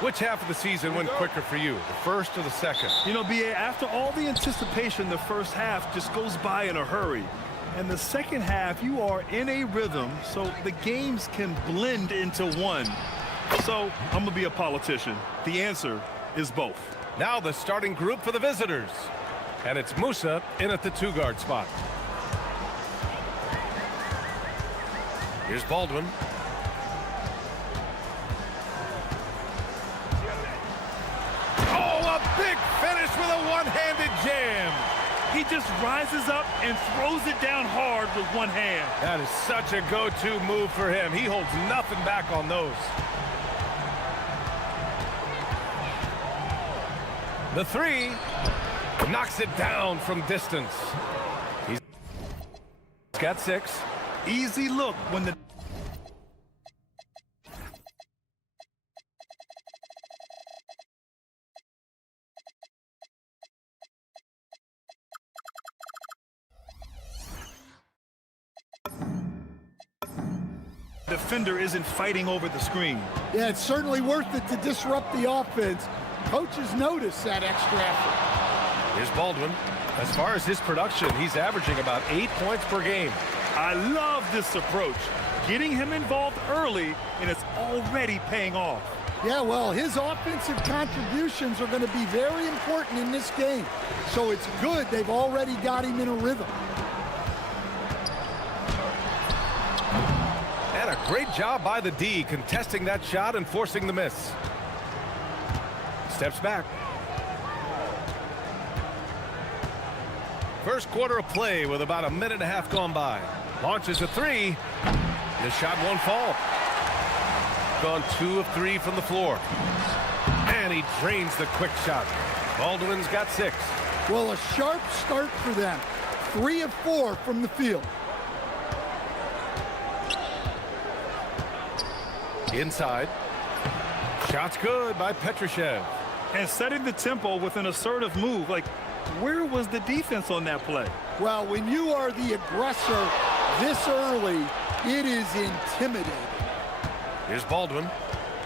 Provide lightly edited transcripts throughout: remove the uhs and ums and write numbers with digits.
Which half of the season went quicker for you, the first or the second? You know, B.A., after all the anticipation, the first half just goes by in a hurry. And the second half, you are in a rhythm, so the games can blend into one. So I'm going to be a politician. The answer is both. Now the starting group for the visitors. And it's Musa in at the two-guard spot. Here's Baldwin. Oh, a big finish with a one-handed jam. He just rises up and throws it down hard with one hand. That is such a go-to move for him. He holds nothing back on those. The three knocks it down from distance. He's got 6. Easy look when the defender isn't fighting over the screen. Yeah, it's certainly worth it to disrupt the offense. Coaches notice that extra effort. Here's Baldwin. As far as his production, he's averaging about 8 points per game. I love this approach. Getting him involved early, and it's already paying off. Yeah, well, his offensive contributions are going to be very important in this game. So it's good they've already got him in a rhythm. And a great job by the D, contesting that shot and forcing the miss. Steps back. First quarter of play with about a minute and a half gone by. Launches a three. The shot won't fall. Gone 2 of 3 from the floor. And he drains the quick shot. Baldwin's got 6. Well, a sharp start for them. 3 of 4 from the field. Inside. Shot's good by Petrushev. And setting the tempo with an assertive move. Like, where was the defense on that play? Well, when you are the aggressor this early, it is intimidating. Here's Baldwin.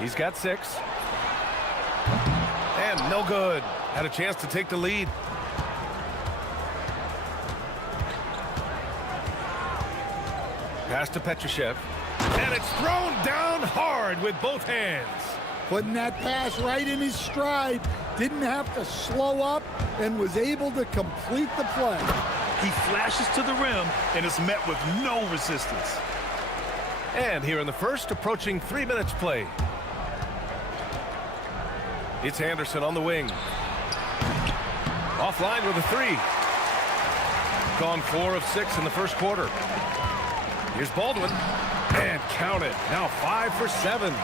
He's got 6. And no good. Had a chance to take the lead. Pass to Petrushev. And it's thrown down hard with both hands. Putting that pass right in his stride. Didn't have to slow up and was able to complete the play. He flashes to the rim and is met with no resistance. And here in the first, approaching 3 minutes play. It's Anderson on the wing. Offline with a 3. Gone 4 of 6 in the first quarter. Here's Baldwin. And count it. Now 5 for 7.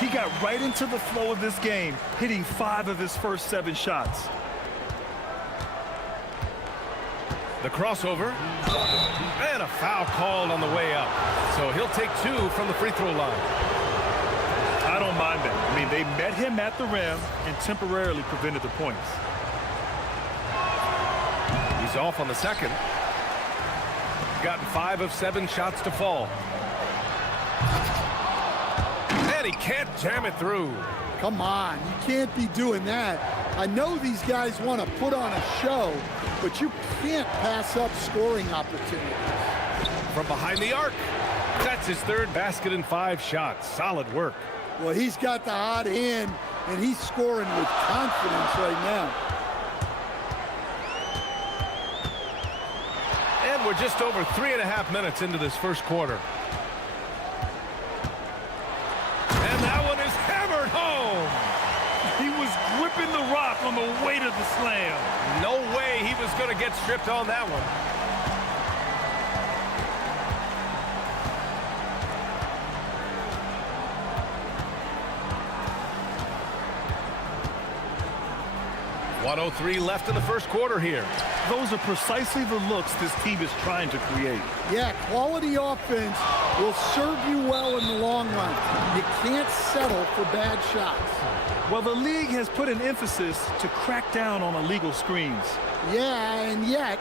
He got right into the flow of this game, hitting 5 of his first 7 shots. The crossover. And a foul called on the way up. So he'll take 2 from the free throw line. I don't mind that. I mean, they met him at the rim and temporarily prevented the points. He's off on the second. Gotten 5 of 7 shots to fall. And he can't jam it through. Come on, you can't be doing that. I know these guys want to put on a show, but you can't pass up scoring opportunities. From behind the arc. That's his 3rd basket in 5 shots. Solid work. Well, he's got the hot hand, and he's scoring with confidence right now. And we're just over 3.5 minutes into this first quarter. And that one is hammered home. He was gripping the rock on the weight of the slam. No way he was going to get stripped on that one. .103 left in the first quarter here. Those are precisely the looks this team is trying to create. Yeah, quality offense will serve you well in the long run. You can't settle for bad shots. Well, the league has put an emphasis to crack down on illegal screens. Yeah, and yet,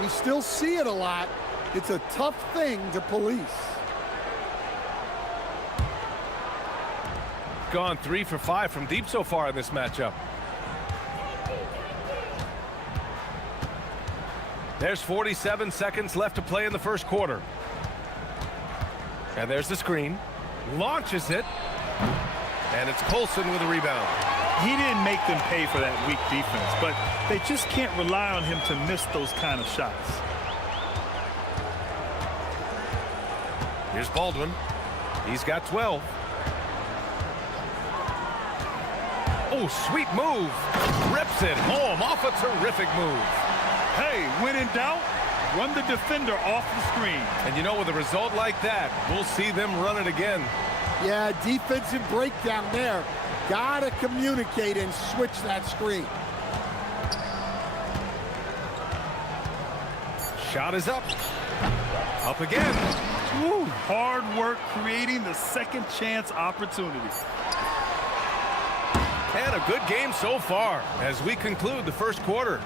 we still see it a lot. It's a tough thing to police. Gone 3 for 5 from deep so far in this matchup. There's 47 seconds left to play in the first quarter. And there's the screen. Launches it. And it's Colson with a rebound. He didn't make them pay for that weak defense, but they just can't rely on him to miss those kind of shots. Here's Baldwin. He's got 12. Oh, sweet move. Rips it home off a terrific move. Hey, when in doubt, run the defender off the screen. And you know, with a result like that, we'll see them run it again. Yeah, defensive breakdown there. Gotta communicate and switch that screen. Shot is up. Up again. Woo, hard work creating the second chance opportunity. And a good game so far as we conclude the first quarter.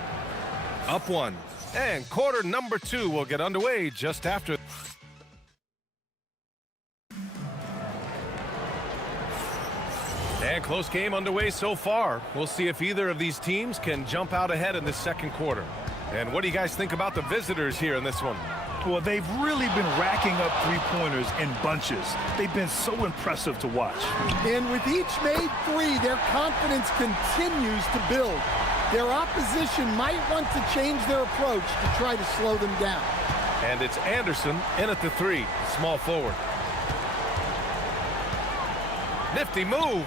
Up 1. And quarter number 2 will get underway just after. And close game underway so far. We'll see if either of these teams can jump out ahead in the second quarter. And what do you guys think about the visitors here in this one? Well, they've really been racking up three-pointers in bunches. They've been so impressive to watch. And with each made three, their confidence continues to build. Their opposition might want to change their approach to try to slow them down. And it's Anderson in at the 3, small forward. Nifty move.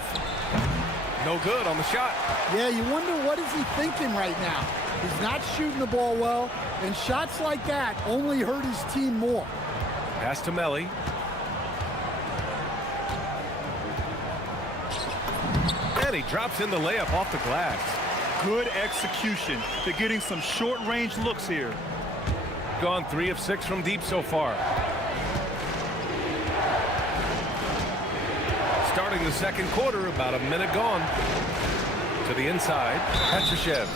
No good on the shot. Yeah, you wonder what is he thinking right now. He's not shooting the ball well, and shots like that only hurt his team more. Pass to Melly. And he drops in the layup off the glass. Good execution. They're getting some short-range looks here. Gone 3 of 6 from deep so far. Starting the second quarter, about a minute gone. To the inside, Petrushev.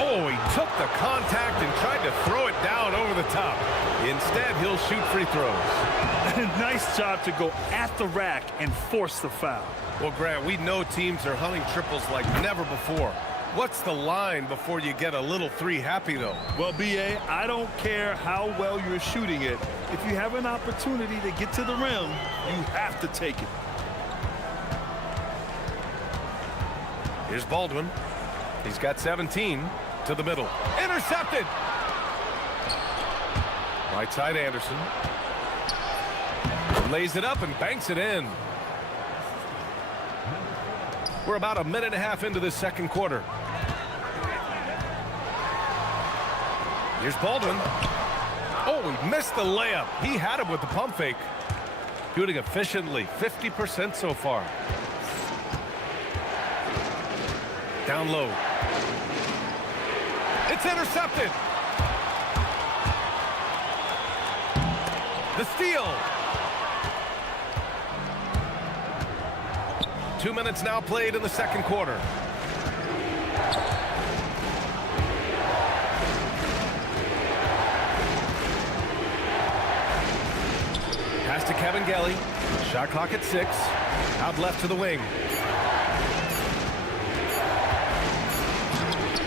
Oh, he took the contact and tried to throw it down over the top. Instead, he'll shoot free throws. Nice job to go at the rack and force the foul. Well, Grant, we know teams are hunting triples like never before. What's the line before you get a little 3 happy, though? Well, B.A., I don't care how well you're shooting it. If you have an opportunity to get to the rim, you have to take it. Here's Baldwin. He's got 17 to the middle. Intercepted! Right side Anderson. Lays it up and banks it in. We're about a minute and a half into this second quarter. Here's Baldwin. Oh, he missed the layup. He had him with the pump fake. Shooting efficiently, 50% so far. Down low. It's intercepted. The steal. 2 minutes now played in the second quarter. Pass to Kevin Gelly. Shot clock at 6. Out left to the wing.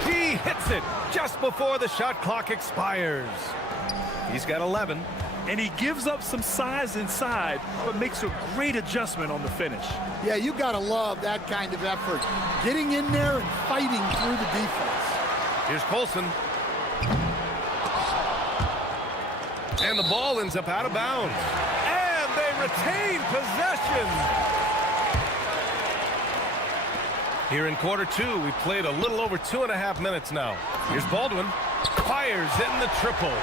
He hits it just before the shot clock expires. He's got 11. And he gives up some size inside, but makes a great adjustment on the finish. Yeah, you gotta love that kind of effort. Getting in there and fighting through the defense. Here's Colson. And the ball ends up out of bounds. And they retain possession. Here in quarter 2, we played a little over 2.5 minutes now. Here's Baldwin. Fires in the triple.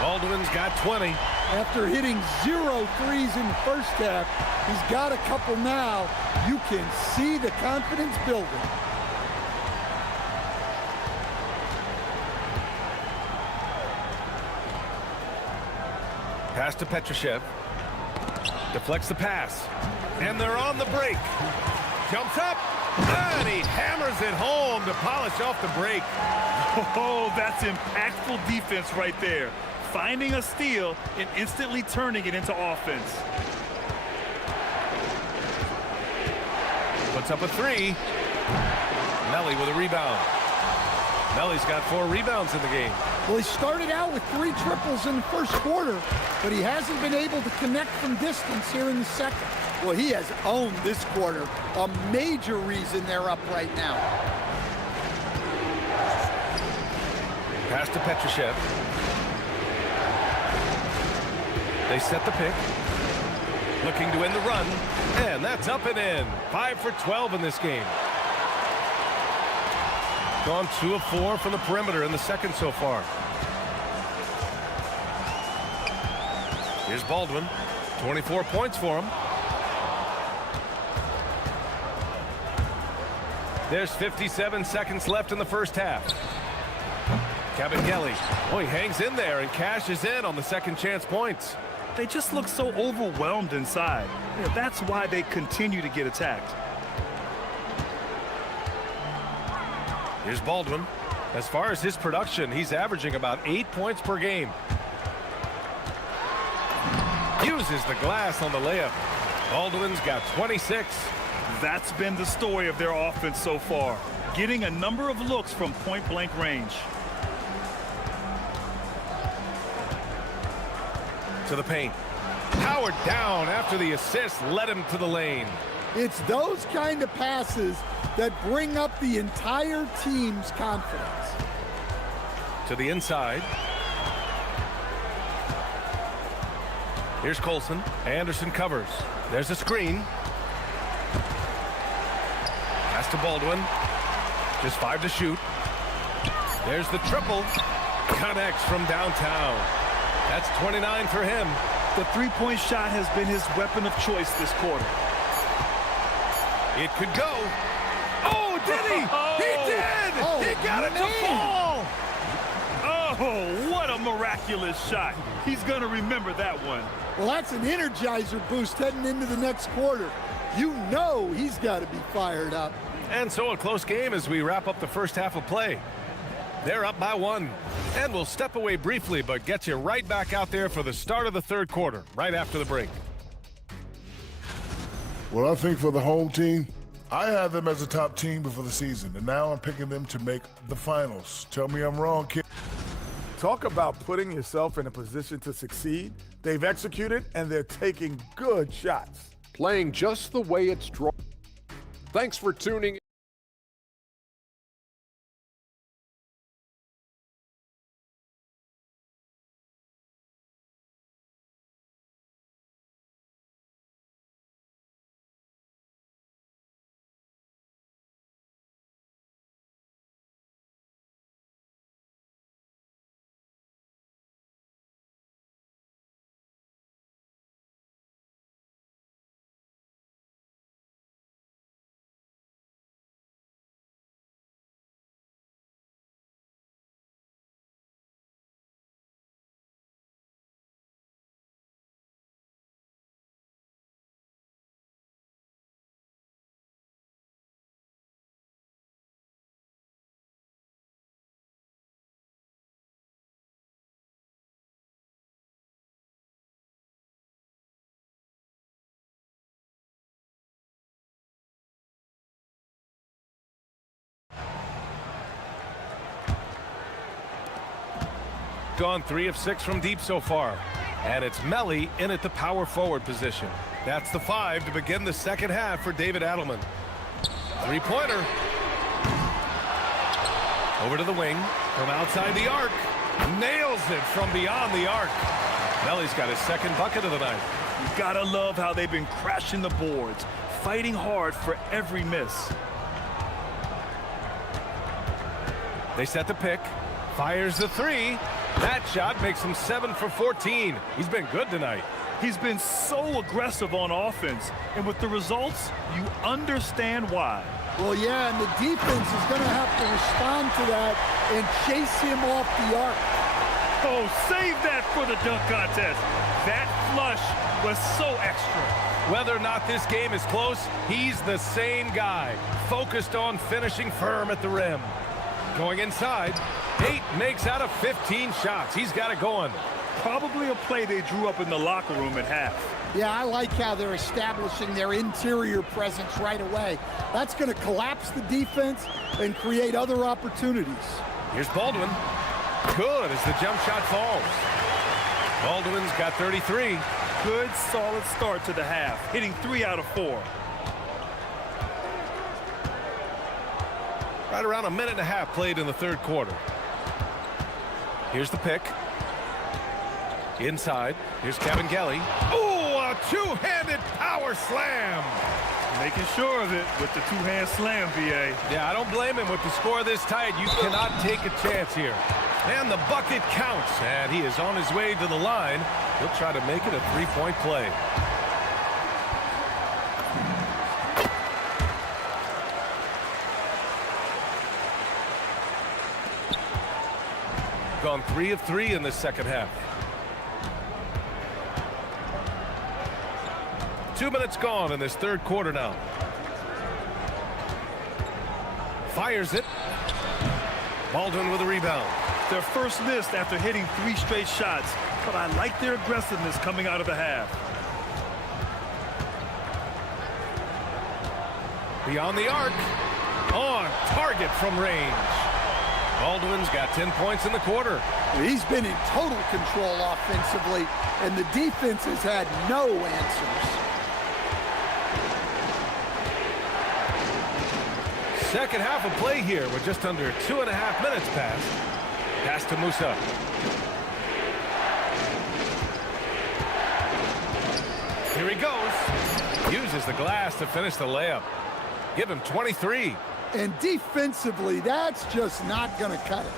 Baldwin's got 20. After hitting 0 threes in the first half, he's got a couple now. You can see the confidence building. Pass to Petrushev. Deflects the pass. And they're on the break. Jumps up. And he hammers it home to polish off the break. Oh, that's impactful defense right there. Finding a steal and instantly turning it into offense. But Puts up a three. Melly with a rebound. Melly's got 4 rebounds in the game. Well, he started out with 3 triples in the first quarter, but he hasn't been able to connect from distance here in the second. Well, he has owned this quarter, a major reason they're up right now. Pass to Petrushev. They set the pick. Looking to end the run. And that's up and in. 5 for 12 in this game. Gone 2 of 4 from the perimeter in the second so far. Here's Baldwin. 24 points for him. There's 57 seconds left in the first half. Kabengele. Oh, he hangs in there and cashes in on the second chance points. They just look so overwhelmed inside. You know, that's why they continue to get attacked. Here's Baldwin. As far as his production, he's averaging about 8 points per game. Uses the glass on the layup. Baldwin's got 26. That's been the story of their offense so far, getting a number of looks from point-blank range. To the paint. Powered down after the assist led him to the lane. It's those kind of passes that bring up the entire team's confidence. To the inside. Here's Colson. Anderson covers. There's a screen. Pass to Baldwin. Just 5 to shoot. There's the triple. Connects from downtown. That's 29 for him. The three-point shot has been his weapon of choice this quarter. It could go. Oh, did he? He did! Oh, he got it to fall! Oh, what a miraculous shot. He's going to remember that one. Well, that's an energizer boost heading into the next quarter. You know he's got to be fired up. And so a close game as we wrap up the first half of play. They're up by 1. And we'll step away briefly, but get you right back out there for the start of the third quarter, right after the break. Well, I think for the home team, I had them as a top team before the season, and now I'm picking them to make the finals. Tell me I'm wrong, kid. Talk about putting yourself in a position to succeed. They've executed, and they're taking good shots. Playing just the way it's drawn. Thanks for tuning in. Gone 3 of 6 from deep so far. And it's Melly in at the power forward position. That's the 5 to begin the second half for David Adelman. Three-pointer. Over to the wing from outside the arc. Nails it from beyond the arc. Melly's got his second bucket of the night. You gotta love how they've been crashing the boards, fighting hard for every miss. They set the pick. Fires the 3. That shot makes him 7 for 14. He's been good tonight. He's been so aggressive on offense, and with the results, you understand why. Well, yeah, and the defense is going to have to respond to that and chase him off the arc. Oh, save that for the dunk contest. That flush was so extra. Whether or not this game is close, he's the same guy, focused on finishing firm at the rim. Going inside. 8 makes out of 15 shots. He's got it going. Probably a play they drew up in the locker room at half. Yeah, I like how they're establishing their interior presence right away. That's going to collapse the defense and create other opportunities. Here's Baldwin. Good as the jump shot falls. Baldwin's got 33. Good, solid start to the half, hitting 3 out of 4. Right around a minute and a half played in the third quarter. Here's the pick. Inside. Here's Kevin Gelly. Oh, a two-handed power slam. Making sure of it with the two-hand slam, BA. Yeah, I don't blame him with the score this tight. You cannot take a chance here. And the bucket counts, and he is on his way to the line. He'll try to make it a three-point play. Gone 3 of 3 in this second half. 2 minutes gone in this third quarter now. Fires it. Baldwin with a rebound. Their first miss after hitting 3 straight shots, but I like their aggressiveness coming out of the half. Beyond the arc. On target from range. Baldwin's got 10 points in the quarter. He's been in total control offensively, and the defense has had no answers. Second half of play here with just under 2.5 minutes passed. Pass to Musa. Here he goes. Uses the glass to finish the layup. Give him 23. And defensively, that's just not going to cut it.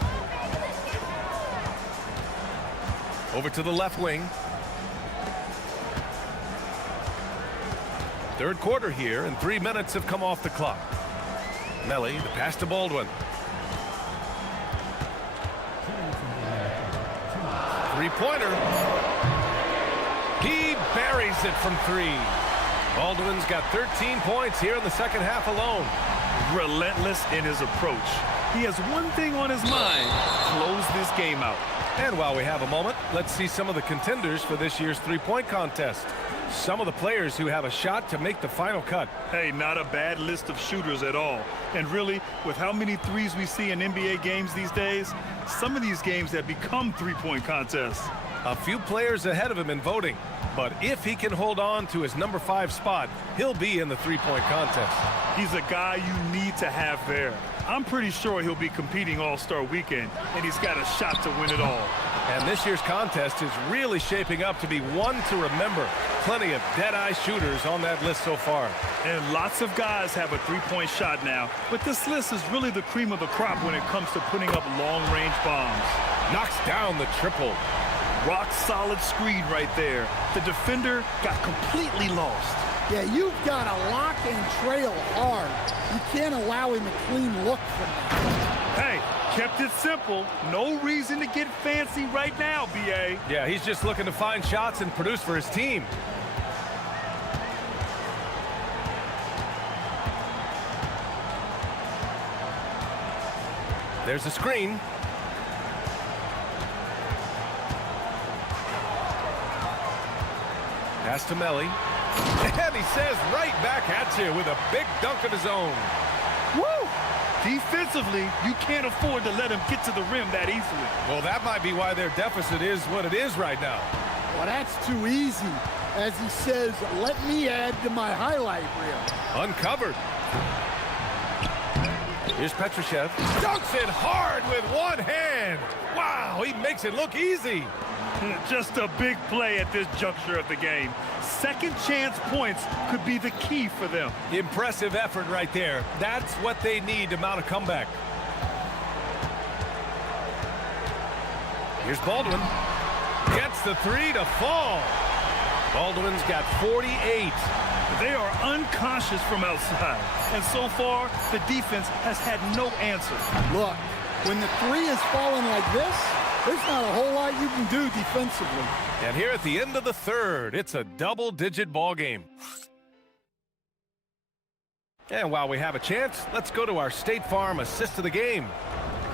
Over to the left wing. Third quarter here, and 3 minutes have come off the clock. Melly, the pass to Baldwin. Three-pointer. He buries it from 3. Baldwin's got 13 points here in the second half alone. Relentless in his approach. He has one thing on his mind: close this game out. And while we have a moment, let's see some of the contenders for this year's three-point contest. Some of the players who have a shot to make the final cut. Hey, not a bad list of shooters at all. And really, with how many threes we see in NBA games these days, some of these games have become three-point contests. A few players ahead of him in voting. But if he can hold on to his number 5 spot, he'll be in the three-point contest. He's a guy you need to have there. I'm pretty sure he'll be competing All-Star Weekend, and he's got a shot to win it all. And this year's contest is really shaping up to be one to remember. Plenty of dead-eye shooters on that list so far. And lots of guys have a three-point shot now, but this list is really the cream of the crop when it comes to putting up long-range bombs. Knocks down the triple. Rock-solid screen right there. The defender got completely lost. Yeah, you've got to lock and trail hard. You can't allow him a clean look from that. Hey, kept it simple. No reason to get fancy right now, B.A. Yeah, he's just looking to find shots and produce for his team. There's a screen. Pass to Melly. And he says right back at you with a big dunk of his own. Woo! Defensively, you can't afford to let him get to the rim that easily. Well, that might be why their deficit is what it is right now. Well, that's too easy. As he says, let me add to my highlight reel. Uncovered. Here's Petrushev. Dunks it hard with one hand. Wow, he makes it look easy. Just a big play at this juncture of the game. Second chance points could be the key for them. Impressive effort right there. That's what they need to mount a comeback. Here's Baldwin. Gets the 3 to fall. Baldwin's got 48. They are unconscious from outside. And so far, the defense has had no answer. Look, when the 3 is falling like this, there's not a whole lot you can do defensively. And here at the end of the third, it's a double-digit ball game. And while we have a chance, let's go to our State Farm assist of the game.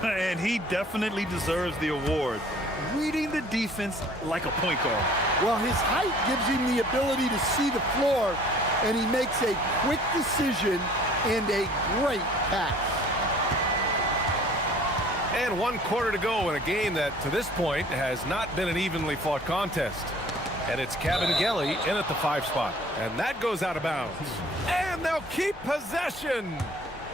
And he definitely deserves the award. Reading the defense like a point guard. Well, his height gives him the ability to see the floor, and he makes a quick decision and a great pass. And 1 quarter to go in a game that, to this point, has not been an evenly fought contest. And it's Gelly in at the 5 spot. And that goes out of bounds. And they'll keep possession.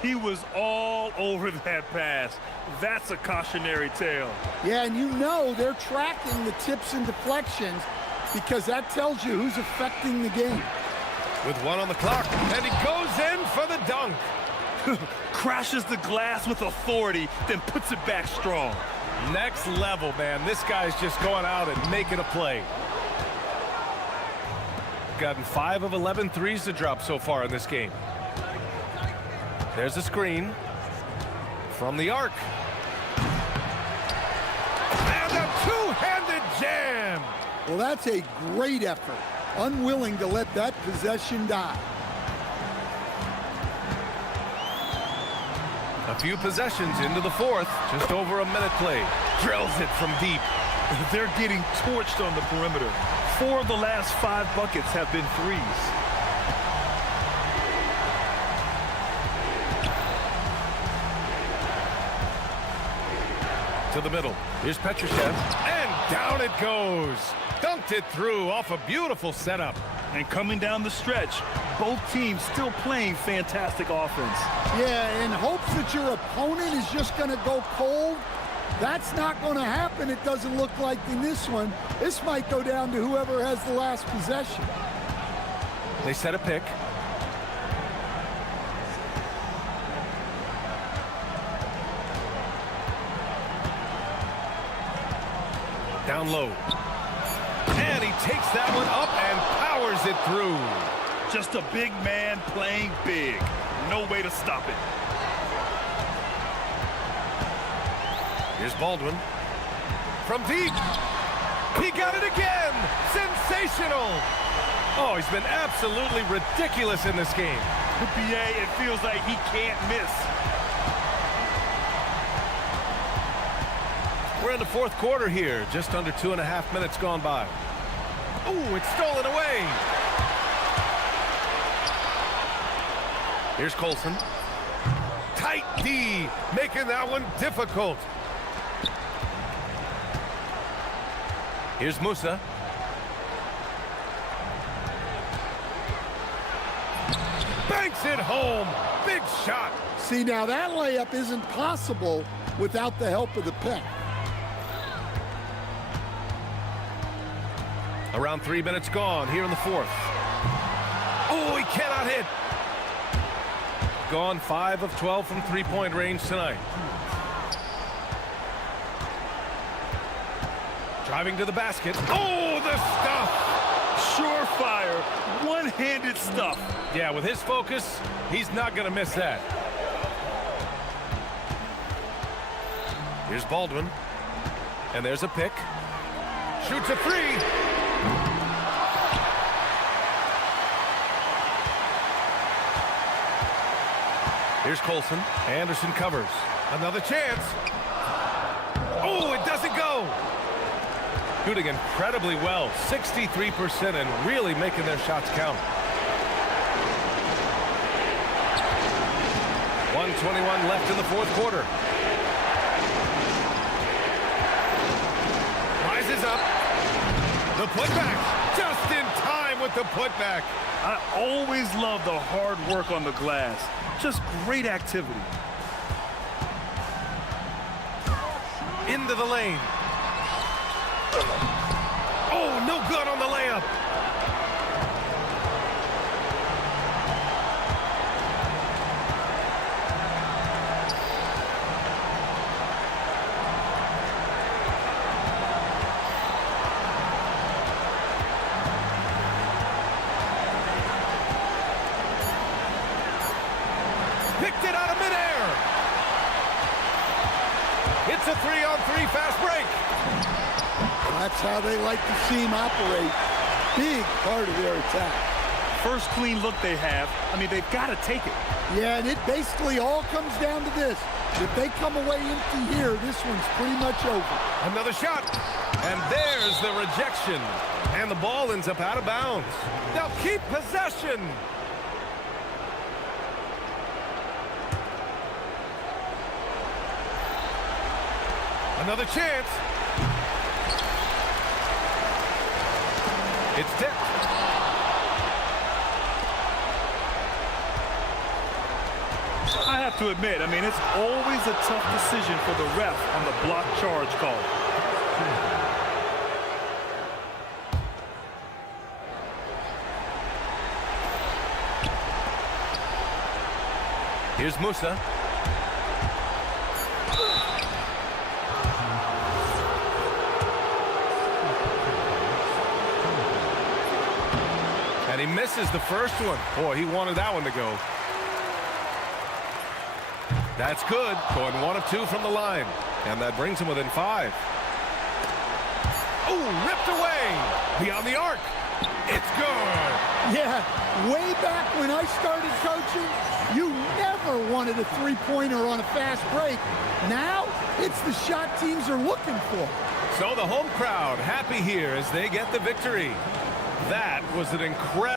He was all over that pass. That's a cautionary tale. Yeah, and you know they're tracking the tips and deflections because that tells you who's affecting the game. With 1 on the clock, and he goes in for the dunk. Crashes the glass with authority, then puts it back strong. Next level, man. This guy's just going out and making a play. Gotten 5 of 11 threes to drop so far in this game. There's a screen from the arc. And a two-handed jam. Well, that's a great effort. Unwilling to let that possession die. A few possessions into the 4th. Just over a minute play. Drills it from deep. They're getting torched on the perimeter. 4 of the last 5 buckets have been threes. To the middle. Here's Petrushev. And down it goes. Dunked it through off a beautiful setup. And coming down the stretch, both teams still playing fantastic offense. Yeah, in hopes that your opponent is just going to go cold. That's not going to happen, it doesn't look like in this one. This might go down to whoever has the last possession. They set a pick. Down low. And he takes that one up and powers it through. Just a big man playing big. No way to stop it. Here's Baldwin. From deep. He got it again. Sensational. Oh, he's been absolutely ridiculous in this game. BA, it feels like he can't miss. We're in the 4th quarter here. Just under 2.5 minutes gone by. Ooh, it's stolen away. Here's Colson. Tight D, making that one difficult. Here's Musa. Banks it home. Big shot. See, now that layup isn't possible without the help of the pick. Around 3 minutes gone here in the 4th. Oh, he cannot hit. Gone 5 of 12 from three-point range tonight. Driving to the basket. Oh, the stuff. Surefire, one-handed stuff. Yeah, with his focus, he's not going to miss that. Here's Baldwin. And there's a pick. Shoots a 3. Here's Colson. Anderson covers. Another chance. Oh, it doesn't go. Shooting incredibly well. 63% and really making their shots count. 1:21 left in the 4th quarter. Rises up. The putback. Just in time with the putback. I always love the hard work on the glass. Just great activity. Into the lane. Oh, no good on the layup. Picked it out of midair. It's a 3-on-3 fast break. That's how they like to see him operate. Big part of their attack. First clean look they have. I mean, they've got to take it. Yeah, and it basically all comes down to this. If they come away empty here, this one's pretty much over. Another shot. And there's the rejection. And the ball ends up out of bounds. They'll keep possession. Another chance. It's tipped. I have to admit, I mean, it's always a tough decision for the ref on the block charge call. Here's Musa. And he misses the first one. Boy, he wanted that one to go. That's good. Going 1 of 2 from the line. And that brings him within 5. Oh, ripped away. Beyond the arc. It's good. Yeah, way back when I started coaching, you never wanted a three-pointer on a fast break. Now, it's the shot teams are looking for. So the home crowd happy here as they get the victory. That was an incredible...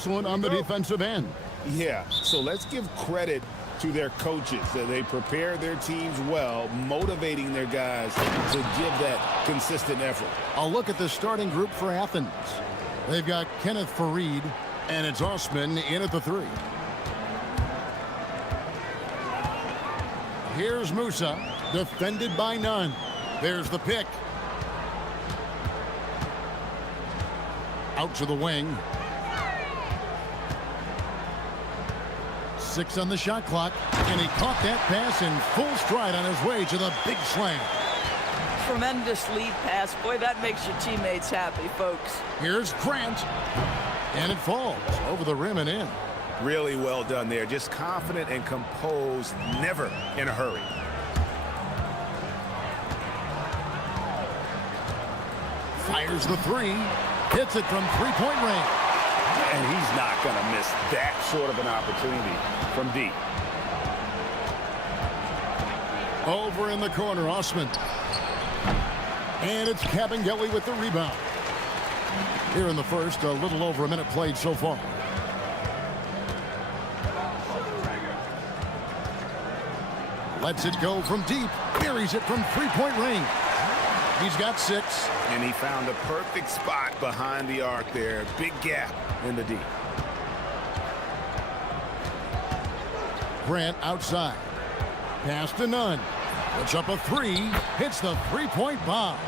excellent on the defensive end. Yeah, so let's give credit to their coaches. They prepare their teams well, motivating their guys to give that consistent effort. I'll look at the starting group for Athens. They've got Kenneth Farid, and it's Osman in at the 3. Here's Musa, defended by none. There's the pick. Out to the wing. 6 on the shot clock, and he caught that pass in full stride on his way to the big slam. Tremendous lead pass. Boy, that makes your teammates happy, folks. Here's Grant, and it falls over the rim and in. Really well done there. Just confident and composed, never in a hurry. Fires the 3, hits it from three-point range. And he's not going to miss that sort of an opportunity from deep. Over in the corner, Osman. And it's Kabengele with the rebound. Here in the first, a little over a minute played so far. Lets it go from deep. Buries it from three-point range. He's got 6. And he found a perfect spot behind the arc there. Big gap in the deep. Grant outside. Pass to none. Puts up a 3. Hits the three-point bomb.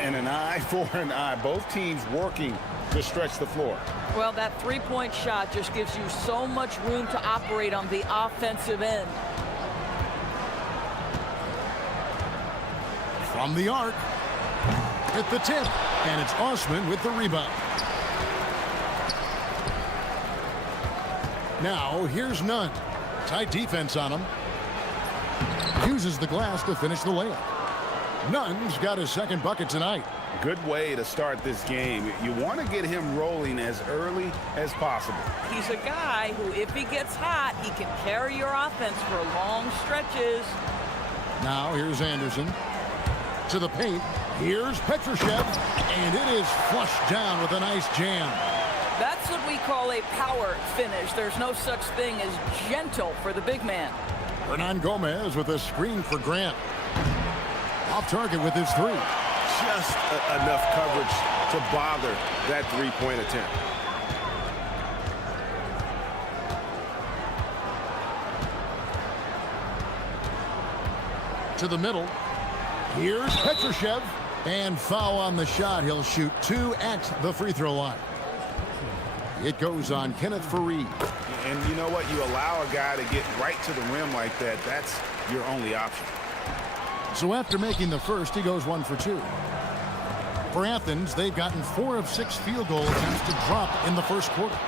And an eye for an eye. Both teams working to stretch the floor. Well, that three-point shot just gives you so much room to operate on the offensive end. From the arc. At the tip. And it's Osman with the rebound. Now, here's Nunn. Tight defense on him. Uses the glass to finish the layup. Nunn's got his second bucket tonight. Good way to start this game. You want to get him rolling as early as possible. He's a guy who, if he gets hot, he can carry your offense for long stretches. Now, here's Anderson. To the paint. Here's Petrushev. And it is flushed down with a nice jam. That's what we call a power finish. There's no such thing as gentle for the big man. Hernan Gomez with a screen for Grant. Off target with his 3. Just enough coverage to bother that three-point attempt. To the middle. Here's Petrushev. And foul on the shot. He'll shoot 2 at the free throw line. It goes on Kenneth Farid. And you know what? You allow a guy to get right to the rim like that. That's your only option. So after making the first, he goes 1 for 2. For Athens, they've gotten 4 of 6 field goal attempts to drop in the first quarter.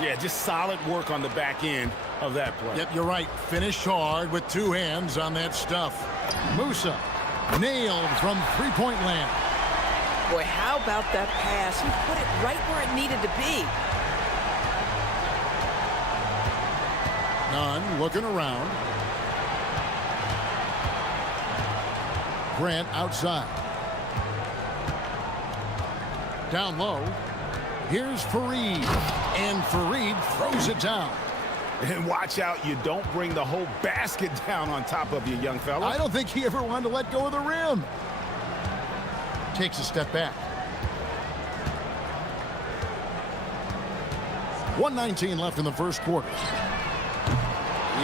Yeah, just solid work on the back end of that play. Yep, you're right. Finished hard with 2 hands on that stuff. Musa nailed from three-point land. Boy, how about that pass? He put it right where it needed to be. Nunn looking around. Grant outside. Down low. Here's Farid. And Farid throws it down. And watch out, you don't bring the whole basket down on top of you, young fella. I don't think he ever wanted to let go of the rim. Takes a step back. 1:19 left in the first quarter.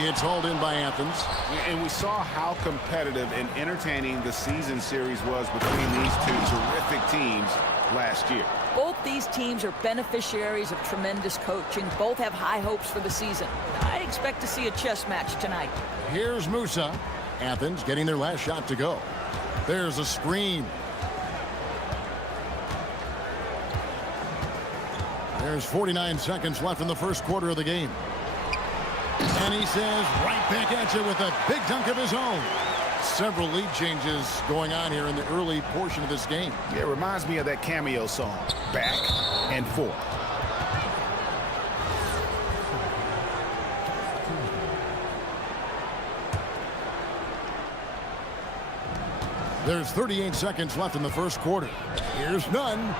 It's hauled in by Athens. And we saw how competitive and entertaining the season series was between these two terrific teams last year. Both these teams are beneficiaries of tremendous coaching. Both have high hopes for the season. I expect to see a chess match tonight. Here's Musa. Athens getting their last shot to go. There's a screen. There's 49 seconds left in the first quarter of the game. And he says right back at you with a big dunk of his own. Several lead changes going on here in the early portion of this game. Yeah, it reminds me of that cameo song, Back and Forth. There's 38 seconds left in the first quarter. Here's Nunn.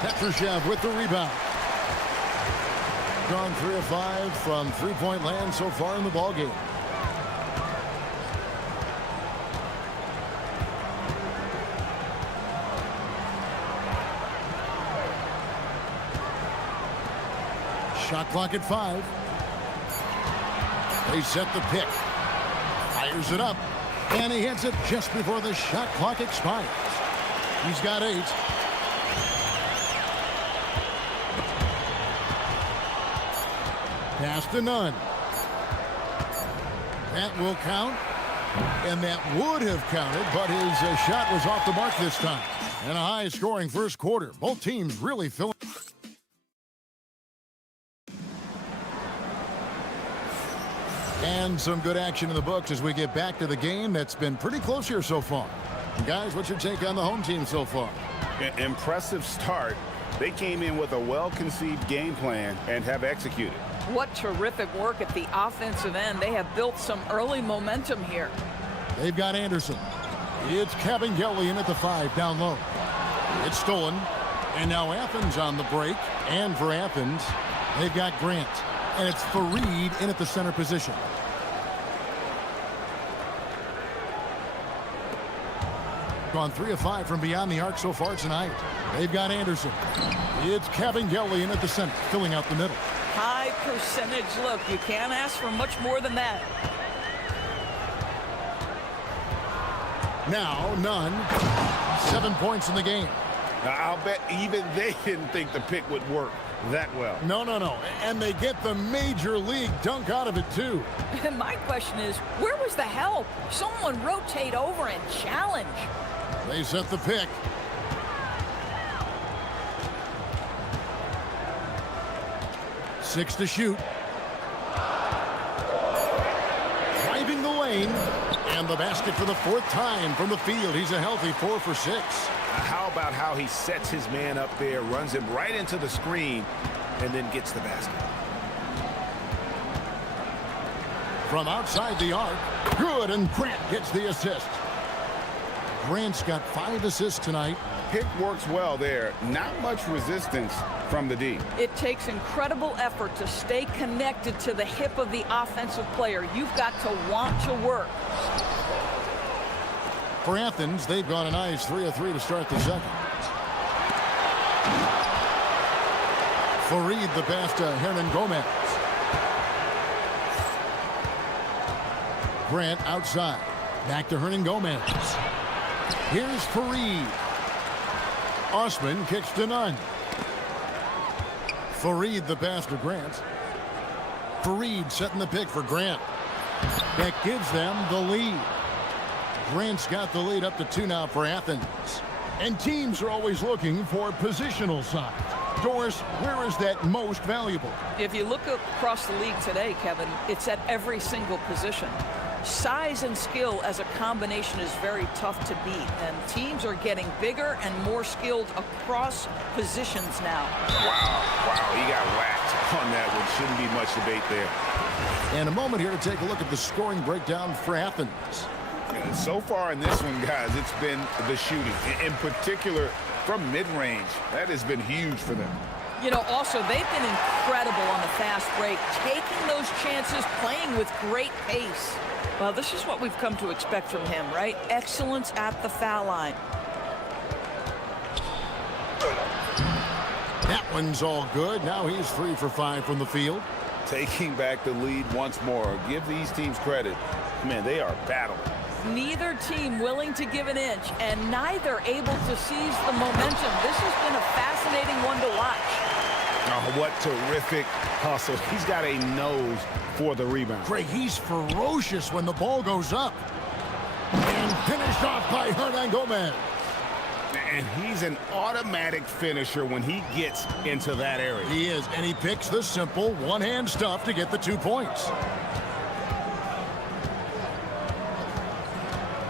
Petrushev with the rebound. Gone 3 of 5 from three-point land so far in the ballgame. Shot clock at 5. They set the pick. Fires it up. And he hits it just before the shot clock expires. He's got 8. Pass to Nunn. That will count. And that would have counted, but his shot was off the mark this time. And a high-scoring first quarter. Both teams really filling. And some good action in the books as we get back to the game that's been pretty close here so far. Guys, what's your take on the home team so far? Impressive start. They came in with a well-conceived game plan and have executed. What terrific work at the offensive end. They have built some early momentum here. They've got Anderson. It's Kevin Gelly in at the 5 down low. It's stolen. And now Athens on the break. And for Athens, they've got Grant. And it's Fareed in at the center position. Gone 3 of 5 from beyond the arc so far tonight. They've got Anderson. It's Kevin Gelly in at the center, filling out the middle. High percentage look. You can't ask for much more than that. Now, Nunn. 7 points in the game. Now, I'll bet even they didn't think the pick would work that well. No. And they get the major league dunk out of it, too. And my question is, where was the help? Someone rotate over and challenge. They set the pick. Six to shoot. Driving the lane. And the basket for the 4th time from the field. He's a healthy 4 for 6. How about how he sets his man up there, runs him right into the screen, and then gets the basket. From outside the arc. Good, and Grant gets the assist. Grant's got 5 assists tonight. Pick works well there. Not much resistance from the D. It takes incredible effort to stay connected to the hip of the offensive player. You've got to want to work. For Athens, they've gone a nice 3 of 3 to start the second. Fareed the pass to Hernan Gomez. Grant outside. Back to Hernan Gomez. Here's Fareed. Osman kicks to Nunn. Fareed the pass to Grant. Fareed setting the pick for Grant. That gives them the lead. Grant's got the lead up to 2 now for Athens. And teams are always looking for positional size. Doris, where is that most valuable? If you look across the league today, Kevin, it's at every single position. Size and skill as a combination is very tough to beat, and teams are getting bigger and more skilled across positions now. Wow, he got whacked on that one. Shouldn't be much debate there. And a moment here to take a look at the scoring breakdown for Athens. And so far in this one, guys, it's been the shooting, in particular from mid-range. That has been huge for them. You know, also, they've been incredible on the fast break, taking those chances, playing with great pace. Well, this is what we've come to expect from him, right? Excellence at the foul line. That one's all good. Now he's 3 for 5 from the field. Taking back the lead once more. Give these teams credit. Man, they are battling. Neither team willing to give an inch, and neither able to seize the momentum. This has been a fascinating one to watch. Oh, what terrific hustle. He's got a nose for the rebound. Greg, he's ferocious when the ball goes up. And finished off by Hernan Gomez. And he's an automatic finisher when he gets into that area. He is, and he picks the simple one-hand stuff to get the 2 points.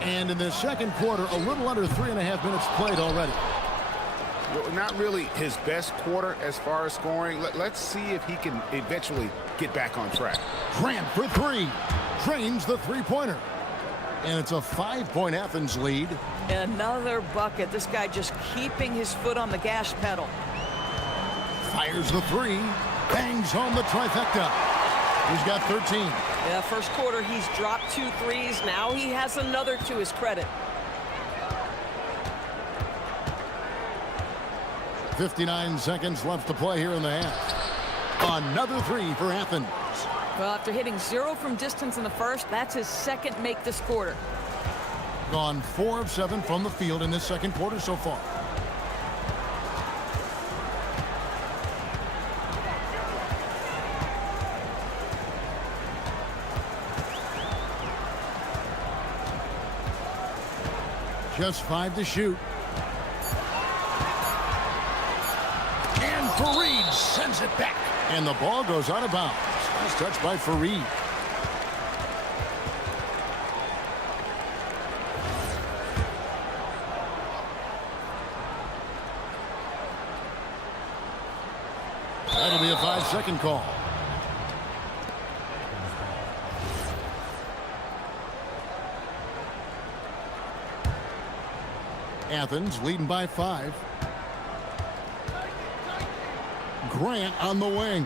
And in the second quarter, a little under 3.5 minutes played already. Well, not really his best quarter as far as scoring. Let's see if he can eventually get back on track. Grant for 3. Drains the three-pointer. And it's a 5-point Athens lead. Another bucket. This guy just keeping his foot on the gas pedal. Fires the 3. Bangs home the trifecta. He's got 13. Yeah, first quarter, he's dropped 2 threes. Now he has another to his credit. 59 seconds left to play here in the half. Another three for Athens. Well, after hitting 0 from distance in the first, that's his second make this quarter. Gone 4 of 7 from the field in this second quarter so far. Just 5 to shoot. And Fareed sends it back. And the ball goes out of bounds. Nice touch by Fareed. That'll be a 5-second call. Athens leading by 5. Grant on the wing.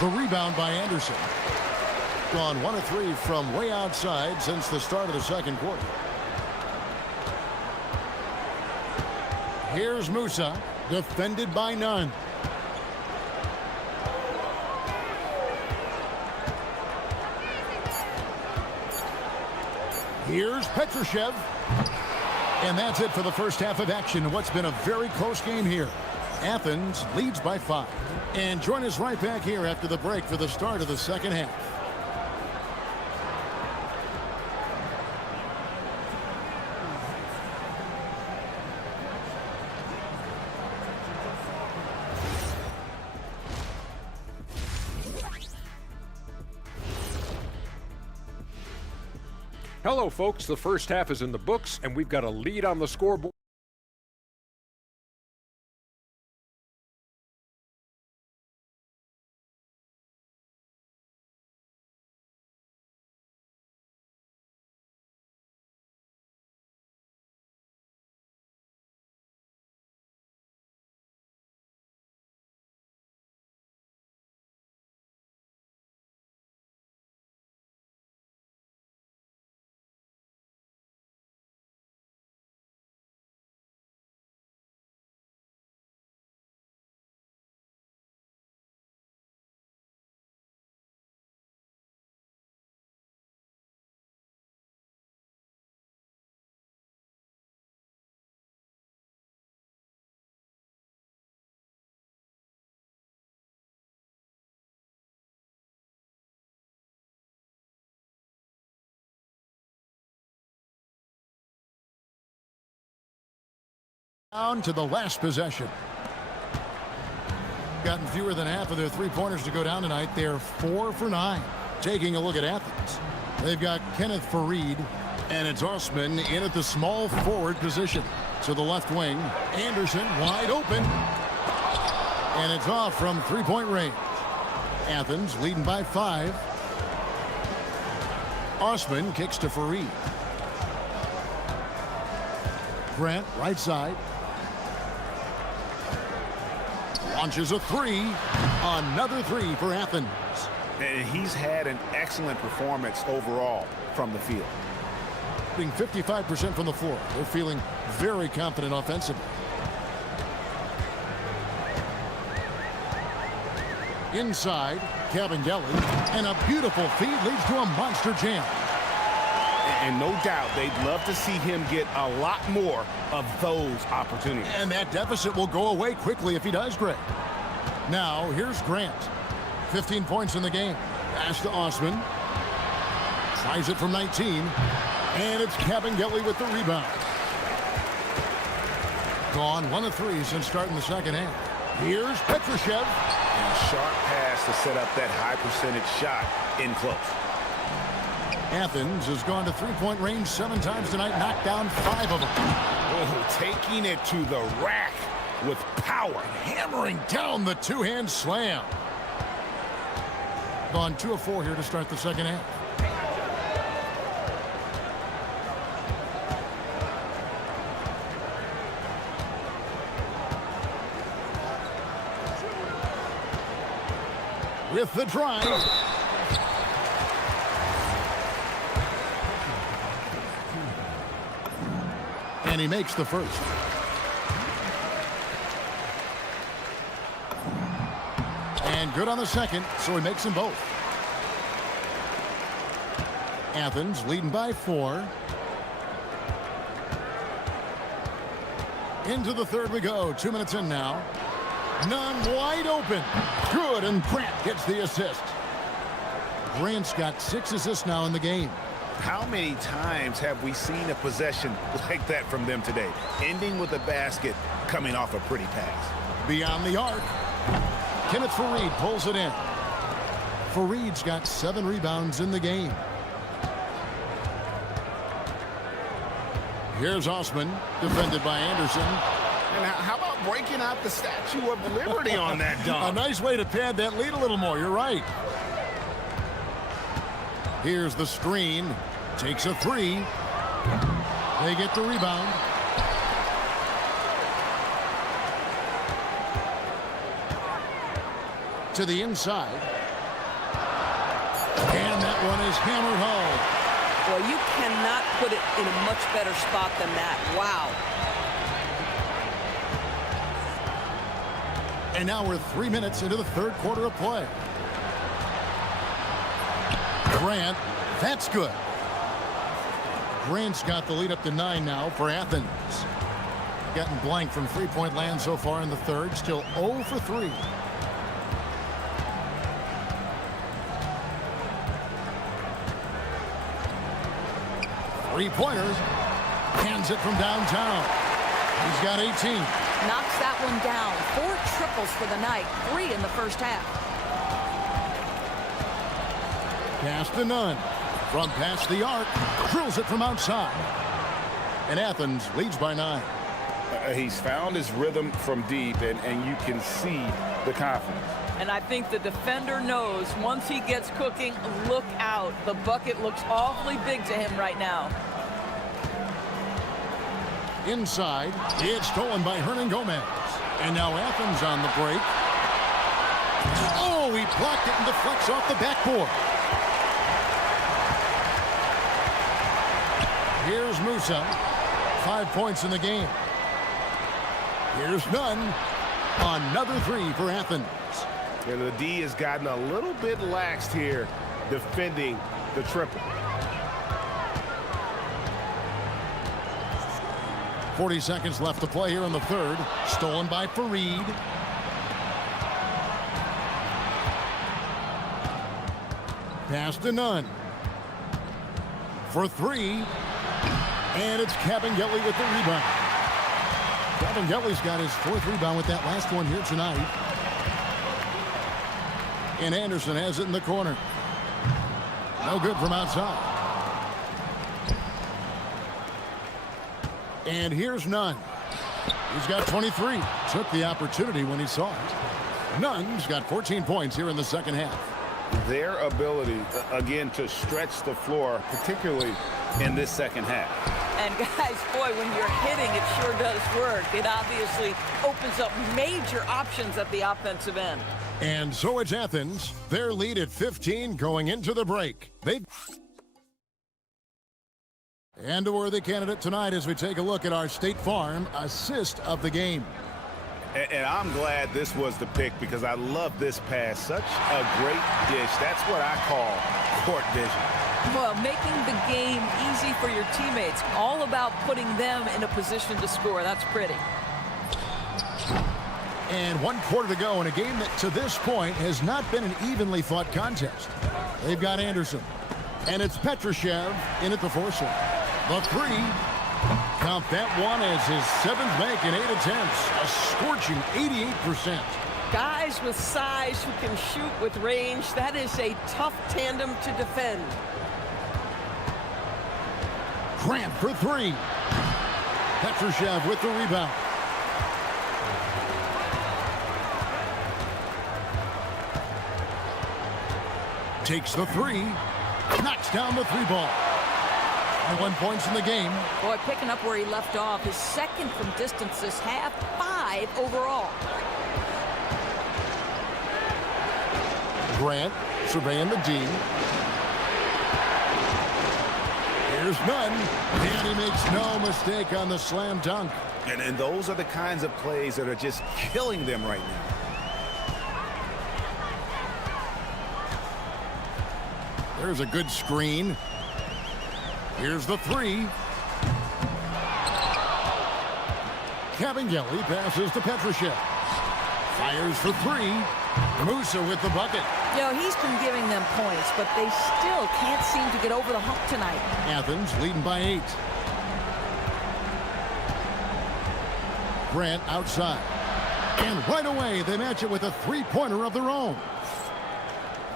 The rebound by Anderson. Gone 1 of 3 from way outside since the start of the second quarter. Here's Musa, defended by none. Here's Petrushev. And that's it for the first half of action. What's been a very close game here. Athens leads by 5. And join us right back here after the break for the start of the second half. Hello, folks. The first half is in the books, and we've got a lead on the scoreboard. Down to the last possession. Gotten fewer than half of their three-pointers to go down tonight. They're 4 for 9. Taking a look at Athens. They've got Kenneth Fareed, and it's Osman in at the small forward position. To the left wing, Anderson wide open. And it's off from three-point range. Athens leading by 5. Osman kicks to Fareed. Grant right side. Launches a 3. Another 3 for Athens. And he's had an excellent performance overall from the field. Being 55% from the floor. They're feeling very confident offensively. Inside, Cabangeli, and a beautiful feed leads to a monster jam. And no doubt they'd love to see him get a lot more of those opportunities. And that deficit will go away quickly if he does, Greg. Now, here's Grant. 15 points in the game. Pass to Osman. Tries it from 19. And it's Cabangeli with the rebound. Gone 1 of 3 since starting the second half. Here's Petrushev. And a sharp pass to set up that high percentage shot in close. Athens has gone to three-point range 7 times tonight, knocked down 5 of them. Oh, taking it to the rack with power. Hammering down the two-hand slam. Gone 2 of 4 here to start the second half. with the drive. And he makes the first. And good on the second, so he makes them both. Athens leading by 4. Into the third we go. 2 minutes in now. Nunn wide open. Good, and Grant gets the assist. Grant's got 6 assists now in the game. How many times have we seen a possession like that from them today? Ending with a basket, coming off a pretty pass. Beyond the arc. Kenneth Fareed pulls it in. Fareed's got 7 rebounds in the game. Here's Osman, defended by Anderson. And how about breaking out the Statue of Liberty on that dunk? A nice way to pad that lead a little more. You're right. Here's the screen. Takes a 3. They get the rebound. To the inside. And that one is hammered home. Well, you cannot put it in a much better spot than that. Wow. And now we're 3 minutes into the third quarter of play. Grant, that's good. Grant's got the lead up to 9 now for Athens. Gotten blank from three-point land so far in the third. Still 0 for 3. Three-pointers. Hands it from downtown. He's got 18. Knocks that one down. 4 triples for the night. 3 in the first half. Pass to Nunn. From past the arc. Drills it from outside. And Athens leads by 9. He's found his rhythm from deep, and you can see the confidence. And I think the defender knows once he gets cooking, look out. The bucket looks awfully big to him right now. Inside, it's stolen by Hernan Gomez. And now Athens on the break. Oh, he blocked it and deflects off the backboard. Here's Musa. 5 points in the game. Here's Nunn. Another 3 for Athens. And the D has gotten a little bit laxed here defending the triple. 40 seconds left to play here in the third. Stolen by Fareed. Pass to Nunn. For 3. And it's Kabengele with the rebound. Kabengele's got his 4th rebound with that last one here tonight. And Anderson has it in the corner. No good from outside. And here's Nunn. He's got 23. Took the opportunity when he saw it. Nunn's got 14 points here in the second half. Their ability, again, to stretch the floor, particularly in this second half. And guys, boy, when you're hitting, it sure does work. It obviously opens up major options at the offensive end. And so it's Athens. Their lead at 15 going into the break. And a worthy candidate tonight as we take a look at our State Farm assist of the game. And I'm glad this was the pick because I love this pass. Such a great dish. That's what I call court vision. Well, making the game easy for your teammates. All about putting them in a position to score. That's pretty. And 1 quarter to go in a game that to this point has not been an evenly fought contest. They've got Anderson. And it's Petrushev in at the forcing. The 3. Count that one as his 7th make in 8 attempts. A scorching 88%. Guys with size who can shoot with range. That is a tough tandem to defend. Grant for 3. Petrushev with the rebound. Takes the 3. Knocks down the 3 ball. 1 points in the game. Boy, picking up where he left off. His 2nd from distance this half. 5 overall. Grant surveying the D. Here's none, and he makes no mistake on the slam dunk. And those are the kinds of plays that are just killing them right now. There's a good screen. Here's the three. Kabengele passes to Petrushev. Fires for three. Musa with the bucket. You know, he's been giving them points, but they still can't seem to get over the hump tonight. Athens leading by 8. Grant outside. And right away, they match it with a three-pointer of their own.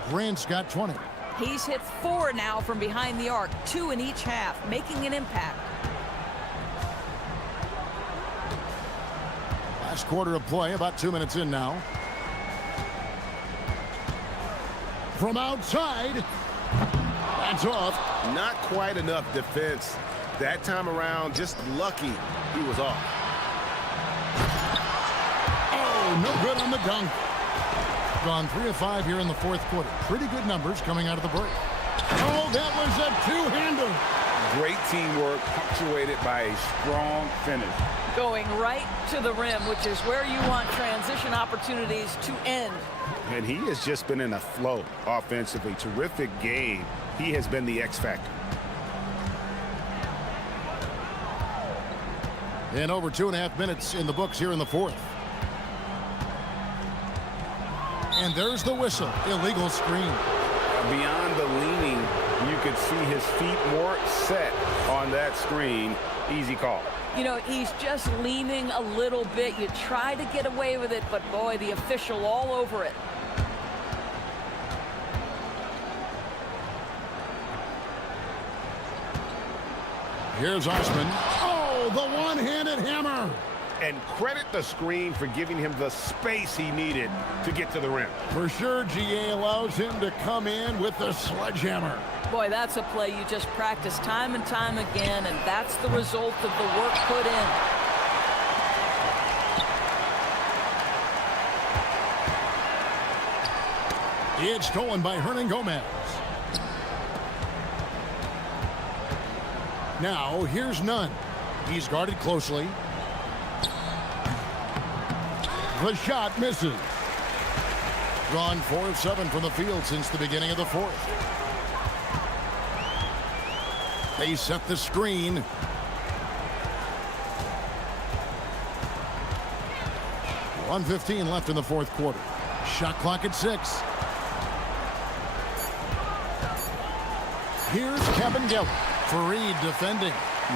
Grant's got 20. He's hit 4 now from behind the arc, 2 in each half, making an impact. Last quarter of play, about 2 minutes in now. From outside, that's off. Not quite enough defense that time around. Just lucky he was off. Oh, no good on the dunk. Gone 3 of 5 here in the fourth quarter. Pretty good numbers coming out of the break. Oh, that was a two-hander. Great teamwork punctuated by a strong finish. Going right to the rim, which is where you want transition opportunities to end. And he has just been in a flow offensively. Terrific game. He has been the X factor. And over 2.5 minutes in the books here in the fourth. And there's the whistle. Illegal screen. Beyond the leaning, you could see his feet more set on that screen. Easy call. You know, he's just leaning a little bit. You try to get away with it, but boy, the official all over it. Here's Osman. Oh, the one-handed hammer. And credit the screen for giving him the space he needed to get to the rim. For sure, GA allows him to come in with the sledgehammer. Boy, that's a play you just practice time and time again, and that's the result of the work put in. It's stolen by Hernan Gomez. Now, here's Nunn. He's guarded closely. The shot misses. Gone 4 of 7 from the field since the beginning of the fourth. They set the screen. 1:15 left in the fourth quarter. Shot clock at 6. Here's Kabengele. Fareed defending.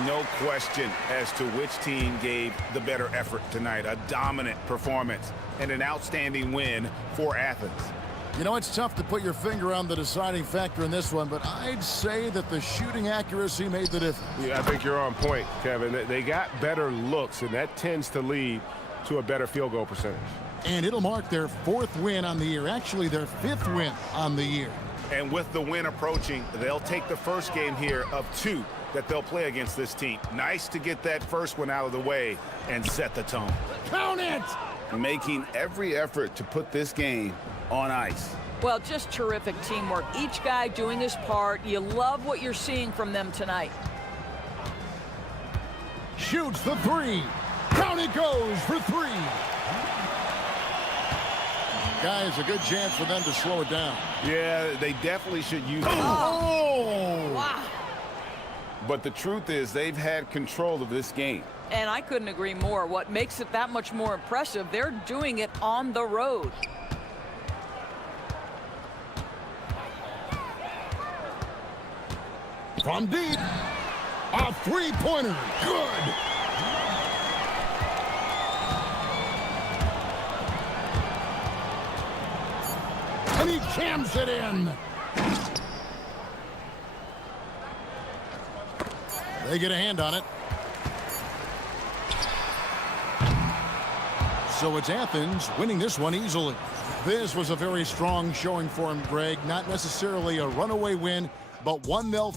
No question as to which team gave the better effort tonight. A dominant performance and an outstanding win for Athens. You know, it's tough to put your finger on the deciding factor in this one, but I'd say that the shooting accuracy made the difference. Yeah, I think you're on point, Kevin. They got better looks, and that tends to lead to a better field goal percentage. And it'll mark their 4th win on the year, actually their 5th win on the year. And with the win approaching, they'll take the first game here of 2 that they'll play against this team. Nice to get that first one out of the way and set the tone. Count it! Making every effort to put this game on ice. Well, just terrific teamwork. Each guy doing his part. You love what you're seeing from them tonight. Shoots the 3. Down it goes for 3. Guys, a good chance for them to slow it down. Yeah, they definitely should use it. Oh! Wow. But the truth is they've had control of this game. And I couldn't agree more. What makes it that much more impressive, they're doing it on the road. From deep, a three-pointer, good. And he jams it in. They get a hand on it. So it's Athens winning this one easily. This was a very strong showing for him, Greg. Not necessarily a runaway win, but one they'll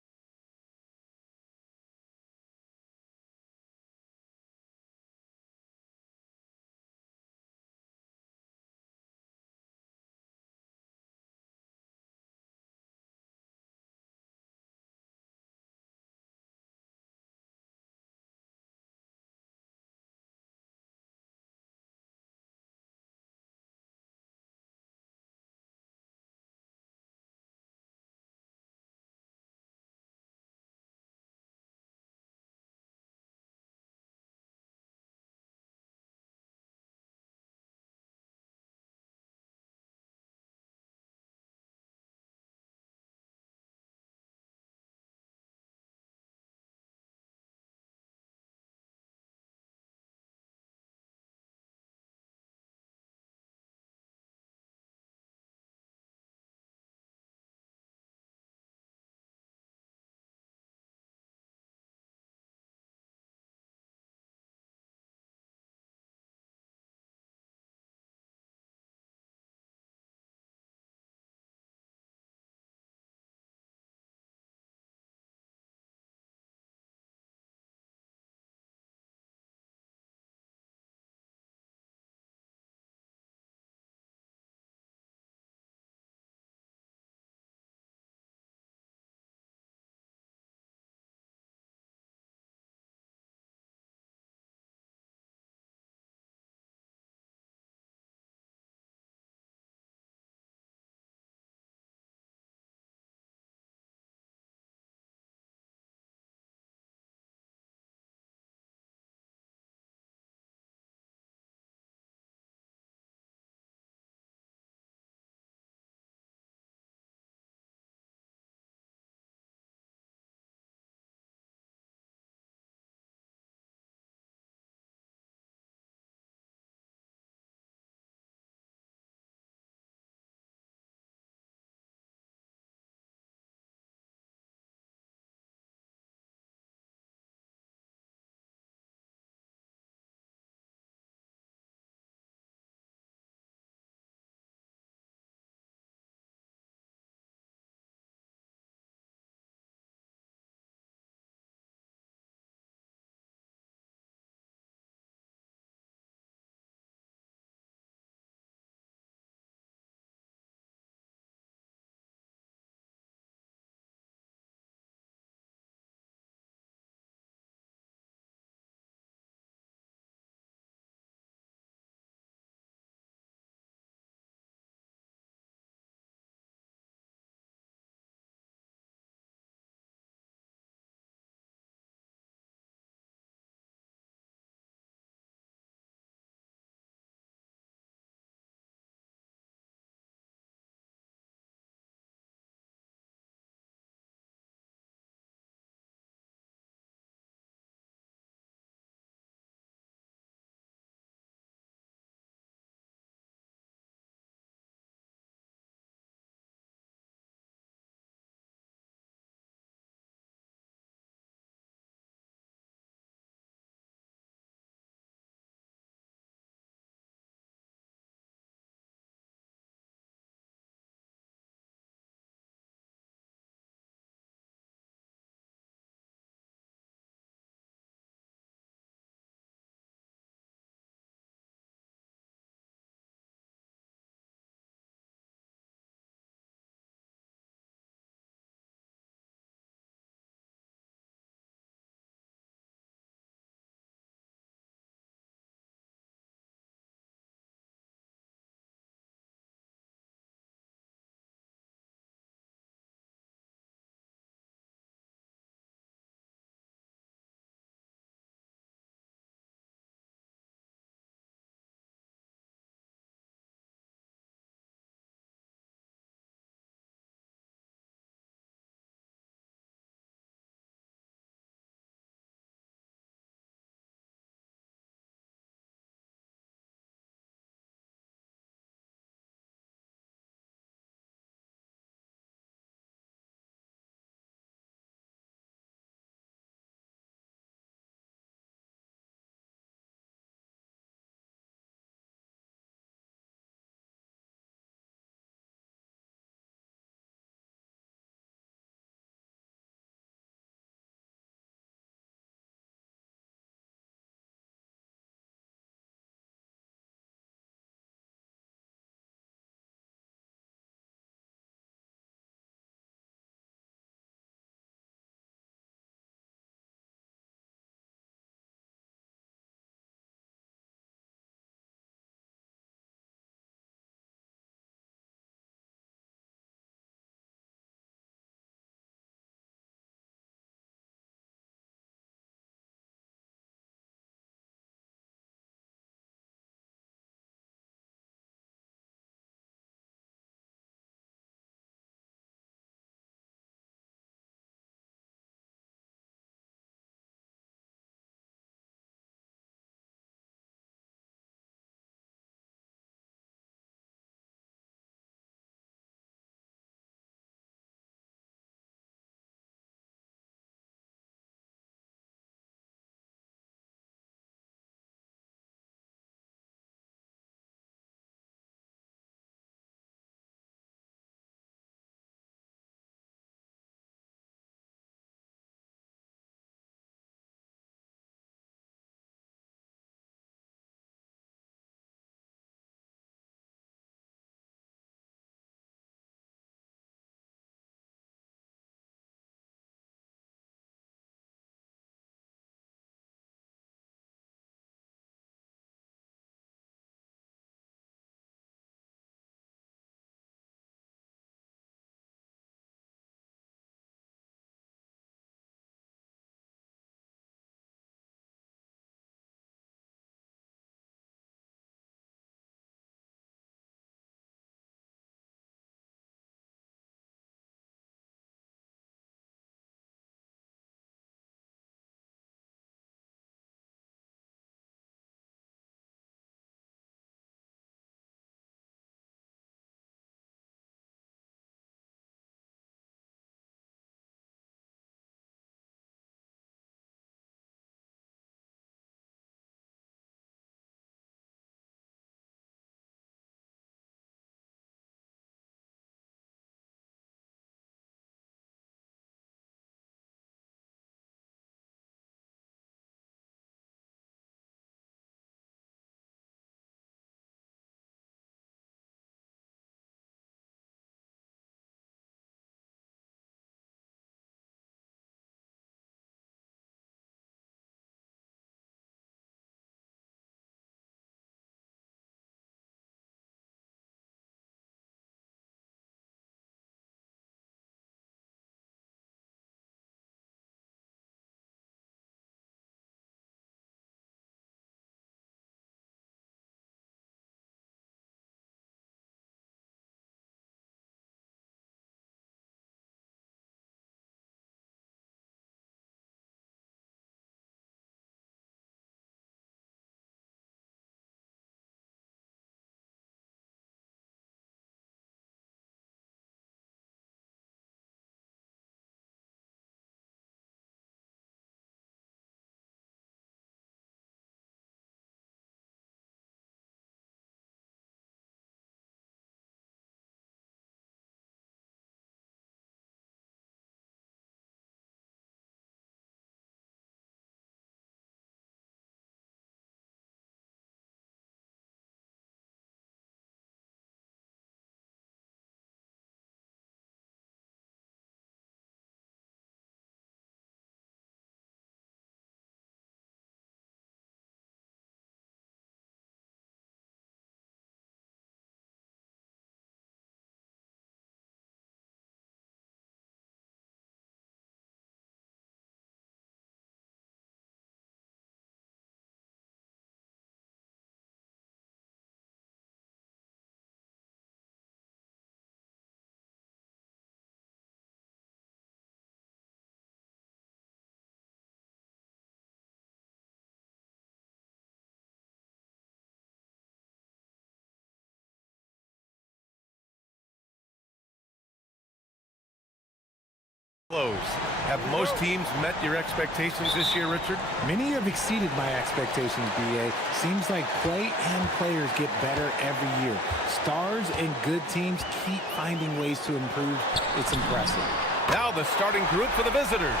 Have most teams met your expectations this year, Richard? Many have exceeded my expectations, BA. Seems like play and players get better every year. Stars and good teams keep finding ways to improve. It's impressive. Now the starting group for the visitors.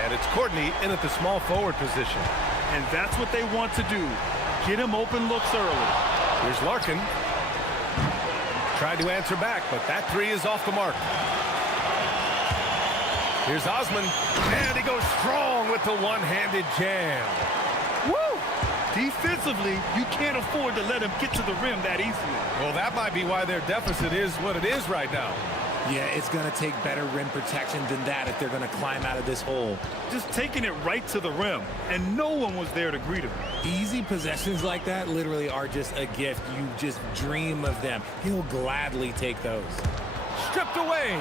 And it's Courtney in at the small forward position. And that's what they want to do. Get him open looks early. Here's Larkin. Tried to answer back, but that three is off the mark. Here's Osman, and he goes strong with the one-handed jam. Woo! Defensively, you can't afford to let him get to the rim that easily. Well, that might be why their deficit is what it is right now. Yeah, it's going to take better rim protection than that if they're going to climb out of this hole. Just taking it right to the rim, and no one was there to greet him. Easy possessions like that literally are just a gift. You just dream of them. He'll gladly take those. Stripped away.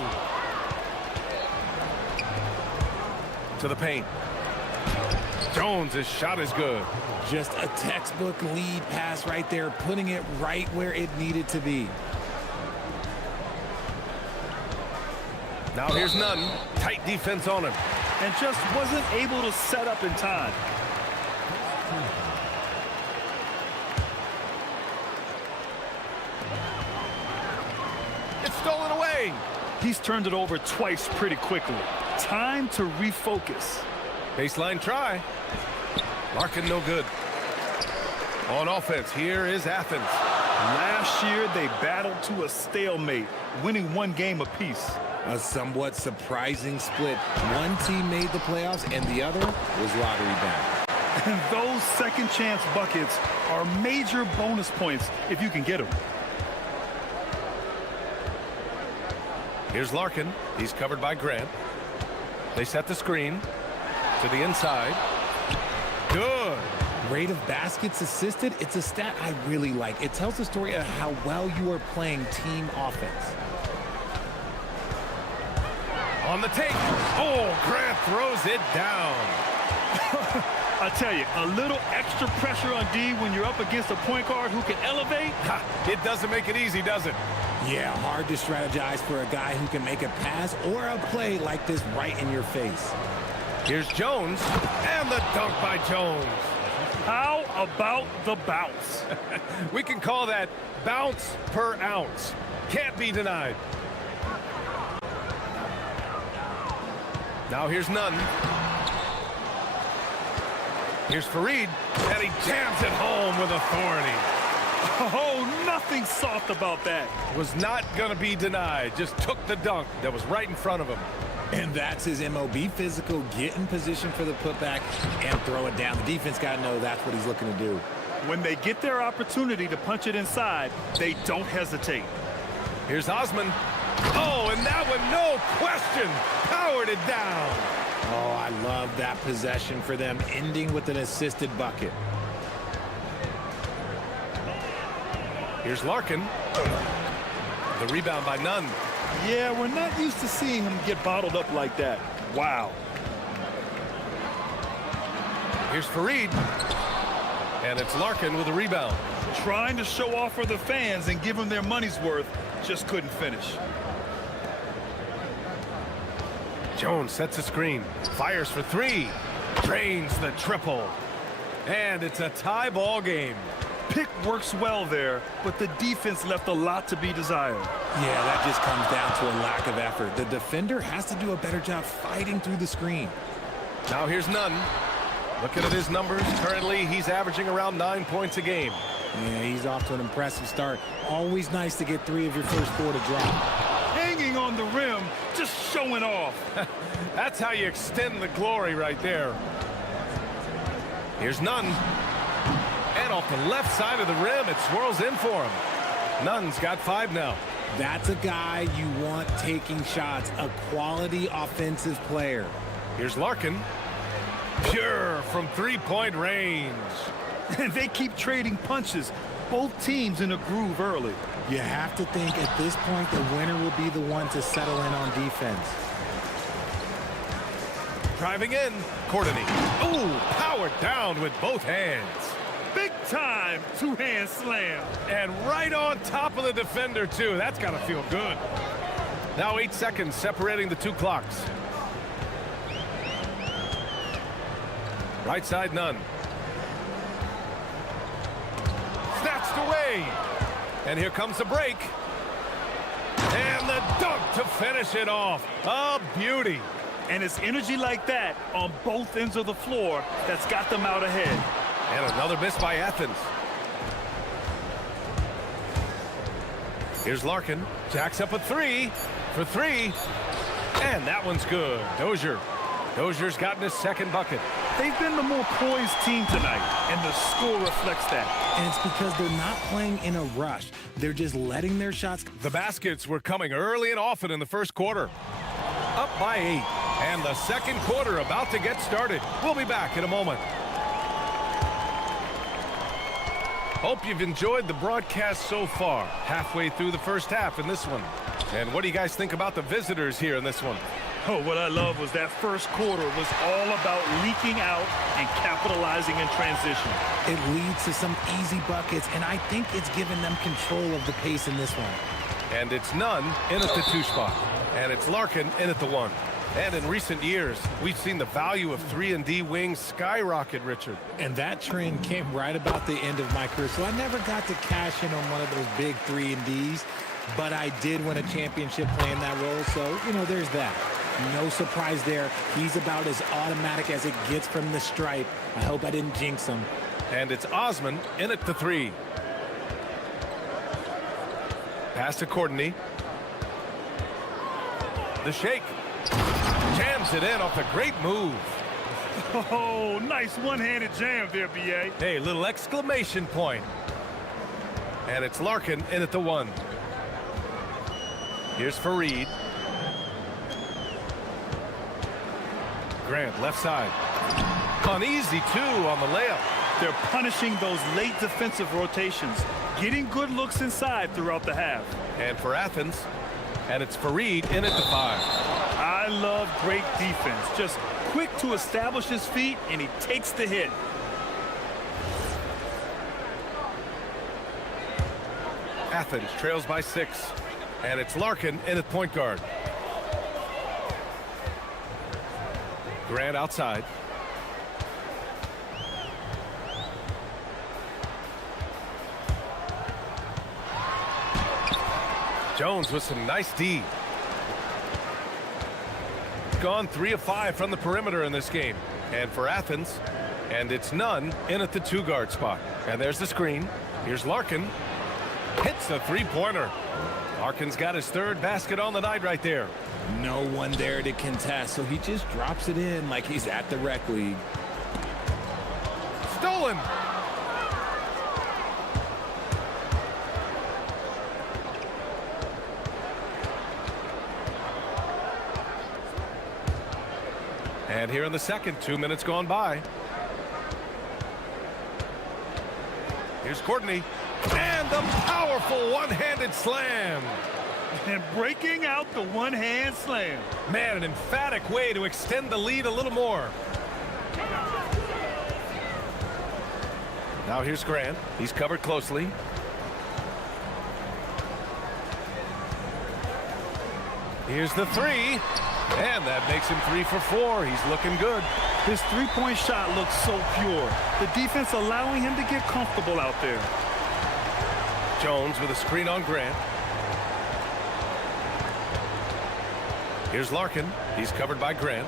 To the paint. Jones' shot is good. Just a textbook lead pass right there, putting it right where it needed to be. Now here's Nunn. Tight defense on him. And just wasn't able to set up in time. It's stolen away. He's turned it over twice pretty quickly. Time to refocus. Baseline try. Larkin no good. On offense, here is Athens. Last year, they battled to a stalemate, winning one game apiece. A somewhat surprising split. One team made the playoffs and the other was lottery bound. And those second chance buckets are major bonus points if you can get them. Here's Larkin. He's covered by Grant. They set the screen to the inside. Good. Rate of baskets assisted. It's a stat I really like. It tells the story of how well you are playing team offense. On the take. Oh, Grant throws it down. I tell you, a little extra pressure on D when you're up against a point guard who can elevate. It doesn't make it easy, does it? Yeah, hard to strategize for a guy who can make a pass or a play like this right in your face. Here's Jones, and the dunk by Jones. How about the bounce? We can call that bounce per ounce. Can't be denied. Now here's Nunn. Here's Fareed, and he jams it home with authority. Oh, nothing soft about that. Was not going to be denied. Just took the dunk that was right in front of him. And that's his MOB physical. Get in position for the putback and throw it down. The defense got to know that's what he's looking to do. When they get their opportunity to punch it inside, they don't hesitate. Here's Osman. Oh, and that one, no question, powered it down. Oh, I love that possession for them, ending with an assisted bucket. Here's Larkin. The rebound by Nunn. Yeah, we're not used to seeing him get bottled up like that. Wow. Here's Fareed. And it's Larkin with a rebound. Trying to show off for the fans and give them their money's worth, just couldn't finish. Jones sets a screen. Fires for three. Drains the triple. And it's a tie ball game. Pick works well there, but the defense left a lot to be desired. Yeah, that just comes down to a lack of effort. The defender has to do a better job fighting through the screen. Now here's Nunn. Looking at his numbers, currently he's averaging around 9 points a game. Yeah, he's off to an impressive start. Always nice to get 3 of your first 4 to drop. Hanging on the rim, just showing off. That's how you extend the glory right there. Here's Nunn. And off the left side of the rim, it swirls in for him. Nunn's got 5 now. That's a guy you want taking shots, a quality offensive player. Here's Larkin. Pure from three-point range. And they keep trading punches. Both teams in a groove early. You have to think at this point the winner will be the one to settle in on defense. Driving in, Courtney. Ooh, powered down with both hands. Big time two-hand slam. And right on top of the defender, too. That's got to feel good. Now 8 seconds separating the two clocks. Right side, none. Snatched away. And here comes the break. And the dunk to finish it off. A beauty. And it's energy like that on both ends of the floor that's got them out ahead. And another miss by Athens. Here's Larkin. Jacks up a three for three. And that one's good. Dozier. Dozier's gotten his second bucket. They've been the more poised team tonight, and the score reflects that. And it's because they're not playing in a rush. They're just letting their shots. The baskets were coming early and often in the first quarter. Up by 8. And the second quarter about to get started. We'll be back in a moment. Hope you've enjoyed the broadcast so far. Halfway through the first half in this one. And what do you guys think about the visitors here in this one? Oh, what I love was that first quarter was all about leaking out and capitalizing in transition. It leads to some easy buckets, and I think it's given them control of the pace in this one. And it's none in at the 2 spot. And it's Larkin in at the 1. And in recent years, we've seen the value of 3-and-D wings skyrocket, Richard. And that trend came right about the end of my career, so I never got to cash in on one of those big 3-and-Ds, but I did win a championship playing that role, so, you know, there's that. No surprise there. He's about as automatic as it gets from the stripe. I hope I didn't jinx him. And it's Osman in at the 3. Pass to Courtney. The shake. Jams it in off a great move. Oh, nice one-handed jam there, B.A. Hey, little exclamation point. And it's Larkin in at the 1. Here's Fareed. Grant, left side. Uneasy, too, on the layup. They're punishing those late defensive rotations, getting good looks inside throughout the half. And for Athens, and it's Fareed in at the 5. I love great defense. Just quick to establish his feet, and he takes the hit. Athens trails by 6. And it's Larkin in at point guard. Grant outside. Jones with some nice D. Gone 3 of 5 from the perimeter in this game. And for Athens, and it's none in at the 2-guard spot. And there's the screen. Here's Larkin. Hits a 3-pointer. Larkin's got his 3rd basket on the night right there. No one there to contest, so he just drops it in like he's at the rec league. Stolen. And here in the second, 2 minutes gone by. Here's Courtney. And the powerful one-handed slam. And breaking out the one-hand slam. Man, an emphatic way to extend the lead a little more. Now here's Grant. He's covered closely. Here's the 3. And that makes him 3 for 4. He's looking good. His three-point shot looks so pure. The defense allowing him to get comfortable out there. Jones with a screen on Grant. Here's Larkin. He's covered by Grant.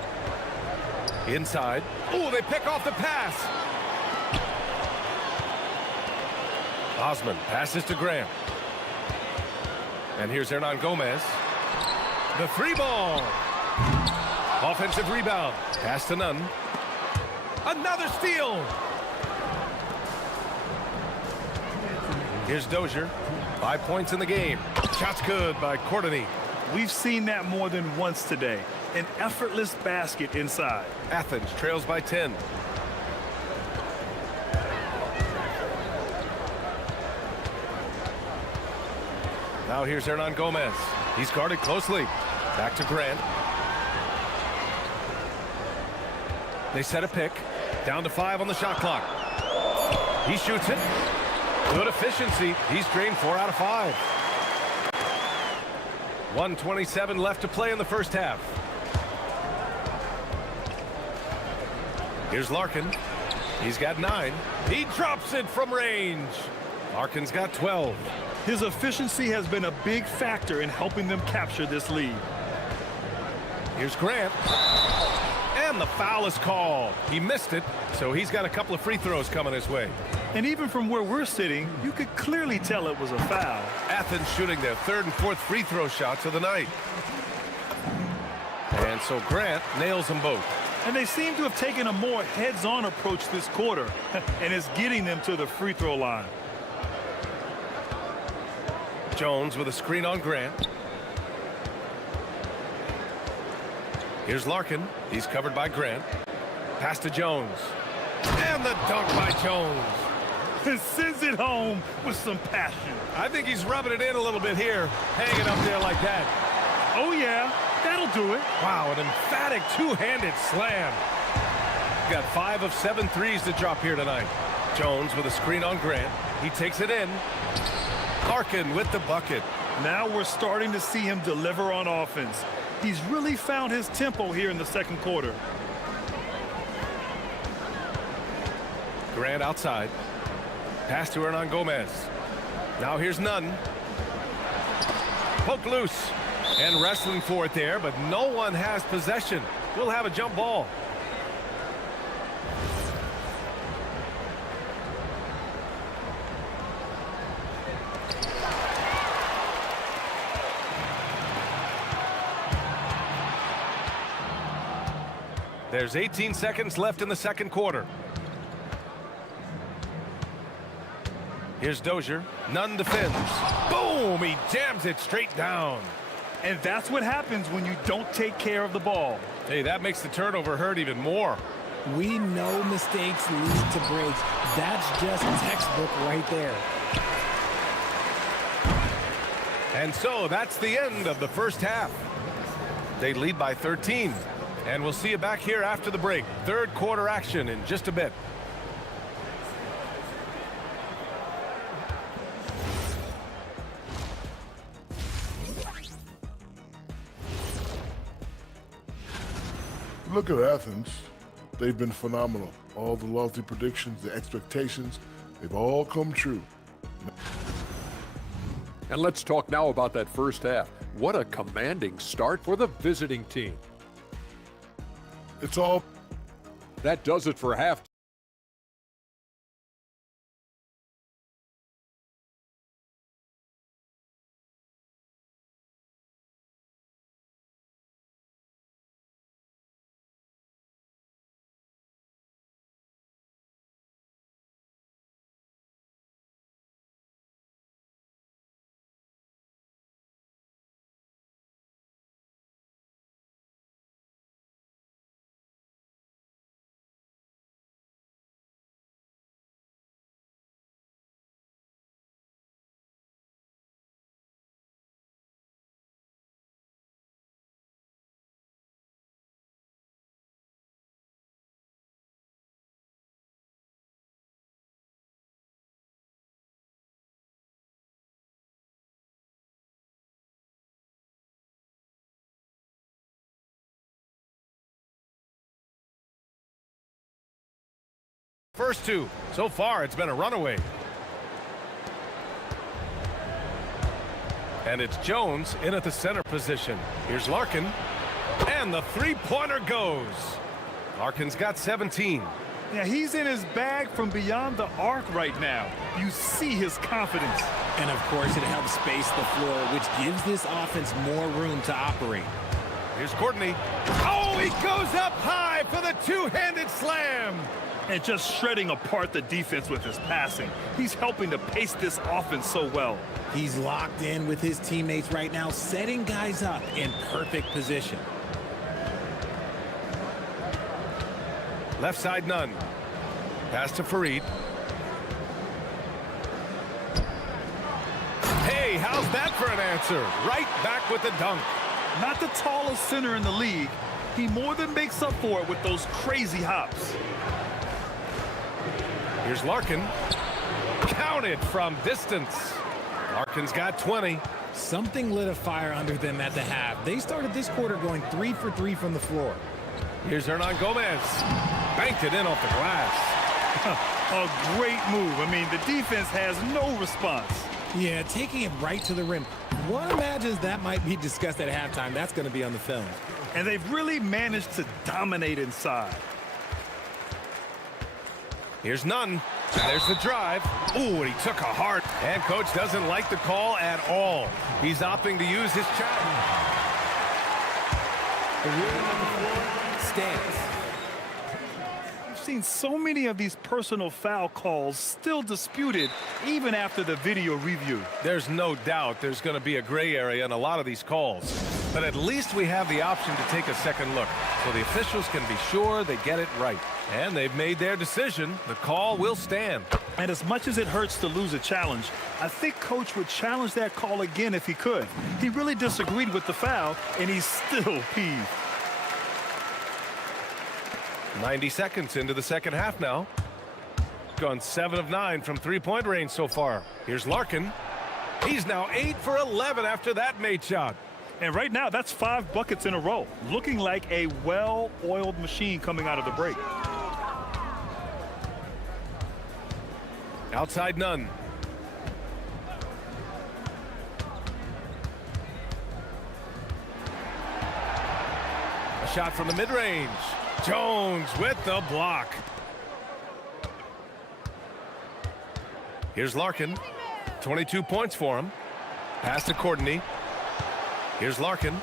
Inside. Oh, they pick off the pass. Osman passes to Grant. And here's Hernan Gomez. The 3-ball. Offensive rebound. Pass to none. Another steal. Here's Dozier. 5 points in the game. Shot's good by Courtney. We've seen that more than once today. An effortless basket inside. Athens trails by 10. Now here's Hernan Gomez. He's guarded closely. Back to Grant. They set a pick. Down to 5 on the shot clock. He shoots it. Good efficiency. He's drained 4 out of 5. 1:27 left to play in the first half. Here's Larkin. He's got 9. He drops it from range. Larkin's got 12. His efficiency has been a big factor in helping them capture this lead. Here's Grant. And the foul is called. He missed it, so he's got a couple of free throws coming his way. And even from where we're sitting, you could clearly tell it was a foul. Athens shooting their 3rd and 4th free throw shots of the night. And so Grant nails them both. And they seem to have taken a more heads-on approach this quarter, and it's getting them to the free throw line. Jones with a screen on Grant. Here's Larkin. He's covered by Grant. Pass to Jones. And the dunk by Jones. And sends it home with some passion. I think he's rubbing it in a little bit here. Hanging up there like that. Oh, yeah. That'll do it. Wow, an emphatic two-handed slam. Got 5 of 7 threes to drop here tonight. Jones with a screen on Grant. He takes it in. Larkin with the bucket. Now we're starting to see him deliver on offense. He's really found his tempo here in the second quarter. Grant outside. Pass to Hernan Gomez. Now here's Nunn. Poke loose. And wrestling for it there, but no one has possession. We'll have a jump ball. There's 18 seconds left in the second quarter. Here's Dozier. Nunn defends. Boom! He jams it straight down. And that's what happens when you don't take care of the ball. Hey, that makes the turnover hurt even more. We know mistakes lead to breaks. That's just textbook right there. And so that's the end of the first half. They lead by 13. And we'll see you back here after the break. Third quarter action in just a bit. Look at Athens. They've been phenomenal. All the lofty predictions, the expectations, they've all come true. And let's talk now about that first half. What a commanding start for the visiting team. It's all. That does it for half. First two. So far, it's been a runaway. And it's Jones in at the center position. Here's Larkin. And the three-pointer goes. Larkin's got 17. Yeah, he's in his bag from beyond the arc right now. You see his confidence. And of course, it helps space the floor, which gives this offense more room to operate. Here's Courtney. Oh, he goes up high for the two-handed slam. And just shredding apart the defense with his passing. He's helping to pace this offense so well. He's locked in with his teammates right now, setting guys up in perfect position. Left side, Nunn. Pass to Fareed. Hey, how's that for an answer? Right back with the dunk. Not the tallest center in the league. He more than makes up for it with those crazy hops. Here's Larkin. Counted from distance. Larkin's got 20. Something lit a fire under them at the half. They started this quarter going 3 for 3 from the floor. Here's Hernan Gomez. Banked it in off the glass. A great move. I mean, the defense has no response. Yeah, taking it right to the rim. One imagines that might be discussed at halftime. That's going to be on the film. And they've really managed to dominate inside. Here's Nunn. There's the drive. Ooh, and he took a hard. And coach doesn't like the call at all. He's opting to use his challenge. The ruling on the floor stands. We've seen so many of these personal foul calls still disputed even after the video review. There's no doubt there's going to be a gray area in a lot of these calls. But at least we have the option to take a second look, so the officials can be sure they get it right. And they've made their decision. The call will stand. And as much as it hurts to lose a challenge, I think Coach would challenge that call again if he could. He really disagreed with the foul, and he's still peeved. 90 seconds into the second half now. Gone 7 of 9 from three-point range so far. Here's Larkin. He's now 8 for 11 after that made shot. And right now, that's 5 buckets in a row, looking like a well-oiled machine coming out of the break. Outside Nunn. A shot from the mid-range. Jones with the block. Here's Larkin. 22 points for him. Pass to Courtney. Here's Larkin.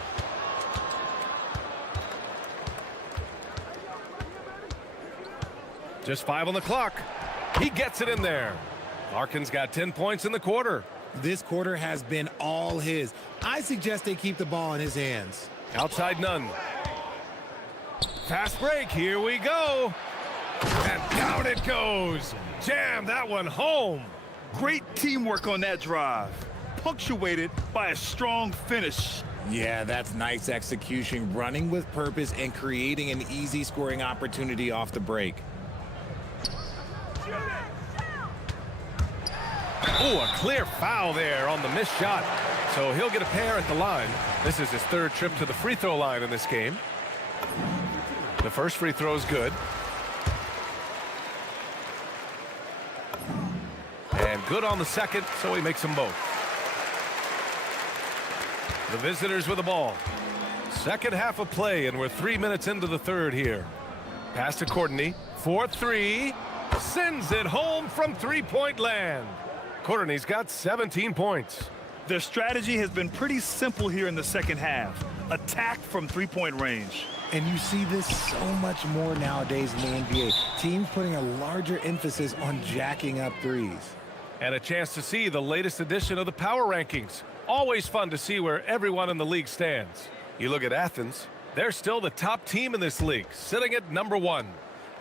Just 5 on the clock. He gets it in there. Larkin's got 10 points in the quarter. This quarter has been all his. I suggest they keep the ball in his hands. Outside Nunn. Fast break. Here we go. And down it goes. Jam that one home. Great teamwork on that drive, punctuated by a strong finish. Yeah, that's nice execution, running with purpose and creating an easy scoring opportunity off the break. Oh, a clear foul there on the missed shot. So he'll get a pair at the line. This is his 3rd trip to the free throw line in this game. The first free throw is good. And good on the second, so he makes them both. The visitors with the ball. Second half of play, and we're 3 minutes into the third here. Pass to Courtney. 4-3. Sends it home from three-point land. Courtney's got 17 points. Their strategy has been pretty simple here in the second half. Attack from three-point range. And you see this so much more nowadays in the NBA. Teams putting a larger emphasis on jacking up threes. And a chance to see the latest edition of the power rankings. Always fun to see where everyone in the league stands. You look at Athens, they're still the top team in this league, sitting at number 1.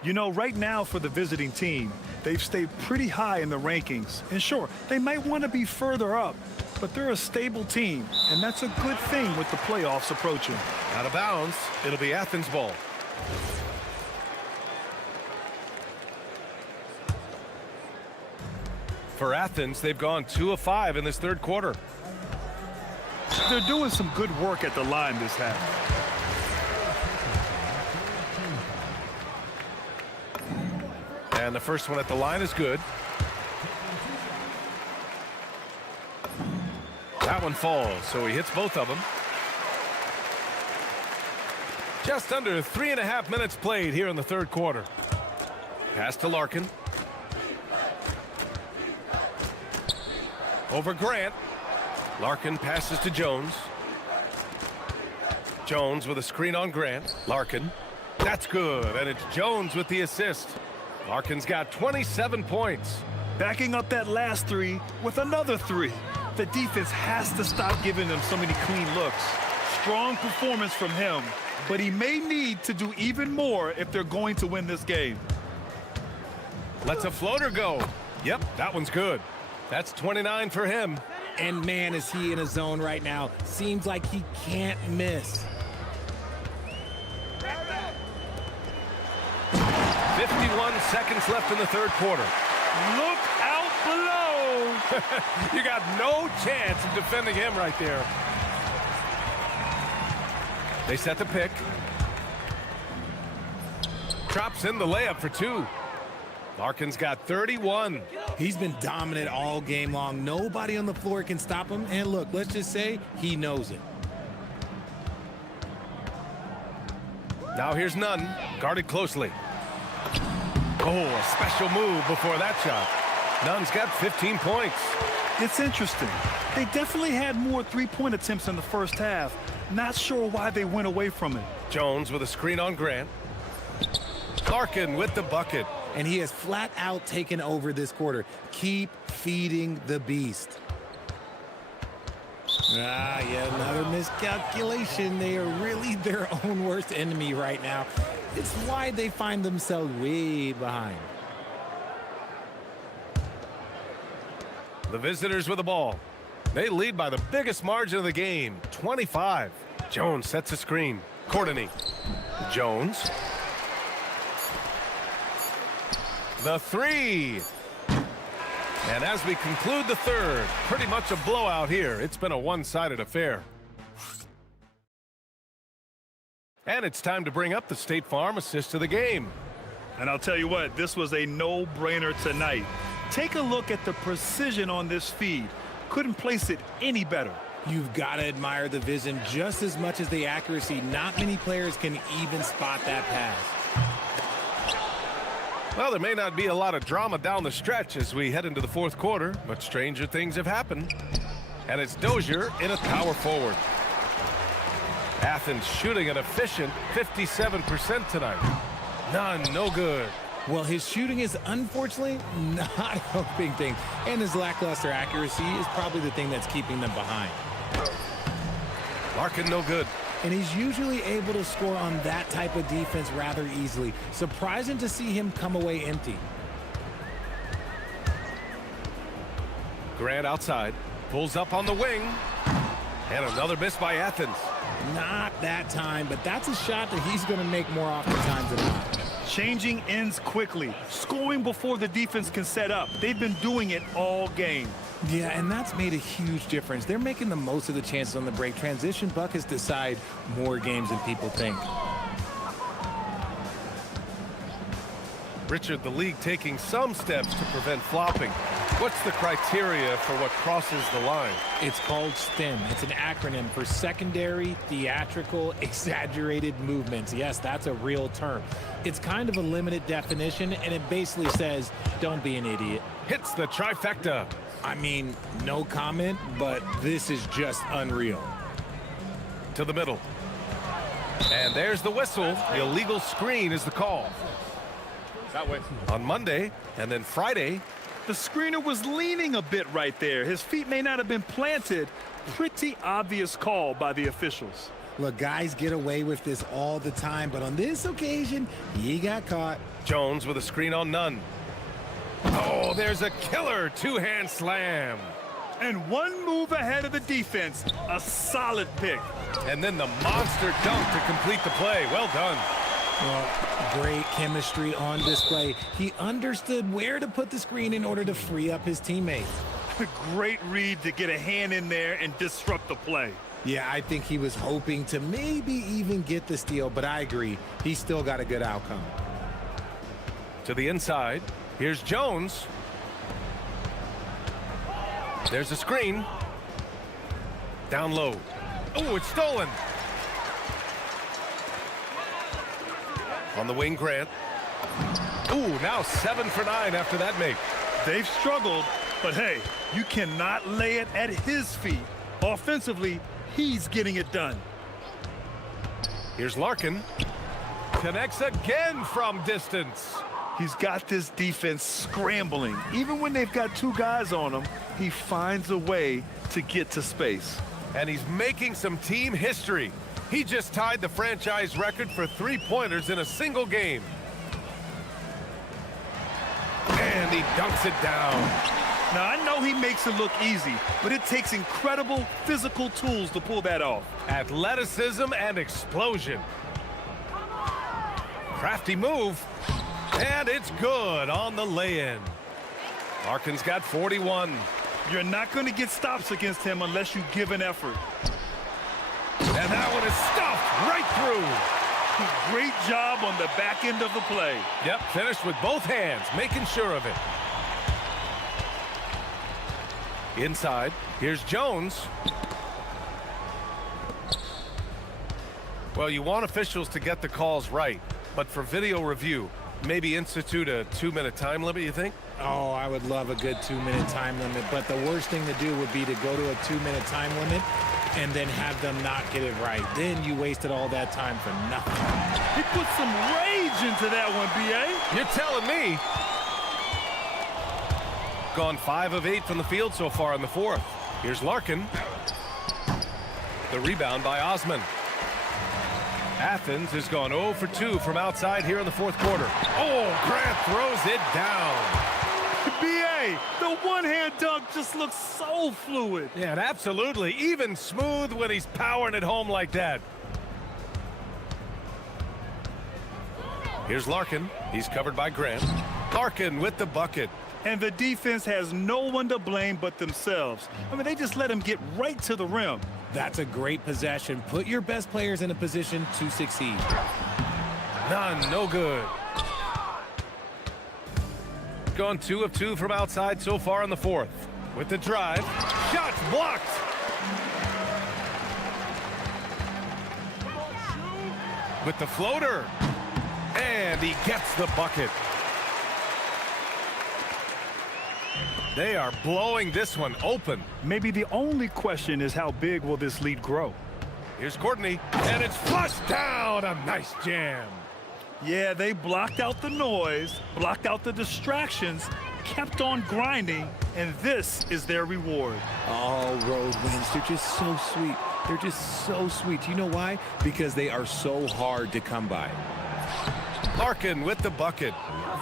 You know, right now for the visiting team, they've stayed pretty high in the rankings. And sure, they might want to be further up, but they're a stable team, and that's a good thing with the playoffs approaching. Out of bounds, it'll be Athens ball. For Athens, they've gone 2 of 5 in this third quarter. They're doing some good work at the line this half. And the first one at the line is good. That one falls, so he hits both of them. Just under 3.5 minutes played here in the third quarter. Pass to Larkin. Over Grant. Larkin passes to Jones. Jones with a screen on Grant. Larkin. That's good, and it's Jones with the assist. Larkin's got 27 points. Backing up that last three with another 3. The defense has to stop giving them so many clean looks. Strong performance from him, but he may need to do even more if they're going to win this game. Lets a floater go. Yep, that one's good. That's 29 for him. And man, is he in a zone right now. Seems like he can't miss. 51 seconds left in the third quarter. Look out below. You got no chance of defending him right there. They set the pick. Drops in the layup for 2. Larkin's got 31. He's been dominant all game long. Nobody on the floor can stop him. And look, let's just say he knows it. Now here's Nunn, guarded closely. Oh, a special move before that shot. Nunn's got 15 points. It's interesting. They definitely had more three-point attempts in the first half. Not sure why they went away from it. Jones with a screen on Grant. Larkin with the bucket. And he has flat out taken over this quarter. Keep feeding the beast. Yeah, another miscalculation. They are really their own worst enemy right now. It's why they find themselves way behind. The visitors with the ball. They lead by the biggest margin of the game, 25. Jones sets a screen. Courtney. Jones. The three. And as we conclude the third, pretty much a blowout here. It's been a one-sided affair. And it's time to bring up the State Farm assist of the game. And I'll tell you what, this was a no-brainer tonight. Take a look at the precision on this feed. Couldn't place it any better. You've got to admire the vision just as much as the accuracy. Not many players can even spot that pass. Well, there may not be a lot of drama down the stretch as we head into the fourth quarter, but stranger things have happened. And it's Dozier in a power forward. Athens shooting an efficient 57% tonight. None, no good. Well, his shooting is unfortunately not helping things. And his lackluster accuracy is probably the thing that's keeping them behind. Larkin, no good. And he's usually able to score on that type of defense rather easily. Surprising to see him come away empty. Grant outside. Pulls up on the wing. And another miss by Athens. Not that time, but that's a shot that he's going to make more oftentimes than not. Changing ends quickly. Scoring before the defense can set up. They've been doing it all game. Yeah, and that's made a huge difference. They're making the most of the chances on the break. Transition buckets decide more games than people think. Richard, the league taking some steps to prevent flopping. What's the criteria for what crosses the line? It's called STEM. It's an acronym for secondary, theatrical, exaggerated movements. Yes, that's a real term. It's kind of a limited definition, and it basically says, don't be an idiot. Hits the trifecta. I mean, no comment, but this is just unreal. To the middle. And there's the whistle. The illegal screen is the call. That way. On Monday, and then Friday. The screener was leaning a bit right there. His feet may not have been planted. Pretty obvious call by the officials. Look, guys get away with this all the time, but on this occasion, he got caught. Jones with a screen on Nunn. Oh, there's a killer two-hand slam. And one move ahead of the defense. A solid pick. And then the monster dunk to complete the play. Well done. Well, great chemistry on display. He understood where to put the screen in order to free up his teammates. Great read to get a hand in there and disrupt the play. Yeah, I think he was hoping to maybe even get the steal, but I agree. He still got a good outcome. To the inside. Here's Jones. There's a screen. Down low. Oh, it's stolen. On the wing, Grant. Ooh, now 7 for 9 after that make. They've struggled, but hey, you cannot lay it at his feet. Offensively, he's getting it done. Here's Larkin. Connects again from distance. He's got this defense scrambling. Even when they've got two guys on him, he finds a way to get to space. And he's making some team history. He just tied the franchise record for three-pointers in a single game. And he dunks it down. Now, I know he makes it look easy, but it takes incredible physical tools to pull that off. Athleticism and explosion. Crafty move. And it's good on the lay-in. Larkin's got 41. You're not going to get stops against him unless you give an effort. And that one is stuffed right through. Great job on the back end of the play. Yep, finished with both hands, making sure of it. Inside, here's Jones. Well, you want officials to get the calls right, but for video review, maybe institute a 2-minute time limit, you think? Oh, I would love a good 2-minute time limit, but the worst thing to do would be to go to a 2-minute time limit and then have them not get it right. Then you wasted all that time for nothing. He put some rage into that one, B.A. You're telling me. Gone 5 of 8 from the field so far in the fourth. Here's Larkin. The rebound by Osman. Athens has gone 0 for 2 from outside here in the fourth quarter. Oh, Grant throws it down. B.A., the one-hand dunk just looks so fluid. Yeah, and absolutely. Even smooth when he's powering it home like that. Here's Larkin. He's covered by Grant. Larkin with the bucket. And the defense has no one to blame but themselves. I mean, they just let him get right to the rim. That's a great possession. Put your best players in a position to succeed. None, no good. Gone 2 of 2 from outside so far in the fourth. With the drive, shots blocked. With the floater, and he gets the bucket. They are blowing this one open. Maybe the only question is how big will this lead grow? Here's Courtney, and it's flushed down. A nice jam. Yeah, they blocked out the noise, blocked out the distractions, kept on grinding, and this is their reward. All road wins. They're just so sweet. They're just so sweet. You know why? Because they are so hard to come by. Larkin with the bucket.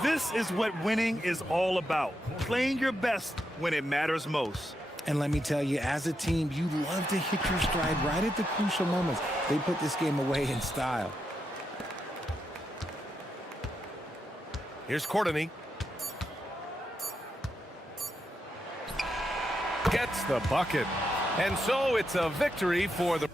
This is what winning is all about. Playing your best when it matters most. And let me tell you, as a team, you love to hit your stride right at the crucial moments. They put this game away in style. Here's Courtney. Gets the bucket. And so it's a victory for the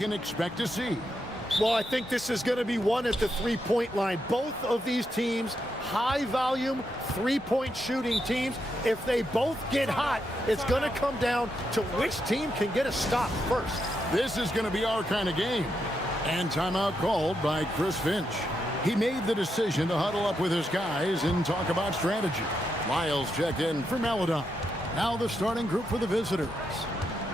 can expect to see. Well, I think this is going to be one at the three-point line. Both of these teams, high-volume, three-point shooting teams. If they both get hot, it's going to come down to which team can get a stop first. This is going to be our kind of game. And timeout called by Chris Finch. He made the decision to huddle up with his guys and talk about strategy. Lyles checked in for Maladon. Now the starting group for the visitors.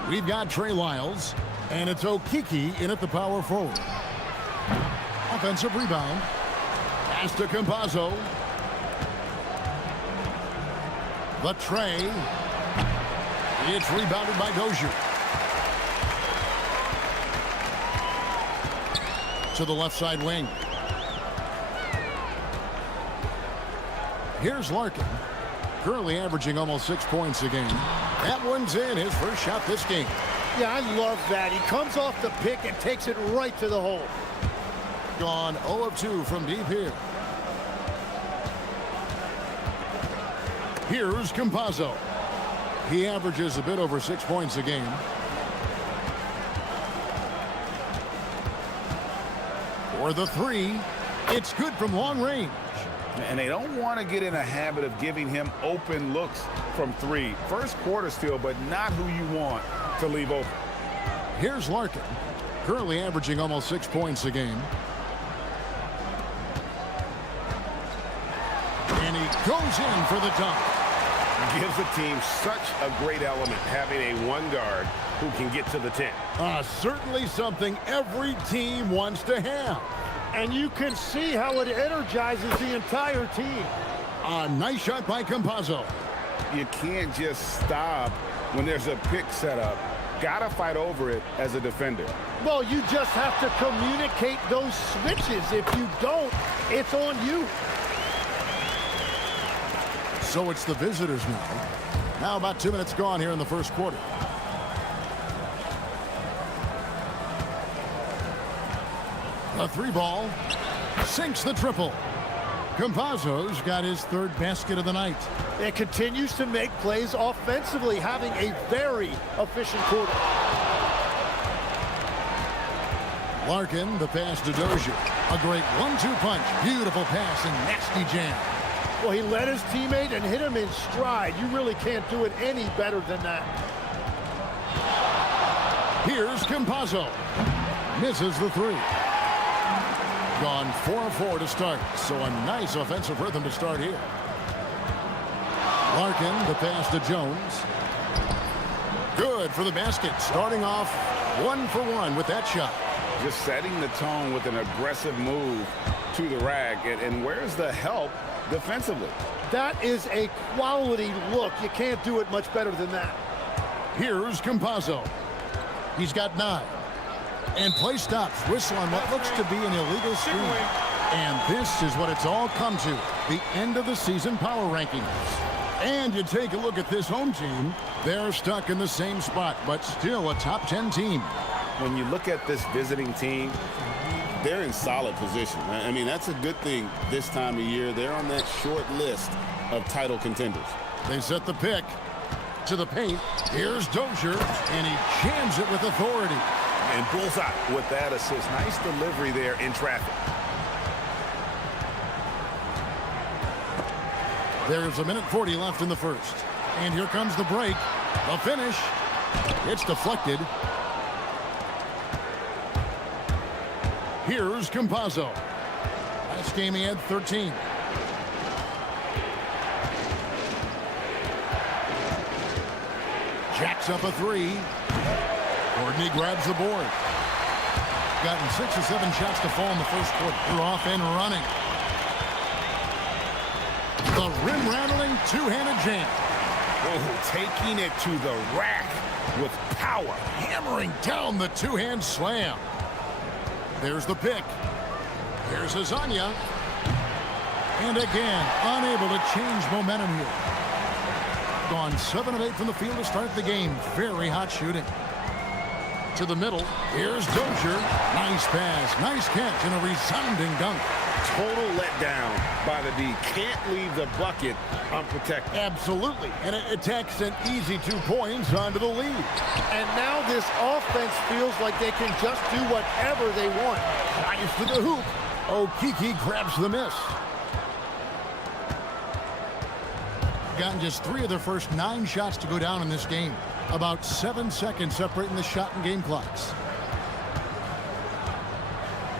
We've got Trey Lyles, and it's Okiki in at the power forward. Offensive rebound. Pass to Campazzo. The Trey. It's rebounded by Dozier. To the left side wing. Here's Larkin. Currently averaging almost 6 points a game. That one's in, his first shot this game. Yeah, I love that. He comes off the pick and takes it right to the hole. Gone 0 of 2 from deep here. Here's Campazzo. He averages a bit over 6 points a game. For the three, it's good from long range. And they don't want to get in a habit of giving him open looks from three. First quarter still, but not who you want to leave open. Here's Larkin, currently averaging almost 6 points a game. And he goes in for the dunk. Gives the team such a great element having a one guard who can get to the 10. Certainly something every team wants to have. And you can see how it energizes the entire team. A nice shot by Campazzo. You can't just stop when there's a pick set up. Gotta fight over it as a defender. Well, you just have to communicate those switches. If you don't, it's on you. So it's the visitors now. Now about 2 minutes gone here in the first quarter. A three ball sinks the triple. Campazzo's got his third basket of the night. It continues to make plays offensively, having a very efficient quarter. Larkin, the pass to Dozier. A great 1-2 punch. Beautiful pass and nasty jam. Well, he led his teammate and hit him in stride. You really can't do it any better than that. Here's Campazzo. Misses the three. Gone 4 of 4 to start. So a nice offensive rhythm to start here. Larkin, the pass to Jones. Good for the basket. Starting off 1 for 1 with that shot. Just setting the tone with an aggressive move to the rack. And where's the help defensively? That is a quality look. You can't do it much better than that. Here's Campazzo. He's got 9. And play stops. Whistle on what looks to be an illegal screen. And this is what it's all come to. The end of the season power rankings. And you take a look at this home team. They're stuck in the same spot, but still a top 10 team. When you look at this visiting team, they're in solid position. I mean, that's a good thing this time of year. They're on that short list of title contenders. They set the pick to the paint. Here's Dozier, and he jams it with authority. And bullseye with that assist. Nice delivery there in traffic. There's 1:40 left in the first. And here comes the break. The finish. It's deflected. Here's Campazzo. Last game he had 13. Jacks up a three. Courtney grabs the board. Gotten 6 or 7 shots to fall in the first quarter. They're off and running. The rim-rattling two-handed jam. Oh, taking it to the rack with power. Hammering down the two-hand slam. There's the pick. There's Hazanya. And again, unable to change momentum here. Gone 7 of 8 from the field to start the game. Very hot shooting. To the middle. Here's Dozier. Nice pass. Nice catch and a resounding dunk. Total letdown by the D. Can't leave the bucket unprotected. Absolutely. And it takes an easy 2 points onto the lead. And now this offense feels like they can just do whatever they want. Nice to the hoop. Okeke grabs the miss. Gotten just 3 of their first 9 shots to go down in this game. About 7 seconds separating the shot and game clocks.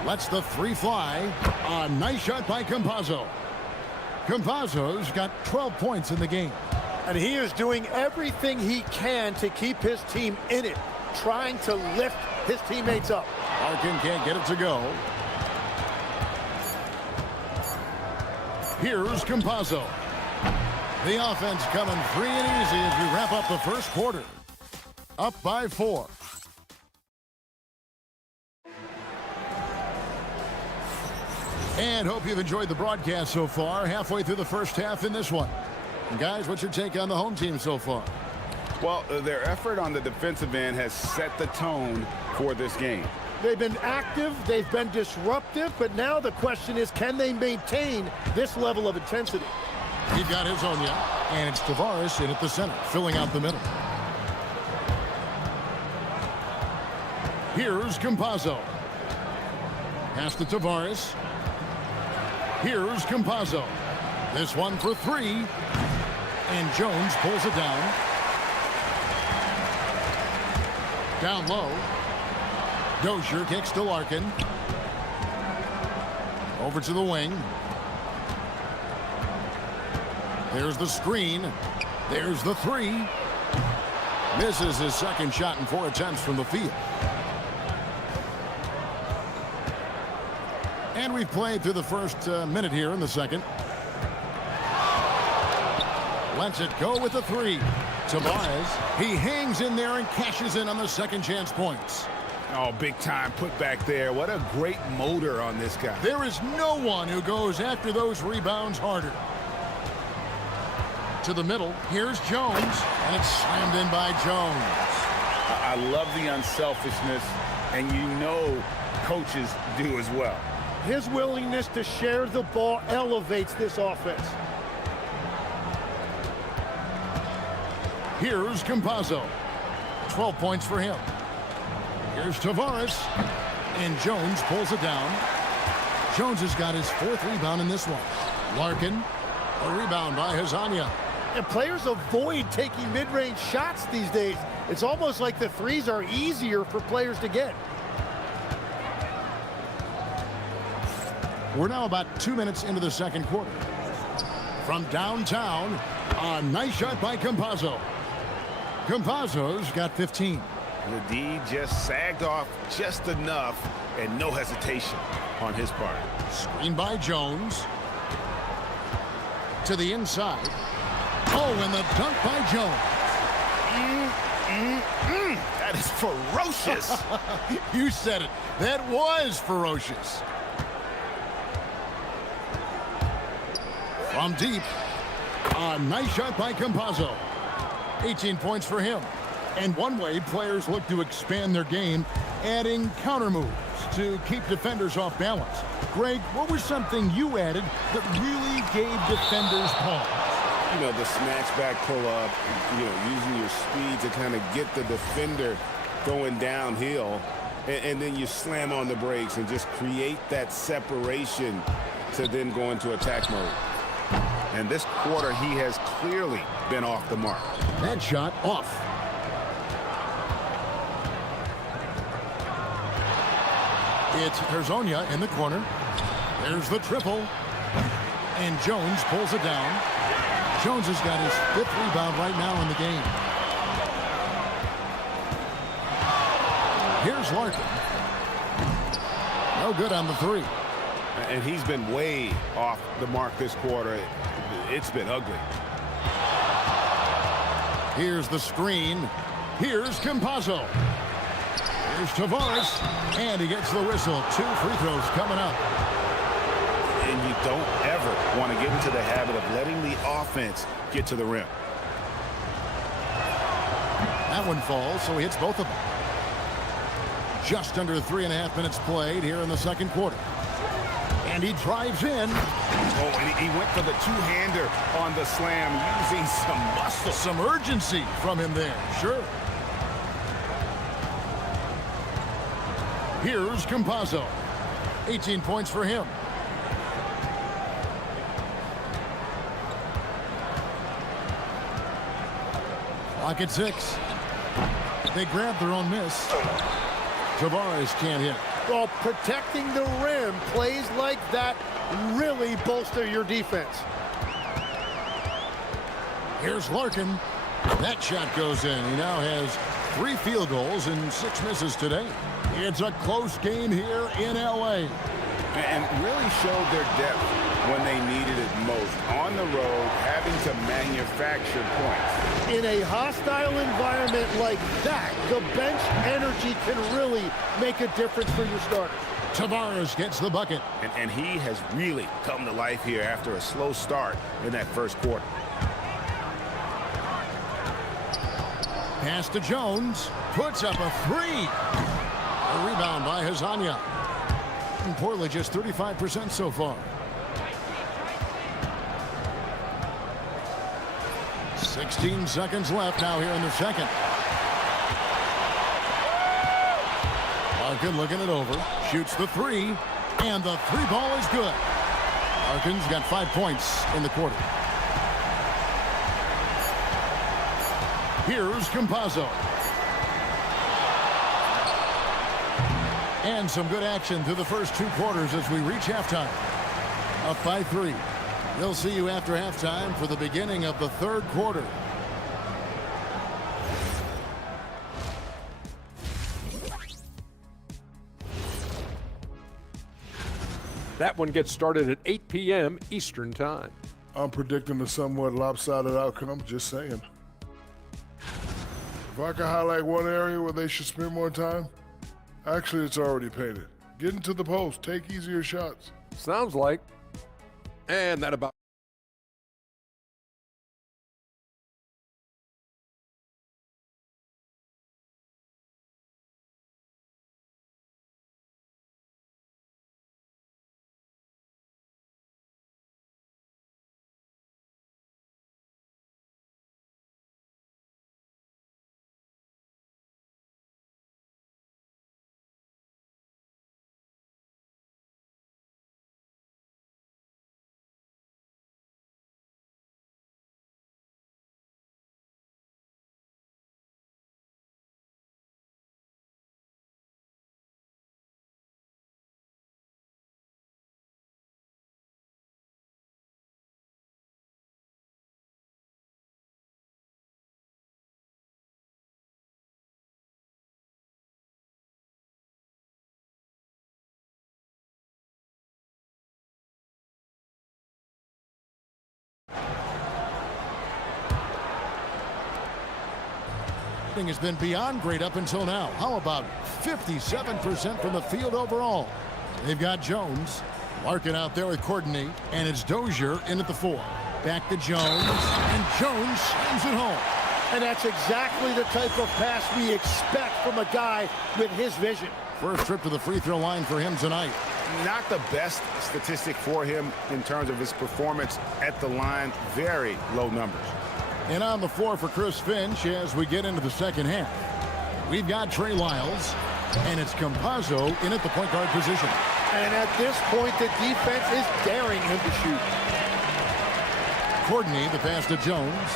Lets the 3 fly. A nice shot by Campazzo. Campazzo's got 12 points in the game. And he is doing everything he can to keep his team in it, trying to lift his teammates up. Larkin can't get it to go. Here's Campazzo. The offense coming free and easy as we wrap up the first quarter. Up by 4. And hope you've enjoyed the broadcast so far. Halfway through the first half in this one. And guys, what's your take on the home team so far? Well, their effort on the defensive end has set the tone for this game. They've been active, they've been disruptive, but now the question is, can they maintain this level of intensity? He got his own, yeah. And it's Tavares in at the center, filling out the middle. Here's Campazzo. Pass to Tavares. Here's Campazzo. This one for 3. And Jones pulls it down. Down low. Dozier kicks to Larkin. Over to the wing. There's the screen. There's the 3. Misses his second shot in 4 attempts from the field. And we've played through the first minute here in the second. Lets it go with the 3. Tavares, he hangs in there and cashes in on the second chance points. Oh, big time put back there. What a great motor on this guy. There is no one who goes after those rebounds harder. To the middle, here's Jones, and it's slammed in by Jones. I love the unselfishness, and you know coaches do as well. His willingness to share the ball elevates this offense. Here's Campazzo. 12 points for him. Here's Tavares. And Jones pulls it down. Jones has got his 4th rebound in this one. Larkin. A rebound by Hazania. And players avoid taking mid-range shots these days. It's almost like the 3s are easier for players to get. We're now about 2 minutes into the second quarter. From downtown, a nice shot by Campazzo. Campazzo's got 15. The D just sagged off just enough and no hesitation on his part. Screen by Jones. To the inside. Oh, and the dunk by Jones. That is ferocious. You said it. That was ferocious. From deep. A nice shot by Campazzo. 18 points for him. And one way players look to expand their game, adding counter moves to keep defenders off balance. Greg, what was something you added that really gave defenders pause? You know, the snatch back pull up, you know, using your speed to kind of get the defender going downhill, and then you slam on the brakes and just create that separation to then go into attack mode. And this quarter, he has clearly been off the mark. That shot off. It's Herzonia in the corner. There's the triple. And Jones pulls it down. Jones has got his 5th rebound right now in the game. Here's Larkin. No good on the 3. And he's been way off the mark this quarter. It's been ugly. Here's the screen. Here's Campazzo. Here's Tavares. And he gets the whistle. 2 free throws coming up. And you don't ever want to get into the habit of letting the offense get to the rim. That one falls, so he hits both of them. Just under 3.5 minutes played here in the second quarter. And he drives in. Oh, and he went for the two-hander on the slam, using some muscle. Some urgency from him there, sure. Here's Campazzo. 18 points for him. Clock at 6. They grab their own miss. Tavares can't hit. Well, protecting the rim, plays like that really bolster your defense. Here's Larkin. That shot goes in. He now has 3 field goals and 6 misses today. It's a close game here in L.A. And really showed their depth when they needed it most. On the road, having to manufacture points. In a hostile environment like that, the bench energy can really make a difference for your starters. Tavares gets the bucket. And he has really come to life here after a slow start in that first quarter. Pass to Jones. Puts up a 3. A rebound by Hazanya. And Portland just 35% so far. 16 seconds left now here in the second. Larkin looking it over. Shoots the 3. And the 3 ball is good. Larkin's got 5 points in the quarter. Here's Campazzo. And some good action through the first 2 quarters as we reach halftime. Up by 3. They'll see you after halftime for the beginning of the third quarter. That one gets started at 8 p.m. Eastern Time. I'm predicting a somewhat lopsided outcome, just saying. If I could highlight one area where they should spend more time, actually it's already painted. Get into the post, take easier shots. Sounds like. And that about. Has been beyond great up until now. How about 57% from the field overall? They've got Jones. Larkin out there with Courtney. And it's Dozier in at the 4. Back to Jones. And Jones slams it home. And that's exactly the type of pass we expect from a guy with his vision. First trip to the free throw line for him tonight. Not the best statistic for him in terms of his performance at the line. Very low numbers. And on the floor for Chris Finch as we get into the second half. We've got Trey Lyles, and it's Campazzo in at the point guard position. And at this point, the defense is daring him to shoot. Courtney, the pass to Jones.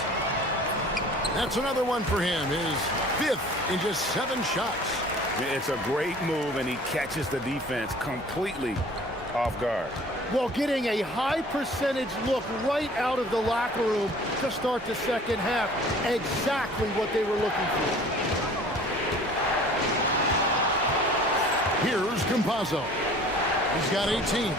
That's another one for him, his 5th in just 7 shots. It's a great move, and he catches the defense completely off guard. Well, getting a high percentage look right out of the locker room to start the second half. Exactly what they were looking for. Here's Campazzo. He's got 18.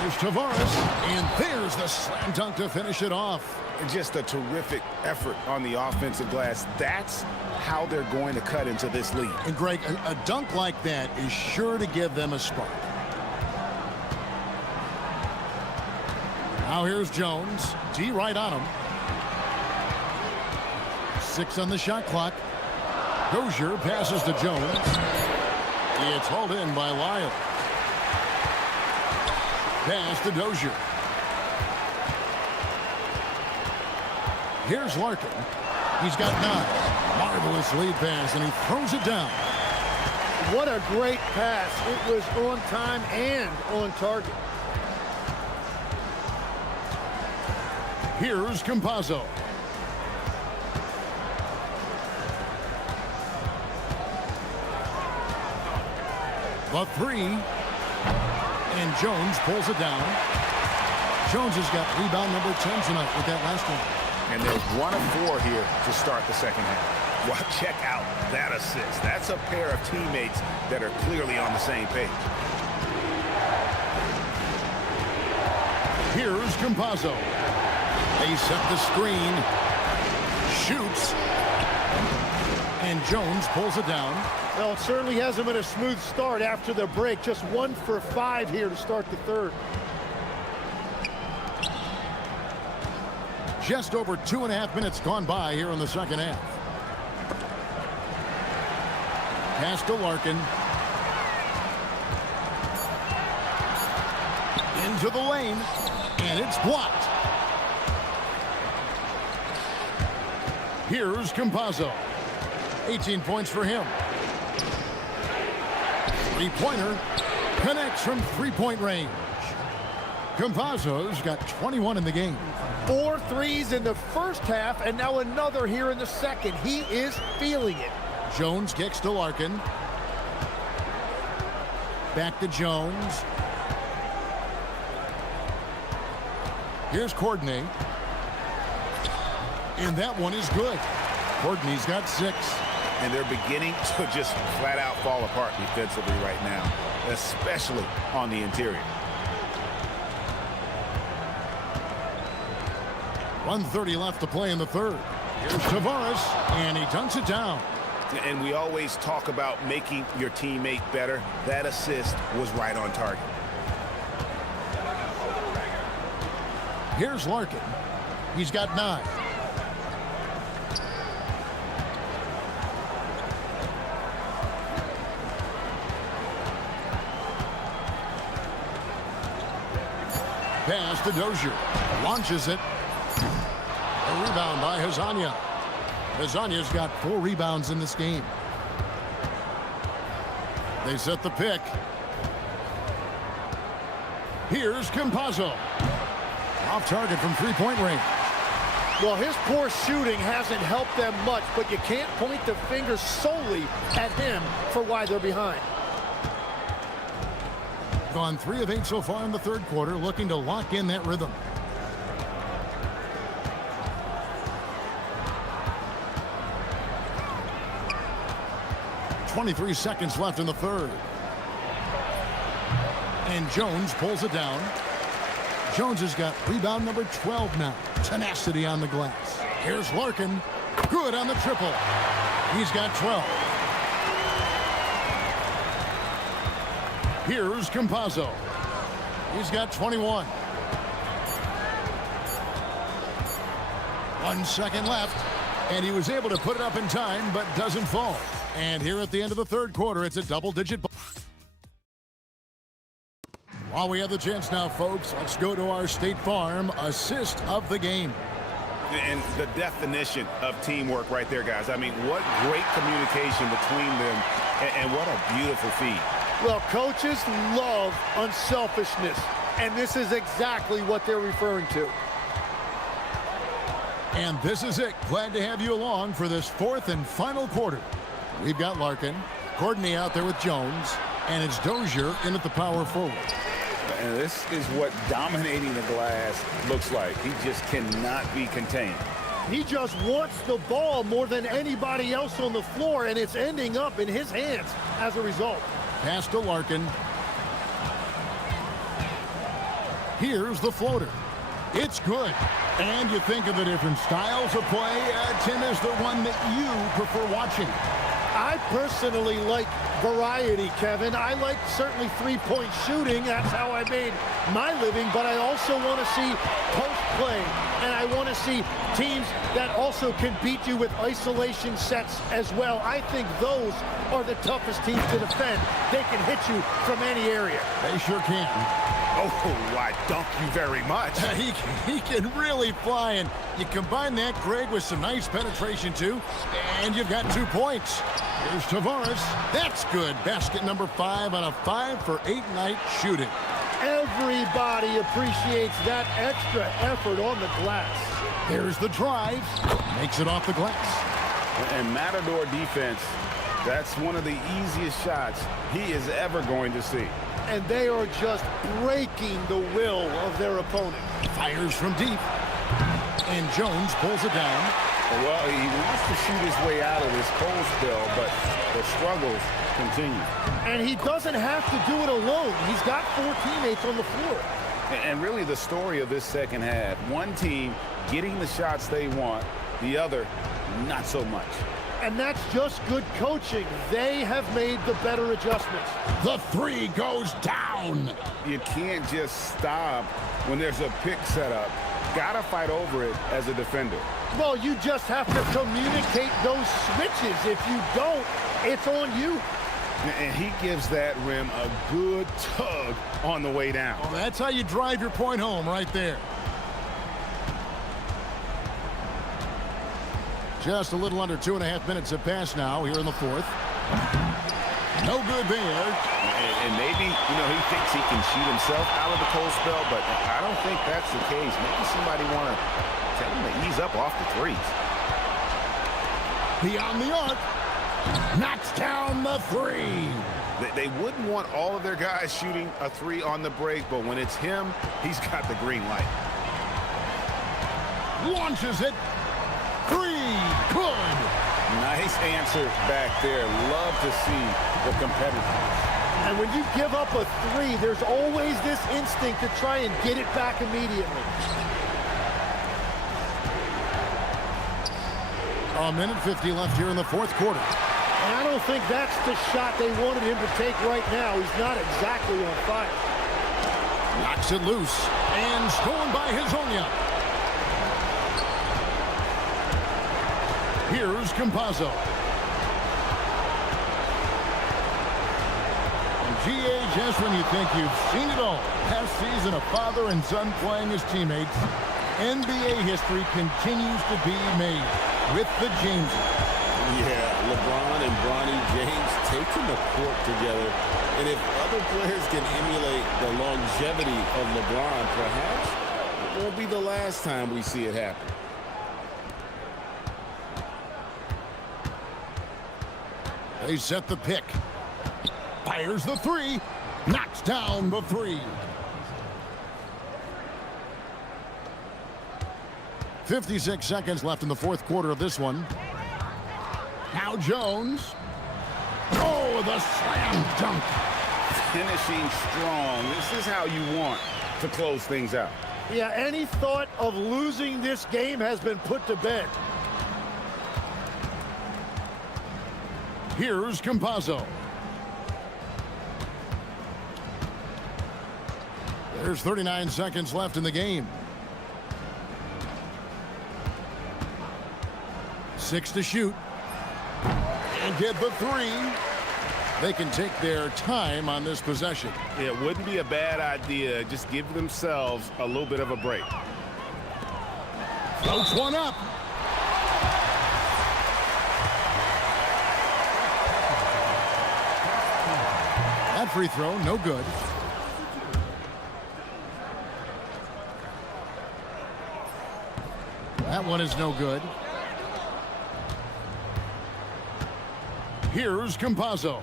Here's Tavares. And there's the slam dunk to finish it off. Just a terrific effort on the offensive glass. That's how they're going to cut into this lead. And Greg, a dunk like that is sure to give them a spark. Now here's Jones. D right on him. 6 on the shot clock. Dozier passes to Jones. It's hauled in by Lyle. Pass to Dozier. Here's Larkin. He's got 9. Marvelous lead pass, and he throws it down. What a great pass. It was on time and on target. Here's Campazzo. The 3. And Jones pulls it down. Jones has got rebound number 10 tonight with that last one. And there's 1 of 4 here to start the second half. Well, check out that assist. That's a pair of teammates that are clearly on the same page. Here's Campazzo. They set the screen. Shoots. And Jones pulls it down. Well, it certainly hasn't been a smooth start after the break. Just 1 for 5 here to start the third. Just over 2.5 minutes gone by here in the second half. Pass to Larkin. Into the lane. And it's blocked. Here's Campazzo. 18 points for him. Three-pointer. Connects from three-point range. Campazzo's got 21 in the game. 4 threes in the first half, and now another here in the second. He is feeling it. Jones kicks to Larkin. Back to Jones. Here's Courtney. And that one is good. Courtney's got 6. And they're beginning to just flat out fall apart defensively right now, especially on the interior. 1:30 left to play in the third. Here's Tavares, and he dunks it down. And we always talk about making your teammate better. That assist was right on target. Here's Larkin. He's got 9. Pass to Dozier. Launches it. A rebound by Hazanya. Hazanya's got 4 rebounds in this game. They set the pick. Here's Campazzo. Off target from three-point range. Well, his poor shooting hasn't helped them much, but you can't point the finger solely at him for why they're behind. Gone 3 of 8 so far in the third quarter, looking to lock in that rhythm. .23 seconds left in the third. And Jones pulls it down. Jones has got rebound number 12 now. Tenacity on the glass. Here's Larkin. Good on the triple. He's got 12. Here's Campazzo. He's got 21. 1 second left. And he was able to put it up in time, but doesn't fall. And here at the end of the third quarter, it's a double-digit. While we have the chance now, folks, let's go to our State Farm assist of the game. And the definition of teamwork right there, guys. I mean, what great communication between them, and what a beautiful feed. Well, coaches love unselfishness, and this is exactly what they're referring to. And this is it. Glad to have you along for this fourth and final quarter. We've got Larkin, Courtney out there with Jones, and it's Dozier in at the power forward. And this is what dominating the glass looks like. He just cannot be contained. He just wants the ball more than anybody else on the floor, and it's ending up in his hands as a result. Pass to Larkin. Here's the floater. It's good. And you think of the different styles of play. Tim is the one that you prefer watching. I personally like variety, Kevin. I like certainly three-point shooting. That's how I made my living, but I also want to see post play, and I want to see teams that also can beat you with isolation sets as well. I think those are the toughest teams to defend. They can hit you from any area. They sure can. Oh, I dunk you very much. He can really fly, and you combine that, Greg, with some nice penetration, too, and you've got 2 points. Here's Tavares. That's good. Basket number 5 on a 5-for-8 night shooting. Everybody appreciates that extra effort on the glass. Here's the drive. Makes it off the glass. And Matador defense, that's one of the easiest shots he is ever going to see. And they are just breaking the will of their opponent. Fires from deep. And Jones pulls it down. Well, he wants to shoot his way out of this cold spell, but the struggles continue. And he doesn't have to do it alone. He's got 4 teammates on the floor. And really the story of this second half, one team getting the shots they want, the other not so much. And that's just good coaching. They have made the better adjustments. The 3 goes down. You can't just stop when there's a pick set up. Gotta fight over it as a defender. Well, you just have to communicate those switches. If you don't, it's on you. And he gives that rim a good tug on the way down. Well, that's how you drive your point home right there. Just a little under 2.5 minutes have passed now here in the 4th. No good there. And maybe, he thinks he can shoot himself out of the cold spell, but I don't think that's the case. Maybe somebody want to tell him to ease up off the threes. Beyond the arc. Knocks down the 3. They wouldn't want all of their guys shooting a 3 on the break, but when it's him, he's got the green light. Launches it. 3. Good. Nice answer back there. Love to see the competitiveness. And when you give up a 3, there's always this instinct to try and get it back immediately. A minute 50 left here in the 4th quarter. And I don't think that's the shot they wanted him to take right now. He's not exactly on fire. Knocks it loose. And stolen by Hezonja. Here's Campazzo. And GA, just when you think you've seen it all, past season of father and son playing as teammates, NBA history continues to be made with the Jameses. Yeah, LeBron and Bronny James taking the court together. And if other players can emulate the longevity of LeBron, perhaps it won't be the last time we see it happen. They set the pick. Fires the 3. Knocks down the 3. 56 seconds left in the 4th quarter of this one. Now Jones. Oh, the slam dunk. Finishing strong. This is how you want to close things out. Yeah, any thought of losing this game has been put to bed. Here's Campazzo. There's 39 seconds left in the game. 6 to shoot. And get the 3. They can take their time on this possession. It wouldn't be a bad idea. Just give themselves a little bit of a break. Floats one up. That free throw, no good. That one is no good. Here's Campazzo.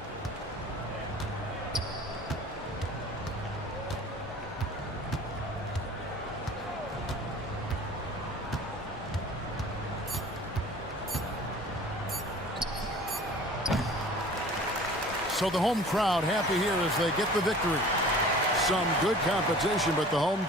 So the home crowd happy here as they get the victory. Some good competition, but the home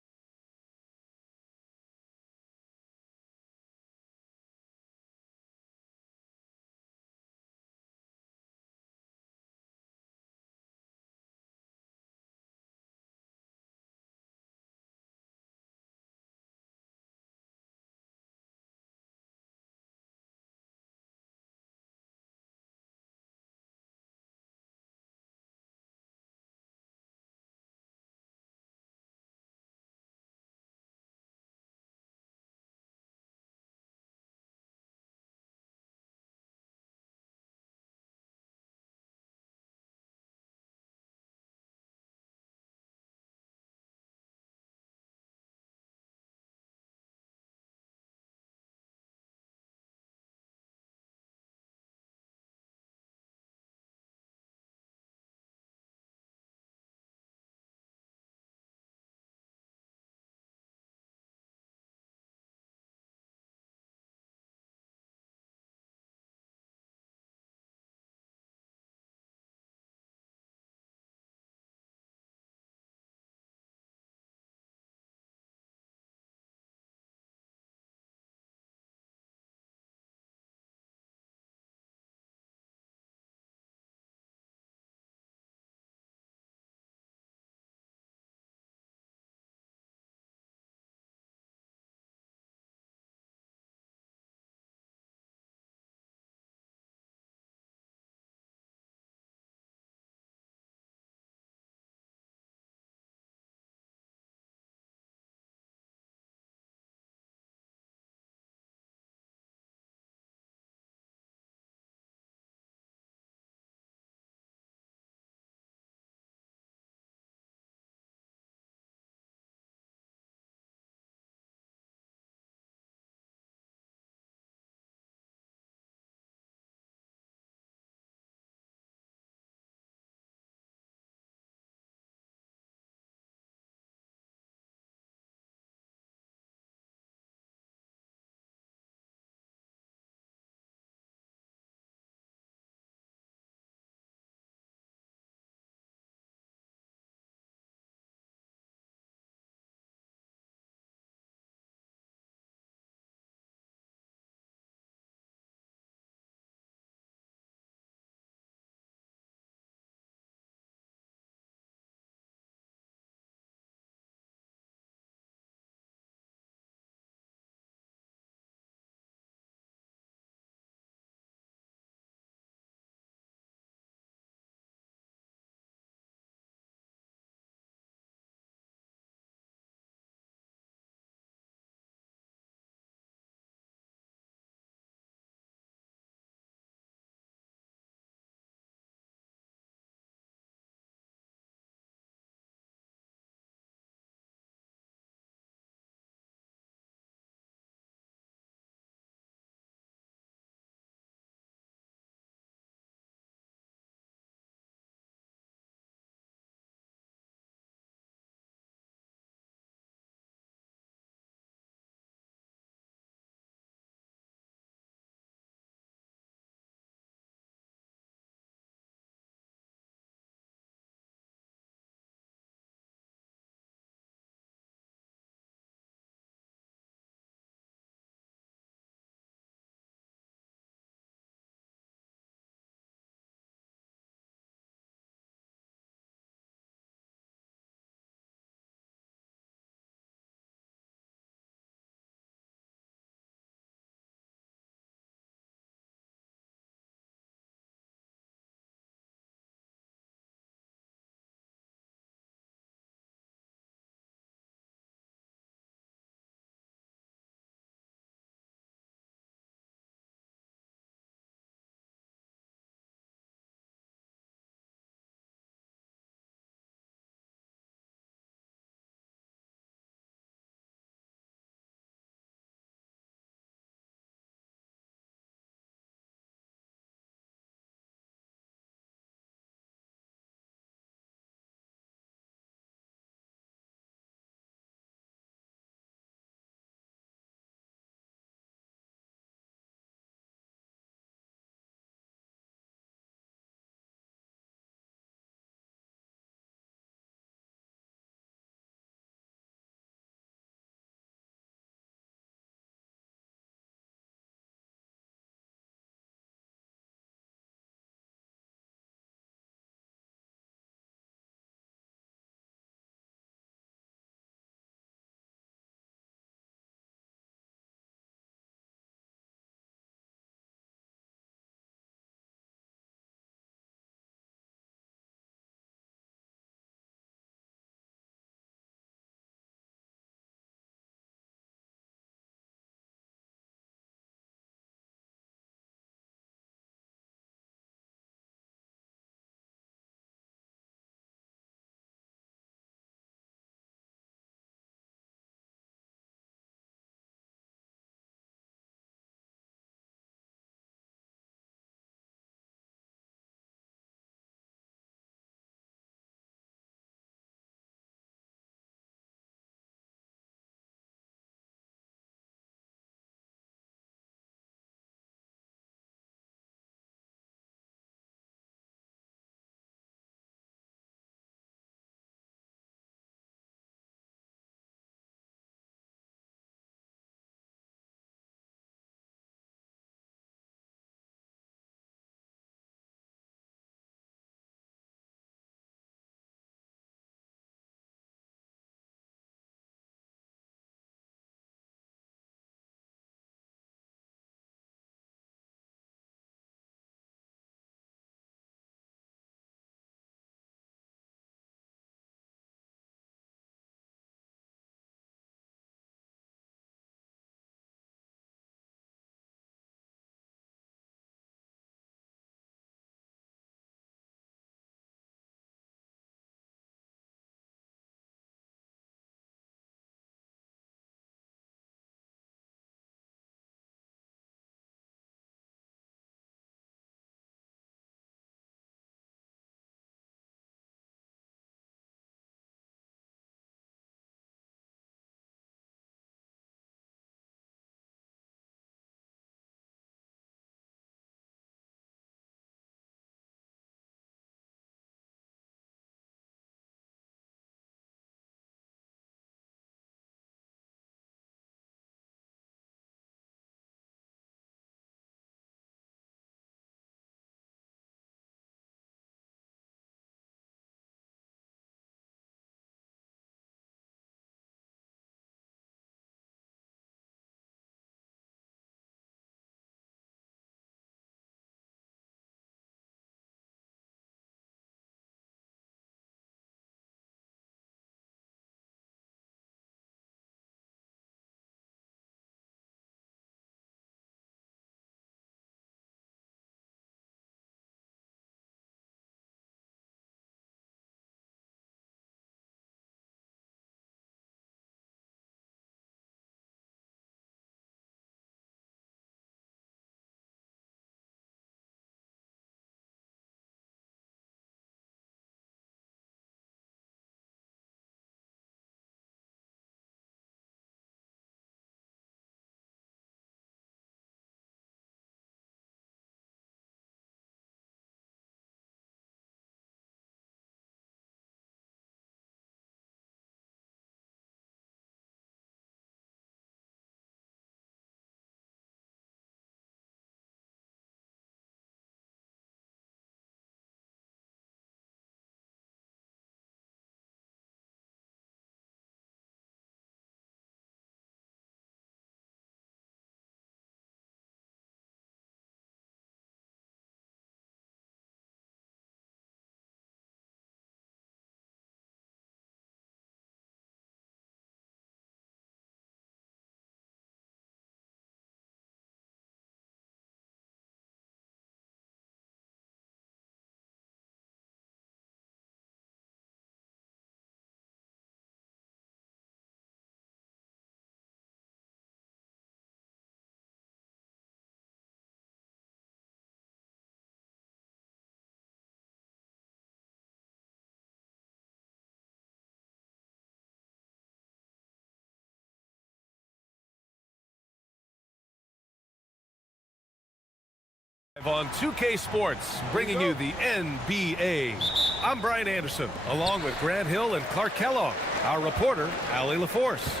On 2K Sports, bringing you the NBA. I'm Brian Anderson, along with Grant Hill and Clark Kellogg, our reporter, Allie LaForce.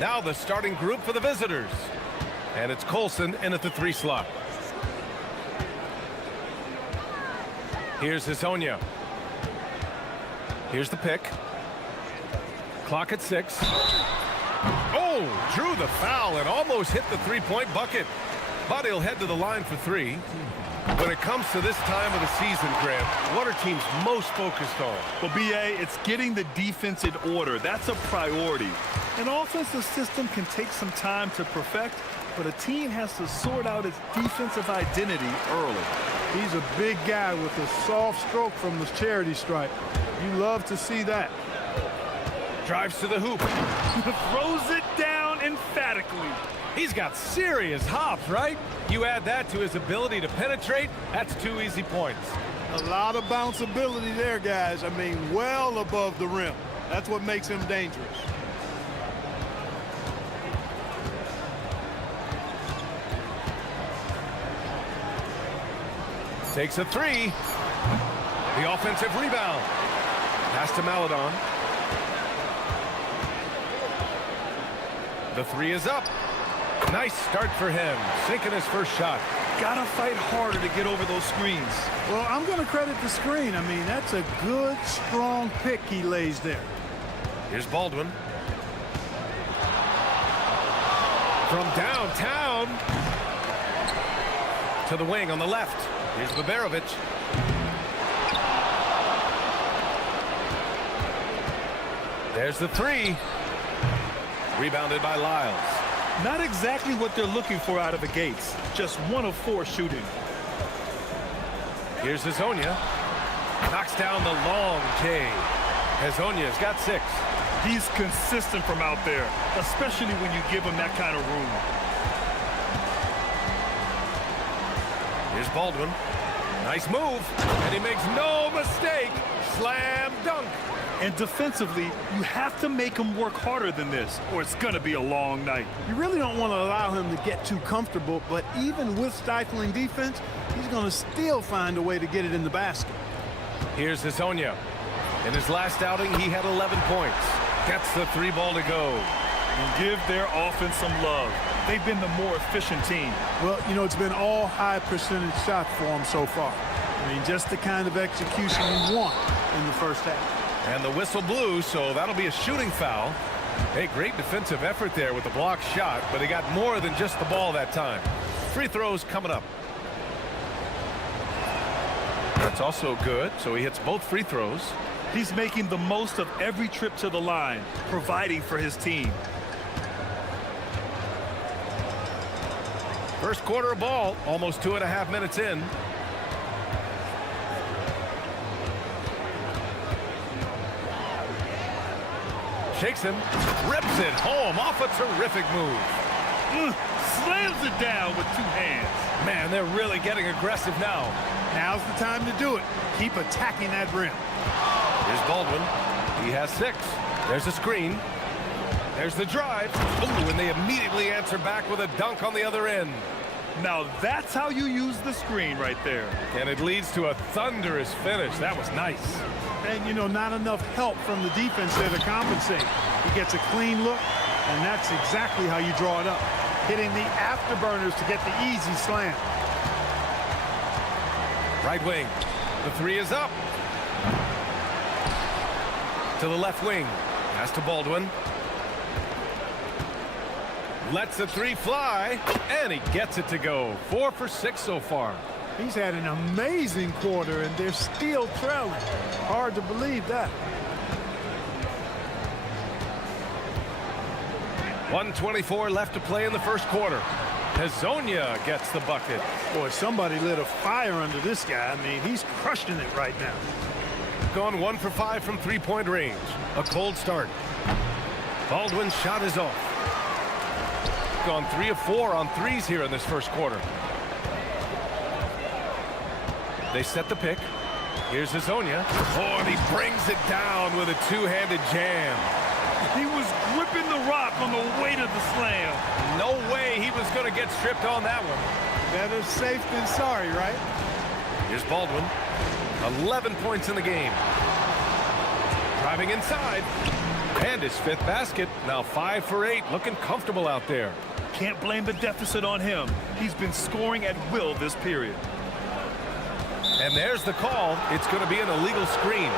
Now the starting group for the visitors. And it's Colson in at the 3 slot. Here's Hazonia. Here's the pick. Clock at 6. Oh, drew the foul and almost hit the three-point bucket. But he'll head to the line for 3. When it comes to this time of the season, Grant, what are teams most focused on? Well, B.A., it's getting the defense in order. That's a priority. An offensive system can take some time to perfect, but a team has to sort out its defensive identity early. He's a big guy with a soft stroke from the charity stripe. You love to see that. Drives to the hoop. Throws it down emphatically. He's got serious hops, right? You add that to his ability to penetrate, that's 2 easy points. A lot of bounce ability there, guys. I mean, well above the rim. That's what makes him dangerous. Takes a 3. The offensive rebound. Pass to Maladon. The 3 is up. Nice start for him, sinking his first shot. Gotta fight harder to get over those screens. Well, I'm going to credit the screen. I mean, that's a good, strong pick he lays there. Here's Baldwin. From downtown to the wing on the left. Here's Baberovic. There's the 3. Rebounded by Lyles. Not exactly what they're looking for out of the gates. Just 1 of 4 shooting. Here's Hazonia. Knocks down the long J. Hazonia's got 6. He's consistent from out there, especially when you give him that kind of room. Here's Baldwin. Nice move. And he makes no mistake. Slam dunk. And defensively, you have to make him work harder than this, or it's going to be a long night. You really don't want to allow him to get too comfortable, but even with stifling defense, he's going to still find a way to get it in the basket. Here's Hazonia. In his last outing, he had 11 points. Gets the 3 ball to go. And give their offense some love. They've been the more efficient team. Well, you know, it's been all high percentage shots for him so far. I mean, just the kind of execution you want in the first half. And the whistle blew, so that'll be a shooting foul. Hey, great defensive effort there with the block shot, but he got more than just the ball that time. Free throws coming up. That's also good, so he hits both free throws. He's making the most of every trip to the line, providing for his team. First quarter of ball, almost 2.5 minutes in. Shakes him, rips it home off a terrific move. Slams it down with 2 hands. Man, they're really getting aggressive now. Now's the time to do it. Keep attacking that rim. Here's Baldwin. He has 6. There's a screen. There's the drive. Ooh, and they immediately answer back with a dunk on the other end. Now that's how you use the screen right there. And it leads to a thunderous finish. That was nice. And, you know, not enough help from the defense there to compensate. He gets a clean look, and that's exactly how you draw it up. Hitting the afterburners to get the easy slam. Right wing. The 3 is up. To the left wing. Pass to Baldwin. Lets the 3 fly, and he gets it to go. 4 for 6 so far. He's had an amazing quarter, and they're still trailing. Hard to believe that. 1:24 left to play in the first quarter. Hazonia gets the bucket. Boy, somebody lit a fire under this guy. I mean, he's crushing it right now. Gone 1 for 5 from 3-point range. A cold start. Baldwin's shot is off. Gone 3 of 4 on 3s here in this first quarter. They set the pick. Here's Hazonia. Oh, and he brings it down with a 2-handed jam. He was gripping the rock on the way to the slam. No way he was going to get stripped on that one. Better safe than sorry, right? Here's Baldwin. 11 points in the game. Driving inside. And his 5th basket. Now 5 for 8. Looking comfortable out there. Can't blame the deficit on him. He's been scoring at will this period. And there's the call. It's going to be an illegal screen.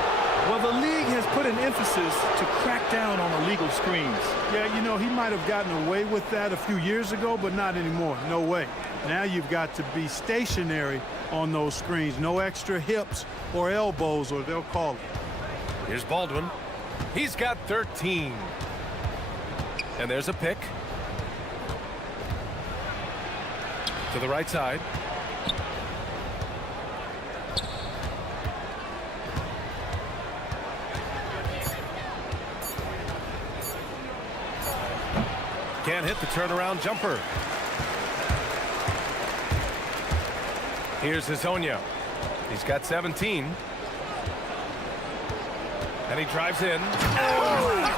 Well, the league has put an emphasis to crack down on illegal screens. Yeah, you know, he might have gotten away with that a few years ago, but not anymore. No way. Now you've got to be stationary on those screens. No extra hips or elbows, or they'll call it. Here's Baldwin. He's got 13. And there's a pick. To the right side. Can't hit the turnaround jumper. Here's Hezonja. He's got 17. And he drives in. Oh!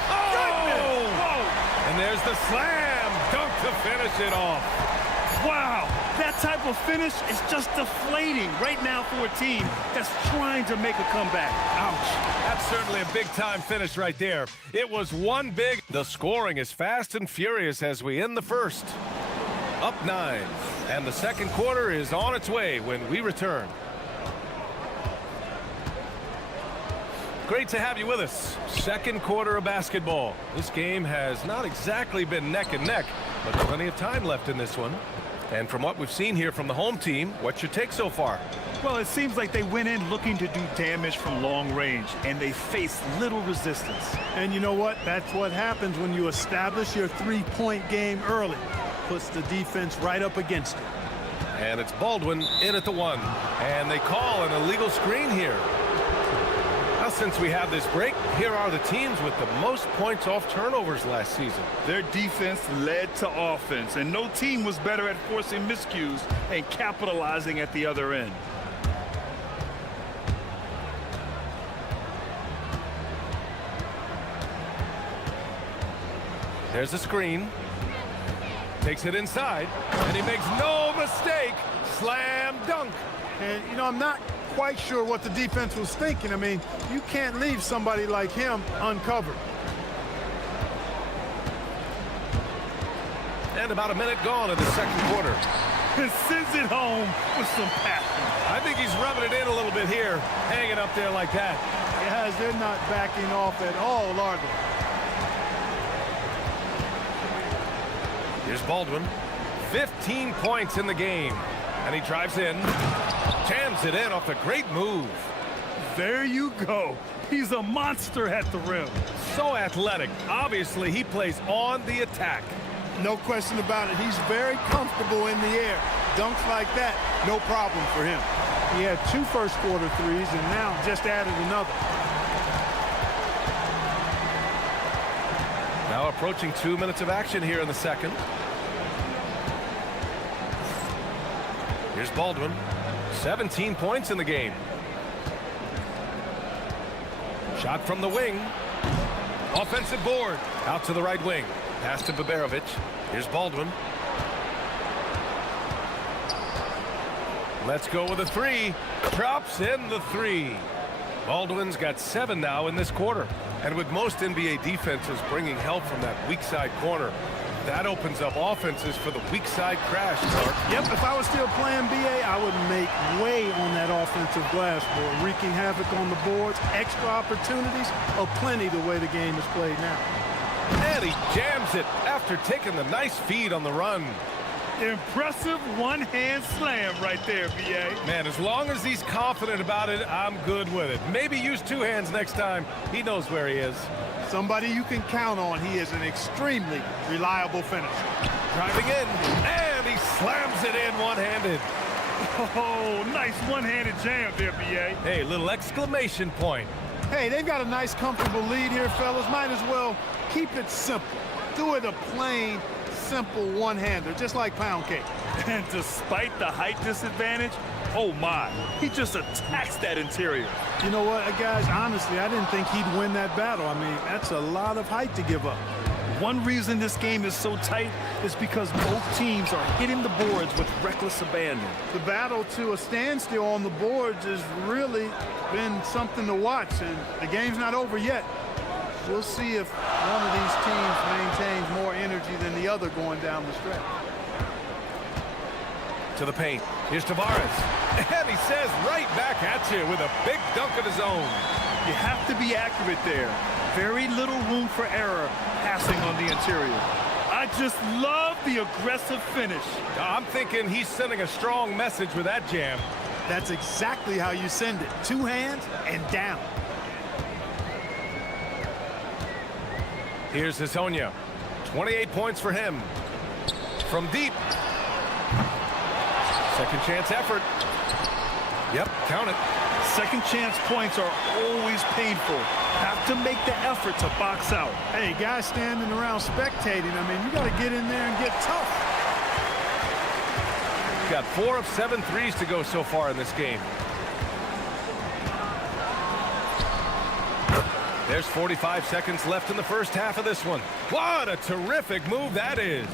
And there's the slam dunk to finish it off. Wow, that type of finish is just deflating right now for a team that's trying to make a comeback. Ouch. That's certainly a big-time finish right there. It was one big... The scoring is fast and furious as we end the first. Up 9. And the second quarter is on its way when we return. Great to have you with us. Second quarter of basketball. This game has not exactly been neck and neck, but plenty of time left in this one. And from what we've seen here from the home team, what's your take so far? Well, it seems like they went in looking to do damage from long range, and they faced little resistance. And you know what? That's what happens when you establish your three-point game early. Puts the defense right up against it. And it's Baldwin in at the 1. And they call an illegal screen here. Now, since we have this break, here are the teams with the most points off turnovers last season. Their defense led to offense, and no team was better at forcing miscues and capitalizing at the other end. There's a screen. Takes it inside, and he makes no mistake. Slam dunk. And, you know, I'm not quite sure what the defense was thinking. I mean, you can't leave somebody like him uncovered. And about a minute gone in the second quarter. And sends it home with some passion. I think he's rubbing it in a little bit here, hanging up there like that. Guys, they're not backing off at all, are they? Here's Baldwin. 15 points in the game. And he drives in. Jams it in off a great move. There you go. He's a monster at the rim. So athletic. Obviously, he plays on the attack. No question about it. He's very comfortable in the air. Dunks like that, no problem for him. He had 2 first-quarter threes and now just added another. Now approaching 2 minutes of action here in the second. Here's Baldwin. 17 points in the game. Shot from the wing. Offensive board. Out to the right wing. Pass to Baberovic. Here's Baldwin. Let's go with a 3. Drops in the 3. Baldwin's got 7 now in this quarter. And with most NBA defenses bringing help from that weak side corner, that opens up offenses for the weak side crash, Clark. Yep, if I was still playing BA, I would make way on that offensive glass board, wreaking havoc on the boards. Extra opportunities are plenty the way the game is played now. And he jams it after taking the nice feed on the run. Impressive one-hand slam right there, B.A. Man, as long as he's confident about it, I'm good with it. Maybe use 2 hands next time. He knows where he is. Somebody you can count on. He is an extremely reliable finisher. Driving in, and he slams it in one-handed. Oh, nice one-handed jam there, B.A. Hey, little exclamation point. Hey, they've got a nice, comfortable lead here, fellas. Might as well keep it simple. Do it a plain, simple one-hander, just like pound cake. And despite the height disadvantage, oh my, he just attacks that interior. You know what, guys, honestly, I didn't think he'd win that battle. I mean, that's a lot of height to give up. One reason this game is so tight is because both teams are hitting the boards with reckless abandon. The battle to a standstill on the boards has really been something to watch, and the game's not over yet. We'll see if one of these teams maintains more energy than the other going down the stretch. To the paint. Here's Tavares. And he says right back at you with a big dunk of his own. You have to be accurate there. Very little room for error passing on the interior. I just love the aggressive finish. I'm thinking he's sending a strong message with that jam. That's exactly how you send it. Two hands and down. Here's Hazonia. 28 points for him. From deep. Second chance effort. Yep, count it. Second chance points are always painful. Have to make the effort to box out. Hey, guys standing around spectating, I mean, you got to get in there and get tough. Got 4 of 7 threes to go so far in this game. There's 45 seconds left in the first half of this one. What a terrific move that is.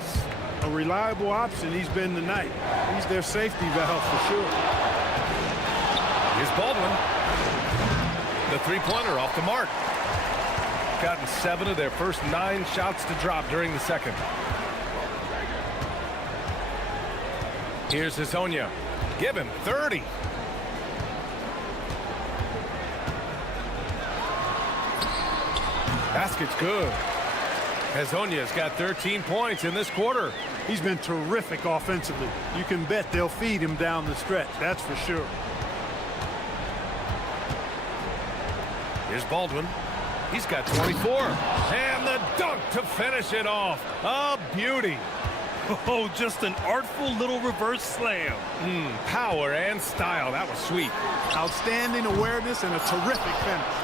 A reliable option he's been tonight. He's their safety valve for sure. Here's Baldwin. The three-pointer off the mark. Gotten 7 of their first 9 shots to drop during the second. Here's Hazonia. Give him 30. Basket's good. Hazonia's got 13 points in this quarter. He's been terrific offensively. You can bet they'll feed him down the stretch, that's for sure. Here's Baldwin. He's got 24. And the dunk to finish it off. A beauty. Oh, just an artful little reverse slam. Power and style. That was sweet. Outstanding awareness and a terrific finish.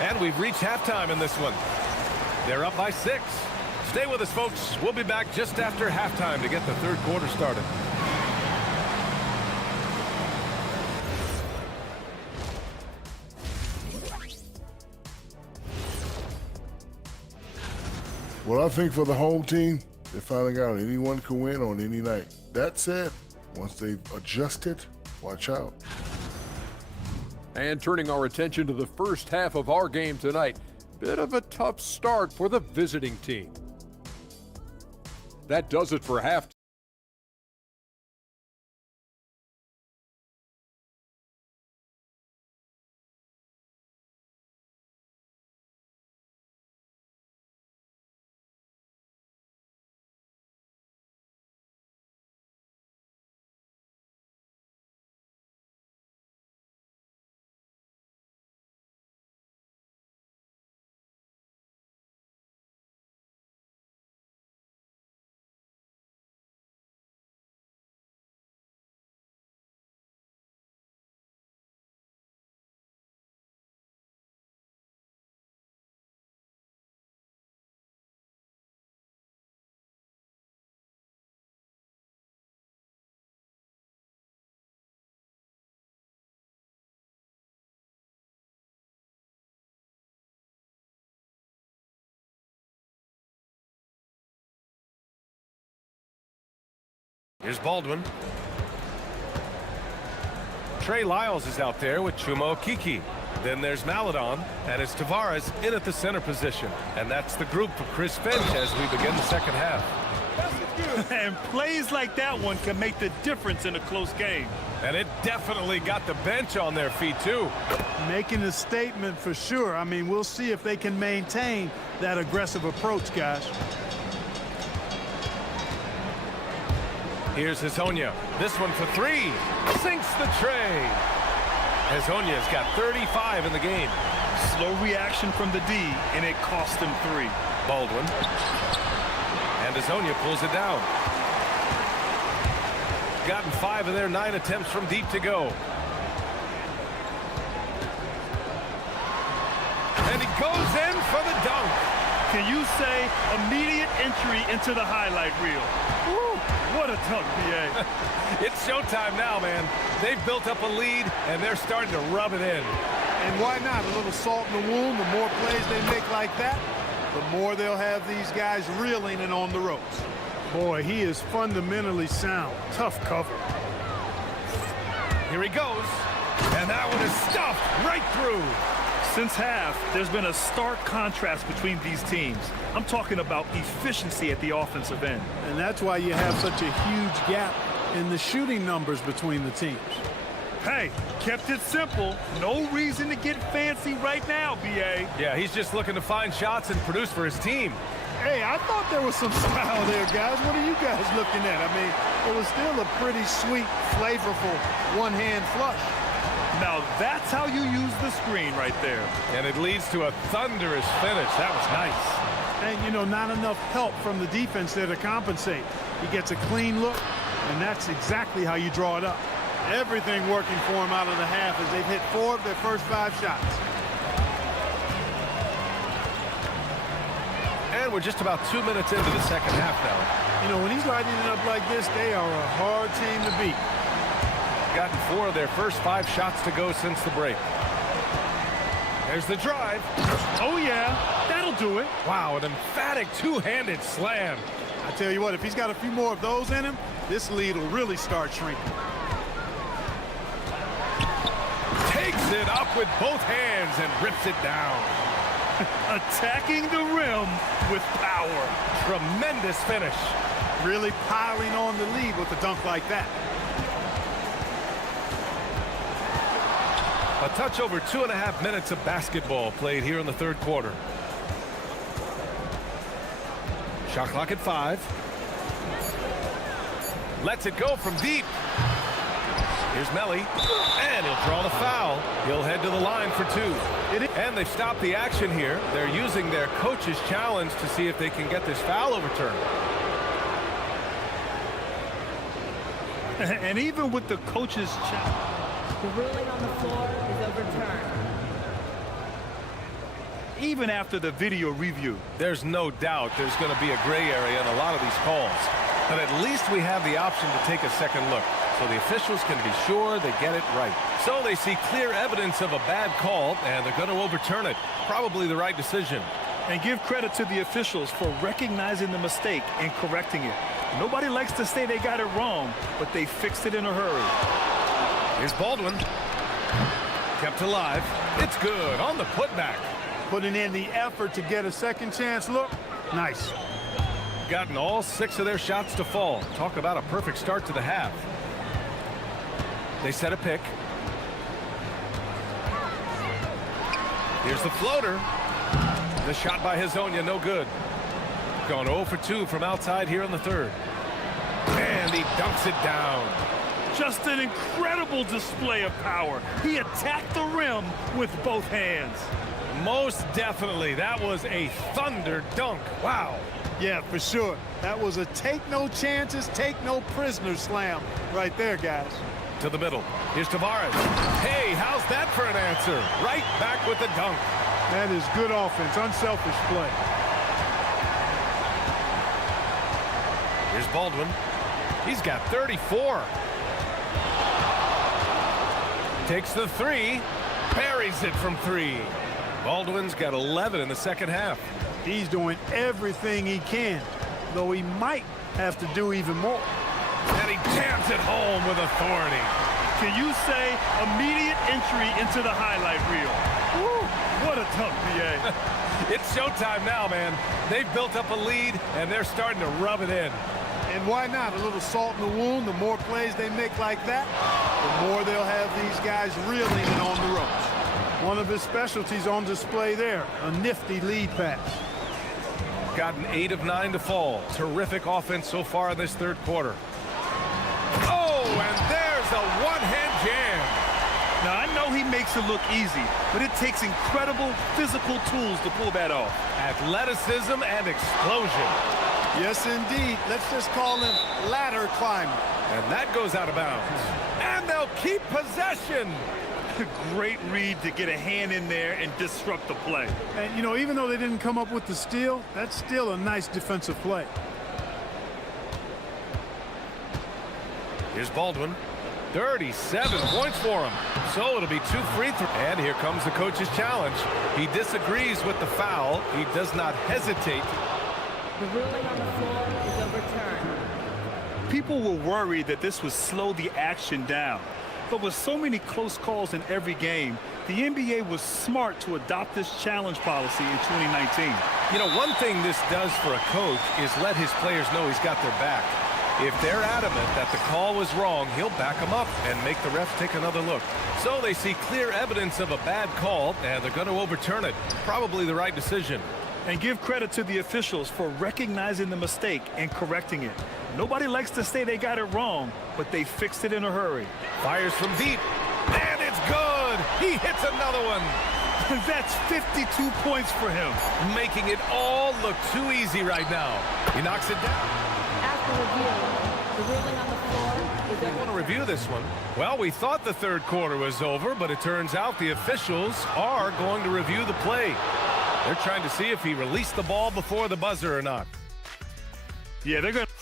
And we've reached halftime in this one. They're up by 6. Stay with us, folks. We'll be back just after halftime to get the third quarter started. Well, I think for the home team, they're finding out anyone can win on any night. That said, once they've adjusted, watch out. And turning our attention to the first half of our game tonight, bit of a tough start for the visiting team. That does it for halftime. Here's Baldwin. Trey Lyles is out there with Chuma Okeke. Then there's Maladon, and it's Tavares in at the center position. And that's the group for Chris Finch as we begin the second half. And plays like that one can make the difference in a close game. And it definitely got the bench on their feet, too. Making a statement for sure. I mean, we'll see if they can maintain that aggressive approach, guys. Here's Hazonia. This one for 3. Sinks the tray. Hazonia's got 35 in the game. Slow reaction from the D, and it cost him 3. Baldwin. And Hazonia pulls it down. Gotten 5 of their 9 attempts from deep to go. And he goes in for the dunk. Can you say immediate entry into the highlight reel? Woo, what a dunk, BA. It's showtime now, man. They've built up a lead, and they're starting to rub it in. And why not? A little salt in the wound. The more plays they make like that, the more they'll have these guys reeling and on the ropes. Boy, he is fundamentally sound. Tough cover. Here he goes. And that one is stuffed right through. Since half, there's been a stark contrast between these teams. I'm talking about efficiency at the offensive end. And that's why you have such a huge gap in the shooting numbers between the teams. Hey, kept it simple. No reason to get fancy right now, B.A. Yeah, he's just looking to find shots and produce for his team. Hey, I thought there was some style there, guys. What are you guys looking at? I mean, it was still a pretty sweet, flavorful one-hand flush. Now that's how you use the screen right there. And it leads to a thunderous finish. That was nice. And, you know, not enough help from the defense there to compensate. He gets a clean look, and that's exactly how you draw it up. Everything working for him out of the half as they've hit 4 of their first 5 shots. And we're just about 2 minutes into the second half now. You know, when he's lighting it up like this, they are a hard team to beat. Gotten 4 of their first 5 shots to go since the break. There's the drive. Oh, yeah. That'll do it. Wow, an emphatic two-handed slam. I tell you what, if he's got a few more of those in him, this lead will really start shrinking. Takes it up with both hands and rips it down. Attacking the rim with power. Tremendous finish. Really piling on the lead with a dunk like that. A touch over 2.5 minutes of basketball played here in the third quarter. Shot clock at 5. Lets it go from deep. Here's Melly, and he'll draw the foul. He'll head to the line for 2. And they've stopped the action here. They're using their coach's challenge to see if they can get this foul overturned. And even with the coach's challenge, the ruling on the floor is overturned. Even after the video review, there's no doubt there's going to be a gray area in a lot of these calls. But at least we have the option to take a second look, so the officials can be sure they get it right. So they see clear evidence of a bad call, and they're going to overturn it. Probably the right decision. And give credit to the officials for recognizing the mistake and correcting it. Nobody likes to say they got it wrong, but they fixed it in a hurry. Here's Baldwin. Kept alive. It's good on the putback. Putting in the effort to get a second chance look. Nice. Gotten all 6 of their shots to fall. Talk about a perfect start to the half. They set a pick. Here's the floater. The shot by Hezonja, no good. Gone 0 for 2 from outside here in the third. And he dunks it down. Just an incredible display of power. He attacked the rim with both hands. Most definitely. That was a thunder dunk. Wow. Yeah, for sure. That was a take no chances, take no prisoners slam right there, guys. To the middle. Here's Tavares. Hey, how's that for an answer? Right back with the dunk. That is good offense, unselfish play. Here's Baldwin. He's got 34. Takes the 3. Buries it from 3. Baldwin's got 11 in the second half. He's doing everything he can, though he might have to do even more. And he jams it home with authority. Can you say immediate entry into the highlight reel? Woo, what a dunk, B.A. It's showtime now, man. They've built up a lead, and they're starting to rub it in. And why not? A little salt in the wound. The more plays they make like that, the more they'll have these guys reeling and on the ropes. One of his specialties on display there, a nifty lead pass. Gotten 8 of 9 to fall. Terrific offense so far in this third quarter. Oh, and there's a one-hand jam. Now, I know he makes it look easy, but it takes incredible physical tools to pull that off. Athleticism and explosion. Yes, indeed. Let's just call him ladder climber. And that goes out of bounds. And they'll keep possession. Great read to get a hand in there and disrupt the play. And, you know, even though they didn't come up with the steal, that's still a nice defensive play. Here's Baldwin. 37 points for him. So it'll be 2 free throws. And here comes the coach's challenge. He disagrees with the foul. He does not hesitate. The ruling on the floor is overturned. People were worried that this would slow the action down. But with so many close calls in every game, the NBA was smart to adopt this challenge policy in 2019. You know, one thing this does for a coach is let his players know he's got their back. If they're adamant that the call was wrong, he'll back them up and make the refs take another look. So they see clear evidence of a bad call, and they're going to overturn it. Probably the right decision. And give credit to the officials for recognizing the mistake and correcting it. Nobody likes to say they got it wrong, but they fixed it in a hurry. Fires from deep, and it's good. He hits another one. That's 52 points for him. Making it all look too easy right now. He knocks it down. After review, the ruling on the floor is We want to review this one. Well, we thought the third quarter was over, but it turns out the officials are going to review the play. They're trying to see if he released the ball before the buzzer or not. Yeah, they're going to...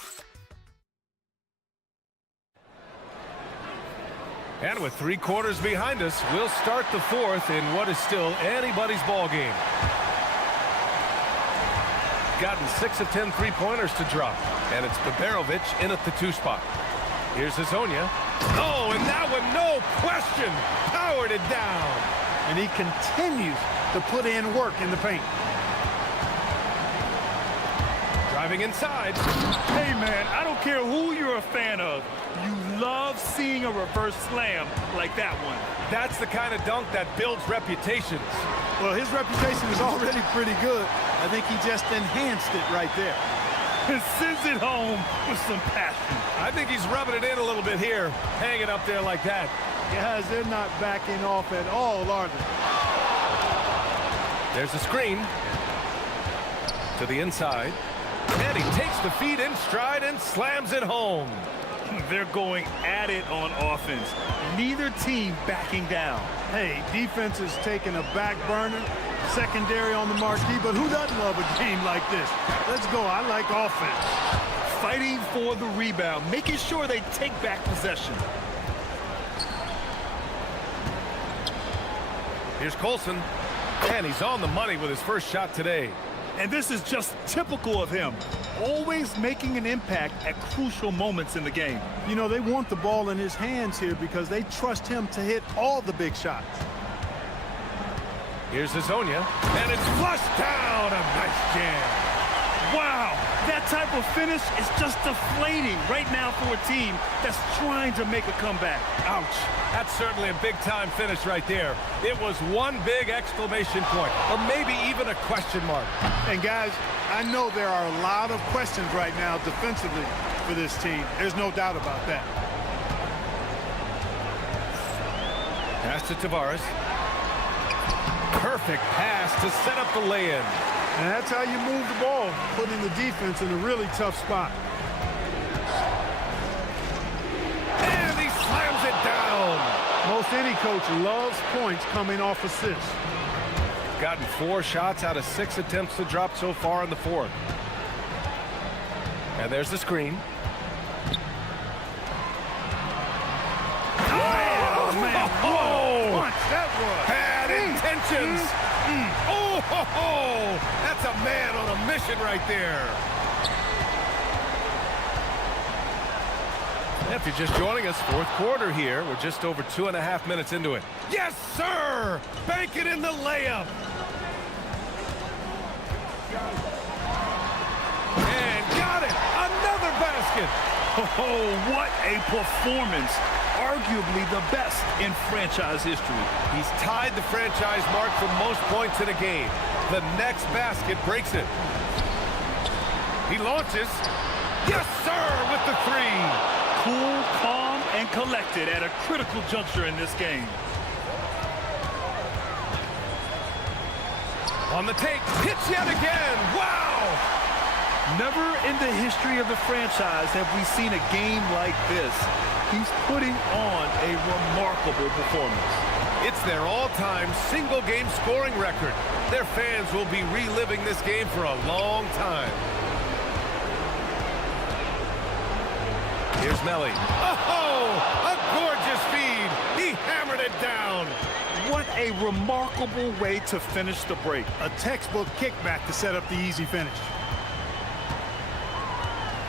And with 3 quarters behind us, we'll start the fourth in what is still anybody's ball game. Gotten 6 of 10 3-pointers to drop, and it's Baberovic in at the 2 spot. Here's Hazonia. Oh, and that one, no question, powered it down. And he continues to put in work in the paint. Driving inside. Hey, man, I don't care who you're a fan of. You love seeing a reverse slam like that one. That's the kind of dunk that builds reputations. Well, his reputation is already pretty good. I think he just enhanced it right there. And sends it home with some passion. I think he's rubbing it in a little bit here, hanging up there like that. Guys, they're not backing off at all, are they? There's a screen to the inside. And he takes the feet in stride and slams it home. They're going at it on offense. Neither team backing down. Hey, defense is taking a back burner, secondary on the marquee, but who doesn't love a game like this? Let's go. I like offense. Fighting for the rebound, making sure they take back possession. Here's Colson, and he's on the money with his first shot today. And this is just typical of him, always making an impact at crucial moments in the game. You know, they want the ball in his hands here because they trust him to hit all the big shots. Here's Hazonia, and it's flushed down. A nice jam. Wow, that type of finish is just deflating right now for a team that's trying to make a comeback. Ouch. That's certainly a big-time finish right there. It was one big exclamation point, or maybe even a question mark. And guys, I know there are a lot of questions right now defensively for this team. There's no doubt about that. Pass to Tavares. Perfect pass to set up the lay-in. And that's how you move the ball, putting the defense in a really tough spot. And he slams it down. Most any coach loves points coming off assists. Gotten 4 shots out of 6 attempts to drop so far in the fourth. And there's the screen. Oh, man. Oh, Punch, that was. Bad intentions. Oh, ho, ho. That's a man on a mission right there. If you're just joining us, fourth quarter here. We're just over 2.5 minutes into it. Yes, sir! Bank it in the layup. And got it! Another basket! Oh, what a performance. Arguably the best in franchise history. He's tied the franchise mark for most points in a game. The next basket breaks it. He launches. Yes, sir, with the 3. Cool, calm, and collected at a critical juncture in this game. On the take, hits yet again. Wow! Never in the history of the franchise have we seen a game like this. He's putting on a remarkable performance. It's their all-time single-game scoring record. Their fans will be reliving this game for a long time. Here's Melly. Oh, a gorgeous What a remarkable way to finish the break. A textbook kickback to set up the easy finish.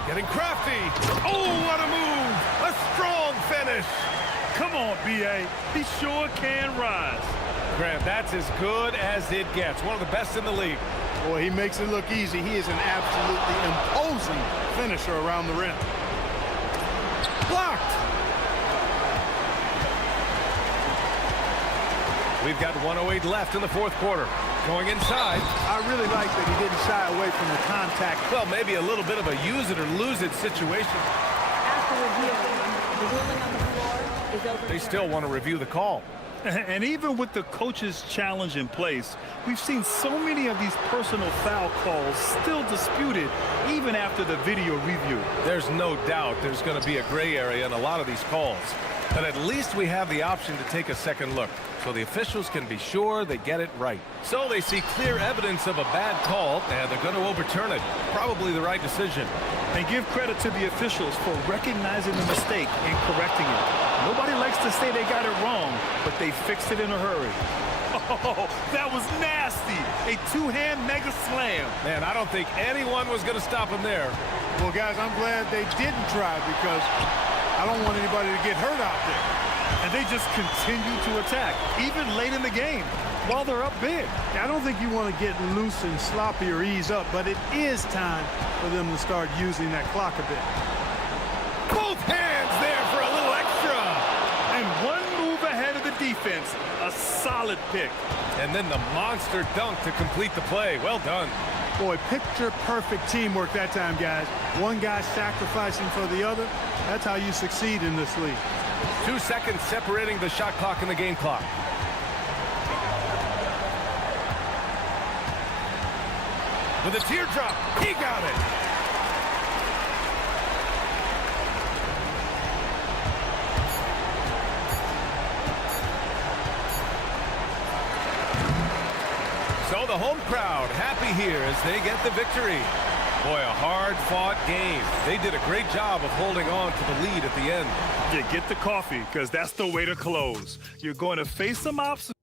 Getting crafty. Oh, what a move. A strong finish. Come on, B.A. He sure can rise. Grant, that's as good as it gets. One of the best in the league. Boy, he makes it look easy. He is an absolutely imposing finisher around the rim. Blocked. We've got 1:08 left in the fourth quarter. Going inside. I really like that he didn't shy away from the contact. Well, maybe a little bit of a use it or lose it situation. After review, the ruling on the floor is overturned. They still want to review the call. And even with the coach's challenge in place, we've seen so many of these personal foul calls still disputed even after the video review. There's no doubt there's going to be a gray area in a lot of these calls. But at least we have the option to take a second look, so the officials can be sure they get it right. So they see clear evidence of a bad call, and they're going to overturn it. Probably the right decision. And give credit to the officials for recognizing the mistake and correcting it. Nobody likes to say they got it wrong, but they fixed it in a hurry. Oh, that was nasty. A two-hand mega slam. Man, I don't think anyone was going to stop him there. Well, guys, I'm glad they didn't try because I don't want anybody to get hurt out there. And they just continue to attack, even late in the game, while they're up big. I don't think you want to get loose and sloppy or ease up, but it is time for them to start using that clock a bit. Both hands there for a little extra. And one move ahead of the defense. A solid pick. And then the monster dunk to complete the play. Well done. Boy, picture-perfect teamwork that time, guys. One guy sacrificing for the other. That's how you succeed in this league. 2 seconds separating the shot clock and the game clock. With a teardrop, he got it. So the home crowd happy here as they get the victory. Boy, a hard-fought game. They did a great job of holding on to the lead at the end. Yeah, get the coffee, because that's the way to close. You're going to face some obstacles.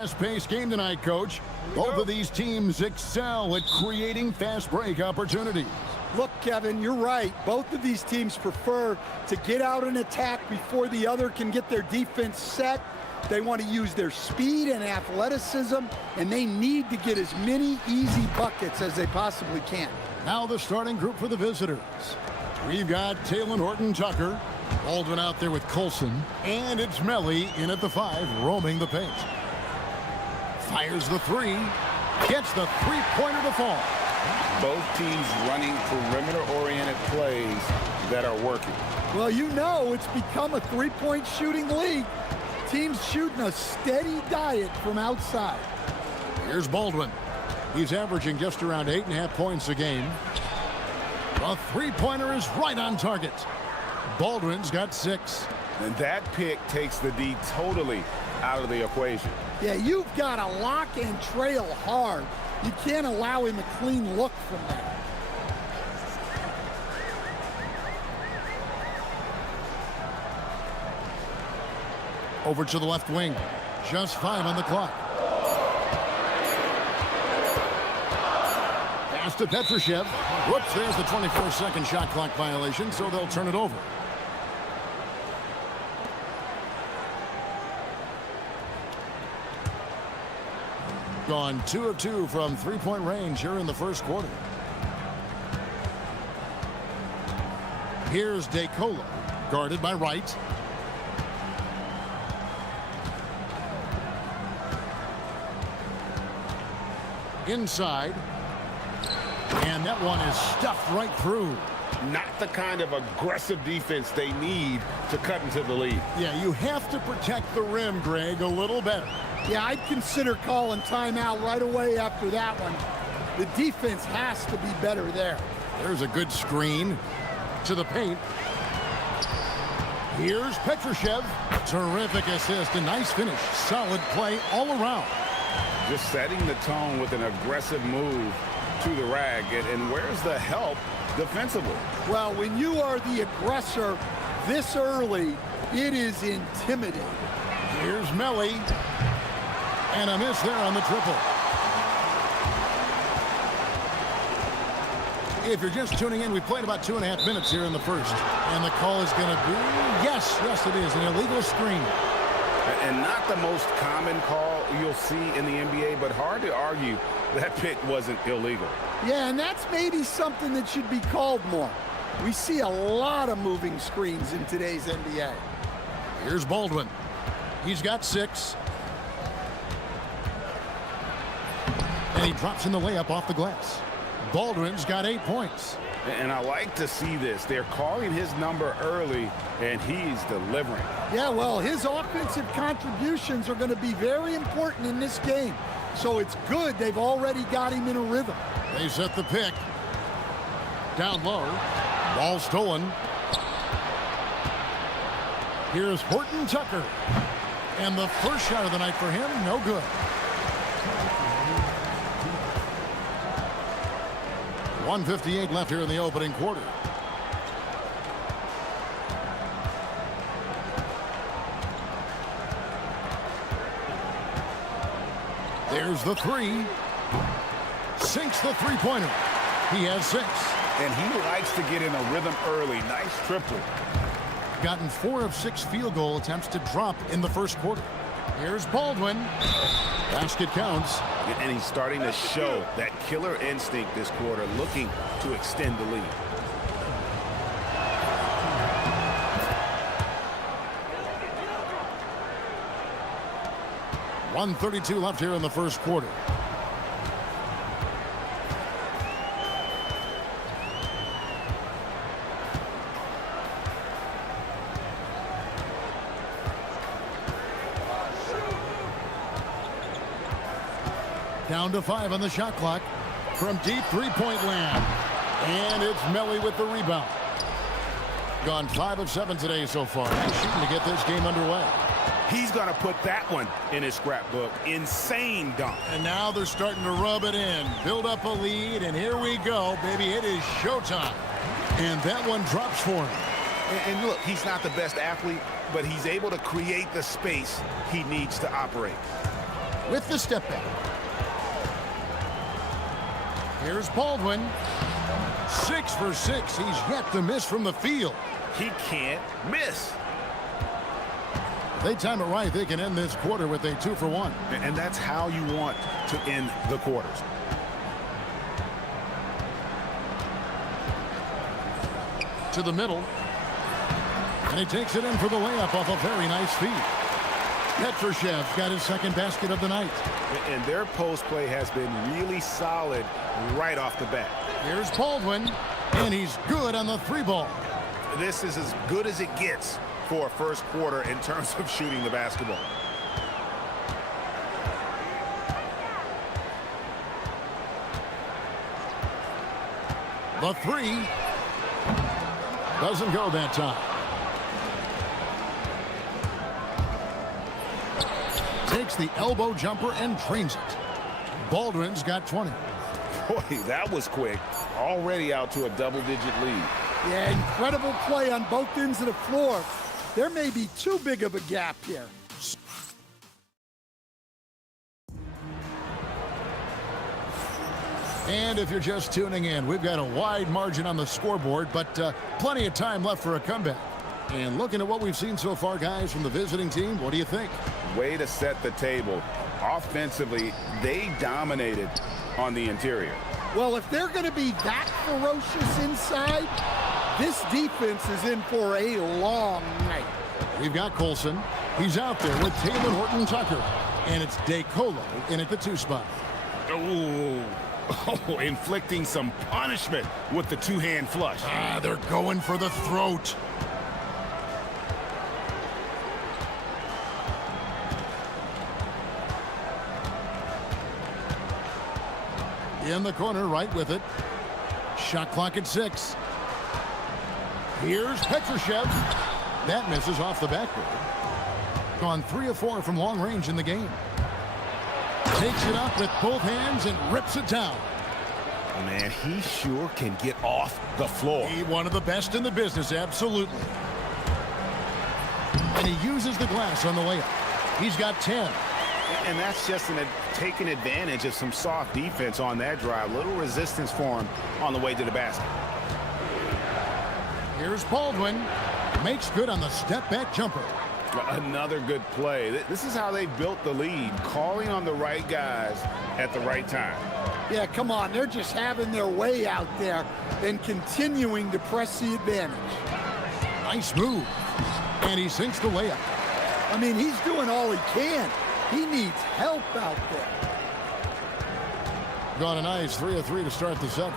Fast-paced game tonight, Coach. Both of these teams excel at creating fast break opportunities. Look, Kevin, you're right. Both of these teams prefer to get out and attack before the other can get their defense set. They want to use their speed and athleticism, and they need to get as many easy buckets as they possibly can. Now the starting group for the visitors. We've got Taylor Horton-Tucker, Baldwin out there with Colson, and it's Melly in at the 5, roaming the paint. Fires the 3, gets the three-pointer to fall. Both teams running perimeter-oriented plays that are working. Well, you know it's become a three-point shooting league. Teams shooting a steady diet from outside. Here's Baldwin. He's averaging just around 8.5 points a game. The three-pointer is right on target. Baldwin's got 6. And that pick takes the D totally out of the equation. Yeah, you've got to lock and trail hard. You can't allow him a clean look from that. Over to the left wing. Just 5 on the clock. Pass to Petrushev. Whoops, there's the 24-second shot clock violation, so they'll turn it over. Gone 2 of 2 from three-point range here in the first quarter. Here's DeCola, guarded by Wright. Inside. And that one is stuffed right through. Not the kind of aggressive defense they need to cut into the lead. Yeah, you have to protect the rim, Greg, a little better. Yeah, I'd consider calling timeout right away after that one. The defense has to be better there. There's a good screen to the paint. Here's Petrushev. Terrific assist, a nice finish. Solid play all around. Just setting the tone with an aggressive move to the rag. And where's the help defensively? Well, when you are the aggressor this early, it is intimidating. Here's Melly. And a miss there on the triple. If you're just tuning in, we played about 2.5 minutes here in the first. And the call is going to be, yes, it is, an illegal screen. And not the most common call you'll see in the NBA, but hard to argue that pick wasn't illegal. Yeah, and that's maybe something that should be called more. We see a lot of moving screens in today's NBA. Here's Baldwin. He's got 6. And he drops in the layup off the glass. Baldwin's got 8 points. And I like to see this. They're calling his number early, and he's delivering. Yeah, well, his offensive contributions are going to be very important in this game. So it's good they've already got him in a rhythm. They set the pick. Down low. Ball stolen. Here's Horton-Tucker. And the first shot of the night for him, no good. 1:58 left here in the opening quarter. There's the 3. Sinks the three-pointer. He has 6. And he likes to get in a rhythm early. Nice triple. Gotten 4 of 6 field goal attempts to drop in the first quarter. Here's Baldwin. Basket counts. And he's starting to show that killer instinct this quarter, looking to extend the lead. .132 left here in the first quarter. Down to 5 on the shot clock from deep three-point land. And it's Melly with the rebound. Gone 5 of 7 today so far. He's shooting to get this game underway. He's going to put that one in his scrapbook. Insane dunk. And now they're starting to rub it in. Build up a lead, and here we go, baby. It is showtime. And that one drops for him. And look, he's not the best athlete, but he's able to create the space he needs to operate. with the step back. Here's Baldwin. 6 for 6. He's yet to miss from the field. He can't miss. If they time it right, they can end this quarter with a 2 for 1. And that's how you want to end the quarters. To the middle. And he takes it in for the layup off a very nice feed. Petrushev's got his second basket of the night. And their post play has been really solid right off the bat. Here's Baldwin, and he's good on the 3 ball. This is as good as it gets for a first quarter in terms of shooting the basketball. The 3 doesn't go that time. Takes the elbow jumper and trains it. Baldwin's got 20. Boy, that was quick. Already out to a double-digit lead. Yeah, incredible play on both ends of the floor. There may be too big of a gap here. And if you're just tuning in, we've got a wide margin on the scoreboard, but plenty of time left for a comeback. And looking at what we've seen so far, guys, from the visiting team, what do you think? Way to set the table. Offensively, they dominated on the interior. Well, if they're going to be that ferocious inside, this defense is in for a long night. We've got Colson. He's out there with Taylor Horton-Tucker. And it's DeColo in at the 2 spot. Oh, inflicting some punishment with the two-hand flush. They're going for the throat. In the corner, right with it. Shot clock at 6. Here's Petrushev. That misses off the backboard. Gone 3 of 4 from long range in the game. Takes it up with both hands and rips it down. Man, he sure can get off the floor. He's one of the best in the business, absolutely. And he uses the glass on the layup. He's got 10. And that's just taking advantage of some soft defense on that drive. Little resistance for him on the way to the basket. Here's Baldwin. Makes good on the step-back jumper. Another good play. This is how they built the lead, calling on the right guys at the right time. Yeah, come on. They're just having their way out there and continuing to press the advantage. Nice move. And he sinks the layup. I mean, he's doing all he can. He needs help out there. Got a nice 3 of 3 to start the second.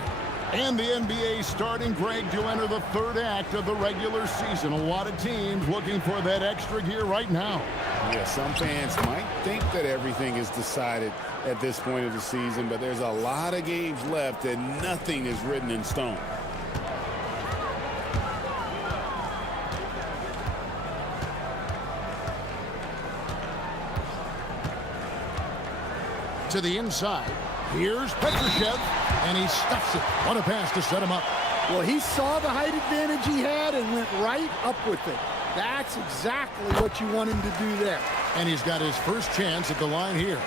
And the NBA starting, Greg, to enter the 3rd act of the regular season. A lot of teams looking for that extra gear right now. Yeah, some fans might think that everything is decided at this point of the season, but there's a lot of games left and nothing is written in stone. To the inside. Here's Petrushev, and he stuffs it. What a pass to set him up. Well, he saw the height advantage he had and went right up with it. That's exactly what you want him to do there. And he's got his first chance at the line here.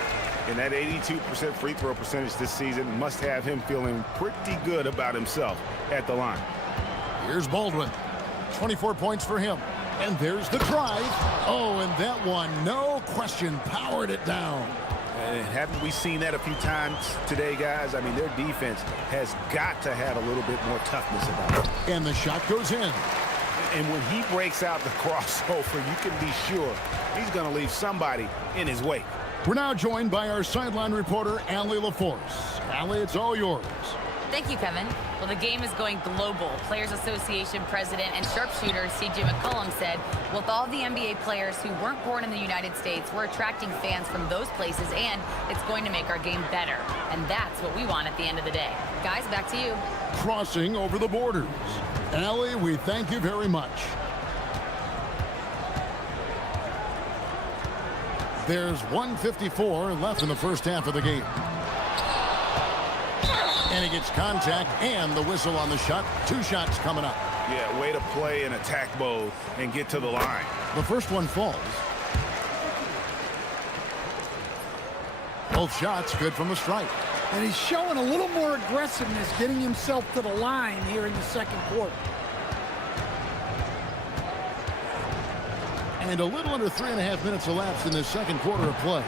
And that 82% free throw percentage this season must have him feeling pretty good about himself at the line. Here's Baldwin. 24 points for him. And there's the drive. Oh, and that one, no question, powered it down. And haven't we seen that a few times today, guys? I mean, their defense has got to have a little bit more toughness about it. And the shot goes in. And when he breaks out the crossover, you can be sure he's going to leave somebody in his wake. We're now joined by our sideline reporter, Allie LaForce. Allie, it's all yours. Thank you, Kevin. Well, the game is going global. Players Association president and sharpshooter C.J. McCollum said, with all the NBA players who weren't born in the United States, we're attracting fans from those places, and it's going to make our game better. And that's what we want at the end of the day. Guys, back to you. Crossing over the borders. Allie, we thank you very much. There's 1:54 left in the first half of the game. And he gets contact and the whistle on the shot. 2 shots coming up. Yeah, way to play in attack mode and get to the line. The first one falls. Both shots good from the stripe. And he's showing a little more aggressiveness, getting himself to the line here in the second quarter. And a little under 3.5 minutes elapsed in this second quarter of play.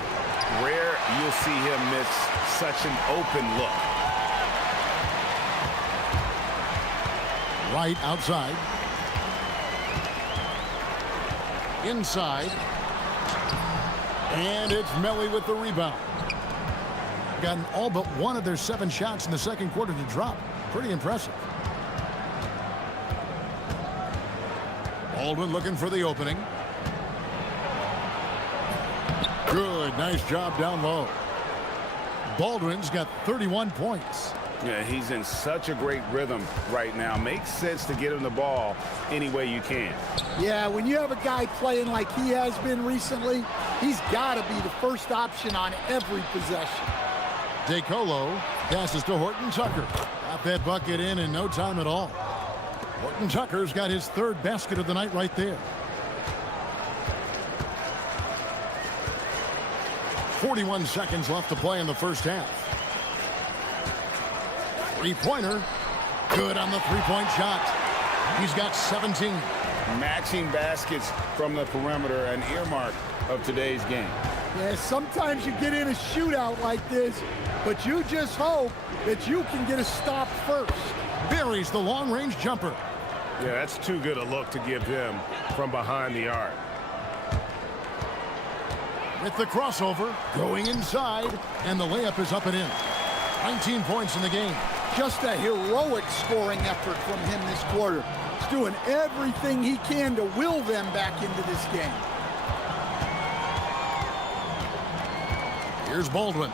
Rare you'll see him miss such an open look. Right outside. Inside. And it's Melly with the rebound. Gotten all but one of their 7 shots in the second quarter to drop. Pretty impressive. Baldwin looking for the opening. Good, nice job down low. Baldwin's got 31 points. Yeah, he's in such a great rhythm right now. Makes sense to get him the ball any way you can. Yeah, when you have a guy playing like he has been recently, he's got to be the first option on every possession. DeColo passes to Horton Tucker. Got that bucket in no time at all. Horton Tucker's got his 3rd basket of the night right there. 41 seconds left to play in the first half. Three-pointer. Good on the three-point shot. He's got 17. Matching baskets from the perimeter, an earmark of today's game. Yeah, sometimes you get in a shootout like this, but you just hope that you can get a stop first. Buries the long-range jumper. Yeah, that's too good a look to give him from behind the arc. With the crossover, going inside, and the layup is up and in. 19 points in the game. Just a heroic scoring effort from him this quarter. He's doing everything he can to will them back into this game. Here's Baldwin.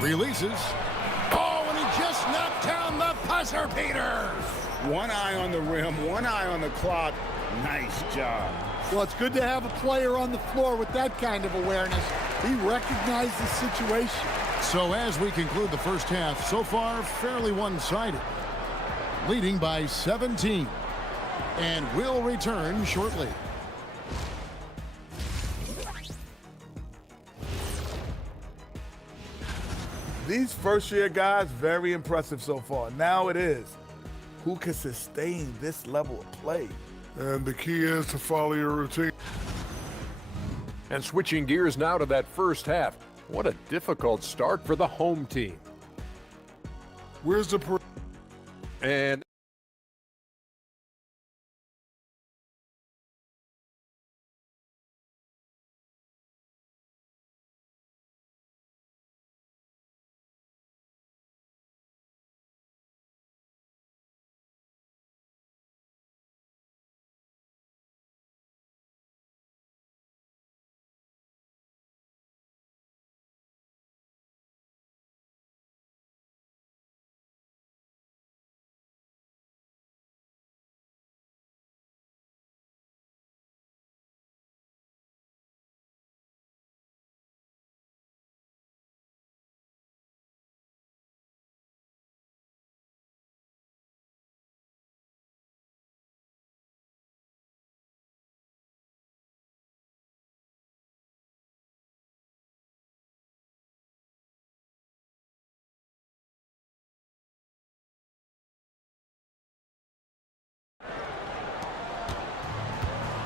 Releases. Oh, and he just knocked down the buzzer beater. One eye on the rim, one eye on the clock. Nice job. Well, it's good to have a player on the floor with that kind of awareness. He recognized the situation. So as we conclude the first half, so far fairly one-sided. Leading by 17. And we'll return shortly. These first-year guys, very impressive so far. Now it is, who can sustain this level of play? And the key is to follow your routine. And switching gears now to that first half. What a difficult start for the home team. Where's the... And...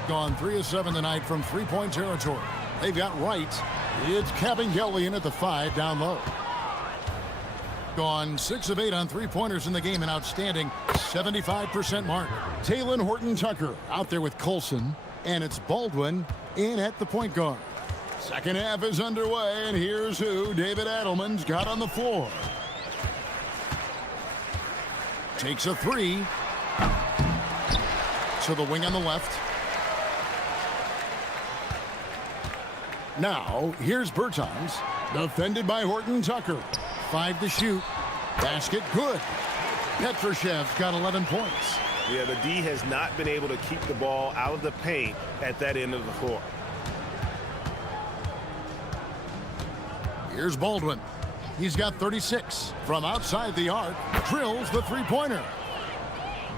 Gone 3 of 7 tonight from three-point territory. They've got Wright. It's Cabingelli in at the 5 down low. Gone 6 of 8 on three-pointers in the game, an outstanding 75% mark. Taylor Horton Tucker out there with Colson, and it's Baldwin in at the point guard. Second half is underway, and here's who David Adelman's got on the floor. Takes a 3. To the wing on the left. Now, here's Bertans, defended by Horton Tucker. 5 to shoot. Basket good. Petrushev's got 11 points. Yeah, the D has not been able to keep the ball out of the paint at that end of the floor. Here's Baldwin. He's got 36. From outside the arc, drills the three-pointer.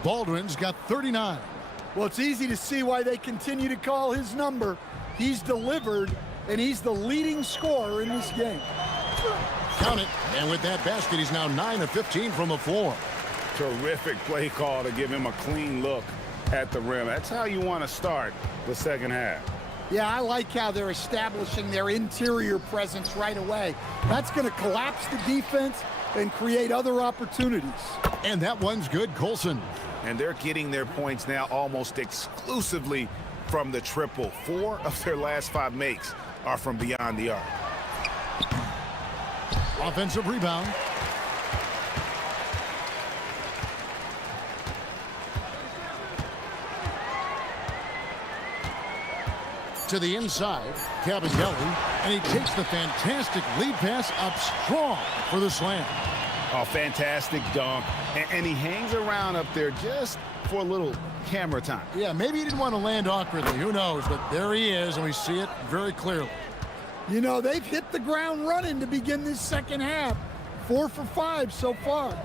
Baldwin's got 39. Well, it's easy to see why they continue to call his number. He's delivered and he's the leading scorer in this game. Count it. And with that basket, he's now 9 of 15 from the floor. Terrific play call to give him a clean look at the rim. That's how you want to start the second half. Yeah, I like how they're establishing their interior presence right away. That's going to collapse the defense and create other opportunities. And that one's good, Colson. And they're getting their points now almost exclusively from the triple. 4 of their last 5 makes are from beyond the arc. Offensive rebound. To the inside, Cabinelli, and he takes the fantastic lead pass up strong for the slam. Oh, fantastic dunk. And he hangs around up there just for a little camera time. Yeah, maybe he didn't want to land awkwardly. Who knows? But there he is, and we see it very clearly. You know, they've hit the ground running to begin this second half. 4 for 5 so far.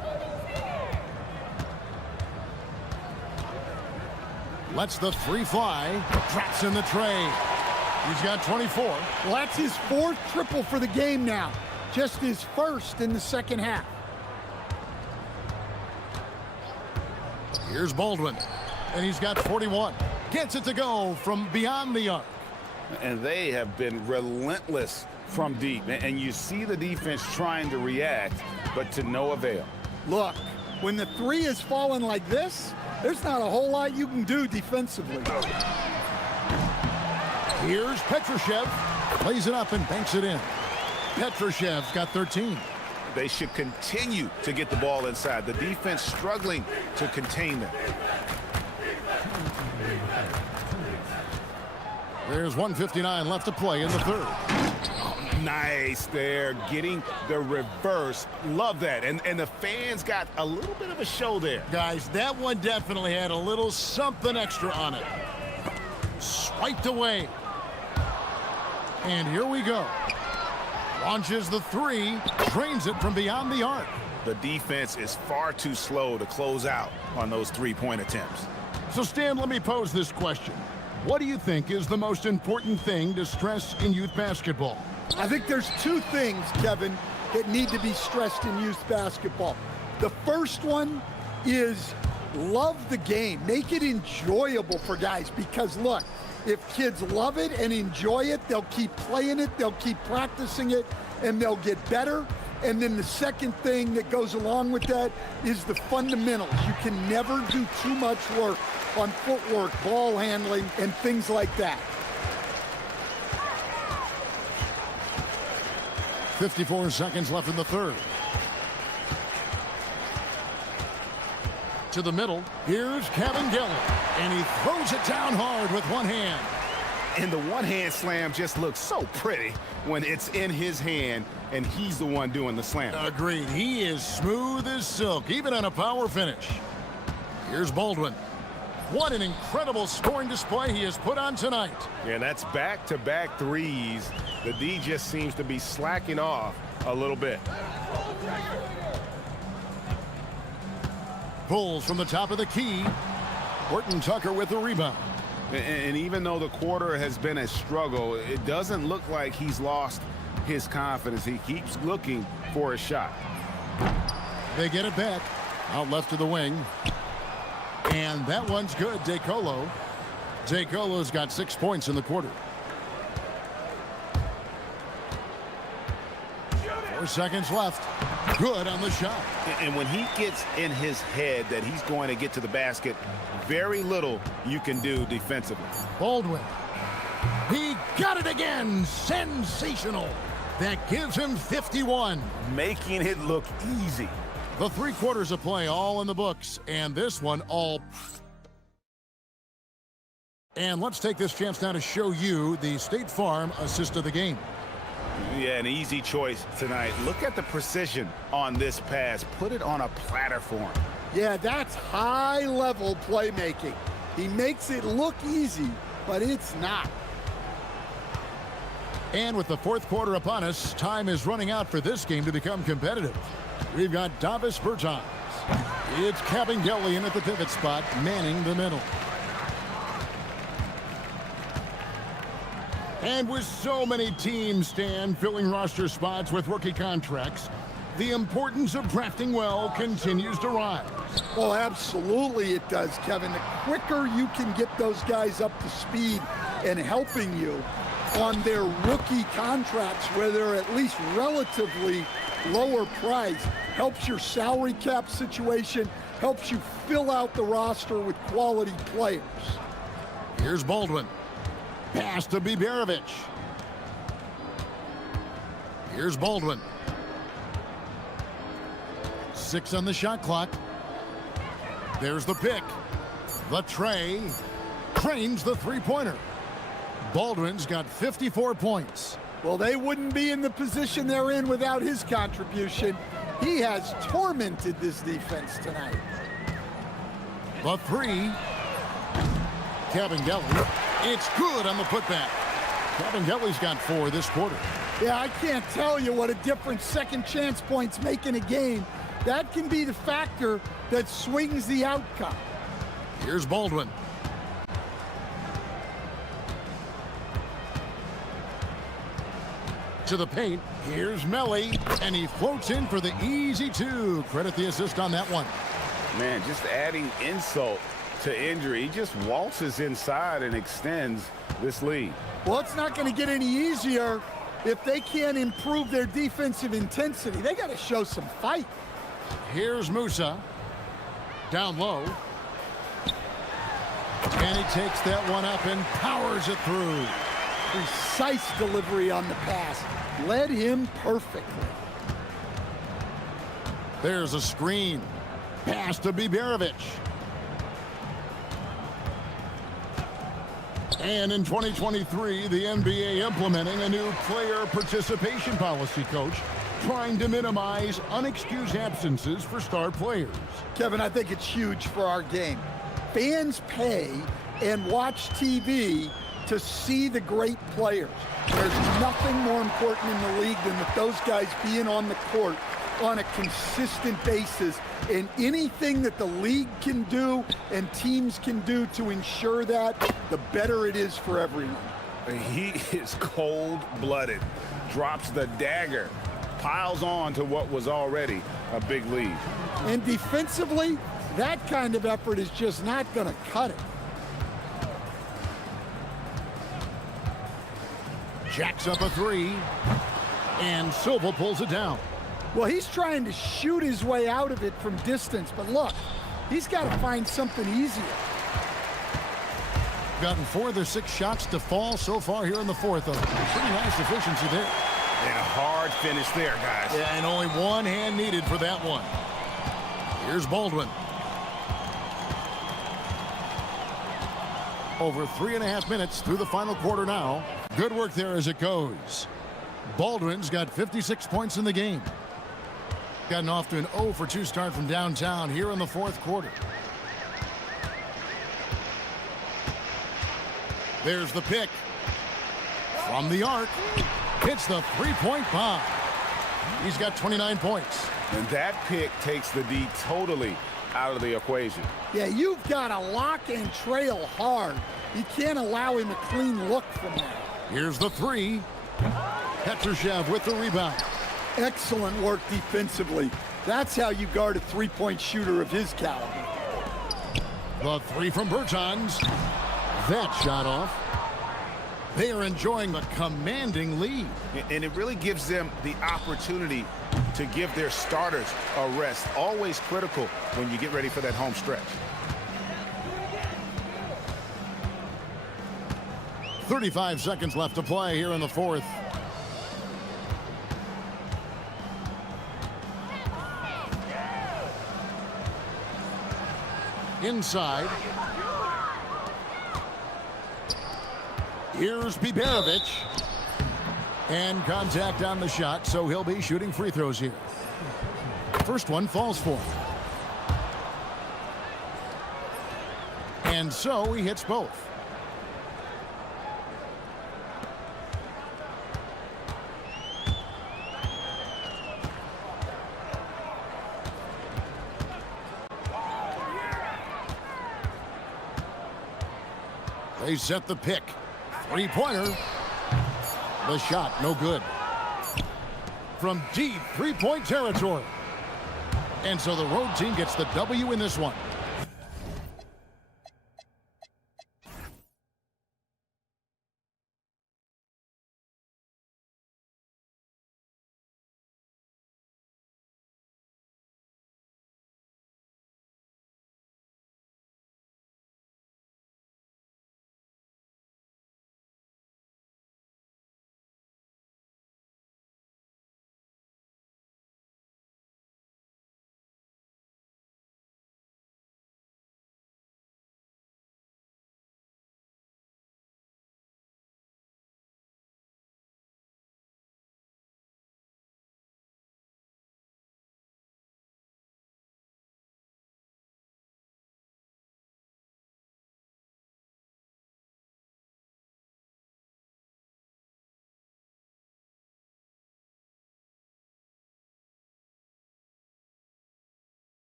Lets the 3 fly. Drops in the tray. He's got 24. Well, that's his 4th triple for the game now. Just his 1st in the second half. Here's Baldwin. And he's got 41. Gets it to go from beyond the arc. And they have been relentless from deep. And you see the defense trying to react, but to no avail. Look, when the 3 is falling like this, there's not a whole lot you can do defensively. Here's Petrushev. Plays it up and banks it in. Petrushev's got 13. They should continue to get the ball inside. The defense struggling to contain them. There's 1:59 left to play in the third. Nice there, getting the reverse. Love that. And the fans got a little bit of a show there. Guys, that one definitely had a little something extra on it. Swiped away. And here we go. Launches the 3, drains it from beyond the arc. The defense is far too slow to close out on those 3-point attempts. So, Stan, let me pose this question. What do you think is the most important thing to stress in youth basketball? I think there's 2 things, Kevin, that need to be stressed in youth basketball. The first one is love the game. Make it enjoyable for guys because, look, if kids love it and enjoy it, they'll keep playing it, they'll keep practicing it, and they'll get better. And then the second thing that goes along with that is the fundamentals. You can never do too much work on footwork, ball handling, and things like that. 54 seconds left in the third. To the middle. Here's Cabinelli. And he throws it down hard with one hand. And the one-hand slam just looks so pretty when it's in his hand and he's the one doing the slam. Agreed. He is smooth as silk, even on a power finish. Here's Baldwin. What an incredible scoring display he has put on tonight. Yeah, that's back-to-back threes. The D just seems to be slacking off a little bit. Pulls from the top of the key. Horton Tucker with the rebound. And even though the quarter has been a struggle, it doesn't look like he's lost his confidence. He keeps looking for a shot. They get it back. Out left to the wing. And that one's good. DeColo. DeColo's got 6 points in the quarter. 4 seconds left. Good on the shot. And when he gets in his head that he's going to get to the basket, very little you can do defensively. Baldwin. He got it again. Sensational. That gives him 51. Making it look easy. The 3 quarters of play all in the books, and this one all. And let's take this chance now to show you the State Farm assist of the game. Yeah, an easy choice tonight. Look at the precision on this pass. Put it on a platform. Yeah, that's high-level playmaking. He makes it look easy, but it's not. And with the 4th quarter upon us, time is running out for this game to become competitive. We've got Davis Bertans. It's Cabinelli in at the pivot spot, manning the middle. And with so many teams, Stan, filling roster spots with rookie contracts, the importance of drafting well continues to rise. Well, absolutely it does, Kevin. The quicker you can get those guys up to speed and helping you on their rookie contracts, where they're at least relatively lower price, helps your salary cap situation, helps you fill out the roster with quality players. Here's Baldwin. Pass to Biberovic. Here's Baldwin. 6 on the shot clock. There's the pick. The tray. Trains the three-pointer. Baldwin's got 54 points. Well, they wouldn't be in the position they're in without his contribution. He has tormented this defense tonight. The three. Cabangeli. It's good on the putback. Cabangeli's got 4 this quarter. Yeah, I can't tell you what a difference second chance points make in a game. That can be the factor that swings the outcome. Here's Baldwin. To the paint. Here's Melly. And he floats in for the easy 2. Credit the assist on that one. Man, just adding insult to injury. He just waltzes inside and extends this lead. Well, it's not going to get any easier if they can't improve their defensive intensity. They got to show some fight. Here's Musa. Down low. And he takes that one up and powers it through. Precise delivery on the pass. Led him perfectly. There's a screen. Pass to Biberovic. And in 2023, the NBA implementing a new player participation policy, Coach, trying to minimize unexcused absences for star players. Kevin, I think it's huge for our game. Fans pay and watch TV to see the great players. There's nothing more important in the league than that those guys being on the court on a consistent basis, and anything that the league can do and teams can do to ensure that, the better it is for everyone. He is cold-blooded, drops the dagger, piles on to what was already a big lead. And defensively, that kind of effort is just not going to cut it. Jacks up a 3, and Silva pulls it down. Well, he's trying to shoot his way out of it from distance, but look, he's got to find something easier. Gotten 4 of their 6 shots to fall so far here in the fourth. Pretty nice efficiency there. And a hard finish there, guys. Yeah, and only one hand needed for that one. Here's Baldwin. Over 3.5 minutes through the final quarter now. Good work there as it goes. Baldwin's got 56 points in the game. Gotten off to an 0 for 2 start from downtown here in the fourth quarter. There's the pick. From the arc. Hits the three-point bomb. He's got 29 points. And that pick takes the D totally out of the equation. Yeah, you've got to lock and trail hard. You can't allow him a clean look from that. Here's the 3. Petrushev with the rebound. Excellent work defensively. That's how you guard a three-point shooter of his caliber. The 3 from Bertans. That shot off. They are enjoying the commanding lead. And it really gives them the opportunity to give their starters a rest. Always critical when you get ready for that home stretch. 35 seconds left to play here in the fourth. Inside. Here's Biberovic. And contact on the shot, so he'll be shooting free throws here. First one falls for him. And so he hits both. They set the pick. Three-pointer. The shot, no good. From deep three-point territory. And so the road team gets the W in this one.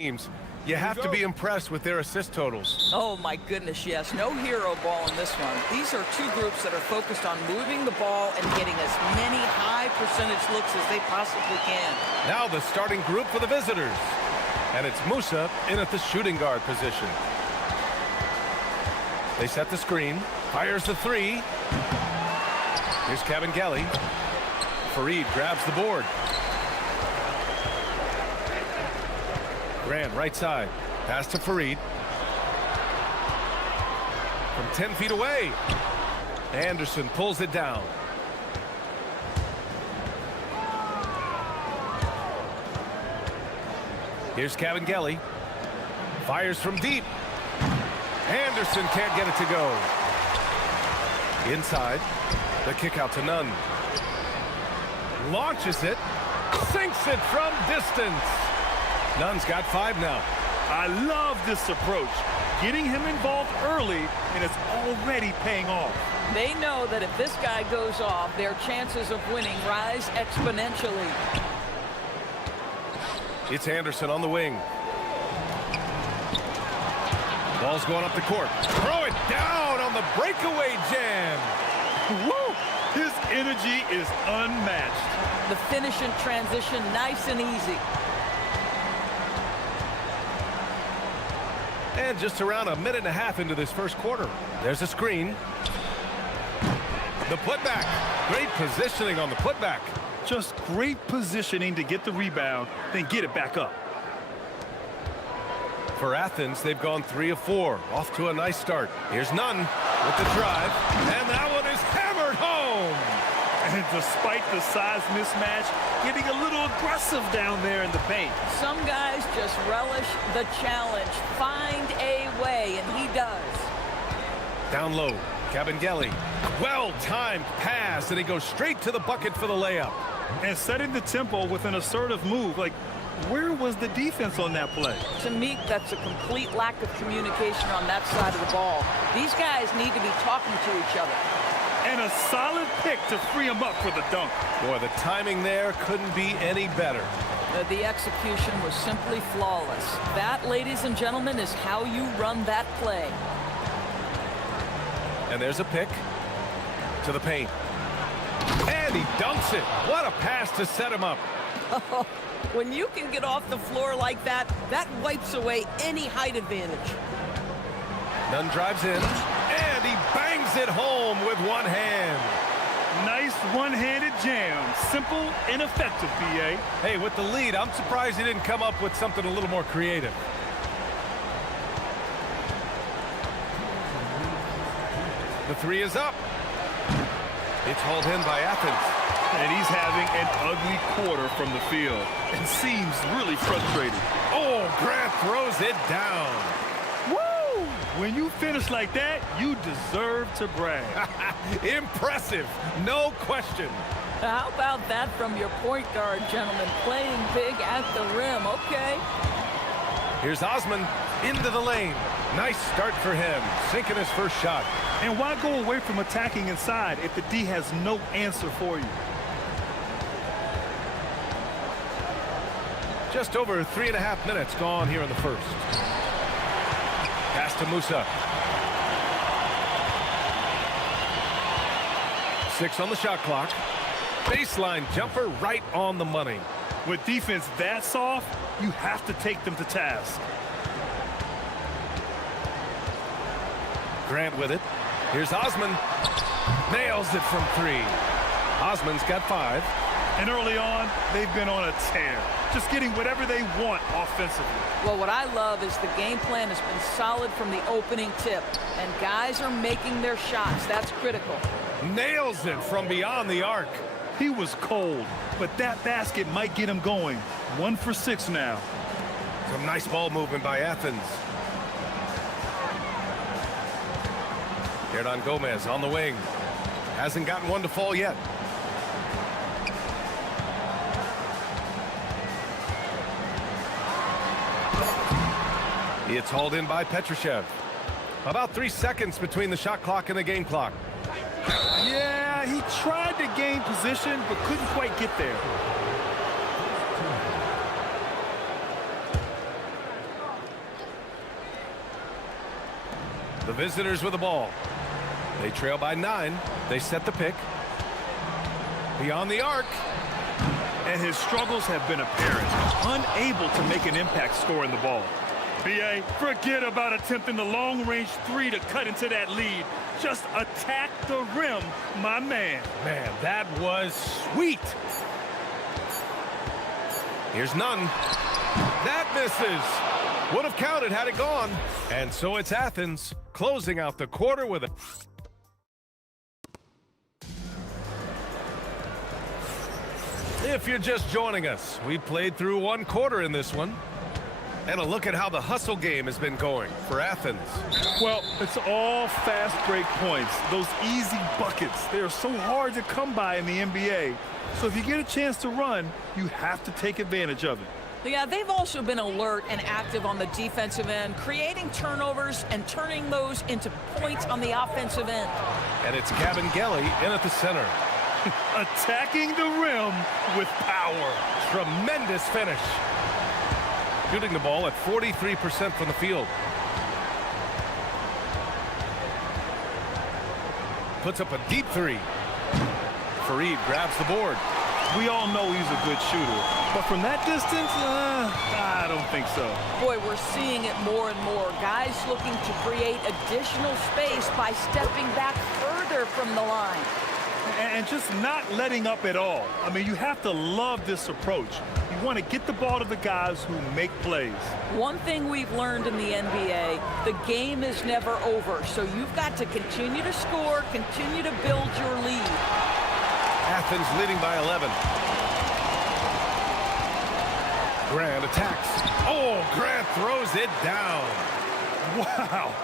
teams. You have to be impressed with their assist totals. Oh, my goodness, yes. No hero ball in this one. These are two groups that are focused on moving the ball and getting as many high percentage looks as they possibly can. Now the starting group for the visitors. And it's Musa in at the shooting guard position. They set the screen. Fires the three. Here's Kabengele. Fareed grabs the board. Grant, right side. Pass to Fareed. From 10 feet away. Anderson pulls it down. Here's Kabengele. Fires from deep. Anderson can't get it to go. Inside. The kick out to Nunn. Launches it. Sinks it from distance. Nunn's got 5 now. I love this approach. Getting him involved early, and it's already paying off. They know that if this guy goes off, their chances of winning rise exponentially. It's Anderson on the wing. Ball's going up the court. Throw it down on the breakaway jam. Woo! His energy is unmatched. The finish in transition, nice and easy. And just around a minute and a half into this first quarter. There's a screen. The putback. Great positioning on the putback. Just great positioning to get the rebound, then get it back up. For Athens, they've gone 3 of 4. Off to a nice start. Here's Nunn with the drive. And that one is hammered home. And despite the size mismatch, getting a little aggressive down there in the paint. Some guys just relish the challenge. Find a way, and he does. Down low, Kabengele. Well-timed pass, and he goes straight to the bucket for the layup. And setting the tempo with an assertive move. Like, where was the defense on that play? To me, that's a complete lack of communication on that side of the ball. These guys need to be talking to each other. And a solid pick to free him up for the dunk. Boy, the timing there couldn't be any better. The execution was simply flawless. That, ladies and gentlemen, is how you run that play. And there's a pick to the paint. And he dunks it. What a pass to set him up. When you can get off the floor like that, that wipes away any height advantage. Nunn drives in, and he bangs it home with one hand. Nice one-handed jam. Simple and effective, B.A. Hey, with the lead, I'm surprised he didn't come up with something a little more creative. The three is up. It's hauled in by Athens. And he's having an ugly quarter from the field. And seems really frustrated. Oh, Grant throws it down. Woo! When you finish like that, you deserve to brag. Impressive, no question. How about that from your point guard, gentlemen? Playing big at the rim, okay. Here's Osman into the lane. Nice start for him, sinking his first shot. And why go away from attacking inside if the D has no answer for you? Just over 3.5 minutes gone here in the first. Pass to Musa. 6 on the shot clock. Baseline jumper right on the money. With defense that soft, you have to take them to task. Grant with it. Here's Osman. Nails it from 3. Osman's got 5. And early on, they've been on a tear. Just getting whatever they want offensively. Well, what I love is the game plan has been solid from the opening tip. And guys are making their shots. That's critical. Nails it from beyond the arc. He was cold, but that basket might get him going. 1 for 6 now. Some nice ball movement by Athens. Hernan Gomez on the wing. Hasn't gotten one to fall yet. It's hauled in by Petrushev. About 3 seconds between the shot clock and the game clock. Yeah, he tried to gain position, but couldn't quite get there. The visitors with the ball. They trail by 9. They set the pick. Beyond the arc. And his struggles have been apparent. Unable to make an impact scoring the ball. BA, forget about attempting the long-range 3 to cut into that lead. Just attack the rim, my man. Man, that was sweet. Here's none. That misses. Would have counted had it gone. And so it's Athens closing out the quarter with a... If you're just joining us, we played through one quarter in this one. And a look at how the hustle game has been going for Athens. Well, it's all fast break points. Those easy buckets. They are so hard to come by in the NBA. So if you get a chance to run, you have to take advantage of it. Yeah, they've also been alert and active on the defensive end, creating turnovers and turning those into points on the offensive end. And it's Kabengele in at the center. Attacking the rim with power. Tremendous finish. Shooting the ball at 43% from the field. Puts up a deep 3. Fareed grabs the board. We all know he's a good shooter, but from that distance, I don't think so. Boy, we're seeing it more and more. Guys looking to create additional space by stepping back further from the line. And just not letting up at all. I mean, you have to love this approach. You want to get the ball to the guys who make plays. One thing we've learned in the NBA, the game is never over. So you've got to continue to score, continue to build your lead. Athens leading by 11. Grant attacks. Oh, Grant throws it down. Wow.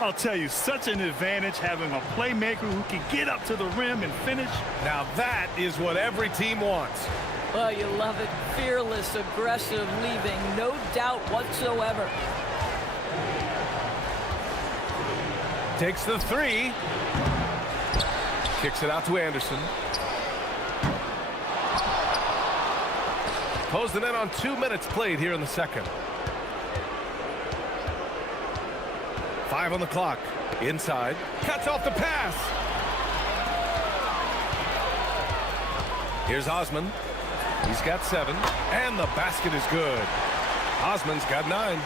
I'll tell you, such an advantage having a playmaker who can get up to the rim and finish. Now that is what every team wants. Oh, you love it. Fearless, aggressive, leaving no doubt whatsoever. Takes the 3. Kicks it out to Anderson. Closing in on 2 minutes played here in the second. 5 on the clock. Inside. Cuts off the pass. Here's Osman. He's got 7. And the basket is good. Osman's got 9.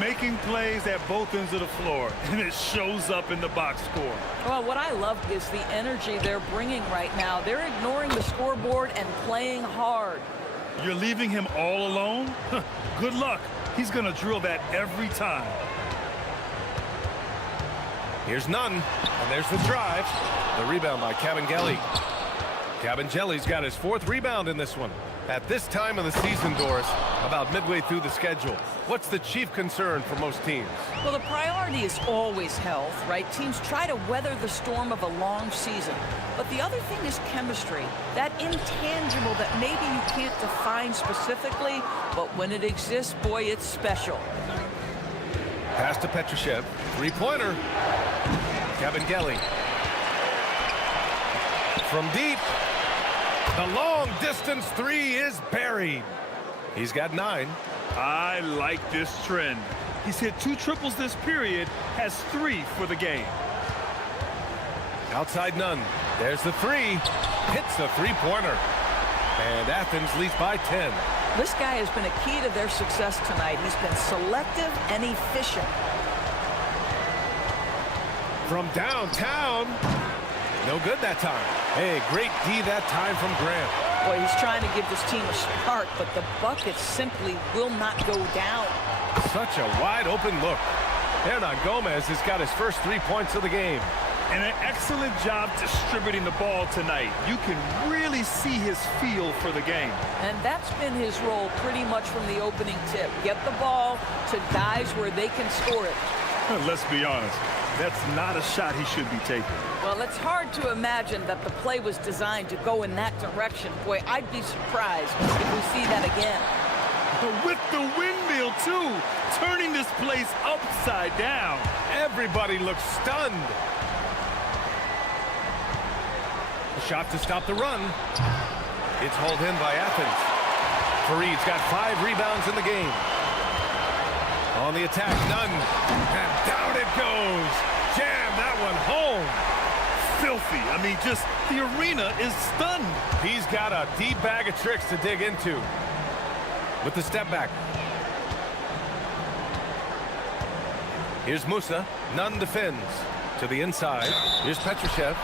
Making plays at both ends of the floor. And it shows up in the box score. Well, what I love is the energy they're bringing right now. They're ignoring the scoreboard and playing hard. You're leaving him all alone? Good luck. He's going to drill that every time. Here's none, and there's the drive. The rebound by Kabengele. Kabengele's got his 4th rebound in this one. At this time of the season, Doris, about midway through the schedule, what's the chief concern for most teams? Well, the priority is always health, right? Teams try to weather the storm of a long season. But the other thing is chemistry, that intangible that maybe you can't define specifically, but when it exists, boy, it's special. Pass to Petrushev. 3-pointer. Kabengele. From deep. The long-distance 3 is buried. He's got 9. I like this trend. He's hit 2 triples this period, has 3 for the game. Outside none. There's the 3. Hits the 3-pointer. And Athens leads by 10. This guy has been a key to their success tonight. He's been selective and efficient. From downtown. No good that time. Hey, great D that time from Grant. Boy, he's trying to give this team a spark, but the bucket simply will not go down. Such a wide open look. Hernan Gomez has got his first 3 points of the game. And an excellent job distributing the ball tonight. You can really see his feel for the game. And that's been his role pretty much from the opening tip. Get the ball to guys where they can score it. Let's be honest. That's not a shot he should be taking. Well, it's hard to imagine that the play was designed to go in that direction. Boy, I'd be surprised if we see that again. With the windmill, too. Turning this place upside down. Everybody looks stunned. A shot to stop the run. It's hauled in by Athens. Fareed's got 5 rebounds in the game. On the attack, none. And down it goes. Jam that one home. Filthy. I mean, just the arena is stunned. He's got a deep bag of tricks to dig into. With the step back. Here's Musa. Nunn defends. To the inside. Here's Petrushev.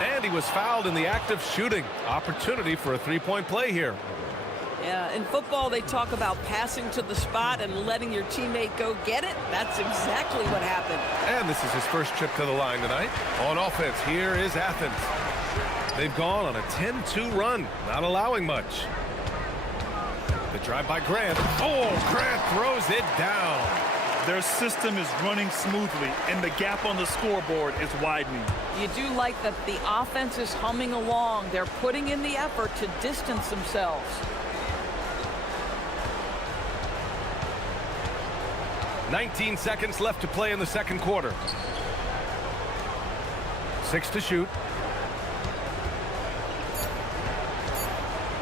And he was fouled in the act of shooting. Opportunity for a three-point play here. Yeah, in football, they talk about passing to the spot and letting your teammate go get it. That's exactly what happened. And this is his first trip to the line tonight. On offense, here is Athens. They've gone on a 10-2 run, not allowing much. The drive by Grant. Oh, Grant throws it down. Their system is running smoothly, and the gap on the scoreboard is widening. You do like that the offense is humming along. They're putting in the effort to distance themselves. 19 seconds left to play in the second quarter. 6 to shoot.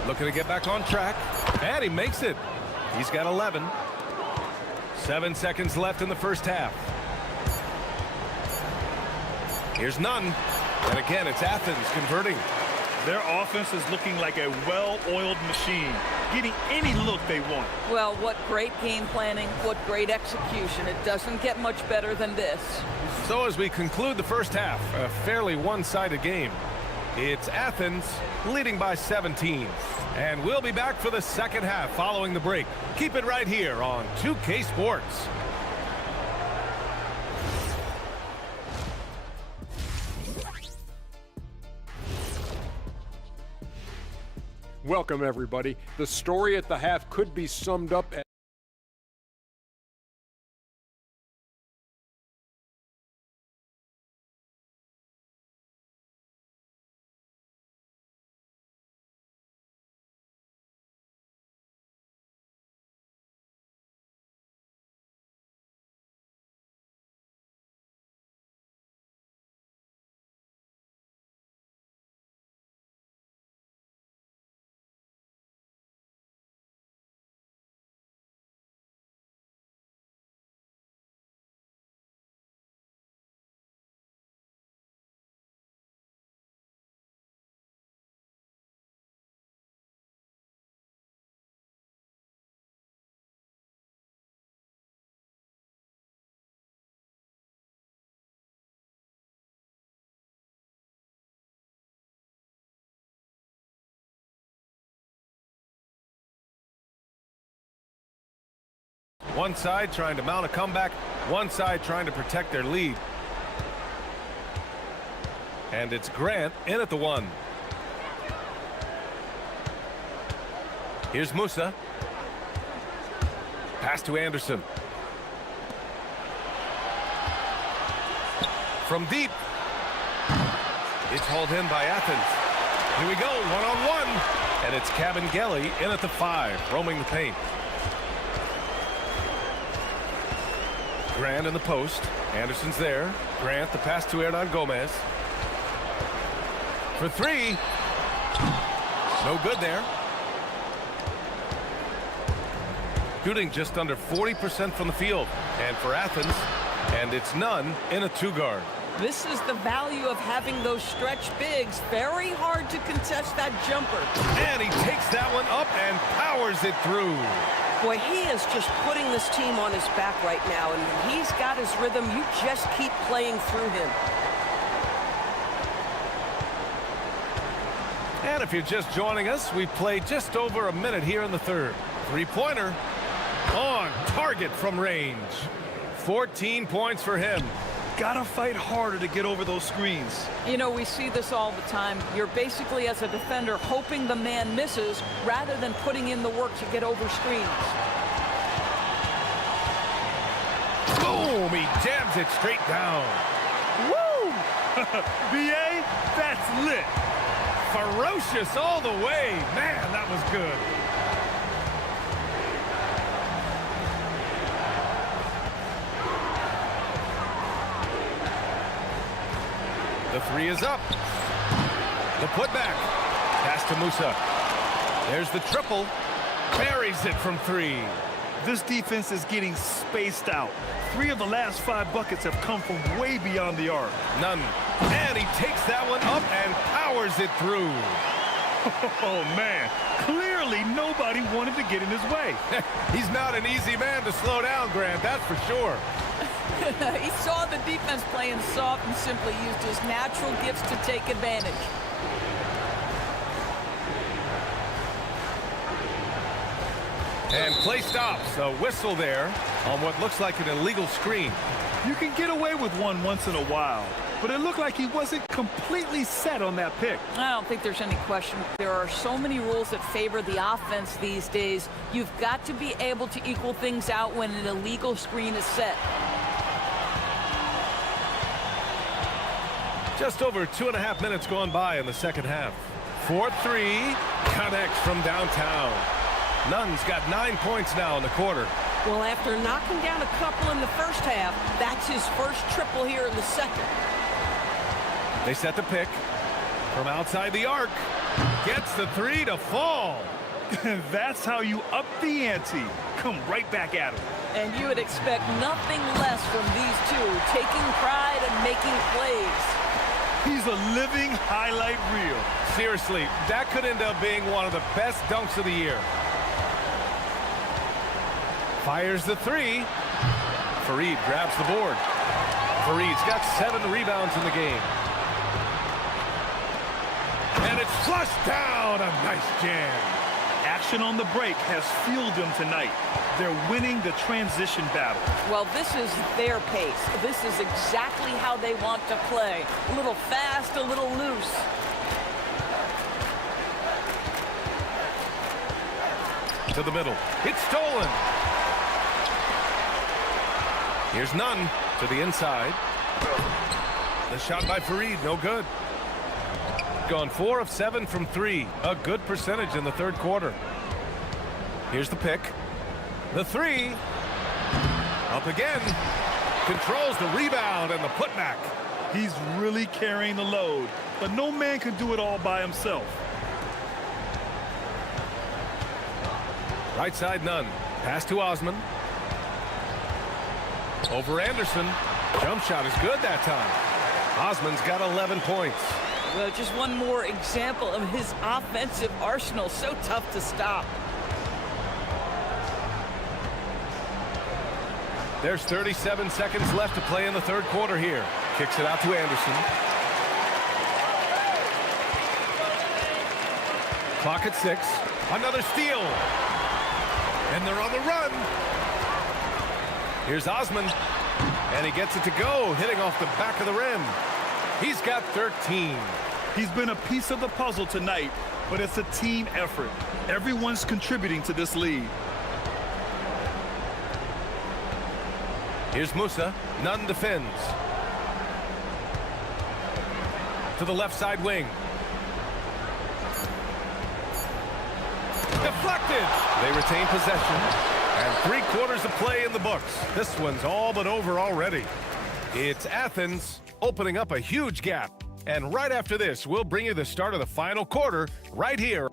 Looking to get back on track. And he makes it. He's got 11. 7 seconds left in the first half. Here's Nunn. And again, it's Athens converting. Their offense is looking like a well-oiled machine, getting any look they want. Well, what great game planning, what great execution. It doesn't get much better than this. So as we conclude the first half, a fairly one-sided game. It's Athens leading by 17. And we'll be back for the second half following the break. Keep it right here on 2K Sports. Welcome, everybody. The story at the half could be summed up as one side trying to mount a comeback, one side trying to protect their lead. And it's Grant in at the one. Here's Musa. Pass to Anderson. From deep. It's hauled in by Athens. Here we go, one-on-one. And it's Cabangeli in at the 5, roaming the paint. Grant in the post. Anderson's there. Grant, the pass to Hernan Gomez. For 3. No good there. Shooting just under 40% from the field. And for Athens, and it's Nunn in a 2-guard. This is the value of having those stretch bigs. Very hard to contest that jumper. And he takes that one up and powers it through. Boy, he is just putting this team on his back right now, and when he's got his rhythm, you just keep playing through him. And if you're just joining us, we've played just over a minute here in the third. Three-pointer on target from range. 14 points for him. Gotta fight harder to get over those screens. You know, we see this all the time. You're basically, as a defender, hoping the man misses rather than putting in the work to get over screens. Boom! He jams it straight down. Woo! BA, that's lit. Ferocious all the way. Man, that was good. The 3 is up. The putback. Pass to Musa. There's the triple. Buries it from 3. This defense is getting spaced out. 3 of the last 5 buckets have come from way beyond the arc. Nunn. And he takes that one up and powers it through. Oh, man. Clearly, nobody wanted to get in his way. He's not an easy man to slow down, Grant, that's for sure. He saw the defense playing soft and simply used his natural gifts to take advantage. And play stops. A whistle there on what looks like an illegal screen. You can get away with one once in a while, but it looked like he wasn't completely set on that pick. I don't think there's any question. There are so many rules that favor the offense these days. You've got to be able to equal things out when an illegal screen is set. Just over 2.5 minutes gone by in the second half. 4-3 connects from downtown. Nunn's got 9 points now in the quarter. Well, after knocking down a couple in the first half, that's his first triple here in the second. They set the pick from outside the arc. Gets the 3 to fall. That's how you up the ante. Come right back at him. And you would expect nothing less from these two, taking pride and making plays. He's a living highlight reel. Seriously, that could end up being one of the best dunks of the year. Fires the 3. Fareed grabs the board. Fareed's got 7 rebounds in the game. And it's flushed down. A nice jam. Action on the break has fueled them tonight. They're winning the transition battle. Well, this is their pace. This is exactly how they want to play. A little fast, a little loose. To the middle. It's stolen. Here's Nunn to the inside. The shot by Fareed, no good. Gone 4 of 7 from 3. A good percentage in the third quarter. Here's the pick. The 3. Up again. Controls the rebound and the putback. He's really carrying the load, but no man can do it all by himself. Right side Nunn. Pass to Osman. Over Anderson. Jump shot is good that time. Osman's got 11 points. Well, just one more example of his offensive arsenal. So tough to stop. There's 37 seconds left to play in the third quarter here. Kicks it out to Anderson. Clock at 6. Another steal. And they're on the run. Here's Osman. And he gets it to go, hitting off the back of the rim. He's got 13. He's been a piece of the puzzle tonight, but it's a team effort. Everyone's contributing to this lead. Here's Musa. Nunn defends. To the left side wing. Deflected. They retain possession. And 3/4 of play in the books. This one's all but over already. It's Athens opening up a huge gap. And right after this, we'll bring you the start of the final quarter right here.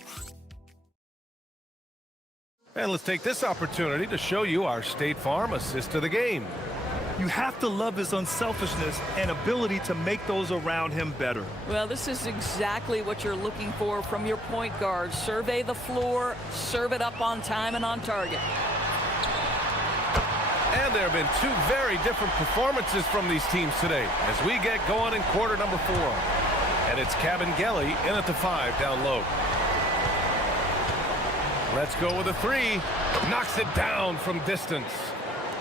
And let's take this opportunity to show you our State Farm assist of the game. You have to love his unselfishness and ability to make those around him better. Well, this is exactly what you're looking for from your point guard. Survey the floor, serve it up on time and on target. And there have been 2 very different performances from these teams today as we get going in quarter number 4. And it's Cabangeli in at the 5 down low. Let's go with a 3. Knocks it down from distance.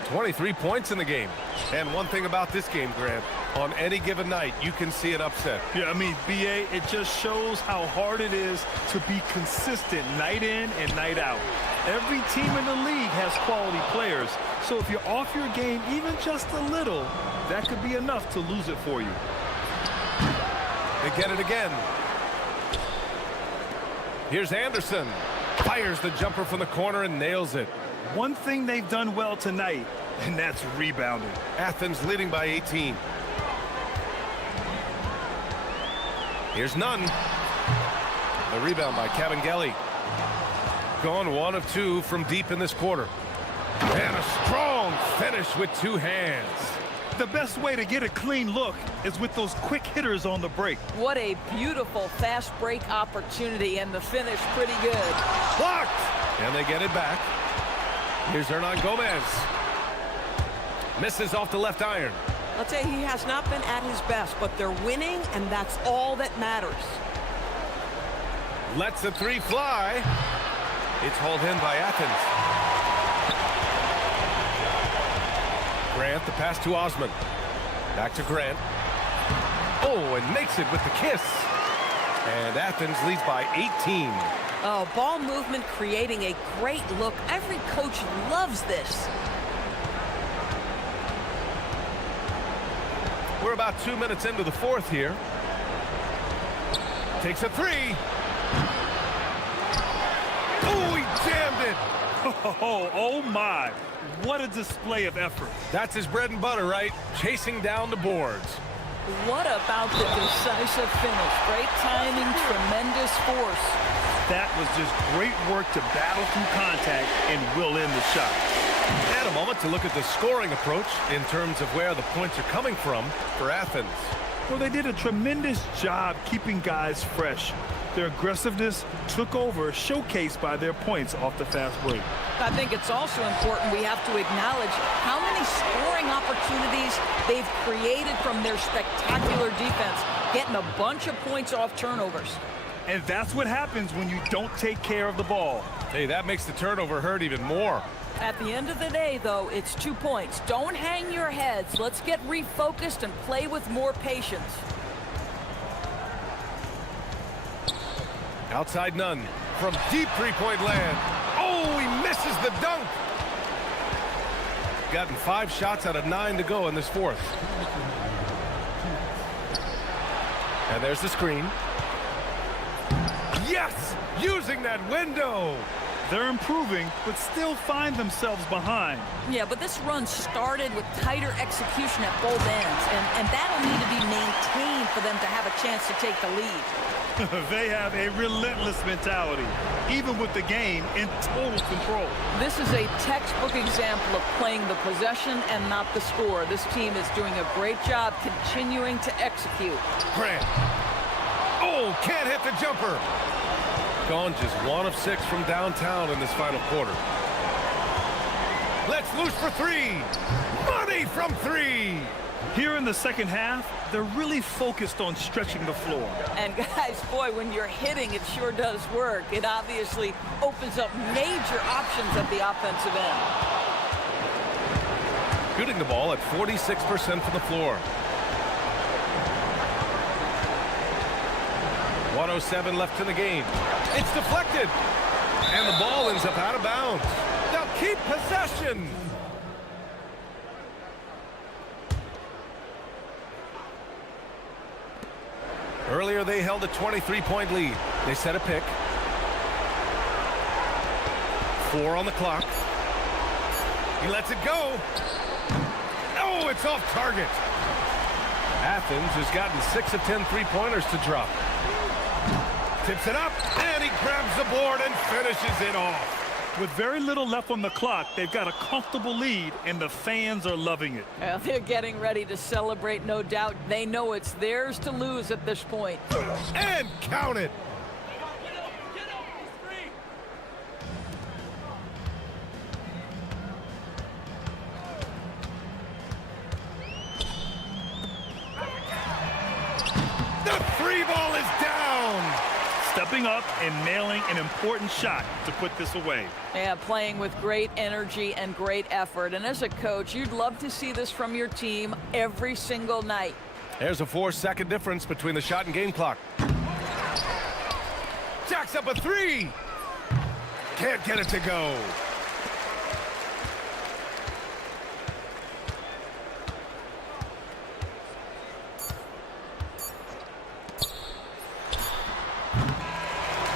23 points in the game. And one thing about this game, Grant, on any given night, you can see an upset. Yeah, I mean, BA, it just shows how hard it is to be consistent night in and night out. Every team in the league has quality players. So if you're off your game even just a little, that could be enough to lose it for you. They get it again. Here's Anderson. Fires the jumper from the corner and nails it. One thing they've done well tonight, and that's rebounding. Athens leading by 18. Here's Nunn. The rebound by Cabangeli. Gone 1 of 2 from deep in this quarter. And a strong finish with two hands. The best way to get a clean look is with those quick hitters on the break. What a beautiful fast break opportunity, and the finish pretty good. Blocked! And they get it back. Here's Hernan Gomez. Misses off the left iron. I'll tell you, he has not been at his best, but they're winning, and that's all that matters. Lets the three fly. It's hauled in by Athens. Grant, the pass to Osman. Back to Grant. Oh, and makes it with the kiss. And Athens leads by 18. Oh, ball movement creating a great look. Every coach loves this. We're about 2 minutes into the fourth here. Takes a three. Oh, he jammed it. Oh my. What a display of effort. That's his bread and butter, right? Chasing down the boards. What about the decisive finish? Great timing, tremendous force. That was just great work to battle through contact and will in the shot. And a moment to look at the scoring approach in terms of where the points are coming from for Athens. Well, they did a tremendous job keeping guys fresh. Their aggressiveness took over, showcased by their points off the fast break. I think it's also important we have to acknowledge how many scoring opportunities they've created from their spectacular defense, getting a bunch of points off turnovers. And that's what happens when you don't take care of the ball. Hey, that makes the turnover hurt even more. At the end of the day, though, it's 2 points. Don't hang your heads. Let's get refocused and play with more patience. Outside none from deep three-point land. Oh, he misses the dunk. Gotten 5 shots out of 9 to go in this fourth. And there's the screen. Yes, using that window. They're improving, but still find themselves behind. Yeah, but this run started with tighter execution at both ends, and that'll need to be maintained for them to have a chance to take the lead. They have a relentless mentality, even with the game in total control. This is a textbook example of playing the possession and not the score. This team is doing a great job continuing to execute. Grant. Oh, can't hit the jumper. Gone just 1 of 6 from downtown in this final quarter. Let's loose for 3. Money from 3. Here in the second half, they're really focused on stretching the floor. And guys, boy, when you're hitting, it sure does work. It obviously opens up major options at the offensive end. Shooting the ball at 46% from the floor. 1:07 left in the game. It's deflected. And the ball ends up out of bounds. They'll keep possession. Earlier, they held a 23-point lead. They set a pick. 4 on the clock. He lets it go. Oh, it's off target. Athens has gotten 6 of 10 three-pointers to drop. Tips it up, and he grabs the board and finishes it off. With very little left on the clock, they've got a comfortable lead, and the fans are loving it. Well, they're getting ready to celebrate, no doubt. They know it's theirs to lose at this point. And count it. The 3 ball is down. Stepping up and nailing an important shot to put this away. Yeah, playing with great energy and great effort. And as a coach, you'd love to see this from your team every single night. There's a 4-second difference between the shot and game clock. Jacks up a 3. Can't get it to go.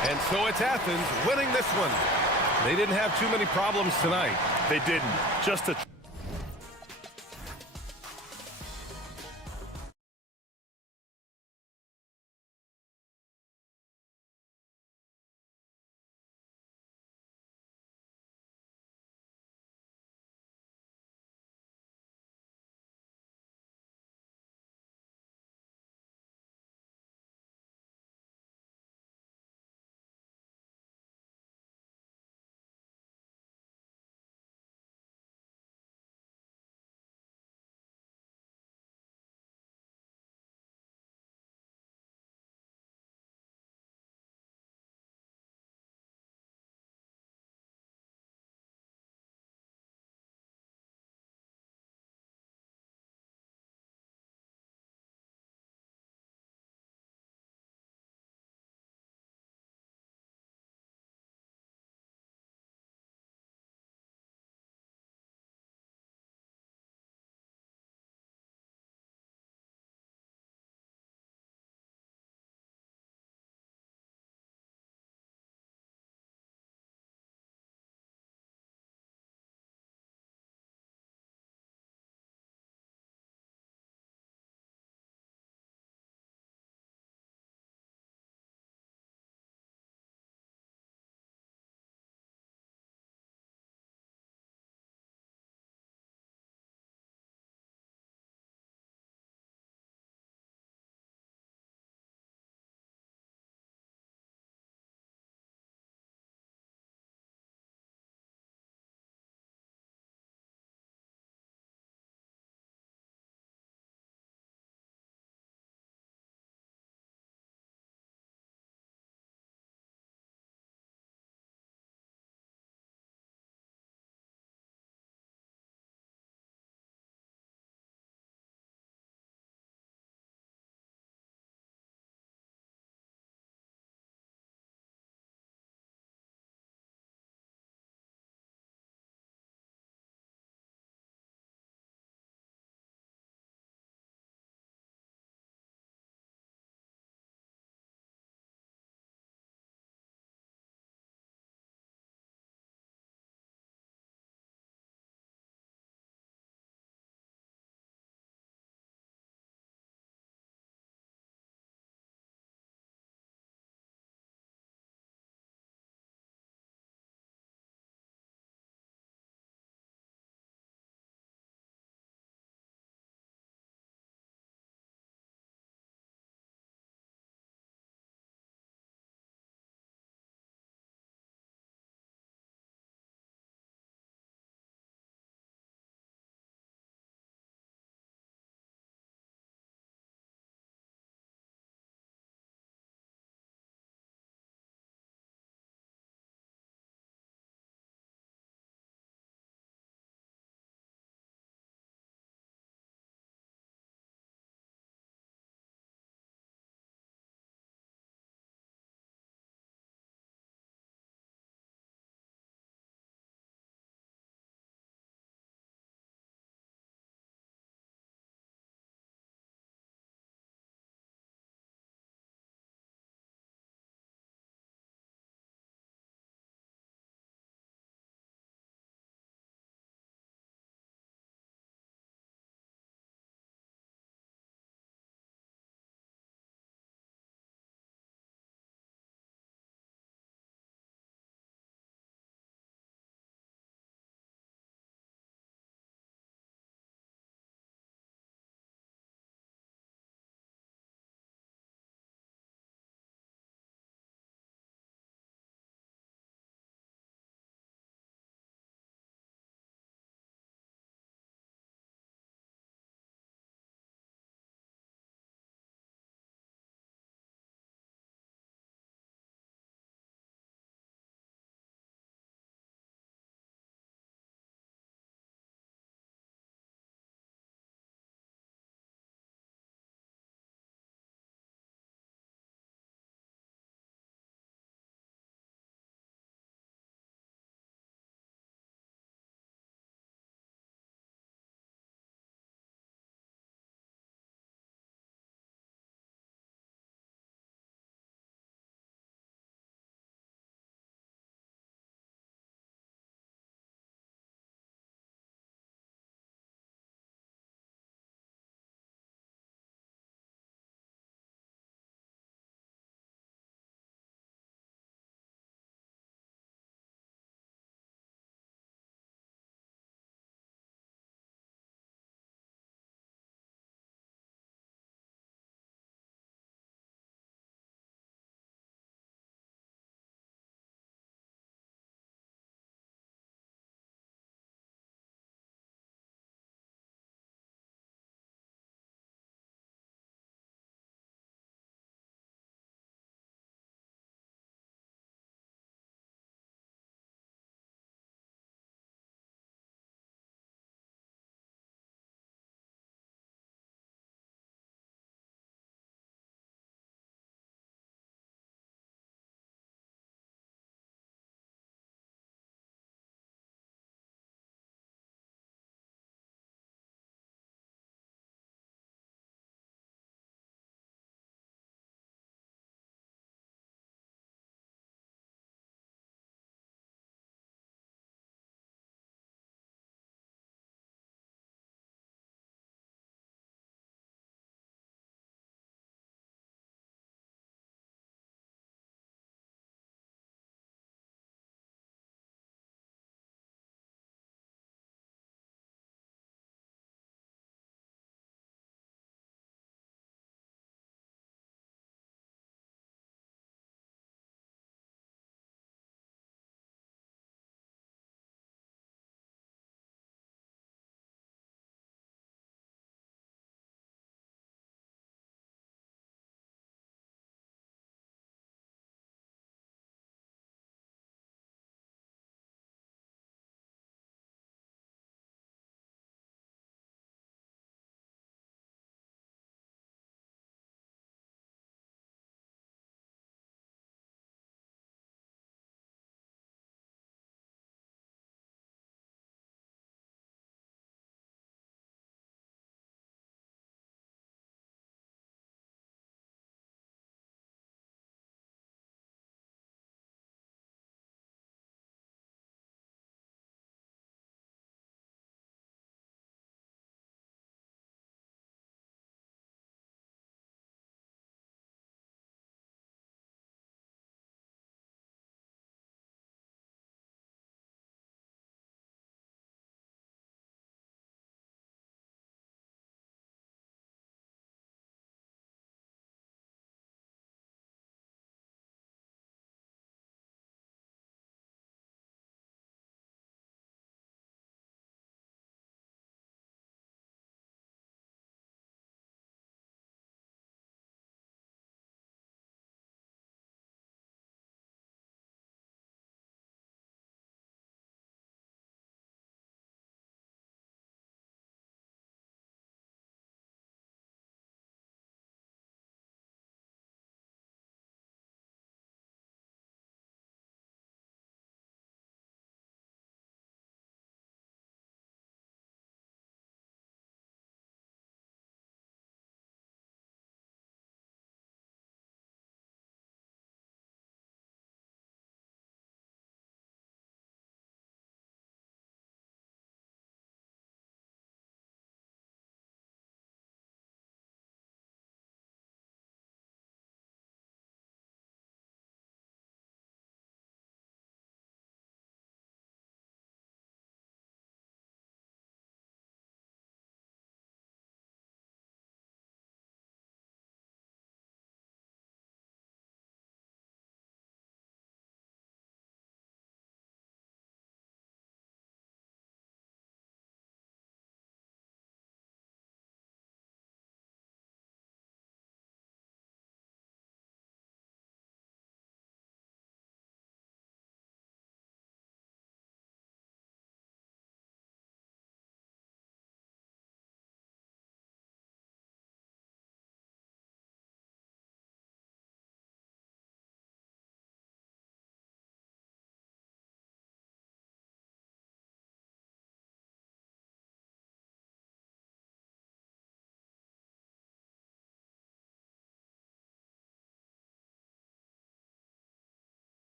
And so it's Athens winning this one. They didn't have too many problems tonight. They didn't. Just a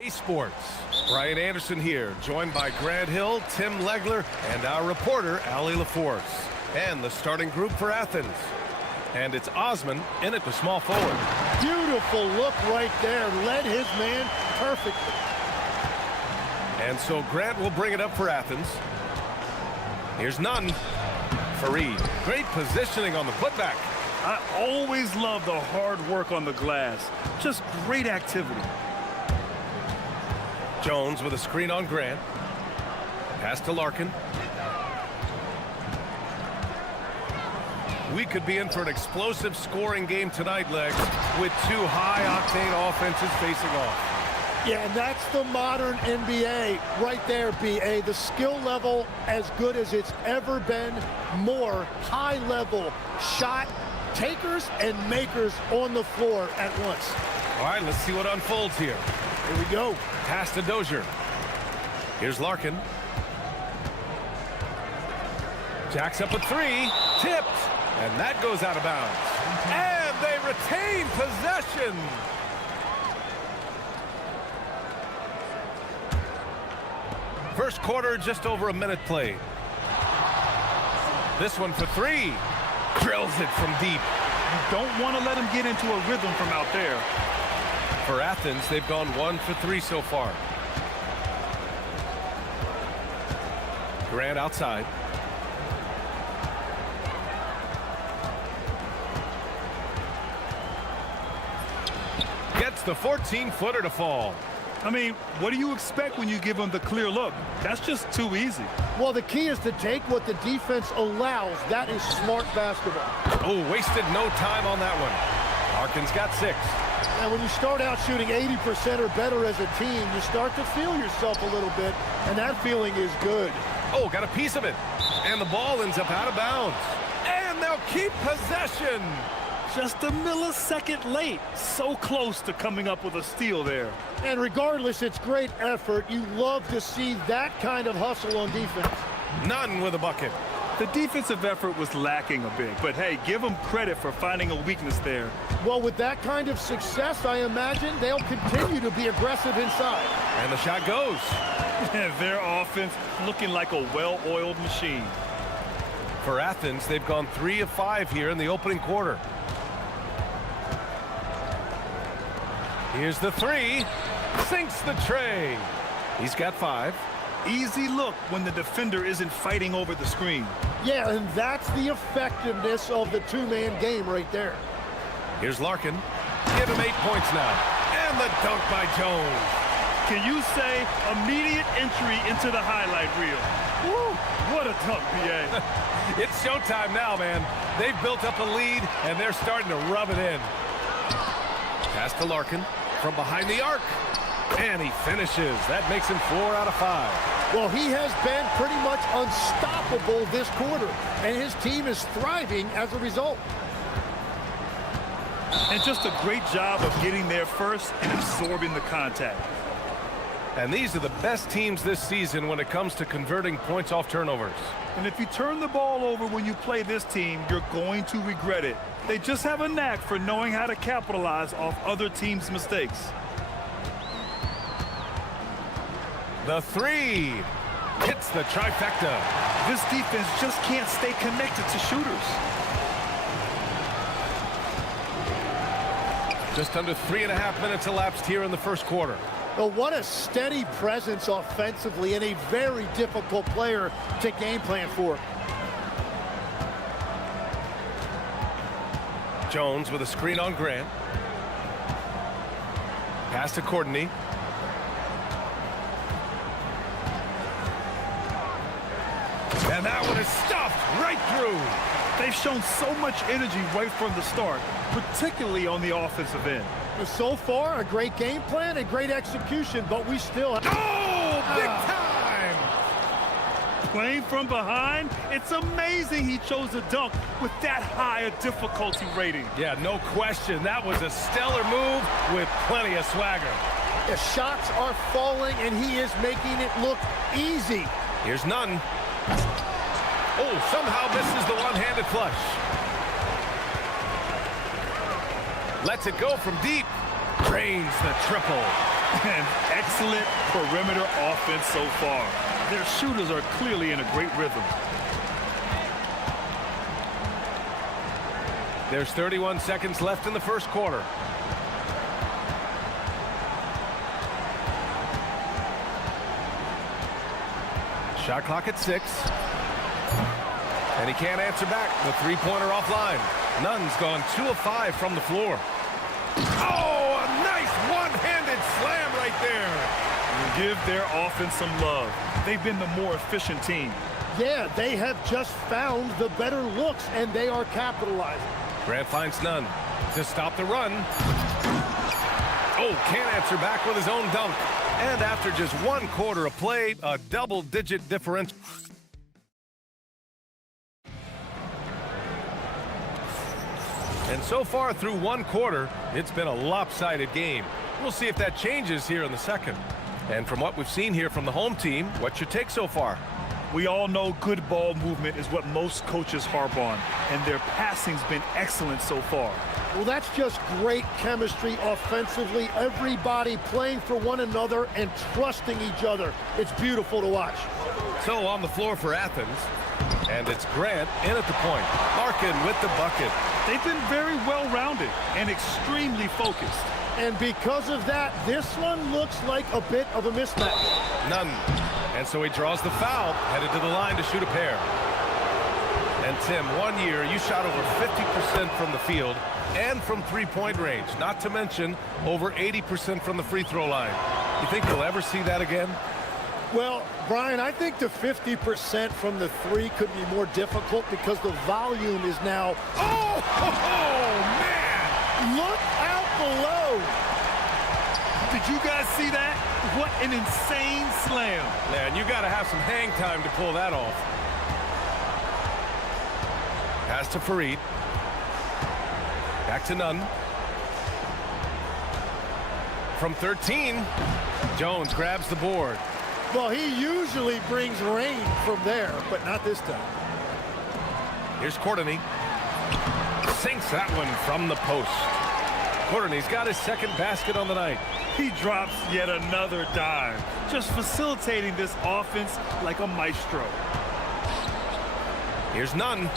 Esports. Brian Anderson here, joined by Grant Hill, Tim Legler, and our reporter, Ali LaForce. And the starting group for Athens. And it's Osman in at the small forward. Beautiful look right there. Led his man perfectly. And so Grant will bring it up for Athens. Here's none. Fareed. Great positioning on the putback. I always love the hard work on the glass. Just great activity. Jones with a screen on Grant. Pass to Larkin. We could be in for an explosive scoring game tonight, Legs, with two high-octane offenses facing off. Yeah, and that's the modern NBA right there, B.A. The skill level as good as it's ever been. More high-level shot takers and makers on the floor at once. All right, let's see what unfolds here. Here we go. Pass to Dozier. Here's Larkin. Jacks up a three. Tipped. And that goes out of bounds. And they retain possession. First quarter, just over a minute played. This one for three. Drills it from deep. You don't want to let him get into a rhythm from out there. For Athens, they've gone 1 for 3 so far. Grant outside. Gets the 14-footer to fall. I mean, what do you expect when you give him the clear look? That's just too easy. Well, the key is to take what the defense allows. That is smart basketball. Oh, wasted no time on that one. Larkin's got 6. And when you start out shooting 80% or better as a team, you start to feel yourself a little bit, and that feeling is good. Oh, got a piece of it. And the ball ends up out of bounds. And they'll keep possession. Just a millisecond late. So close to coming up with a steal there. And regardless, it's great effort. You love to see that kind of hustle on defense. None with a bucket. The defensive effort was lacking a bit, but hey, give them credit for finding a weakness there. Well, with that kind of success, I imagine they'll continue to be aggressive inside. And the shot goes. Their offense looking like a well-oiled machine. For Athens, they've gone 3 of 5 here in the opening quarter. Here's the three. Sinks the tray. He's got 5. Easy look when the defender isn't fighting over the screen. Yeah, and that's the effectiveness of the two-man game right there. Here's Larkin. Give him 8 points now. And the dunk by Jones. Can you say immediate entry into the highlight reel? Woo, what a dunk, B.A. It's showtime now, man. They've built up a lead, and they're starting to rub it in. Pass to Larkin from behind the arc. And he finishes. That makes him 4 out of 5. Well, he has been pretty much unstoppable this quarter, and his team is thriving as a result. And just a great job of getting there first and absorbing the contact. And these are the best teams this season when it comes to converting points off turnovers. And if you turn the ball over when you play this team, you're going to regret it. They just have a knack for knowing how to capitalize off other teams' mistakes. The three hits the trifecta. This defense just can't stay connected to shooters. Just under 3.5 minutes elapsed here in the first quarter. Well, what a steady presence offensively and a very difficult player to game plan for. Jones with a screen on Grant. Pass to Courtney. And that one is stuffed right through. They've shown so much energy right from the start, particularly on the offensive end. So far, a great game plan and great execution, but we still have... Oh, big time! Playing from behind, it's amazing he chose a dunk with that high a difficulty rating. Yeah, no question. That was a stellar move with plenty of swagger. The shots are falling, and he is making it look easy. Here's none. Oh, somehow misses the one-handed flush. Lets it go from deep. Drains the triple. And excellent perimeter offense so far. Their shooters are clearly in a great rhythm. There's 31 seconds left in the first quarter. Shot clock at 6. And he can't answer back. The three-pointer offline. Nunn's gone 2 of 5 from the floor. Oh, a nice one-handed slam right there. Give their offense some love. They've been the more efficient team. Yeah, they have just found the better looks, and they are capitalizing. Grant finds Nunn to stop the run. Oh, can't answer back with his own dunk. And after just 1 quarter of play, a double-digit differential. And so far through 1 quarter, it's been a lopsided game. We'll see if that changes here in the second. And from what we've seen here from the home team, what's your take so far? We all know good ball movement is what most coaches harp on, and their passing's been excellent so far. Well, that's just great chemistry offensively. Everybody playing for one another and trusting each other. It's beautiful to watch. So on the floor for Athens, and it's Grant in at the point. Larkin with the bucket. They've been very well-rounded and extremely focused. And because of that, this one looks like a bit of a mismatch. None. And so he draws the foul, headed to the line to shoot a pair. And Tim, 1 year, you shot over 50% from the field and from three-point range, not to mention over 80% from the free throw line. You think we'll ever see that again? Well, Brian, I think the 50% from the three could be more difficult because the volume is now... Oh, man! Look out below! Did you guys see that? What an insane slam. Man, you got to have some hang time to pull that off. Pass to Fareed. Back to Nunn. From 13, Jones grabs the board. Well, he usually brings rain from there, but not this time. Here's Courtney. Sinks that one from the post. Courtney's got his second basket on the night. He drops yet another dime, just facilitating this offense like a maestro. Here's Nunn.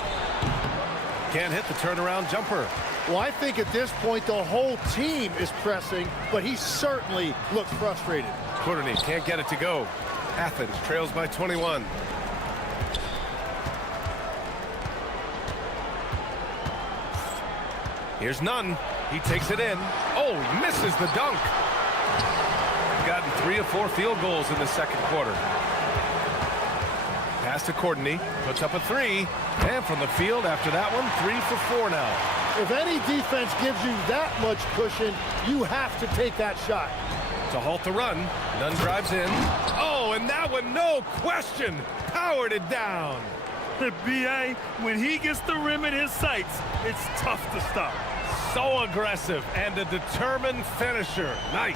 Can't hit the turnaround jumper. Well, I think at this point the whole team is pressing, but he certainly looks frustrated. Courtney can't get it to go. Athens trails by 21. Here's Nunn. He takes it in. Oh, he misses the dunk. Gotten 3 of 4 field goals in the second quarter. Pass to Courtney. Puts up a 3. And from the field after that one, 3 for 4 now. If any defense gives you that much cushion, you have to take that shot. To halt the run, Nunn drives in. Oh, and that one, no question, powered it down. The BA, when he gets the rim in his sights, it's tough to stop. So aggressive and a determined finisher. Nice.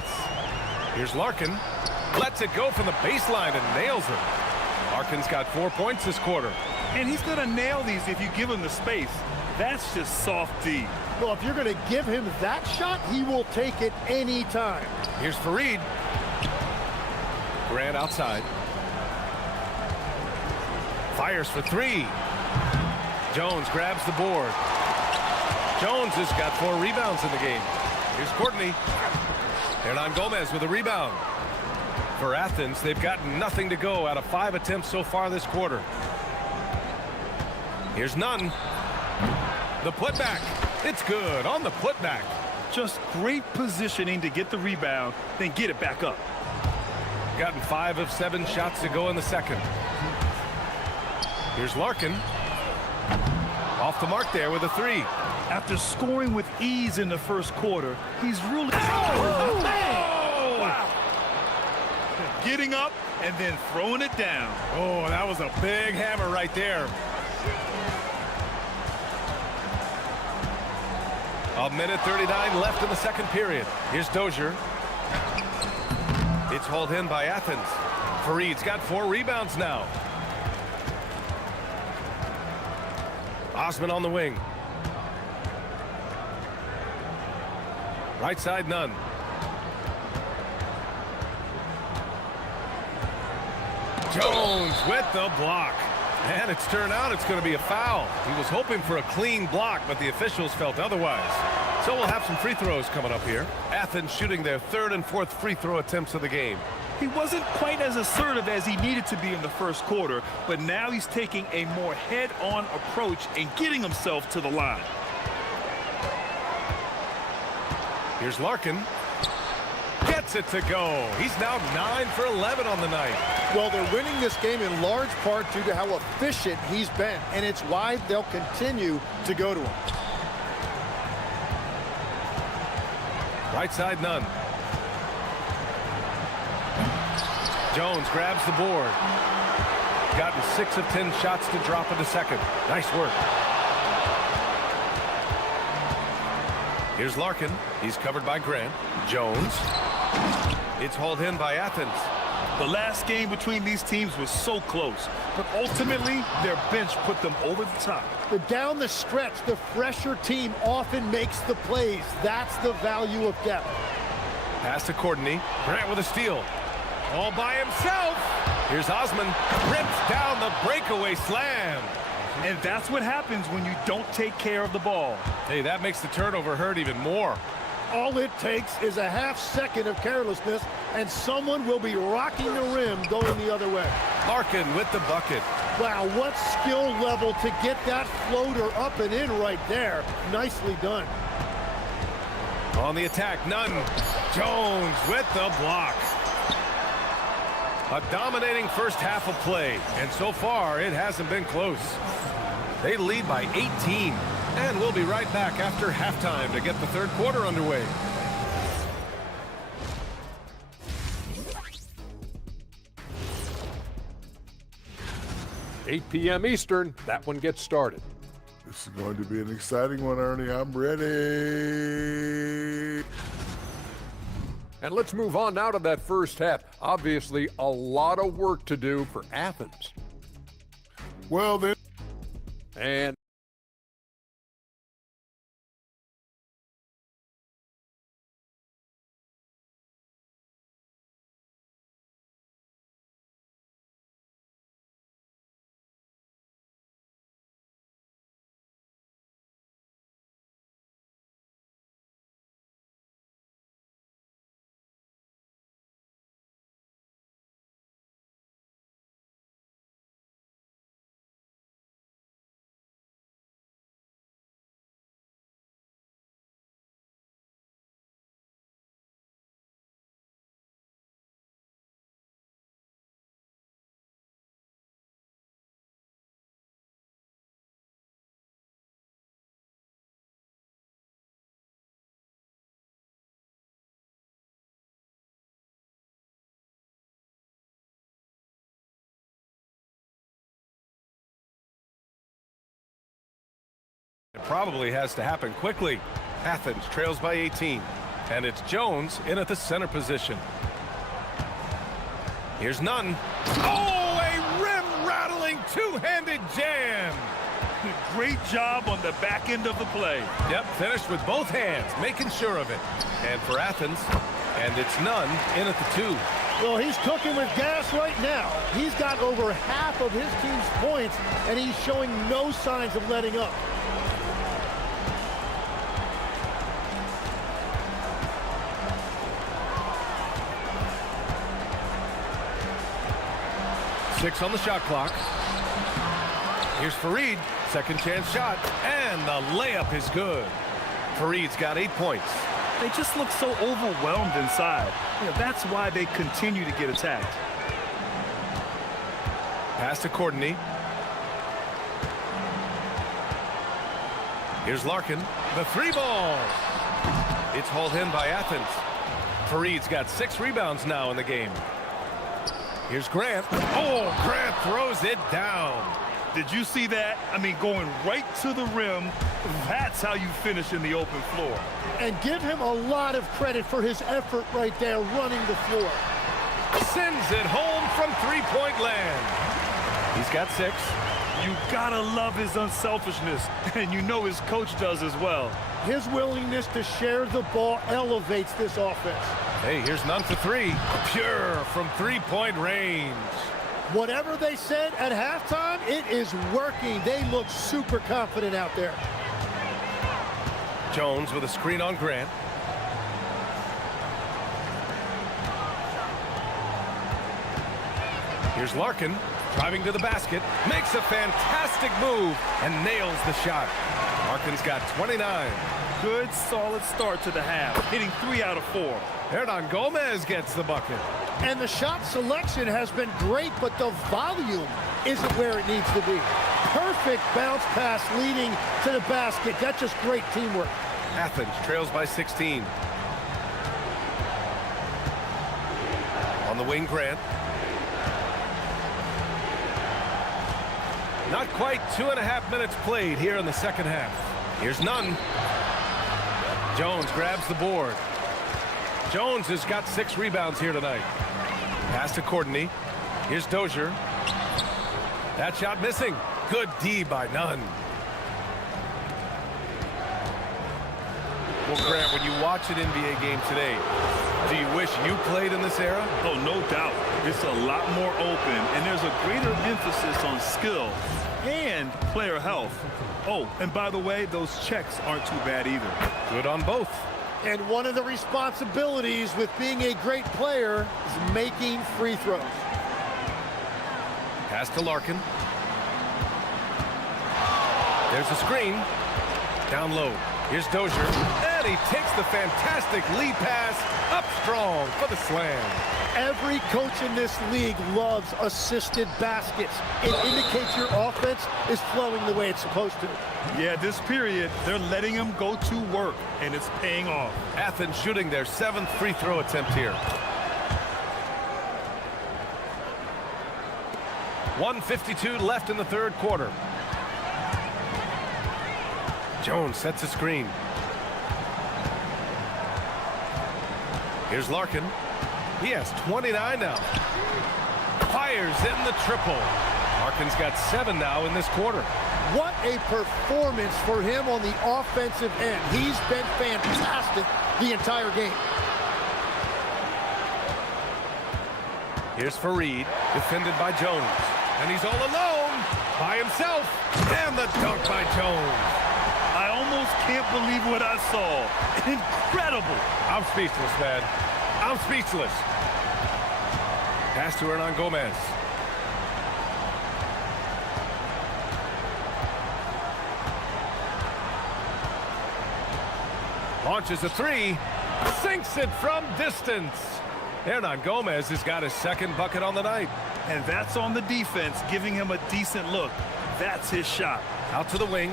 Here's Larkin. Lets it go from the baseline and nails it. Larkin's got 4 points this quarter. And he's going to nail these if you give him the space. That's just soft D. Well, if you're going to give him that shot, he will take it any time. Here's Fareed. Grant outside. Fires for 3. Jones grabs the board. Jones has got 4 rebounds in the game. Here's Courtney. Hernan Gomez with a rebound. For Athens, they've got nothing to go out of 5 attempts so far this quarter. Here's Nunn. The putback. It's good on the putback. Just great positioning to get the rebound, then get it back up. Gotten 5 of 7 shots to go in the second. Here's Larkin. Off the mark there with a 3. After scoring with ease in the first quarter, he's really... Oh, man! Wow. Getting up and then throwing it down. Oh, that was a big hammer right there. A minute 39 left in the second period. Here's Dozier. It's hauled in by Athens. Fareed's got 4 rebounds now. Osman on the wing. Right side, Nunn. Jones with the block. And it's turned out it's going to be a foul. He was hoping for a clean block, but the officials felt otherwise. So we'll have some free throws coming up here. Athens shooting their third and fourth free throw attempts of the game. He wasn't quite as assertive as he needed to be in the first quarter, but now he's taking a more head-on approach and getting himself to the line. Here's Larkin. Gets it to go. He's now 9 for 11 on the night. Well, they're winning this game in large part due to how efficient he's been, and it's why they'll continue to go to him. Right side, none. Jones grabs the board. Gotten 6 of 10 shots to drop in the second. Nice work. Here's Larkin. He's covered by Grant. Jones. It's hauled in by Athens. The last game between these teams was so close, but ultimately their bench put them over the top. But down the stretch, the fresher team often makes the plays. That's the value of depth. Pass to Courtney. Grant with a steal. All by himself. Here's Osman. Rips down the breakaway slam. And that's what happens when you don't take care of the ball. Hey, that makes the turnover hurt even more. All it takes is a half second of carelessness, and someone will be rocking the rim going the other way. Larkin with the bucket. Wow, what skill level to get that floater up and in right there. Nicely done. On the attack, none. Jones with the block. A dominating first half of play, and so far it hasn't been close. They lead by 18, and we'll be right back after halftime to get the third quarter underway. $8 p.m. Eastern, that one gets started. This is going to be an exciting one, Ernie. I'm ready. And let's move on now to that first half. Obviously, a lot of work to do for Athens. Well, then. And it probably has to happen quickly. Athens trails by 18, and it's Jones in at the center position. Here's none. Oh, a rim-rattling two-handed jam. Great job on the back end of the play. Yep, finished with both hands, making sure of it. And for Athens, and it's none in at the 2. Well, he's cooking with gas right now. He's got over half of his team's points, and he's showing no signs of letting up. Six on the shot clock. Here's Fareed, second chance shot, and the layup is good. Fareed's got 8 points. They just look so overwhelmed inside. That's why they continue to get attacked. Pass to Courtney. Here's Larkin, the 3 ball. It's hauled in by Athens. Fareed's got 6 rebounds now in the game. Here's Grant. Oh, Grant throws it down. Did you see that? I mean, going right to the rim. That's how you finish in the open floor. And give him a lot of credit for his effort right there running the floor. Sends it home from three-point land. He's got 6. You gotta love his unselfishness, and you know his coach does as well. His willingness to share the ball elevates this offense. Hey, here's none for 3. Pure from three-point range. Whatever they said at halftime, it is working. They look super confident out there. Jones with a screen on Grant. Here's Larkin driving to the basket, makes a fantastic move and nails the shot. Larkin's got 29. Good, solid start to the half, hitting 3 out of 4. Hernan Gomez gets the bucket. And the shot selection has been great, but the volume isn't where it needs to be. Perfect bounce pass leading to the basket. That's just great teamwork. Athens trails by 16. On the wing, Grant. Not quite 2.5 minutes played here in the second half. Here's none. Jones grabs the board. Jones has got 6 rebounds here tonight. Pass to Courtney. Here's Dozier. That shot missing. Good D by Nunn. Well, Grant, when you watch an NBA game today, do you wish you played in this era? Oh, no doubt. It's a lot more open, and there's a greater emphasis on skill and player health. Oh, and by the way, those checks aren't too bad either. Good on both. And one of the responsibilities with being a great player is making free throws. Pass to Larkin. There's a screen. Down low. Here's Dozier. And he takes the fantastic lead pass up strong for the slam. Every coach in this league loves assisted baskets. It indicates your offense is flowing the way it's supposed to. Yeah, this period, they're letting him go to work, and it's paying off. Athens shooting their 7th free throw attempt here. 1:52 left in the third quarter. Jones sets a screen. Here's Larkin. He has 29 now. Fires in the triple. Larkin's got 7 now in this quarter. What a performance for him on the offensive end. He's been fantastic the entire game. Here's Fareed, defended by Jones. And he's all alone by himself. And the dunk by Jones. I almost can't believe what I saw. Incredible. I'm speechless, man. I'm speechless. Pass to Hernan Gomez. Launches a 3. Sinks it from distance. Hernan Gomez has got his 2nd bucket on the night. And that's on the defense, giving him a decent look. That's his shot. Out to the wing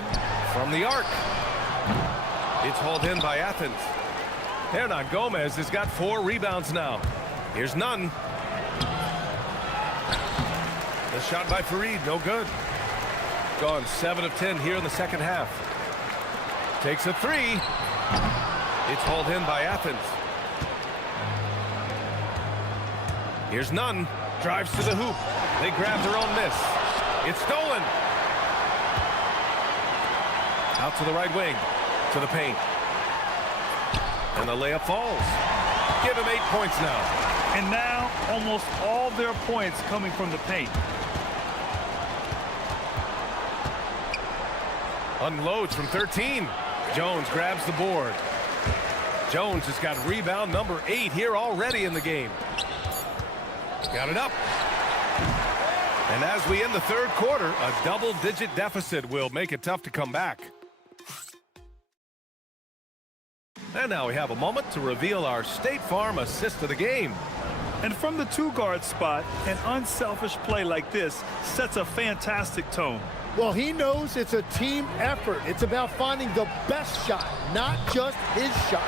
from the arc. It's hauled in by Athens. Hernan Gomez has got 4 rebounds now. Here's Nunn. The shot by Fareed, no good. Gone 7 of 10 here in the second half. Takes a 3. It's hauled in by Athens. Here's Nunn. Drives to the hoop. They grab their own miss. It's stolen. Out to the right wing. To the paint. And the layup falls. Give him 8 points now. And now, almost all their points coming from the paint. Unloads from 13. Jones grabs the board. Jones has got rebound number 8 here already in the game. Got it up. And as we end the third quarter, a double-digit deficit will make it tough to come back. And now we have a moment to reveal our State Farm assist of the game. And from the 2-guard spot, an unselfish play like this sets a fantastic tone. Well, he knows it's a team effort. It's about finding the best shot, not just his shot.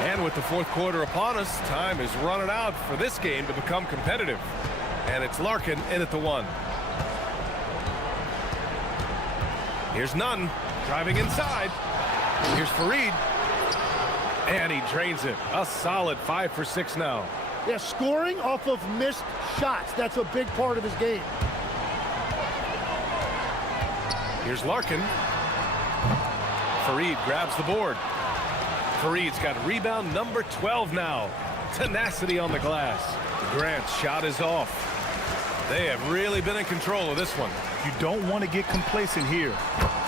And with the fourth quarter upon us, time is running out for this game to become competitive. And it's Larkin in at the 1. Here's Nunn driving inside. Here's Fareed. And he drains it. A solid 5 for 6 now. Yeah, scoring off of missed shots. That's a big part of his game. Here's Larkin. Fareed grabs the board. Fareed's got rebound number 12 now. Tenacity on the glass. Grant's shot is off. They have really been in control of this one. You don't want to get complacent here.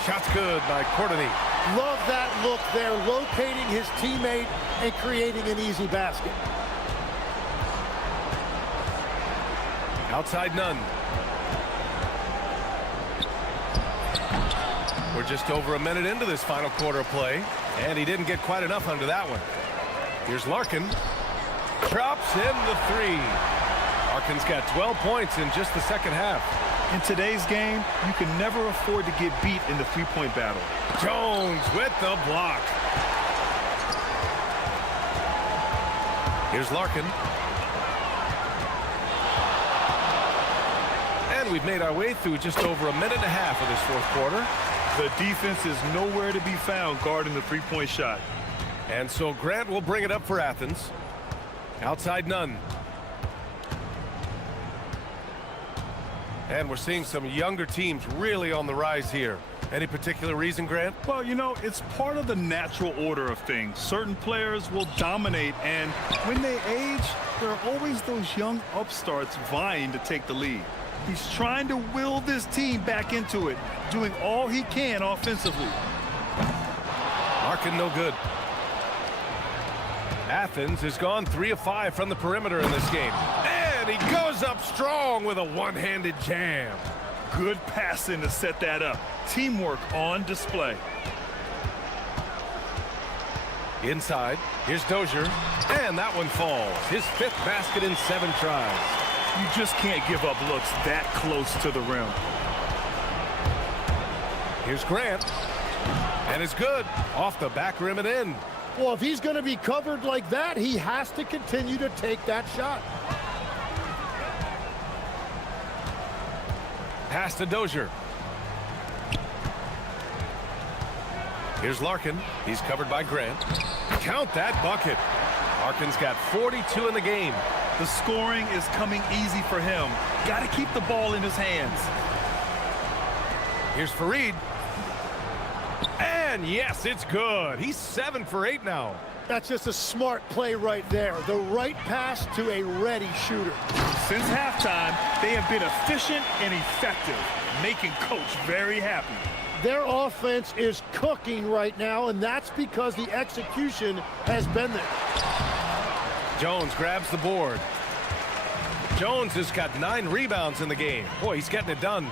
Shot's good by Courtney. Love that look there, locating his teammate and creating an easy basket. Outside none. We're just over a minute into this final quarter of play, and he didn't get quite enough under that one. Here's Larkin. Drops in the three. Larkin's got 12 points in just the second half. In today's game, you can never afford to get beat in the three-point battle. Jones with the block. Here's Larkin. And we've made our way through just over a minute and a half of this fourth quarter. The defense is nowhere to be found guarding the three-point shot. And so Grant will bring it up for Athens. Outside none. And we're seeing some younger teams really on the rise here. Any particular reason, Grant? Well, you know, it's part of the natural order of things. Certain players will dominate, and when they age, there are always those young upstarts vying to take the lead. He's trying to will this team back into it, doing all he can offensively. Larkin no good. Athens has gone 3 of 5 from the perimeter in this game. And he goes up strong with a one-handed jam. Good passing to set that up. Teamwork on display. Inside, here's Dozier, and that one falls. His 5th basket in 7 tries. You just can't give up looks that close to the rim. Here's Grant, and it's good. Off the back rim and in. Well, if he's going to be covered like that, he has to continue to take that shot. Pass to Dozier. Here's Larkin. He's covered by Grant. Count that bucket. Larkin's got 42 in the game. The scoring is coming easy for him. Got to keep the ball in his hands. Here's Fareed. And yes, it's good. He's 7 for 8 now. That's just a smart play right there. The right pass to a ready shooter. Since halftime, they have been efficient and effective, making Coach very happy. Their offense is cooking right now, and that's because the execution has been there. Jones grabs the board. Jones has got 9 rebounds in the game. Boy, he's getting it done.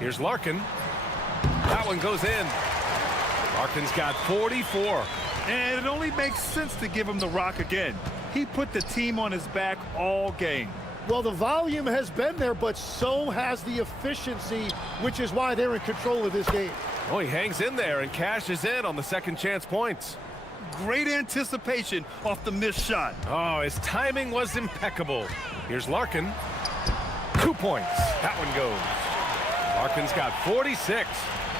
Here's Larkin. That one goes in. Larkin's got 44. And it only makes sense to give him the rock again. He put the team on his back all game. Well, the volume has been there, but so has the efficiency, which is why they're in control of this game. Oh, he hangs in there and cashes in on the second chance points. Great anticipation off the missed shot. Oh, his timing was impeccable. Here's Larkin. 2 points. That one goes. Larkin's got 46.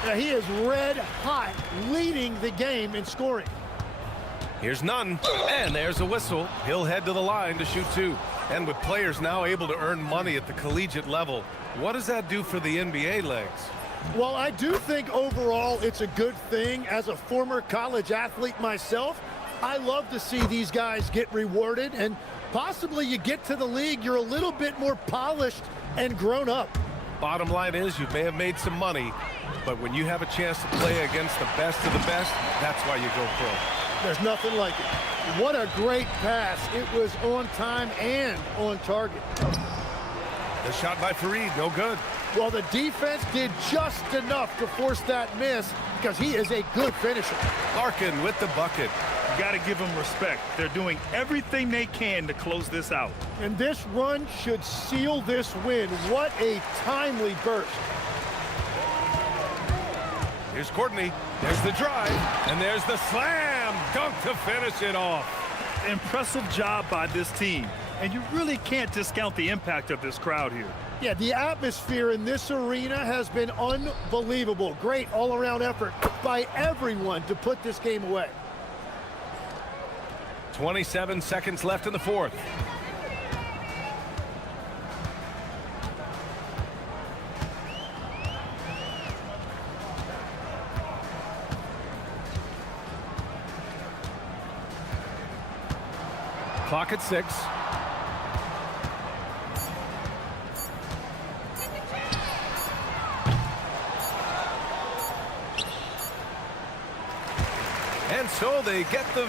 Now he is red hot, leading the game in scoring. Here's none, and there's a whistle. He'll head to the line to shoot 2. And with players now able to earn money at the collegiate level, what does that do for the NBA legs? Well, I do think overall it's a good thing. As a former college athlete myself, I love to see these guys get rewarded, and possibly you get to the league, you're a little bit more polished and grown up. Bottom line is you may have made some money, but when you have a chance to play against the best of the best, that's why you go pro. There's nothing like it. What a great pass. It was on time and on target. The shot by Fareed, no good. Well, the defense did just enough to force that miss because he is a good finisher. Larkin with the bucket. You got to give them respect. They're doing everything they can to close this out. And this run should seal this win. What a timely burst. Here's Courtney. There's the drive, and there's the slam dunk to finish it off. Impressive job by this team, and you really can't discount the impact of this crowd here. Yeah, the atmosphere in this arena has been unbelievable. Great all-around effort by everyone to put this game away. 27 seconds left in the fourth. Clock at 6. And so they get the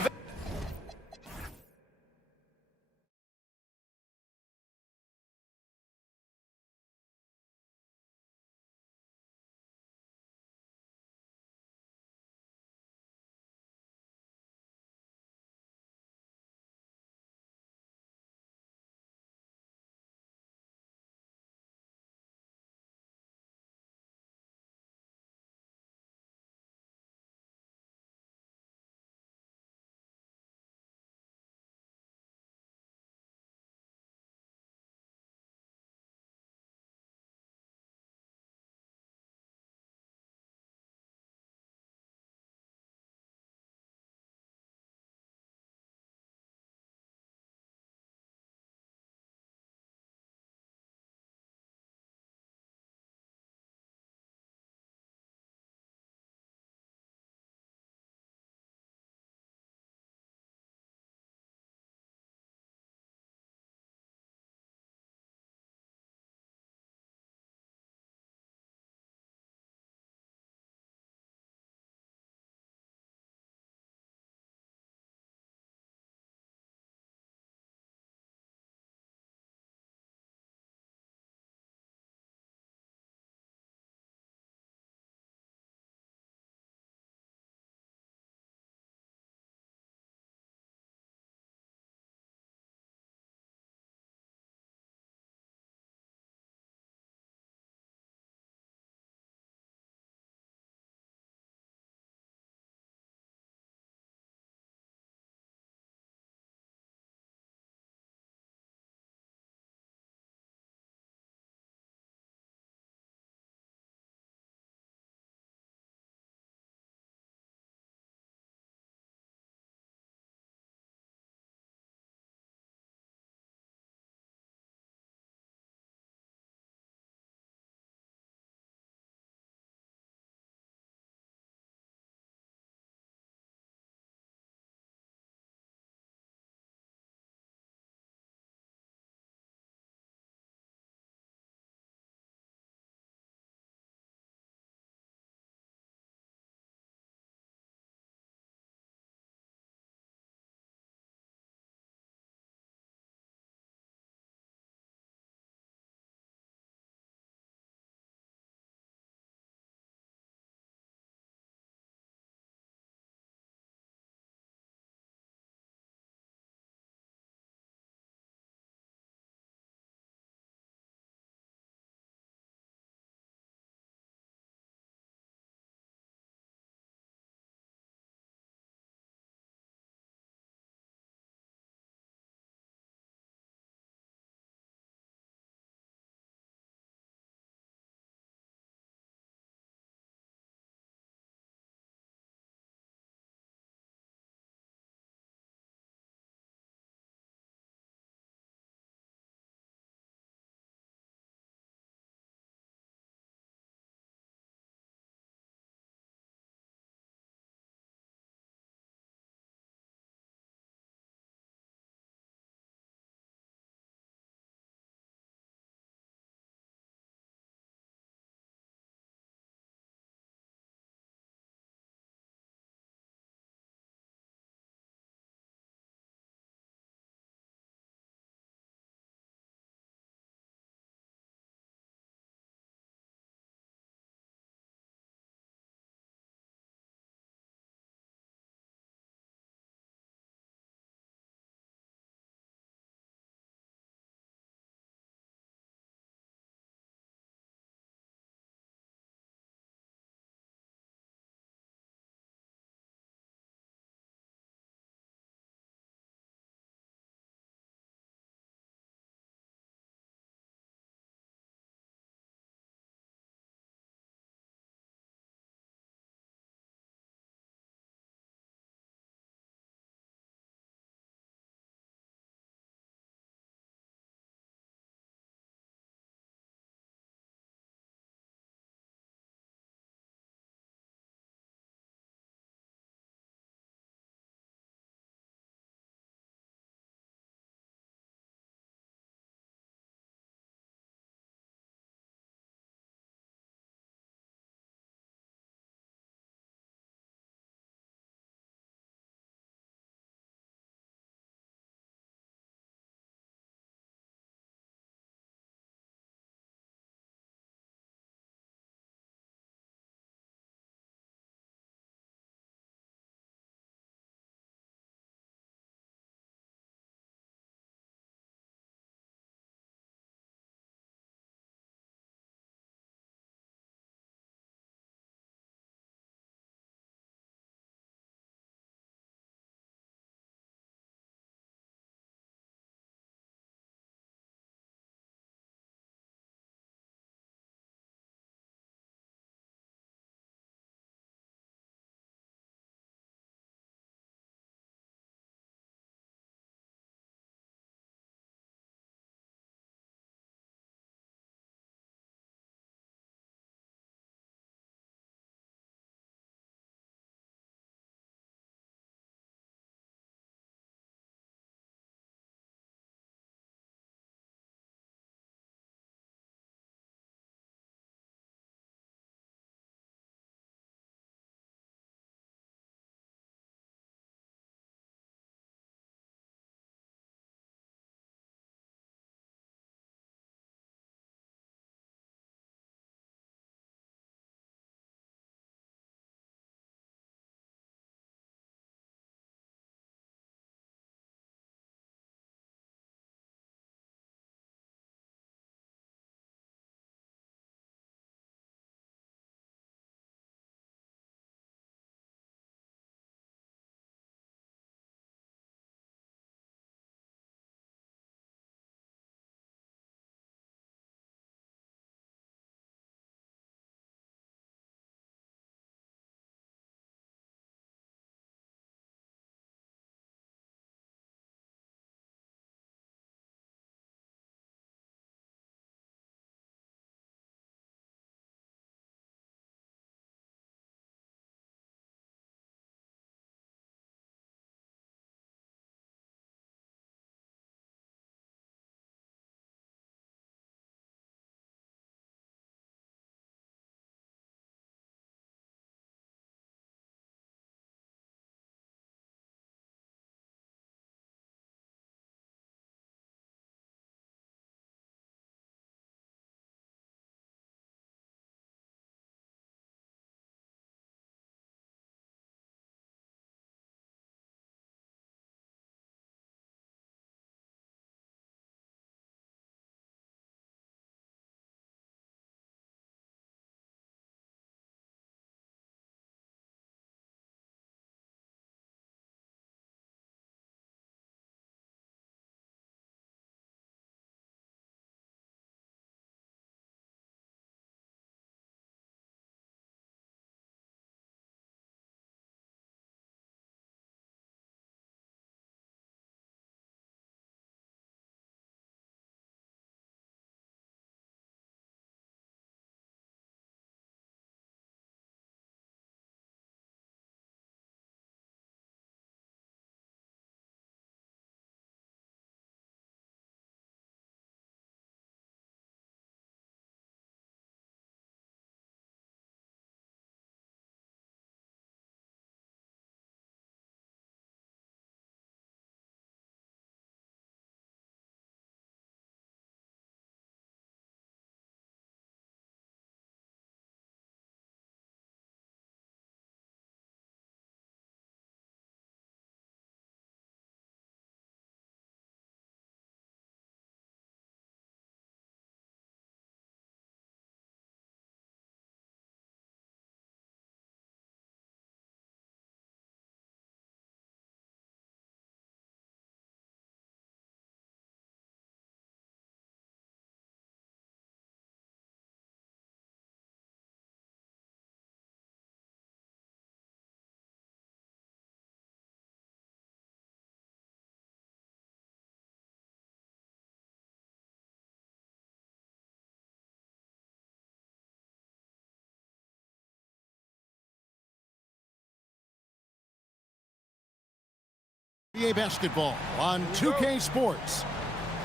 Basketball on 2K Sports.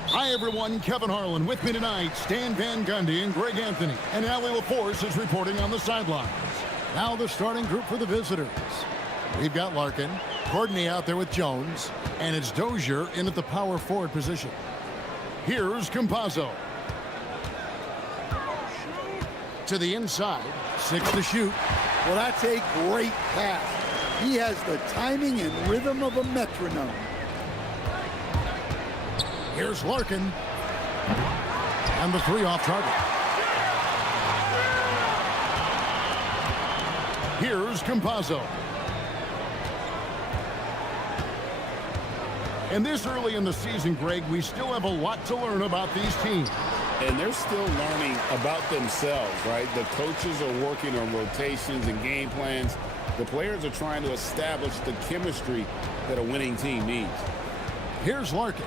Hi, everyone. Kevin Harlan with me tonight. Stan Van Gundy and Greg Anthony. And Allie LaForce is reporting on the sidelines. Now the starting group for the visitors. We've got Larkin, Courtney out there with Jones, and it's Dozier in at the power forward position. Here's Campazzo. To the inside, 6 to shoot. Well, that's a great pass. He has the timing and rhythm of a metronome. Here's Larkin. And the 3 off target. Here's Campazzo. And this early in the season, Greg, we still have a lot to learn about these teams. And they're still learning about themselves, right? The coaches are working on rotations and game plans. The players are trying to establish the chemistry that a winning team needs. Here's Larkin.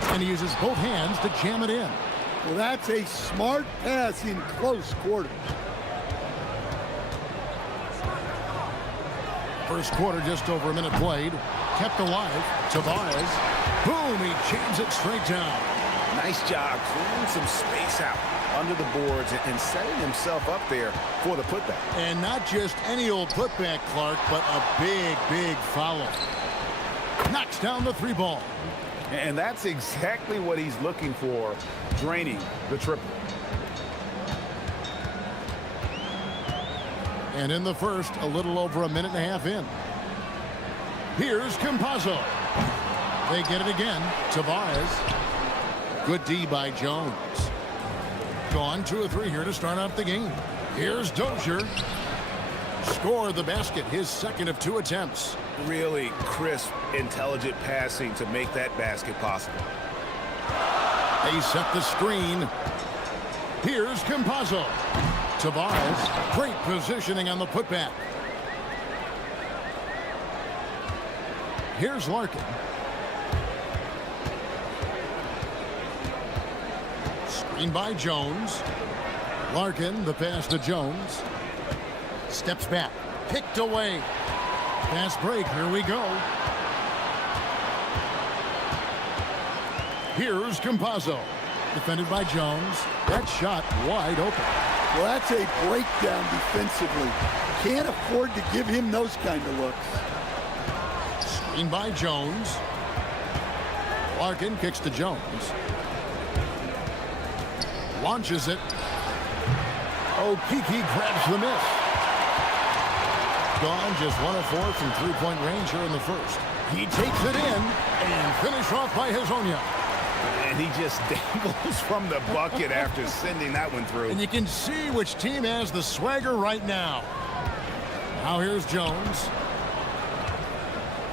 And he uses both hands to jam it in. Well, that's a smart pass in close quarters. First quarter, just over a minute played. Kept alive. Tavares. Boom, he jams it straight down. Nice job clearing some space out under the boards and setting himself up there for the putback. And not just any old putback, Clark, but a big, big foul. Knocks down the 3 ball. And that's exactly what he's looking for, draining the triple. And in the first, a little over a minute and a half in. Here's Campazzo. They get it again. Tavares. Good D by Jones. Gone 2 of 3 here to start out the game. Here's Dozier. Score the basket, his second of 2 attempts. Really crisp, intelligent passing to make that basket possible. They set the screen. Here's Campazzo. Tavares, great positioning on the putback. Here's Larkin. Screen by Jones. Larkin, the pass to Jones. Steps back. Picked away. Fast break. Here we go. Here's Campazzo. Defended by Jones. That shot wide open. Well, that's a breakdown defensively. Can't afford to give him those kind of looks. Screen by Jones. Larkin kicks to Jones. Launches it. Okiki grabs the miss. Gone just 1 of 4 from 3-point range here in the first. He takes it in and finished off by Hezonja. And he just dangles from the bucket after sending that one through. And you can see which team has the swagger right now. Now here's Jones.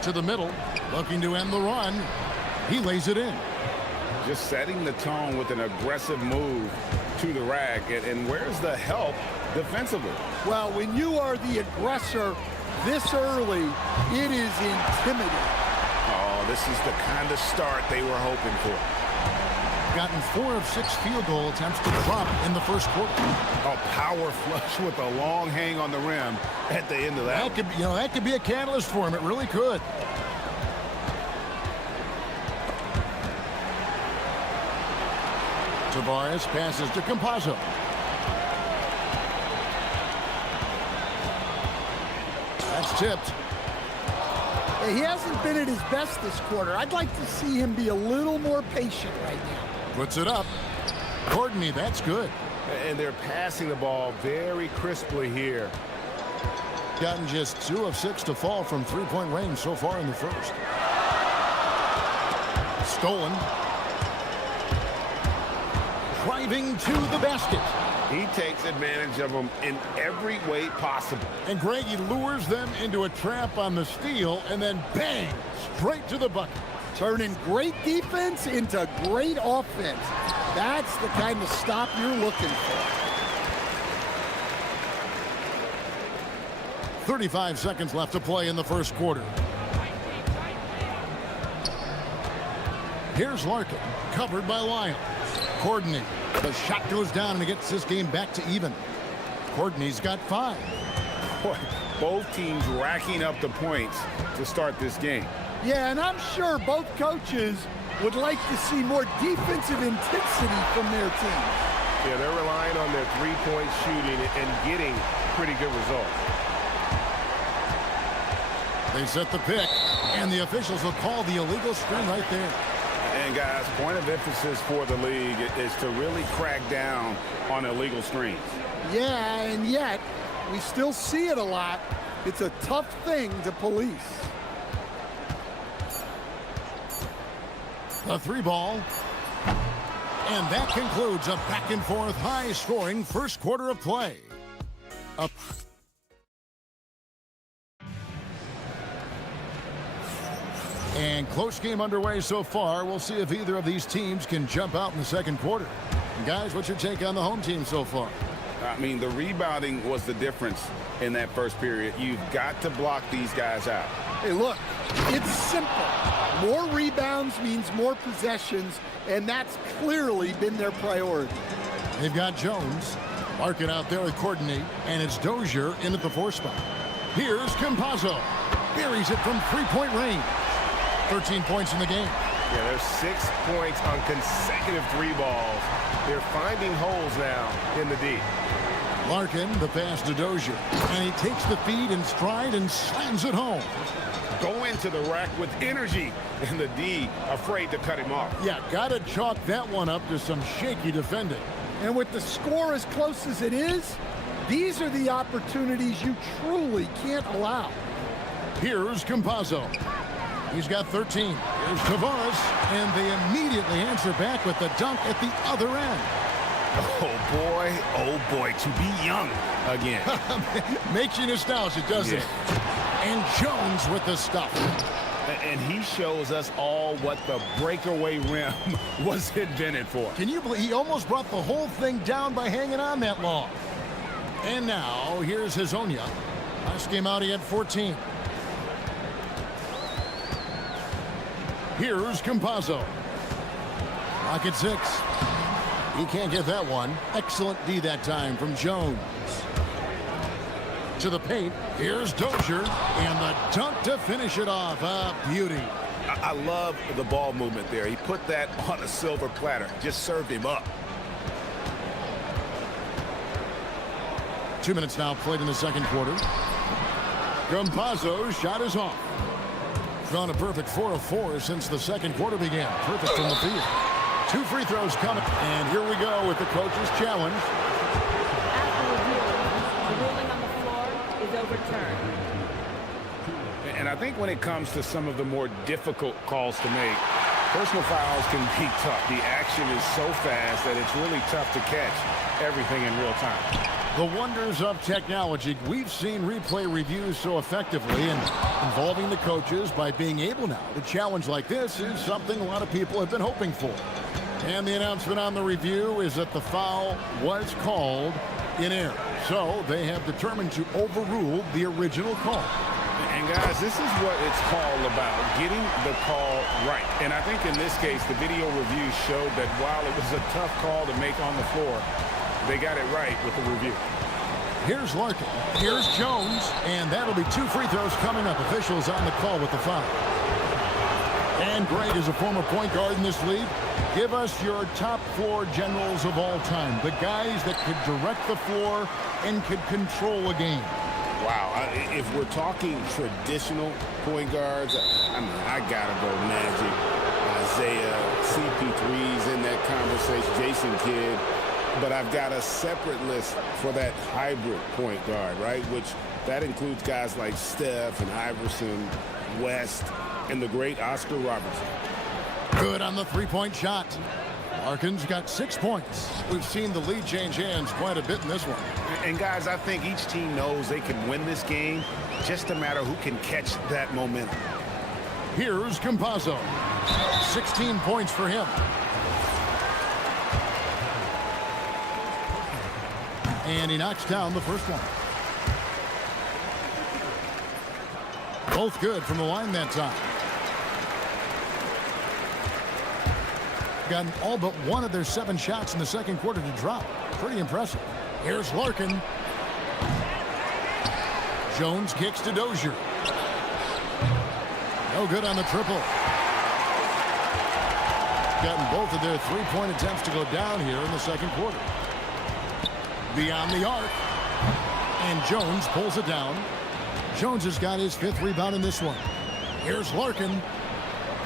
To the middle, looking to end the run. He lays it in. Just setting the tone with an aggressive move to the rack. And where's the help defensively? Well, when you are the aggressor this early, it is intimidating. Oh, this is the kind of start they were hoping for. Gotten 4 of 6 field goal attempts to drop in the first quarter. A power flush with a long hang on the rim at the end of that. That could be a catalyst for him. It really could. Tavares passes to Campazzo. That's tipped. He hasn't been at his best this quarter. I'd like to see him be a little more patient right now. Puts it up. Courtney, that's good. And they're passing the ball very crisply here. Gotten just 2 of 6 to fall from 3-point range so far in the first. Stolen. Driving to the basket. He takes advantage of them in every way possible. And Greg, he lures them into a trap on the steal and then bang, straight to the bucket. Turning great defense into great offense. That's the kind of stop you're looking for. 35 seconds left to play in the first quarter. Here's Larkin, covered by Lyons. Courtney, the shot goes down and it gets this game back to even. Courtney's got 5. Boy, both teams racking up the points to start this game. Yeah, and I'm sure both coaches would like to see more defensive intensity from their teams. Yeah, they're relying on their three-point shooting and getting pretty good results. They set the pick, and the officials will call the illegal screen right there. And guys, point of emphasis for the league is to really crack down on illegal screens. Yeah, and yet we still see it a lot. It's a tough thing to police. A three ball. And that concludes a back-and-forth, high-scoring first quarter of play. Up. And close game underway so far. We'll see if either of these teams can jump out in the second quarter. And guys, what's your take on the home team so far? I mean, the rebounding was the difference in that first period. You've got to block these guys out. Hey, look, it's simple. More rebounds means more possessions, and that's clearly been their priority. They've got Jones, Larkin out there with Courtney, and it's Dozier in at the 4 spot. Here's Campazzo. Buries it from three-point range. 13 points in the game. Yeah, there's 6 points on consecutive three balls. They're finding holes now in the D. Larkin, the pass to Dozier, and he takes the feed in stride and slams it home. Go into the rack with energy, and the D afraid to cut him off. Yeah, gotta chalk that one up to some shaky defending. And with the score as close as it is, these are the opportunities you truly can't allow. Here's Campazzo. He's got 13. Here's Tavares, and they immediately answer back with the dunk at the other end. Oh boy, to be young again. Makes you nostalgic, doesn't it? And Jones with the stuff. And he shows us all what the breakaway rim was invented for. Can you believe he almost brought the whole thing down by hanging on that long? And now, here's Hezonja. Last game out, he had 14. Here's Campazzo. Rocket 6. He can't get that one. Excellent D that time from Jones. To the paint. Here's Dozier. And the dunk to finish it off. A beauty. I love the ball movement there. He put that on a silver platter. Just served him up. 2 minutes now played in the second quarter. Campazzo's shot is off. Drawn a perfect 4 of 4 since the second quarter began. Perfect from the field. 2 free throws coming. And here we go with the coach's challenge. After review, the ruling on the floor is overturned. And I think when it comes to some of the more difficult calls to make, personal fouls can be tough. The action is so fast that it's really tough to catch everything in real time. The wonders of technology. We've seen replay reviews so effectively, and involving the coaches by being able now to challenge like this is something a lot of people have been hoping for. And the announcement on the review is that the foul was called in error. So they have determined to overrule the original call. And guys, this is what it's all about, getting the call right. And I think in this case, the video review showed that while it was a tough call to make on the floor, they got it right with the review. Here's Larkin. Here's Jones. And that'll be 2 free throws coming up. Officials on the call with the foul. And Greg is a former point guard in this league. Give us your top floor generals of all time. The guys that could direct the floor and could control a game. Wow. If we're talking traditional point guards, I mean, I got to go Magic, Isaiah, CP3's in that conversation, Jason Kidd. But I've got a separate list for that hybrid point guard, right? Which that includes guys like Steph and Iverson, West, and the great Oscar Robertson. Good on the three-point shot. Larkin's got 6 points. We've seen the lead change hands quite a bit in this one. And guys, I think each team knows they can win this game. Just a matter who can catch that momentum. Here's Campazzo. 16 points for him. And he knocks down the first one. Both good from the line that time. Gotten all but one of their 7 shots in the second quarter to drop. Pretty impressive. Here's Larkin. Jones kicks to Dozier. No good on the triple. Gotten both of their three-point attempts to go down here in the second quarter. Beyond the arc. And Jones pulls it down. Jones has got his 5th rebound in this one. Here's Larkin.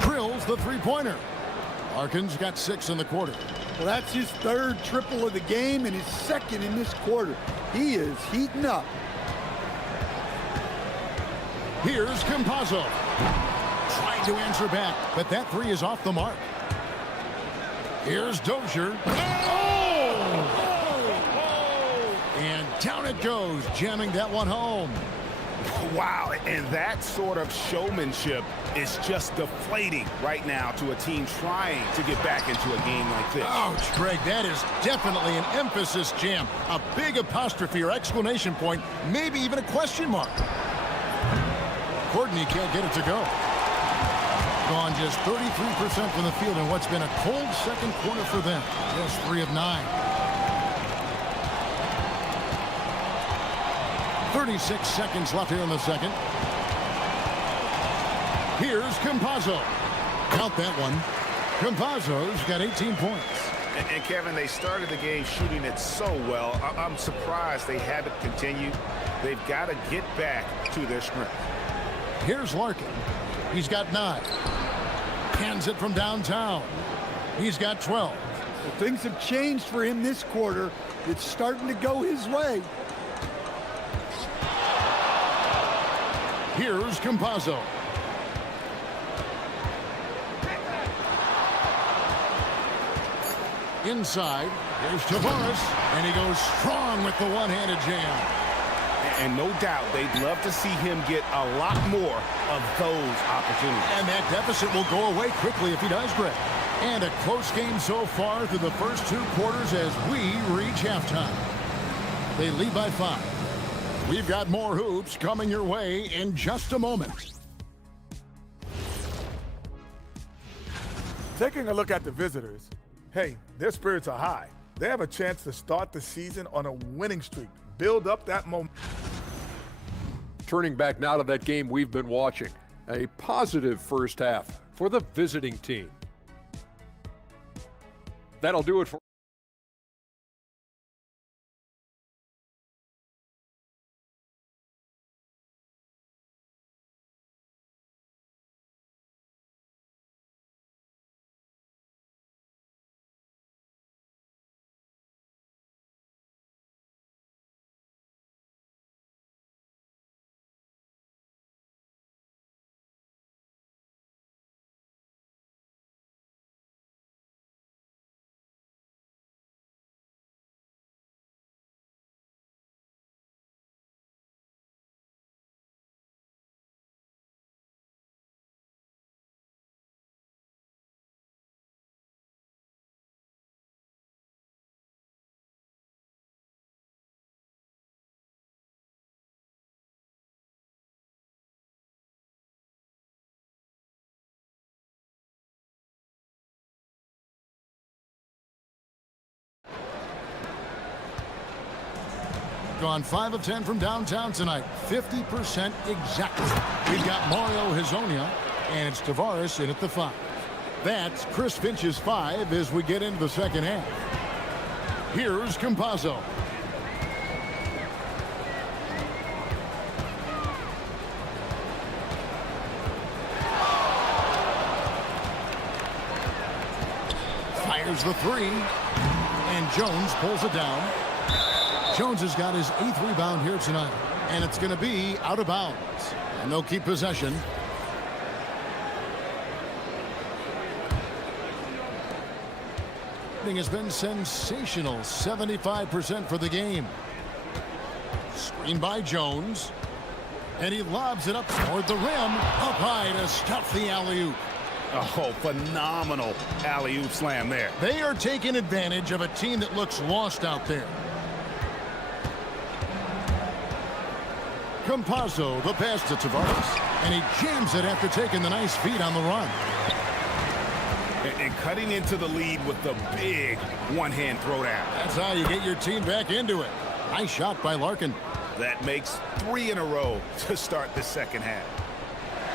Drills the three-pointer. Larkin's got 6 in the quarter. Well, that's his 3rd triple of the game and his 2nd in this quarter. He is heating up. Here's Campazzo. Trying to answer back, but that 3 is off the mark. Here's Dozier. And down it goes, jamming that one home. Wow, and that sort of showmanship is just deflating right now to a team trying to get back into a game like this. Ouch, Greg, that is definitely an emphasis jam. A big apostrophe or exclamation point, maybe even a question mark. Courtney can't get it to go. Gone just 33% from the field in what's been a cold second quarter for them. Just 3 of 9. 36 seconds left here in the second. Here's Campazzo. Count that one. Campazzo's got 18 points. And Kevin, they started the game shooting it so well. I'm surprised they haven't continued. They've got to get back to their strength. Here's Larkin. He's got 9. Hands it from downtown. He's got 12. Well, things have changed for him this quarter. It's starting to go his way. Here's Campazzo. Inside, here's Tavares, and he goes strong with the one-handed jam. And no doubt they'd love to see him get a lot more of those opportunities. And that deficit will go away quickly if he does, Greg. And a close game so far through the first 2 quarters as we reach halftime. They lead by 5. We've got more hoops coming your way in just a moment. Taking a look at the visitors, hey, their spirits are high. They have a chance to start the season on a winning streak, build up that momentum. Turning back now to that game we've been watching. A positive first half for the visiting team. That'll do it for Gone 5 of 10 from downtown tonight. 50% exactly. We've got Mario Hezonja, and it's Tavares in at the 5. That's Chris Finch's 5 as we get into the second half. Here's Campazzo. Fires the 3, and Jones pulls it down. Jones has got his 8th rebound here tonight, and it's going to be out of bounds. And they'll keep possession. It has been sensational. 75% for the game. Screen by Jones. And he lobs it up toward the rim. Up high to stuff the alley-oop. Oh, phenomenal alley-oop slam there. They are taking advantage of a team that looks lost out there. Campazzo, the pass to Tavares, and he jams it after taking the nice feed on the run. And cutting into the lead with the big one-hand throwdown. That's how you get your team back into it. Nice shot by Larkin. That makes 3 in a row to start the second half.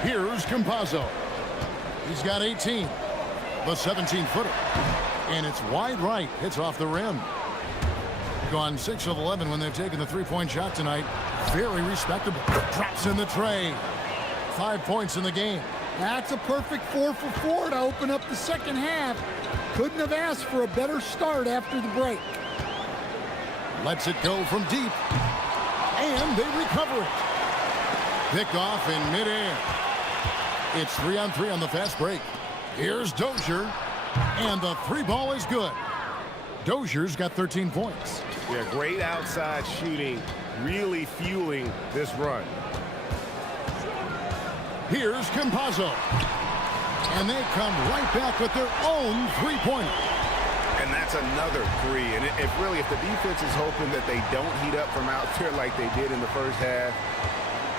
Here's Campazzo. He's got 18. The 17-footer. And it's wide right. Hits off the rim. Gone 6 of 11 when they've taken the three-point shot tonight. Very respectable. Drops in the tray. 5 points in the game. That's a perfect 4 for 4 to open up the second half. Couldn't have asked for a better start after the break. Lets it go from deep. And they recover it. Pick off in midair. It's 3-on-3 on the fast break. Here's Dozier. And the three ball is good. Dozier's got 13 points. Yeah, great outside shooting, really fueling this run. Here's Campazzo. And they come right back with their own three-pointer. And that's another three. And if the defense is hoping that they don't heat up from out there like they did in the first half,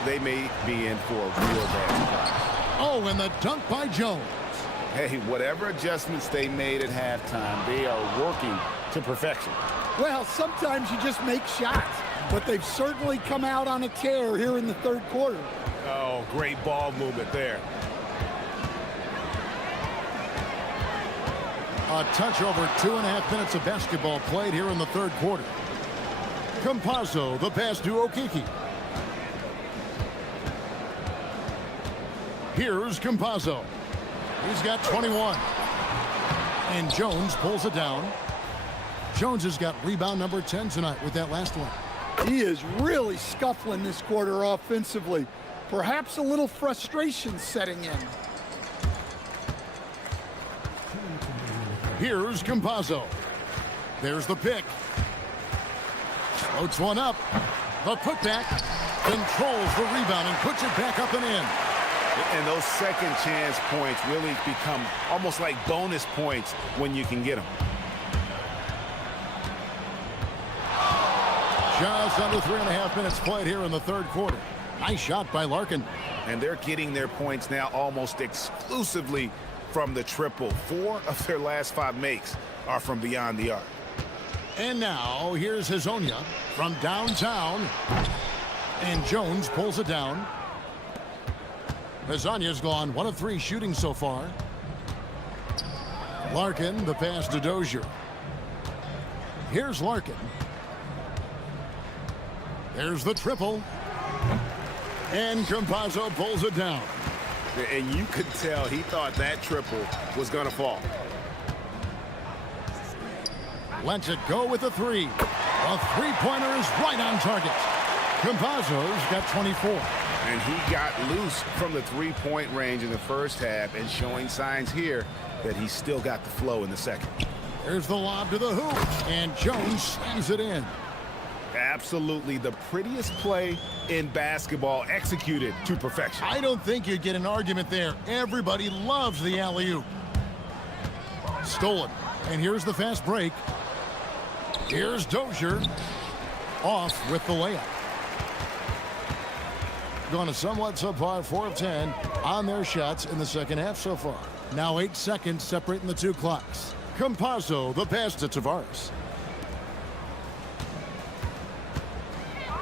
they may be in for a real bad surprise. Oh, and the dunk by Jones. Hey, whatever adjustments they made at halftime, they are working to perfection. Well, sometimes you just make shots, but they've certainly come out on a tear here in the third quarter. Oh, great ball movement there. A touch over 2.5 minutes of basketball played here in the third quarter. Campazzo, the pass to Okiki. Here's Campazzo. He's got 21. And Jones pulls it down. Jones has got rebound number 10 tonight with that last one. He is really scuffling this quarter offensively. Perhaps a little frustration setting in. Here's Campazzo. There's the pick. Floats one up. The putback. Controls the rebound and puts it back up and in. And those second chance points really become almost like bonus points when you can get them. Just under 3.5 minutes played here in the third quarter. Nice shot by Larkin. And they're getting their points now almost exclusively from the triple. 4 of their last 5 makes are from beyond the arc. And now here's Hezonja from downtown. And Jones pulls it down. Hezonja's gone 1 of 3 shooting so far. Larkin, the pass to Dozier. Here's Larkin. There's the triple. And Campazzo pulls it down. And you could tell he thought that triple was going to fall. Lets it go with a 3. A three-pointer is right on target. Campazzo's got 24. And he got loose from the three-point range in the first half and showing signs here that he's still got the flow in the second. There's the lob to the hoop. And Jones slams it in. Absolutely the prettiest play in basketball, executed to perfection. I don't think you'd get an argument there. Everybody loves the alley-oop. Stolen. And here's the fast break. Here's Dozier. Off with the layup. Gone a somewhat subpar 4 of 10 on their shots in the second half so far. Now 8 seconds separating the 2 clocks. Campazzo, the pass to Tavares.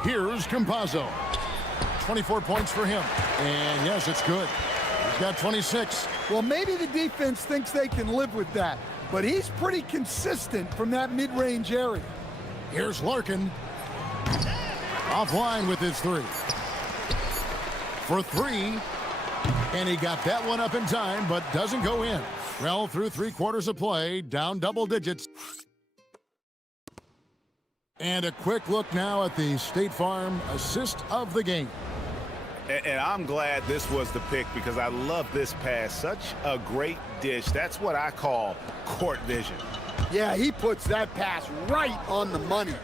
Here's Campazzo. 24 points for him. And yes, it's good. He's got 26. Well, maybe the defense thinks they can live with that, but he's pretty consistent from that mid-range area. Here's Larkin. Offline with his 3. For 3. And he got that one up in time, but doesn't go in. Well, through 3 quarters of play, down double digits. And a quick look now at the State Farm assist of the game. And I'm glad this was the pick because I love this pass. Such a great dish. That's what I call court vision. Yeah, he puts that pass right on the money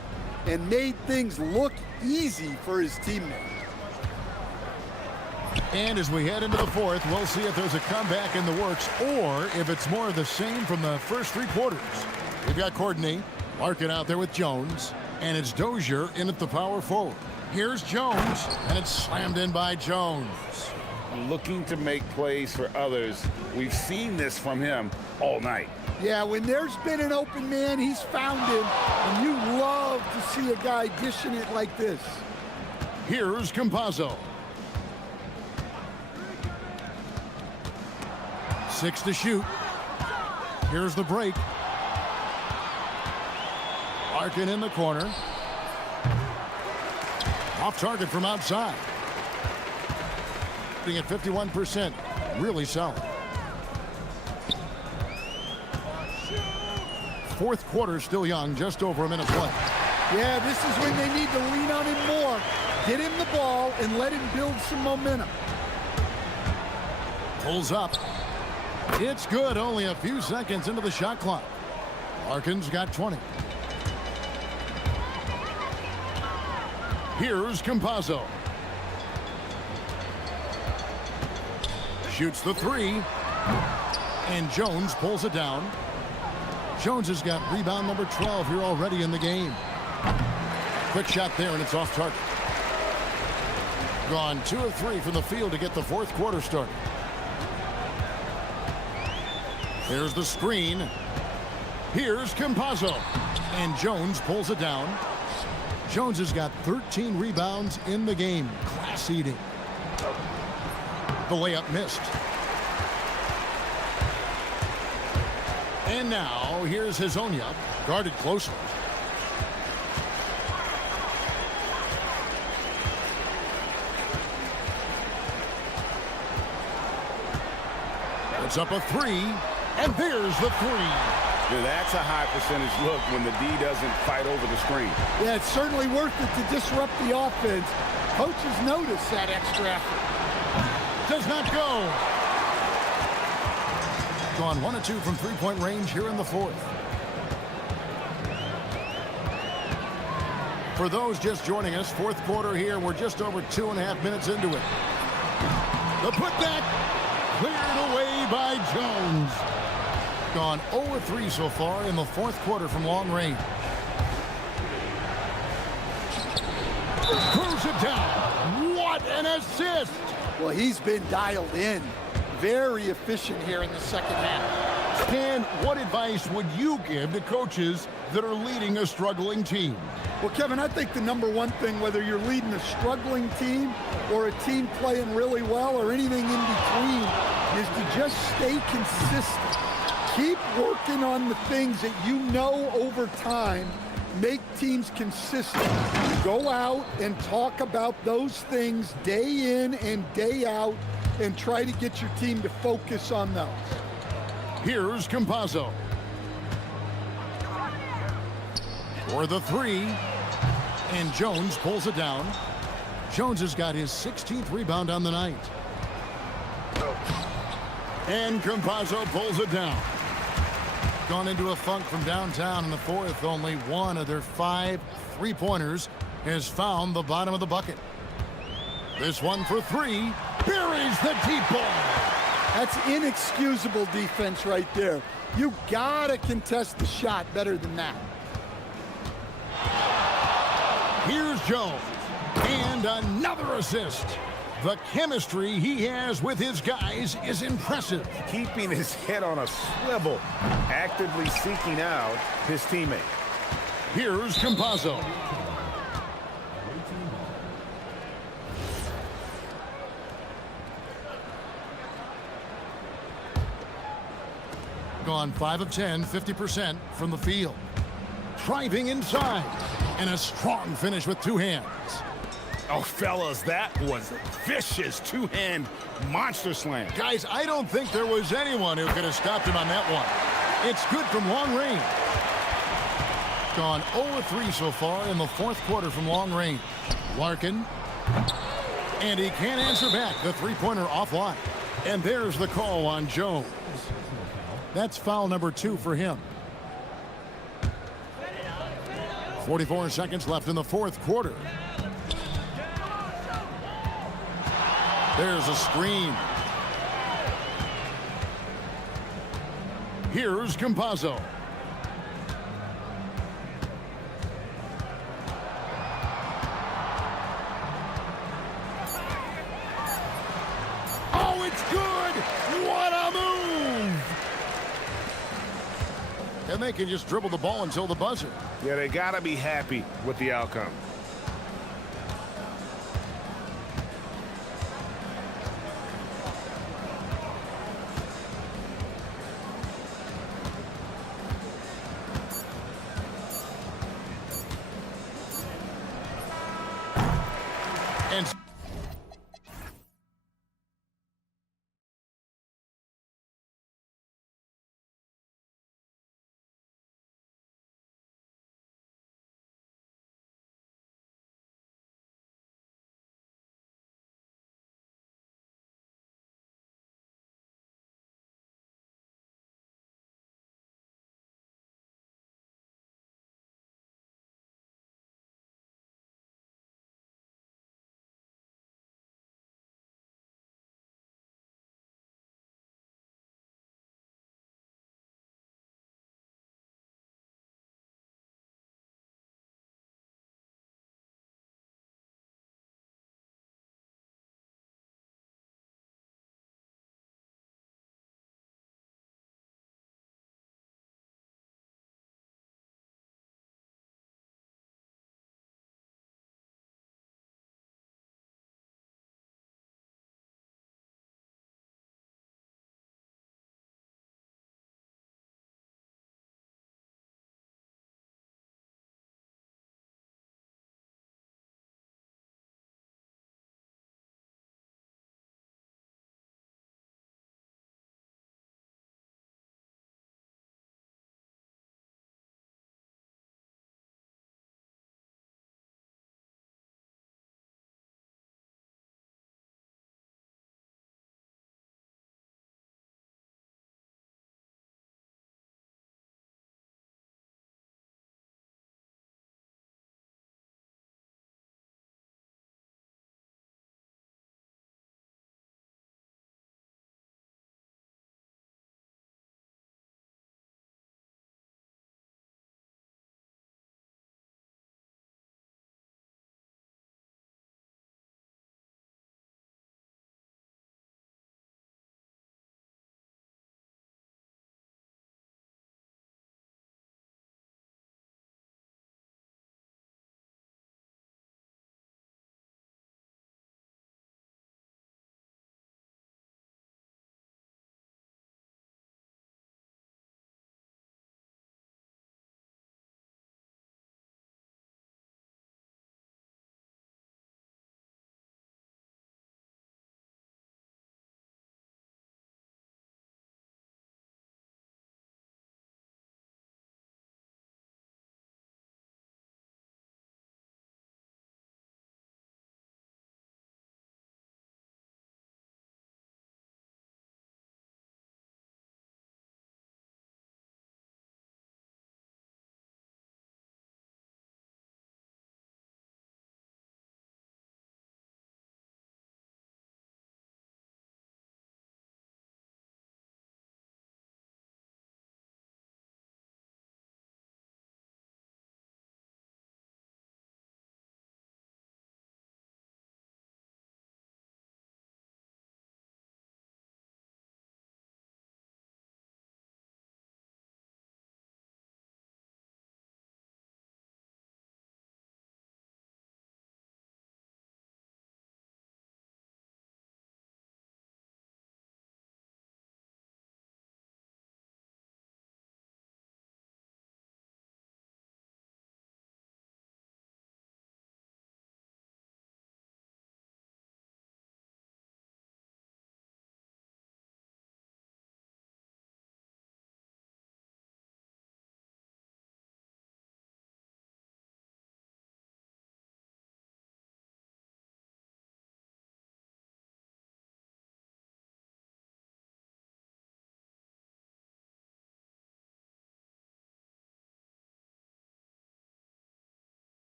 and made things look easy for his teammate. And as we head into the fourth, we'll see if there's a comeback in the works or if it's more of the same from the first 3 quarters. We've got Courtney, Larkin out there with Jones, and it's Dozier in at the power forward. Here's Jones, and it's slammed in by Jones. Looking to make plays for others. We've seen this from him all night. Yeah, when there's been an open man, he's found him, and you love to see a guy dishing it like this. Here's Campazzo. 6 to shoot. Here's the break. Larkin in the corner. Off target from outside. Being at 51%. Really solid. Fourth quarter still young, just over a minute play. Yeah, this is when they need to lean on him more. Get him the ball and let him build some momentum. Pulls up. It's good, only a few seconds into the shot clock. Larkin's got 20. Here's Campazzo. Shoots the three. And Jones pulls it down. Jones has got rebound number 12 here already in the game. Quick shot there, and it's off target. Gone 2 of 3 from the field to get the fourth quarter started. There's the screen. Here's Campazzo. And Jones pulls it down. Jones has got 13 rebounds in the game. Class eating. The layup missed. And now, here's Hezonja, guarded closely. It's up a three, and there's the three. Yeah, that's a high percentage look when the D doesn't fight over the screen. Yeah, it's certainly worth it to disrupt the offense. Coaches notice that extra effort. Does not go. Gone 1 of 2 from three-point range here in the fourth. For those just joining us, fourth quarter here, we're just over 2.5 minutes into it. The putback cleared away by Jones. Gone 0 of 3 so far in the fourth quarter from long range. Throws it down. What an assist! Well, he's been dialed in. Very efficient here in the second half. Stan, what advice would you give to coaches that are leading a struggling team? Well, Kevin, I think the number one thing, whether you're leading a struggling team or a team playing really well or anything in between, is to just stay consistent. Keep working on the things that you know over time make teams consistent. Go out and talk about those things day in and day out and try to get your team to focus on those. Here's Campazzo. For the three. And Jones pulls it down. Jones has got his 16th rebound on the night. And Campazzo pulls it down. Gone into a funk from downtown in the fourth. Only one of their 5 three-pointers has found the bottom of the bucket. This one for three. Buries the deep ball. That's inexcusable defense right there. You gotta contest the shot better than that. Here's Jones. And another assist. The chemistry he has with his guys is impressive. Keeping his head on a swivel, actively seeking out his teammate. Here's Campazzo. Gone 5 of 10, 50% from the field. Driving inside. And a strong finish with two hands. Oh, fellas, that was a vicious two-hand monster slam. Guys, I don't think there was anyone who could have stopped him on that one. It's good from long range. Gone 0 of 3 so far in the fourth quarter from long range. Larkin. And he can't answer back. The three-pointer offline. And there's the call on Jones. That's foul number 2 for him. 44 seconds left in the fourth quarter. There's a screen. Here's Campazzo. Oh, it's good! What a move! And they can just dribble the ball until the buzzer. Yeah, they gotta be happy with the outcome. And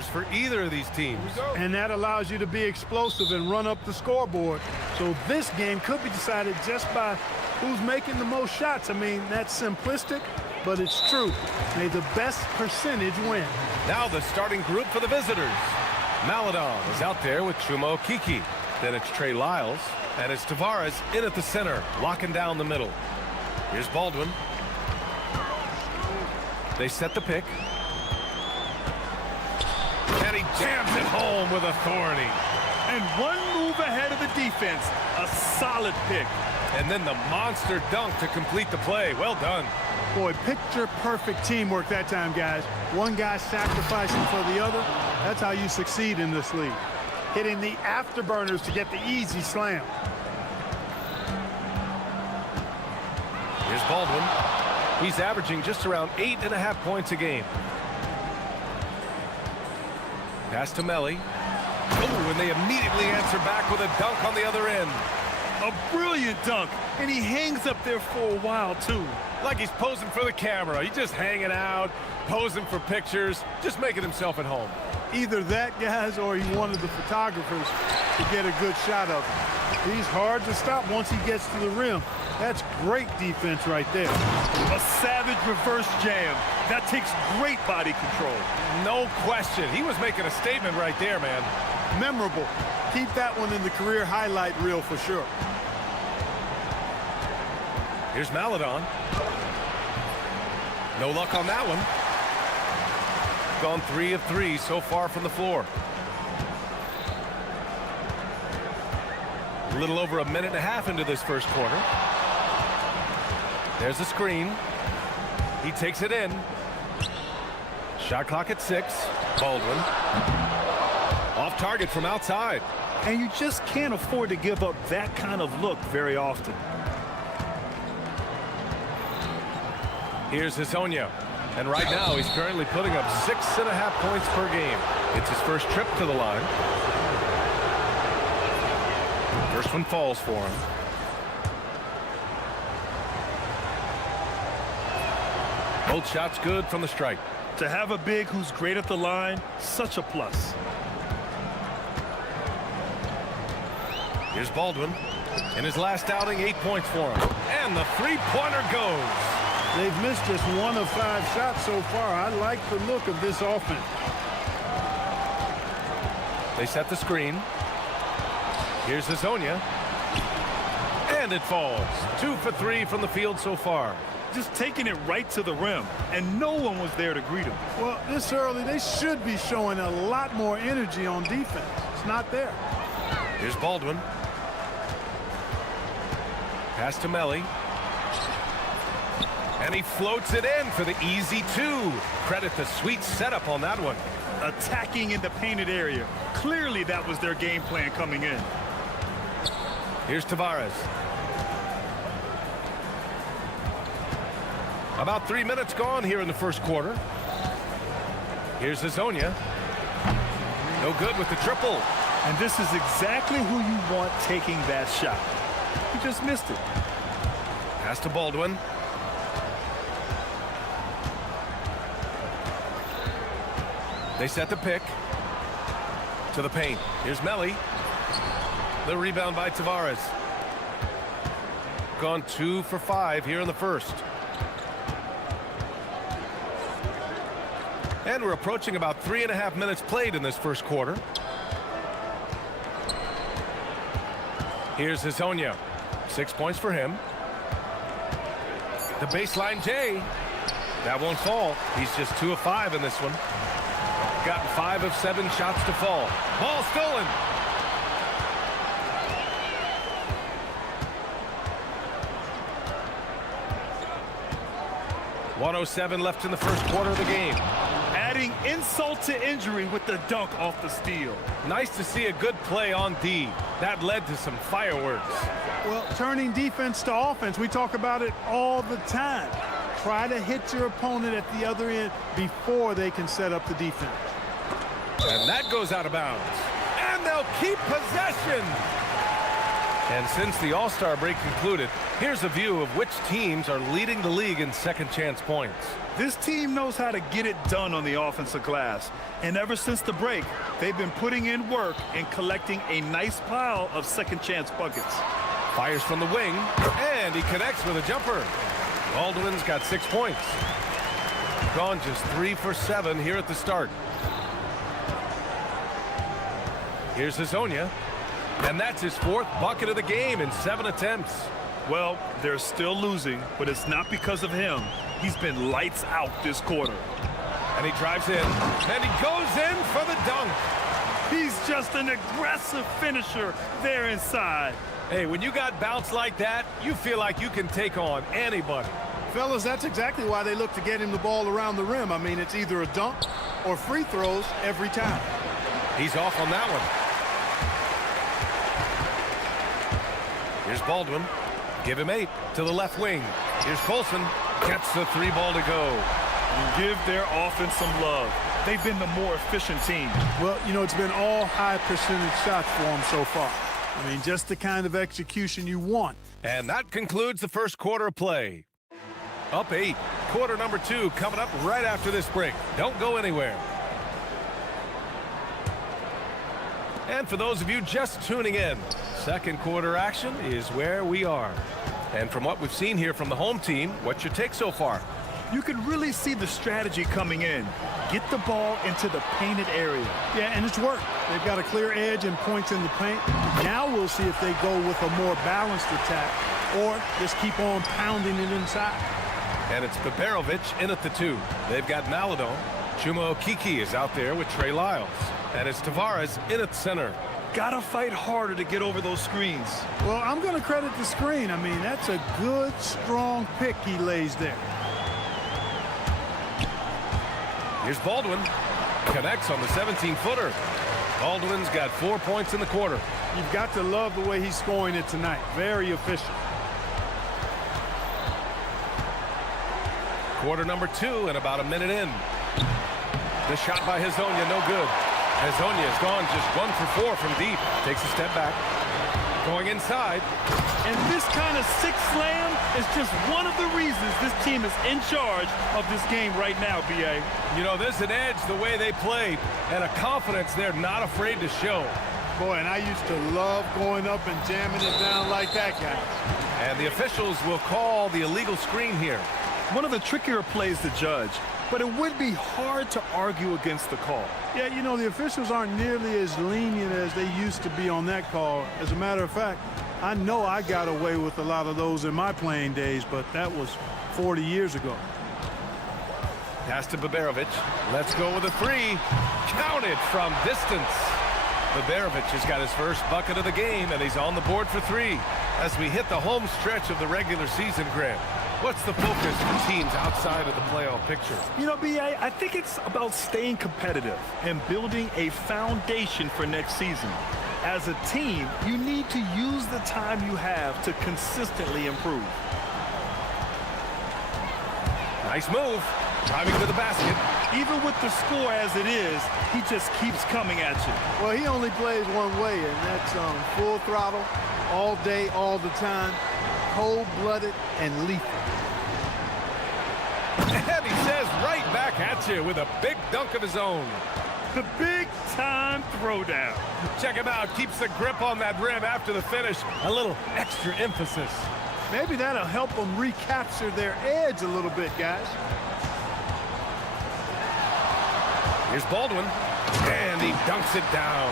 for either of these teams. And that allows you to be explosive and run up the scoreboard. So this game could be decided just by who's making the most shots. I mean, that's simplistic, but it's true. May the best percentage win. Now the starting group for the visitors. Maladon is out there with Chuma Okiki. Then it's Trey Lyles, and it's Tavares in at the center, locking down the middle. Here's Baldwin. They set the pick. And he jams it home with authority. And one move ahead of the defense. A solid pick. And then the monster dunk to complete the play. Well done. Boy, picture-perfect teamwork that time, guys. One guy sacrificing for the other. That's how you succeed in this league. Hitting the afterburners to get the easy slam. Here's Baldwin. He's averaging just around 8.5 points a game. Pass to Melly. Oh, and they immediately answer back with a dunk on the other end. A brilliant dunk, and he hangs up there for a while, too. Like he's posing for the camera. He's just hanging out, posing for pictures, just making himself at home. Either that, guys, or he wanted the photographers to get a good shot of him. He's hard to stop once he gets to the rim. That's great defense right there. A savage reverse jam. That takes great body control. No question. He was making a statement right there, man. Memorable. Keep that one in the career highlight reel for sure. Here's Maladon. No luck on that one. Gone 3 of 3 so far from the floor. A little over a minute and a half into this first quarter. There's a screen. He takes it in. Shot clock at 6. Baldwin. Off target from outside. And you just can't afford to give up that kind of look very often. Here's Hezonja. And right now he's currently putting up 6.5 points per game. It's his first trip to the line. First one falls for him. Both shots good from the strike. To have a big who's great at the line, such a plus. Here's Baldwin. In his last outing, 8 points for him. And the three-pointer goes. They've missed just 1 of 5 shots so far. I like the look of this offense. They set the screen. Here's Hezonja. And it falls. 2 for 3 from the field so far. Just taking it right to the rim, and no one was there to greet him. Well, this early, they should be showing a lot more energy on defense. It's not there. Here's Baldwin. Pass to Melly. And he floats it in for the easy 2. Credit the sweet setup on that one. Attacking in the painted area. Clearly that was their game plan coming in. Here's Tavares. About 3 minutes gone here in the first quarter. Here's Hezonja. No good with the triple. And this is exactly who you want taking that shot. He just missed it. Pass to Baldwin. They set the pick. To the paint. Here's Melly. The rebound by Tavares. Gone 2 for 5 here in the first. And we're approaching about 3.5 minutes played in this first quarter. Here's Hezonja. 6 points for him. The baseline J. That won't fall. He's just 2 of 5 in this one. Gotten 5 of 7 shots to fall. Ball stolen. .107 left in the first quarter of the game. Adding insult to injury with the dunk off the steal. Nice to see a good play on D. That led to some fireworks. Well, turning defense to offense, we talk about it all the time. Try to hit your opponent at the other end before they can set up the defense. And that goes out of bounds. And they'll keep possession. And since the All-Star break concluded, here's a view of which teams are leading the league in second chance points. This team knows how to get it done on the offensive glass. And ever since the break, they've been putting in work and collecting a nice pile of second chance buckets. Fires from the wing, and he connects with a jumper. Baldwin's got 6 points. Gone just 3 for 7 here at the start. Here's Hazonia, and that's his 4th bucket of the game in 7 attempts. Well, they're still losing, but it's not because of him. He's been lights out this quarter. And he drives in, and he goes in for the dunk. He's just an aggressive finisher there inside. Hey, when you got bounce like that, you feel like you can take on anybody. Fellas, that's exactly why they look to get him the ball around the rim. I mean, it's either a dunk or free throws every time. He's off on that one. Here's Baldwin. Give him 8 to the left wing. Here's Colson. Gets the 3 ball to go. And give their offense some love. They've been the more efficient team. Well, you know, it's been all high percentage shots for them so far. I mean, just the kind of execution you want. And that concludes the first quarter of play. Up 8. Quarter number 2 coming up right after this break. Don't go anywhere. And for those of you just tuning in, second quarter action is where we are. And from what we've seen here from the home team, what's your take so far? You can really see the strategy coming in. Get the ball into the painted area. Yeah, and it's worked. They've got a clear edge and points in the paint. Now we'll see if they go with a more balanced attack or just keep on pounding it inside. And it's Baberovic in at the 2. They've got Maladon. Chuma Okiki is out there with Trey Lyles. And it's Tavares in at center. Gotta fight harder to get over those screens. Well, I'm going to credit the screen. I mean, that's a good, strong pick he lays there. Here's Baldwin. Connects on the 17-footer. Baldwin's got 4 points in the quarter. You've got to love the way he's scoring it tonight. Very efficient. Quarter number 2 and about a minute in. The shot by Hazonia, no good. Hazonia has gone just 1 for 4 from deep. Takes a step back. Going inside. And this kind of six slam is just one of the reasons this team is in charge of this game right now, B.A. You know, there's an edge the way they played and a confidence they're not afraid to show. Boy, and I used to love going up and jamming it down like that guy. And the officials will call the illegal screen here. One of the trickier plays to judge, but it would be hard to argue against the call. Yeah, you know, the officials aren't nearly as lenient as they used to be on that call. As a matter of fact, I know I got away with a lot of those in my playing days, but that was 40 years ago. Pass to Baberovic. Let's go with a 3. Counted from distance. Baberovic has got his first bucket of the game, and he's on the board for 3. As we hit the home stretch of the regular season, Grant, what's the focus for teams outside of the playoff picture? You know, B.A., I think it's about staying competitive and building a foundation for next season. As a team, you need to use the time you have to consistently improve. Nice move. Driving to the basket. Even with the score as it is, he just keeps coming at you. Well, he only plays one way, and that's full throttle, all day, all the time, cold-blooded and lethal. And he says right back at you with a big dunk of his own. The big-time throwdown. Check him out. Keeps the grip on that rim after the finish. A little extra emphasis. Maybe that'll help them recapture their edge a little bit, guys. Here's Baldwin, and he dunks it down.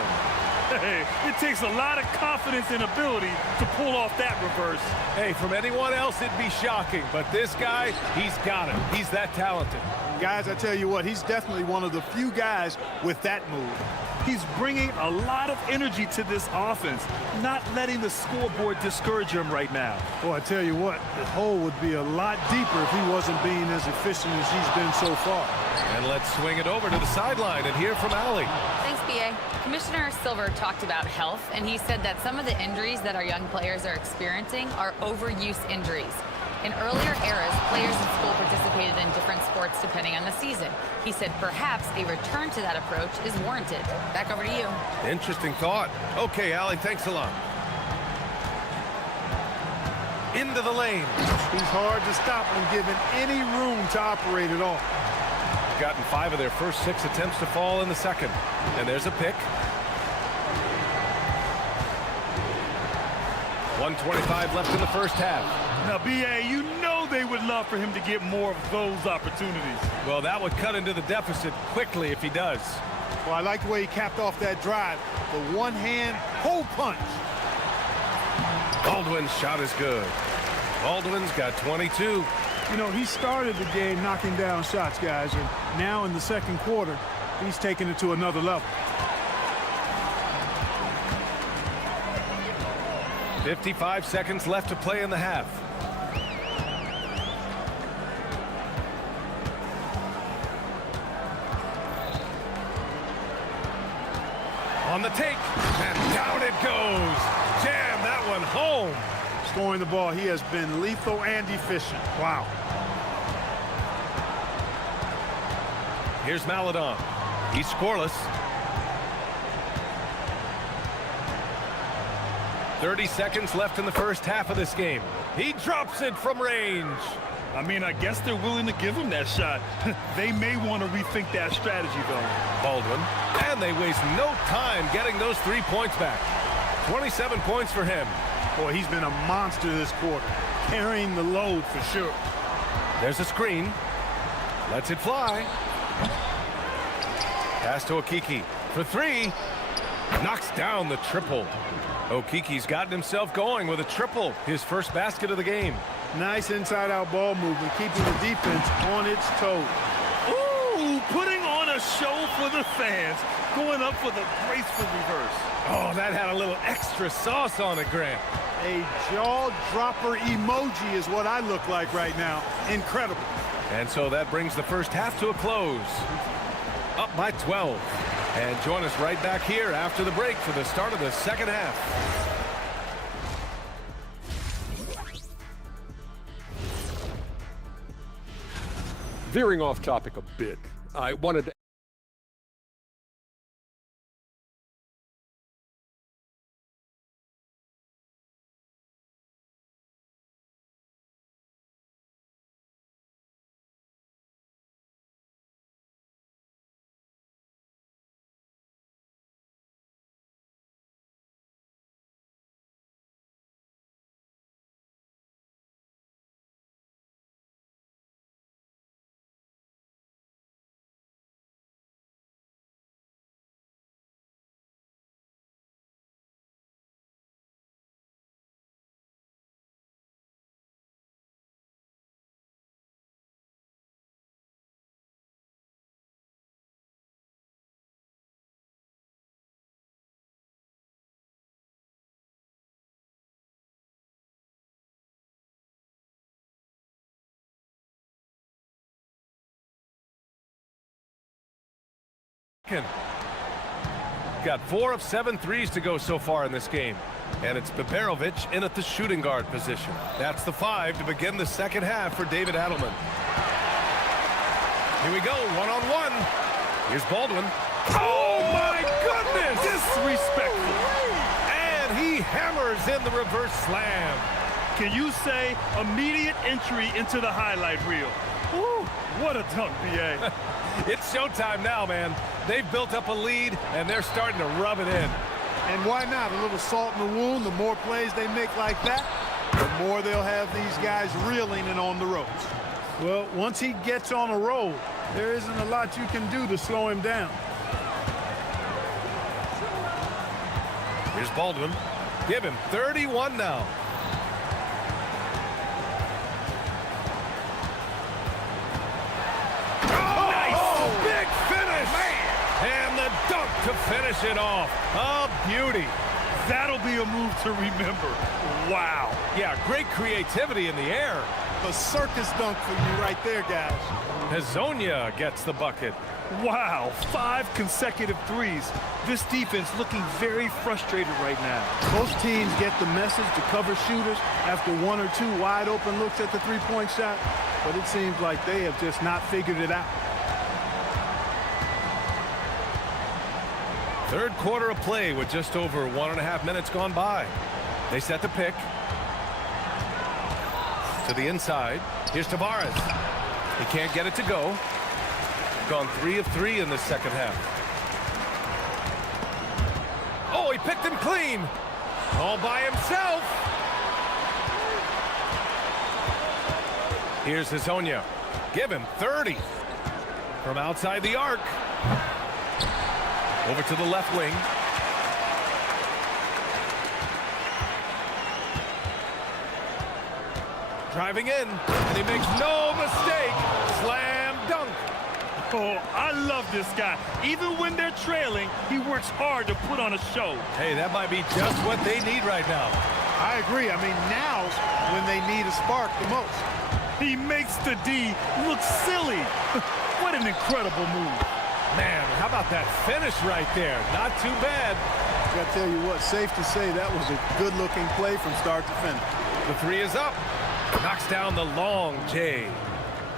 Hey, it takes a lot of confidence and ability to pull off that reverse. Hey, from anyone else, it'd be shocking, but this guy, he's got it. He's that talented. Guys, I tell you what, he's definitely one of the few guys with that move. He's bringing a lot of energy to this offense, not letting the scoreboard discourage him right now. Well, I tell you what, the hole would be a lot deeper if he wasn't being as efficient as he's been so far. And let's swing it over to the sideline and hear from Allie. Thanks, B.A. Commissioner Silver talked about health, and he said that some of the injuries that our young players are experiencing are overuse injuries. In earlier eras, players in school participated in different sports depending on the season. He said perhaps a return to that approach is warranted. Back over to you. Interesting thought. Okay, Allie, thanks a lot. into the lane. He's hard to stop when given any room to operate at all. Gotten 5 of their first 6 attempts to fall in the second. And there's a pick. 1:25 left in the first half. Now, B.A., you know they would love for him to get more of those opportunities. Well, that would cut into the deficit quickly if he does. Well, I like the way he capped off that drive. The one-hand hole punch. Baldwin's shot is good. Baldwin's got 22. You know, he started the game knocking down shots, guys, and now in the second quarter, he's taking it to another level. 55 seconds left to play in the half. On the take, and down it goes. Jam that one home. Scoring the ball, he has been lethal and efficient. Wow. Here's Maladon. He's scoreless. 30 seconds left in the first half of this game. He drops it from range. I mean, I guess they're willing to give him that shot. They may want to rethink that strategy, though. Baldwin. And they waste no time getting those 3 points back. 27 points for him. Boy, he's been a monster this quarter, carrying the load for sure. There's a screen. Lets it fly. Pass to Okiki for 3. Knocks down the triple. Okiki's gotten himself going with a triple, his first basket of the game. Nice inside-out ball movement, keeping the defense on its toes. Ooh, putting on a show for the fans, going up for the graceful reverse. Oh, that had a little extra sauce on it, Grant. A jaw-dropper emoji is what I look like right now. Incredible. And so that brings the first half to a close. Up by 12. And join us right back here after the break for the start of the second half. Veering off topic a bit, I wanted to Got 4 of 7 threes to go so far in this game. And it's Beberovic in at the shooting guard position. That's the 5 to begin the second half for David Adelman. Here we go, one-on-one. Here's Baldwin. Oh, my goodness! Disrespectful. And he hammers in the reverse slam. Can you say immediate entry into the highlight reel? Ooh, what a dunk, B.A. It's showtime now, man. They've built up a lead, and they're starting to rub it in. And why not? A little salt in the wound. The more plays they make like that, the more they'll have these guys reeling and on the ropes. Well, once he gets on a roll, there isn't a lot you can do to slow him down. Here's Baldwin. Give him 31 now. Dunk to finish it off. A beauty. That'll be a move to remember. Wow. Yeah, great creativity in the air. A circus dunk for you right there, guys. Hazonia gets the bucket. Wow, 5 consecutive threes. This defense looking very frustrated right now. Most teams get the message to cover shooters after 1 or 2 wide open looks at the three-point shot, but it seems like they have just not figured it out. Third quarter of play with just over 1.5 minutes gone by. They set the pick. To the inside. Here's Tavares. He can't get it to go. Gone 3 of 3 in the second half. Oh, he picked him clean. All by himself. Here's Hazonia. Give him 30. From outside the arc. Over to the left wing. Driving in, and he makes no mistake. Slam dunk. Oh, I love this guy. Even when they're trailing, he works hard to put on a show. Hey, that might be just what they need right now. I agree. I mean, now's when they need a spark the most. He makes the D look silly. What an incredible move. Man, how about that finish right there? Not too bad. I gotta tell you what, safe to say that was a good-looking play from start to finish. The three is up. Knocks down the long J.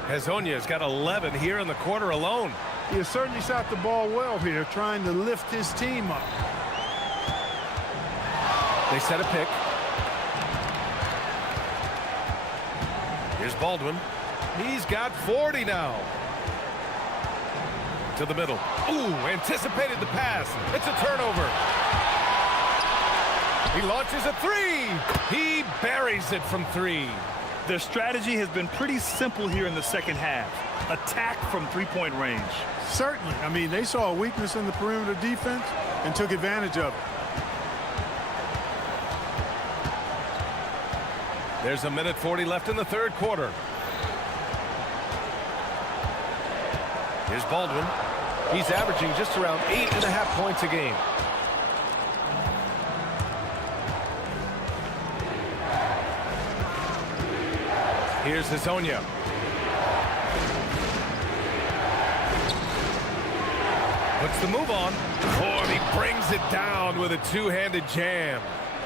Hazonia's got 11 here in the quarter alone. He has certainly shot the ball well here, trying to lift his team up. They set a pick. Here's Baldwin. He's got 40 now. To the middle. Ooh, anticipated the pass. It's a turnover. He launches a three. He buries it from 3. Their strategy has been pretty simple here in the second half. Attack from three-point range. Certainly. I mean, they saw a weakness in the perimeter defense and took advantage of it. There's 1:40 left in the third quarter. Here's Baldwin. He's averaging just around 8.5 points a game. Here's Hazonia. Puts the move on. Oh, and he brings it down with a two-handed jam.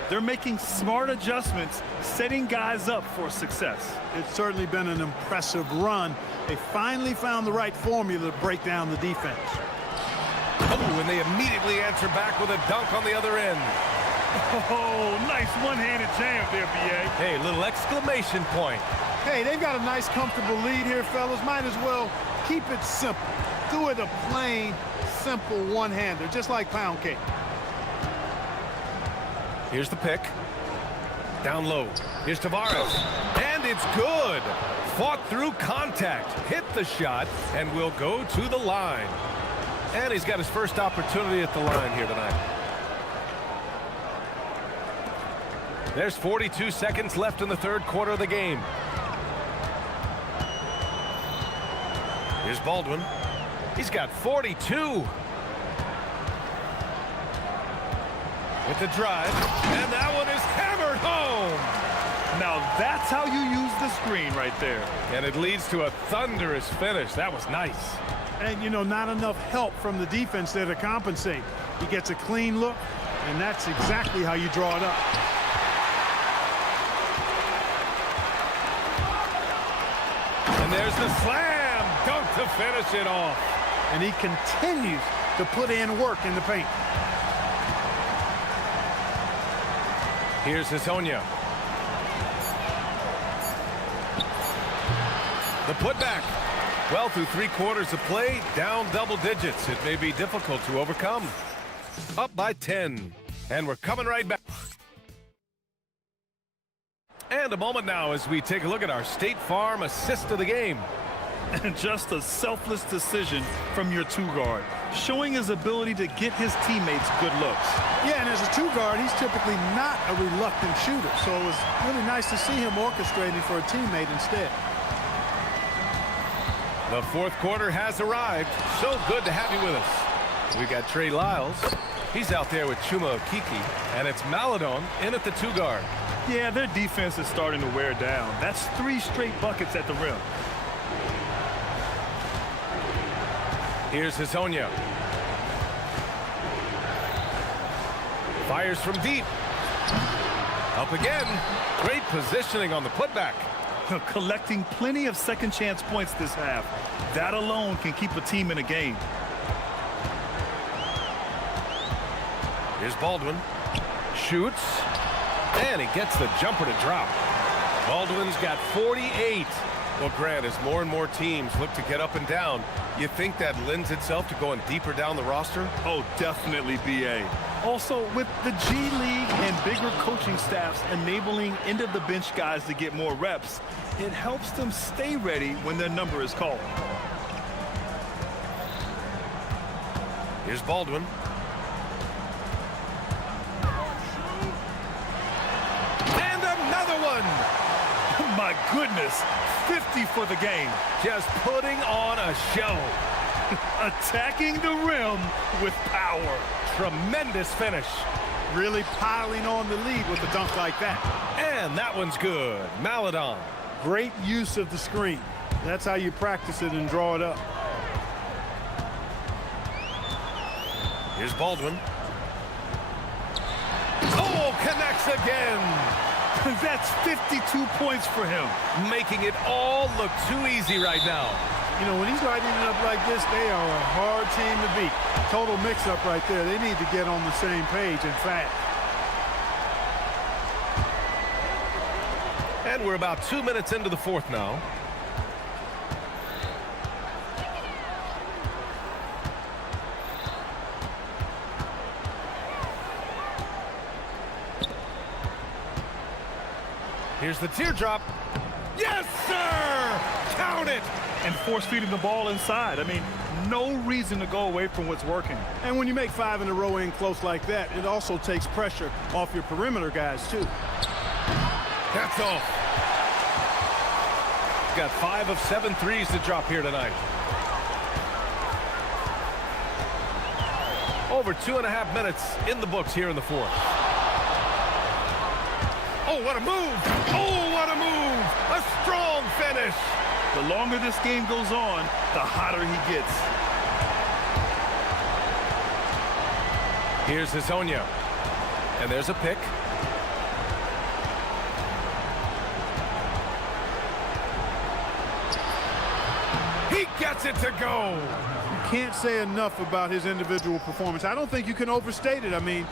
They're making smart adjustments, setting guys up for success. It's certainly been an impressive run. They finally found the right formula to break down the defense. Oh, and they immediately answer back with a dunk on the other end. Oh, nice one-handed jam there, B.A. Hey, little exclamation point. Hey, they've got a nice, comfortable lead here, fellas. Might as well keep it simple. Do it a plain, simple one-hander, just like pound cake. Here's the pick. Down low. Here's Tavares. And it's good. Fought through contact. Hit the shot and will go to the line. And he's got his first opportunity at the line here tonight. There's 42 seconds left in the third quarter of the game. Here's Baldwin. He's got 42. With the drive, and that one is hammered home. Now that's how you use the screen right there. And it leads to a thunderous finish. That was nice. And, you know, not enough help from the defense there to compensate. He gets a clean look, and that's exactly how you draw it up. And there's the slam dunk to finish it off. And he continues to put in work in the paint. Here's Hazonia. The putback. Well, through 3 quarters of play, down double digits. It may be difficult to overcome. Up by 10. And we're coming right back. And a moment now as we take a look at our State Farm assist of the game. And just a selfless decision from your two-guard, showing his ability to get his teammates good looks. Yeah, and as a two-guard, he's typically not a reluctant shooter, so it was really nice to see him orchestrating for a teammate instead. The fourth quarter has arrived. So good to have you with us. We got Trey Lyles. He's out there with Chuma Okiki, and it's Maladon in at the two-guard. Yeah, their defense is starting to wear down. That's 3 straight buckets at the rim. Here's Hazonia. Fires from deep. Up again. Great positioning on the putback. Collecting plenty of second chance points this half. That alone can keep a team in a game. Here's Baldwin. Shoots. And he gets the jumper to drop. Baldwin's got 48. Well, Grant, as more and more teams look to get up and down, you think that lends itself to going deeper down the roster? Oh, definitely, BA. Also, with the G League and bigger coaching staffs enabling end-of-the-bench guys to get more reps, it helps them stay ready when their number is called. Here's Baldwin. And another one! My goodness, 50 for the game. Just putting on a show. Attacking the rim with power. Tremendous finish. Really piling on the lead with a dunk like that. And that one's good. Maladon. Great use of the screen. That's how you practice it and draw it up. Here's Baldwin. Oh, connects again. That's 52 points for him. Making it all look too easy right now. You know, when he's lighting it up like this, they are a hard team to beat. Total mix-up right there. They need to get on the same page and fast. And we're about 2 minutes into the fourth now. Here's the teardrop. Yes, sir! Count it! And force-feeding the ball inside. I mean, no reason to go away from what's working. And when you make 5 in a row in close like that, it also takes pressure off your perimeter guys, too. That's off. Got 5 of 7 threes to drop here tonight. Over 2.5 minutes in the books here in the fourth. Oh, what a move! Oh, what a move! A strong finish! The longer this game goes on, the hotter he gets. Here's Hazonia. And there's a pick. He gets it to go! You can't say enough about his individual performance. I don't think you can overstate it. I mean,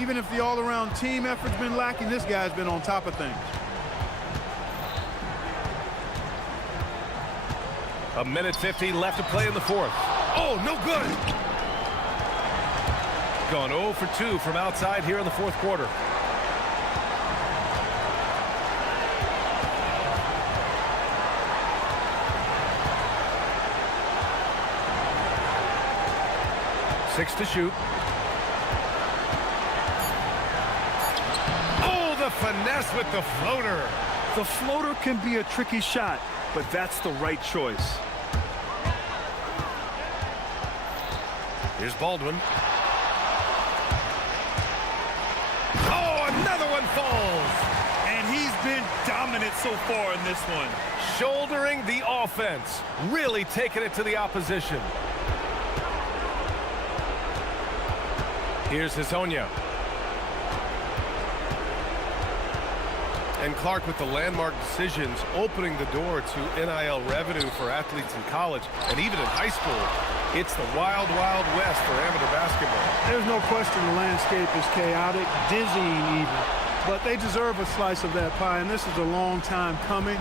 even if the all-around team effort's been lacking, this guy's been on top of things. A minute 50 left to play in the fourth. Oh, no good! Gone 0 for 2 from outside here in the fourth quarter. Six to shoot. Oh, the finesse with the floater. The floater can be a tricky shot, but that's the right choice. Here's Baldwin. Oh, another one falls. And he's been dominant so far in this one. Shouldering the offense. Really taking it to the opposition. Here's Hazonia. And Clark with the landmark decisions opening the door to NIL revenue for athletes in college and even in high school. It's the wild, wild west for amateur basketball. There's no question the landscape is chaotic, dizzying even. But they deserve a slice of that pie, and this is a long time coming.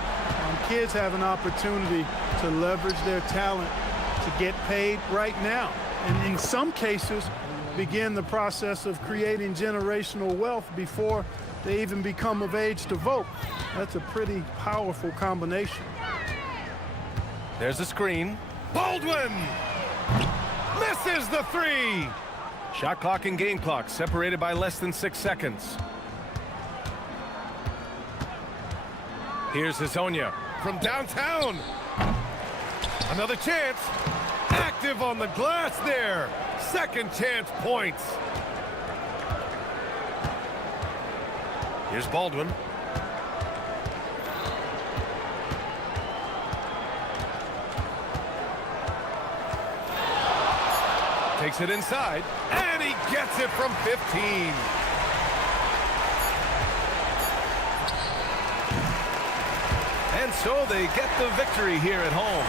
Kids have an opportunity to leverage their talent to get paid right now. And in some cases, begin the process of creating generational wealth before they even become of age to vote. That's a pretty powerful combination. There's the screen. Baldwin! Misses the three! Shot clock and game clock separated by less than 6 seconds. Here's Hazonia from downtown. Another chance. Active on the glass there. Second chance points. Here's Baldwin. Takes it inside, and he gets it from 15. And so they get the victory here at home.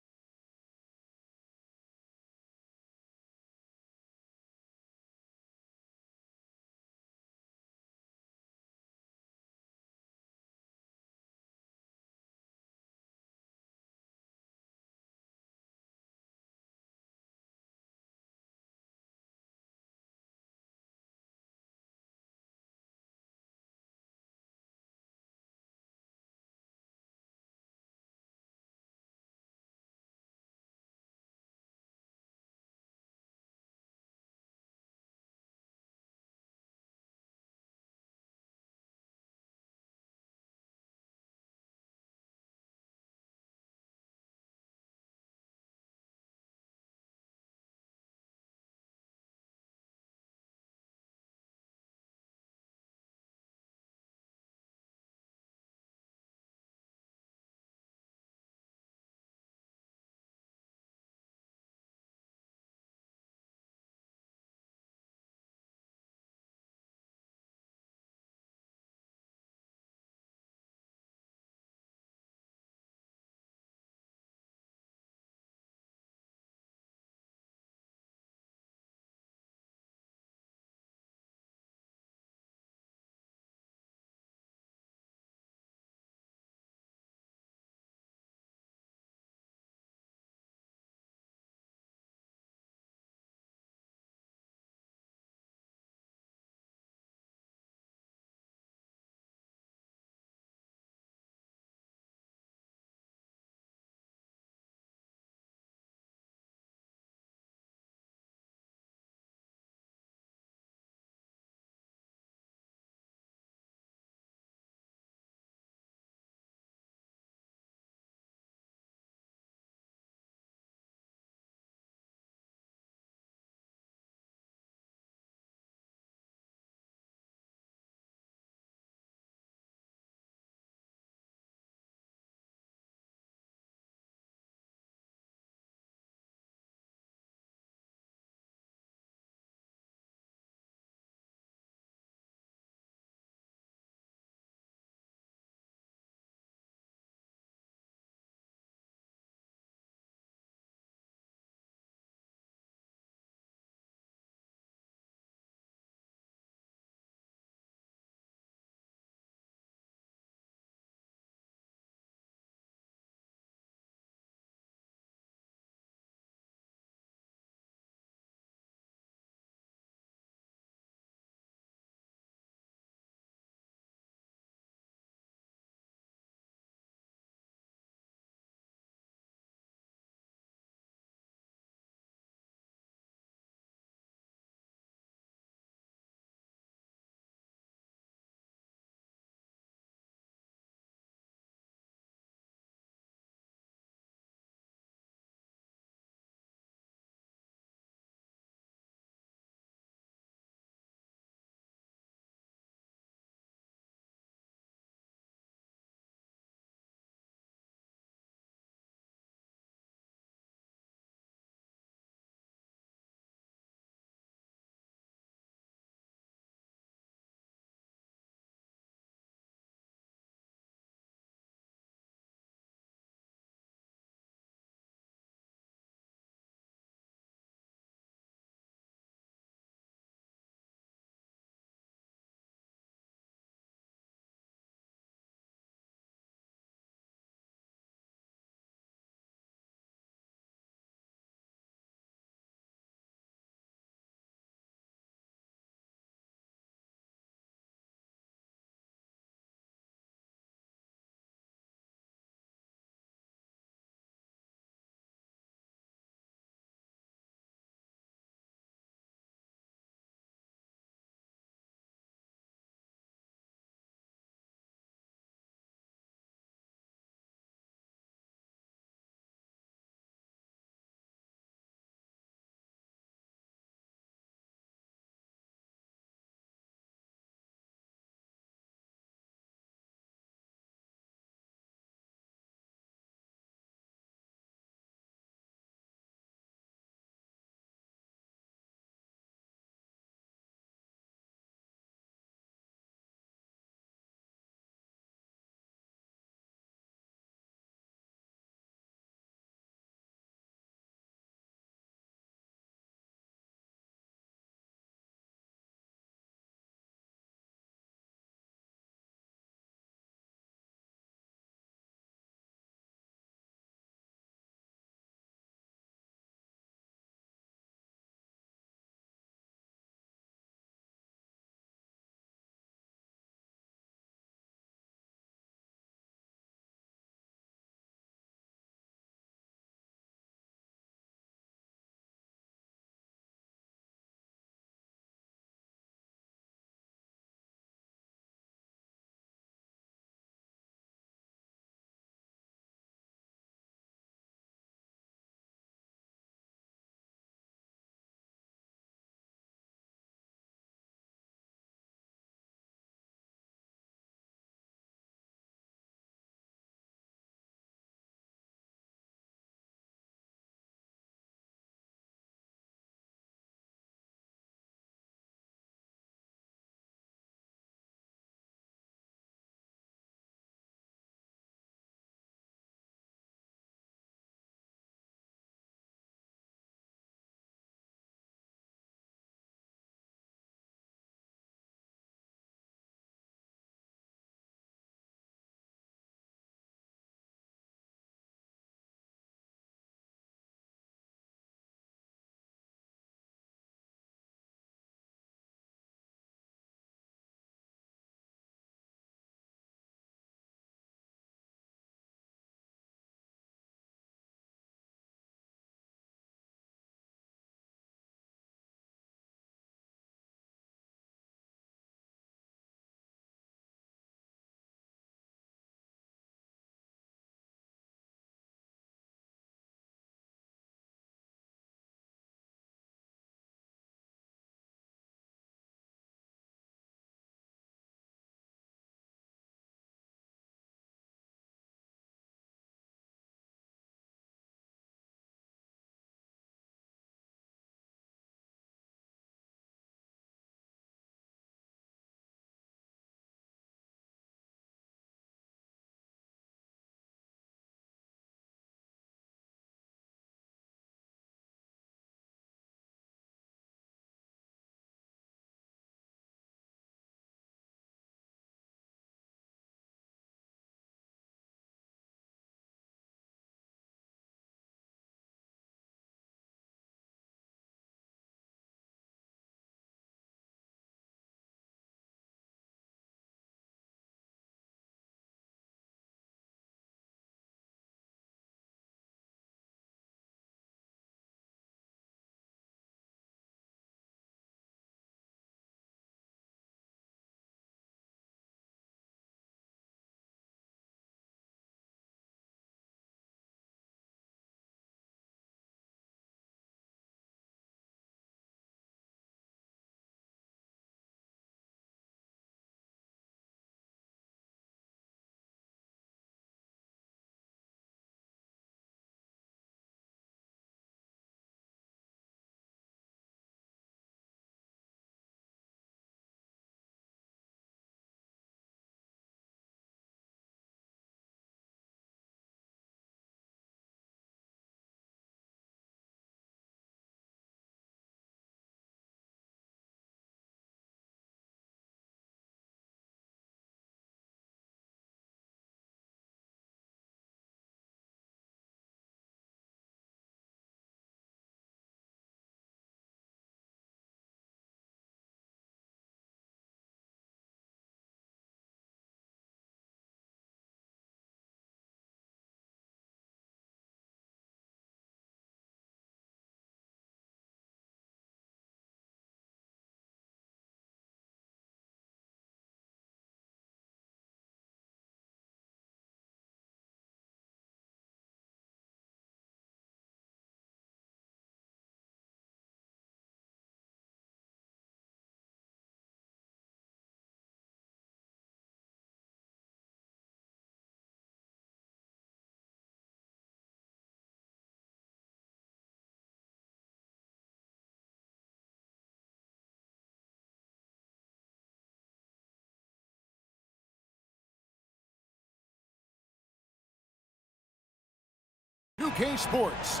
UK Sports.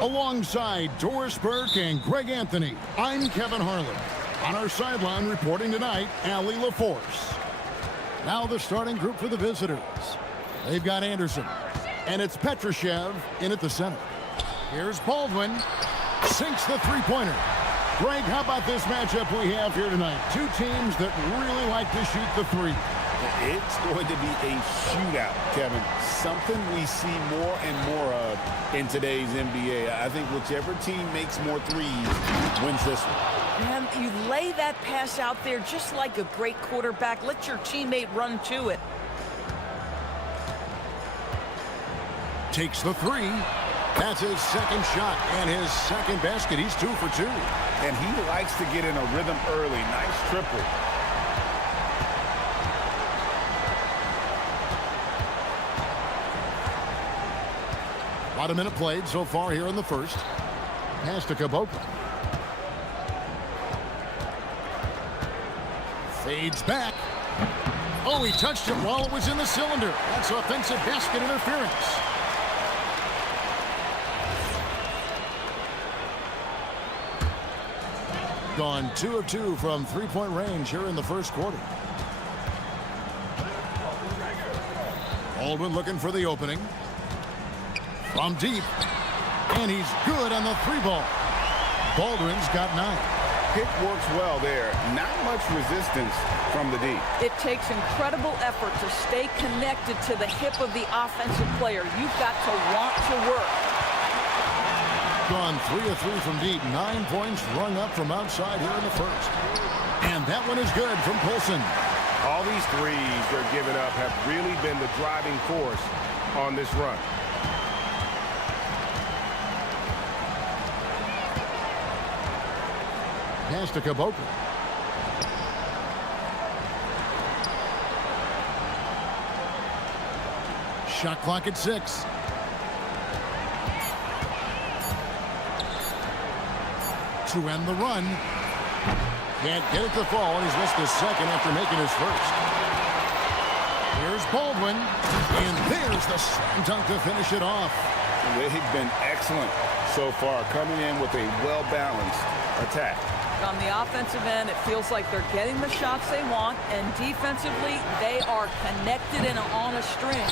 Alongside Doris Burke and Greg Anthony, I'm Kevin Harlan. On our sideline reporting tonight, Allie LaForce. Now the starting group for the visitors. They've got Anderson, and it's Petrushev in at the center. Here's Baldwin, sinks the three-pointer. Greg, how about this matchup we have here tonight? Two teams that really like to shoot the three. It's going to be a shootout, Kevin. Something we see more and more of in today's NBA. I think whichever team makes more threes wins this one. And you lay that pass out there just like a great quarterback. Let your teammate run to it. Takes the three. That's his second shot and his second basket. He's 2 for 2. And he likes to get in a rhythm early. Nice triple. About a minute played so far here in the first. Pass to Caboclo. Fades back. Oh, he touched it while it was in the cylinder. That's offensive basket interference. Gone 2 of 2 from three-point range here in the first quarter. Baldwin looking for the opening. From deep. And he's good on the three ball. Baldwin's got 9. Pick works well there. Not much resistance from the deep. It takes incredible effort to stay connected to the hip of the offensive player. You've got to want to work. Gone 3 of 3 from deep. 9 points rung up from outside here in the first. And that one is good from Colson. All these threes they're giving up have really been the driving force on this run. Pass to Caboclo. Shot clock at 6. To end the run. Can't get it to fall, and he's missed his second after making his first. Here's Baldwin, and there's the slam dunk to finish it off. They've been excellent so far, coming in with a well-balanced attack. On the offensive end, it feels like they're getting the shots they want, and defensively, they are connected and on a string.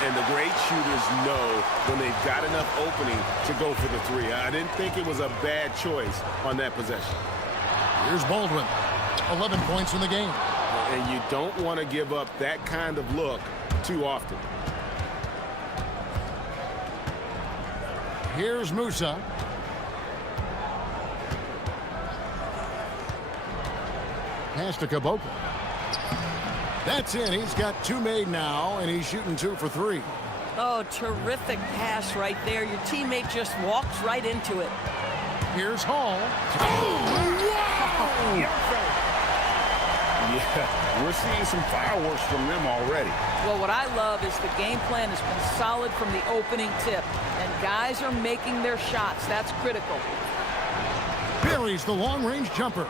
And the great shooters know when they've got enough opening to go for the three. I didn't think it was a bad choice on that possession. Here's Baldwin. 11 points in the game. And you don't want to give up that kind of look too often. Here's Musa. Pass to Caboclo. That's in. He's got 2 made now, and he's shooting 2 for 3. Oh, terrific pass right there. Your teammate just walks right into it. Here's Hall. Oh, wow! Yeah, we're seeing some fireworks from them already. Well, what I love is the game plan has been solid from the opening tip, and guys are making their shots. That's critical. Buries the long-range jumper.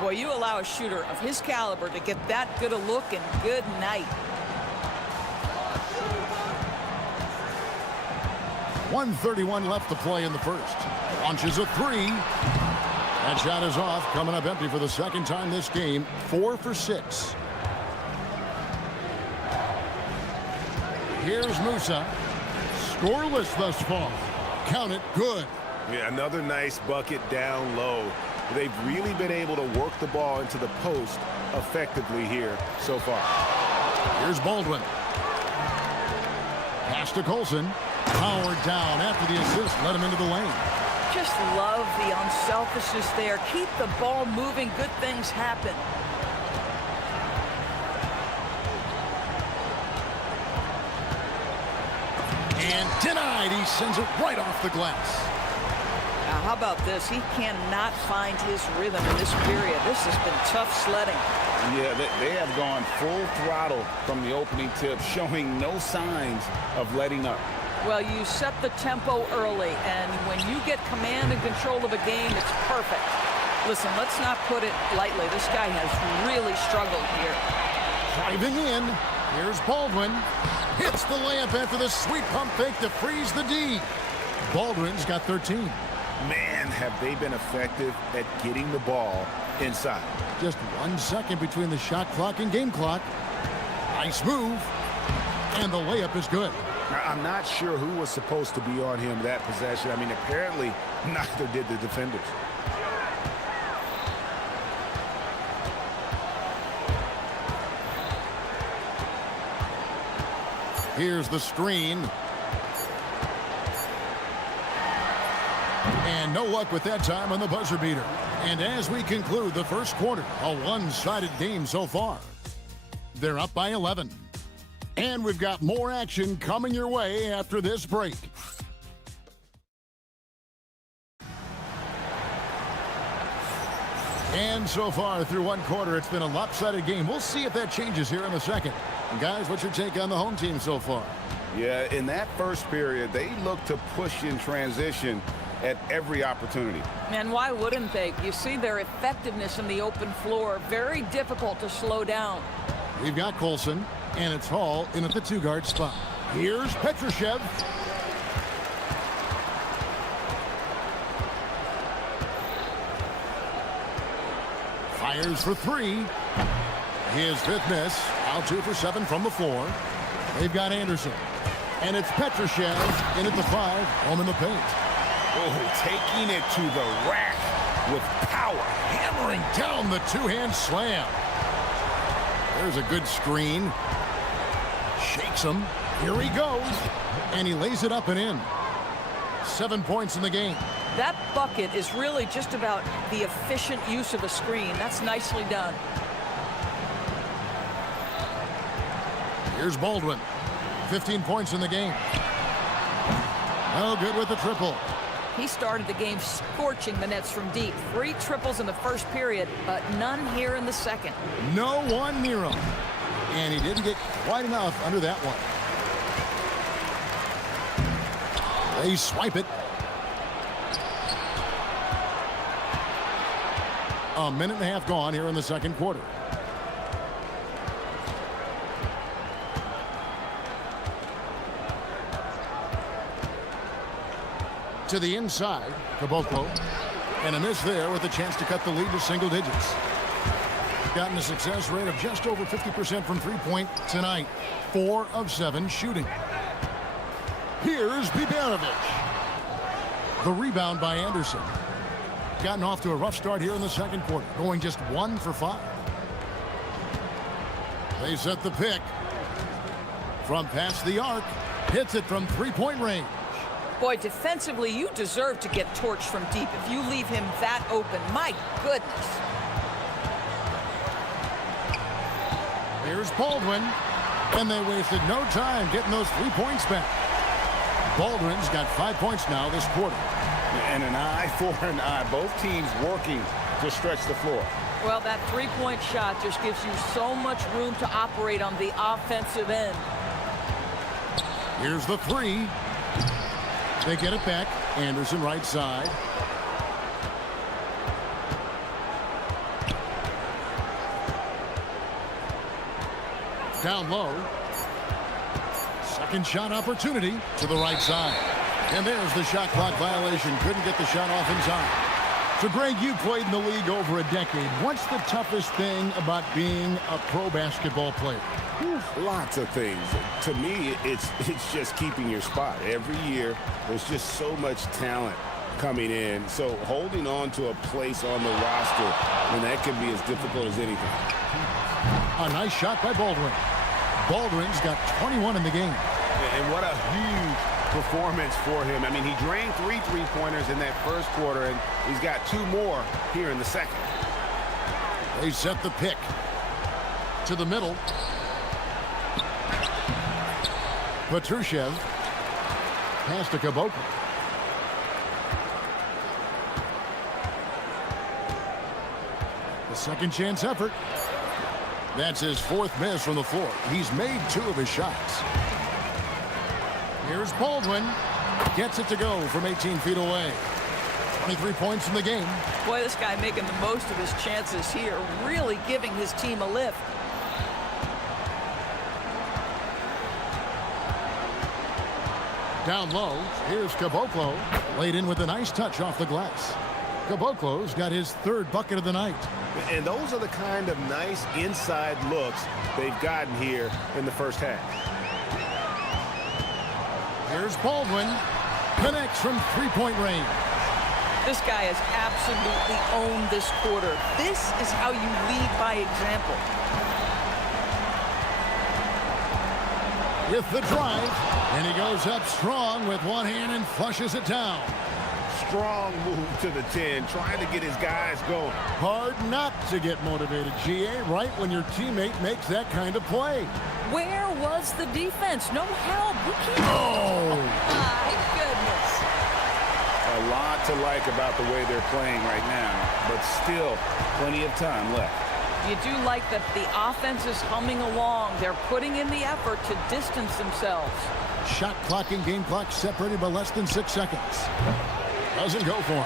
Boy, you allow a shooter of his caliber to get that good a look, and good night. 1:31 left to play in the first. Launches a 3. That shot is off, coming up empty for the second time this game. 4 for 6. Here's Musa. Scoreless thus far. Count it, good. Yeah, another nice bucket down low. They've really been able to work the ball into the post effectively here so far. Here's Baldwin. Pass to Colson. Powered down after the assist. Let him into the lane. Just love the unselfishness there. Keep the ball moving. Good things happen. And denied. He sends it right off the glass. Now, how about this? He cannot find his rhythm in this period. This has been tough sledding. Yeah, they have gone full throttle from the opening tip, showing no signs of letting up. Well, you set the tempo early, and when you get command and control of a game, it's perfect. Listen, let's not put it lightly. This guy has really struggled here. Driving in, Here's Baldwin. Hits the layup after the sweet pump fake to freeze the D. Baldwin's got 13. Man, have they been effective at getting the ball inside. Just 1 second between the shot clock and game clock. Nice move. And the layup is good. Now, I'm not sure who was supposed to be on him that possession. I mean, apparently neither did the defenders. Here's the screen. And no luck with that time on the buzzer beater. And as we conclude the first quarter, a one-sided game so far. They're up by 11. And we've got more action coming your way after this break. And so far through one quarter, it's been a lopsided game. We'll see if that changes here in a second. And guys, what's your take on the home team so far? Yeah, in that first period, they looked to push in transition at every opportunity. And why wouldn't they? You see their effectiveness in the open floor. Very difficult to slow down. We've got Colson, and it's Hall in at the two-guard spot. Here's Petrushev. Fires for three. His fifth miss. Out 2 for 7 from the floor. They've got Anderson. And it's Petrushev in at the 5, home in the paint. Oh, taking it to the rack with power. Hammering down the two-hand slam. There's a good screen. Shakes him. Here he goes. And he lays it up and in. 7 points in the game. That bucket is really just about the efficient use of a screen. That's nicely done. Here's Baldwin. 15 points in the game. No good with the triple. He started the game scorching the nets from deep. 3 triples in the first period, but none here in the second. No one near him. And he didn't get quite enough under that one. They swipe it. A minute and a half gone here in the second quarter. To the inside, Caboclo, and a miss there with a chance to cut the lead to single digits. Gotten a success rate of just over 50% from three-point tonight. 4 of 7 shooting. Here's Biberovic. The rebound by Anderson. Gotten off to a rough start here in the second quarter, going just 1 for 5. They set the pick. From past the arc, hits it from three-point range. Boy, defensively, you deserve to get torched from deep if you leave him that open. My goodness. Here's Baldwin, and they wasted no time getting those 3 points back. Baldwin's got 5 points now this quarter. And an eye for an eye. Both teams working to stretch the floor. Well, that three-point shot just gives you so much room to operate on the offensive end. Here's the 3. They get it back. Anderson right side. Down low. Second shot opportunity to the right side. And there's the shot clock violation. Couldn't get the shot off inside. So, Greg, you played in the league over a decade. What's the toughest thing about being a pro basketball player? Lots of things. To me, it's just keeping your spot. Every year, there's just so much talent coming in. So holding on to a place on the roster, and that can be as difficult as anything. A nice shot by Baldwin. Baldwin's got 21 in the game. And what a huge performance for him. I mean, he drained 3 three-pointers in that first quarter, and he's got 2 more here in the second. They set the pick to the middle. Petrushev pass to Caboclo. The second chance effort. That's his 4th miss from the floor. He's made 2 of his shots. Here's Baldwin. Gets it to go from 18 feet away. 23 points in the game. Boy, this guy making the most of his chances here. Really giving his team a lift. Down low, here's Caboclo. Laid in with a nice touch off the glass. Caboclo's got his third bucket of the night. And those are the kind of nice inside looks they've gotten here in the first half. Here's Baldwin. Connects from three-point range. This guy has absolutely owned this quarter. This is how you lead by example. With the drive, and he goes up strong with one hand and flushes it down. Strong move to the 10, trying to get his guys going. Hard not to get motivated, GA, right when your teammate makes that kind of play. Where was the defense? No help. You can't. Oh! My goodness. A lot to like about the way they're playing right now, but still plenty of time left. You do like that the offense is humming along. They're putting in the effort to distance themselves. Shot clock and game clock separated by less than 6 seconds. Doesn't go for him.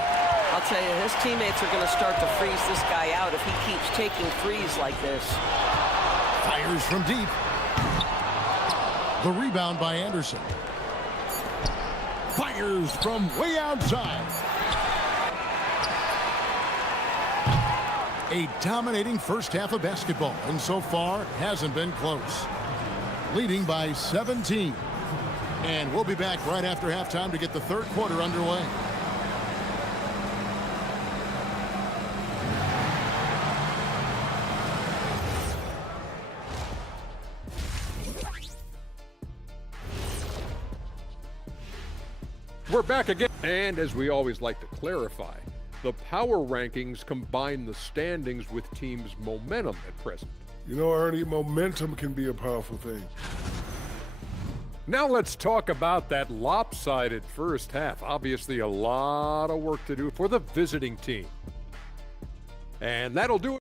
I'll tell you, his teammates are going to start to freeze this guy out if he keeps taking threes like this. Fires from deep. The rebound by Anderson. Fires from way outside. A dominating first half of basketball, and so far hasn't been close. Leading by 17. And we'll be back right after halftime to get the third quarter underway. We're back again, and as we always like to clarify, the power rankings combine the standings with teams' momentum at present. You know, Ernie, momentum can be a powerful thing. Now let's talk about that lopsided first half. Obviously a lot of work to do for the visiting team. And that'll do it.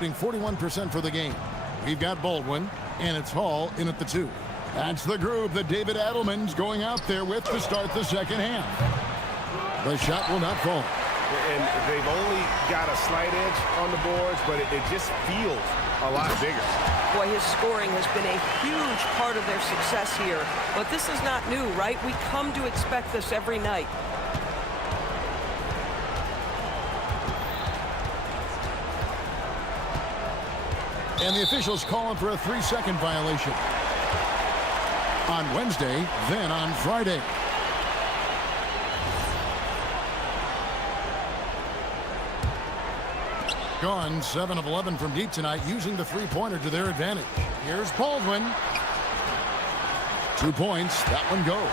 Shooting 41% for the game. We've got Baldwin, and it's Hall in at the 2. That's the group that David Adelman's going out there with to start the second half. The shot will not fall. And they've only got a slight edge on the boards, but it just feels a lot bigger. Boy, his scoring has been a huge part of their success here. But this is not new, right? We come to expect this every night. And the officials calling for a 3-second violation. On Wednesday, then on Friday. Gone 7 of 11 from deep tonight, using the three-pointer to their advantage. Here's Baldwin. 2 points. That one goes.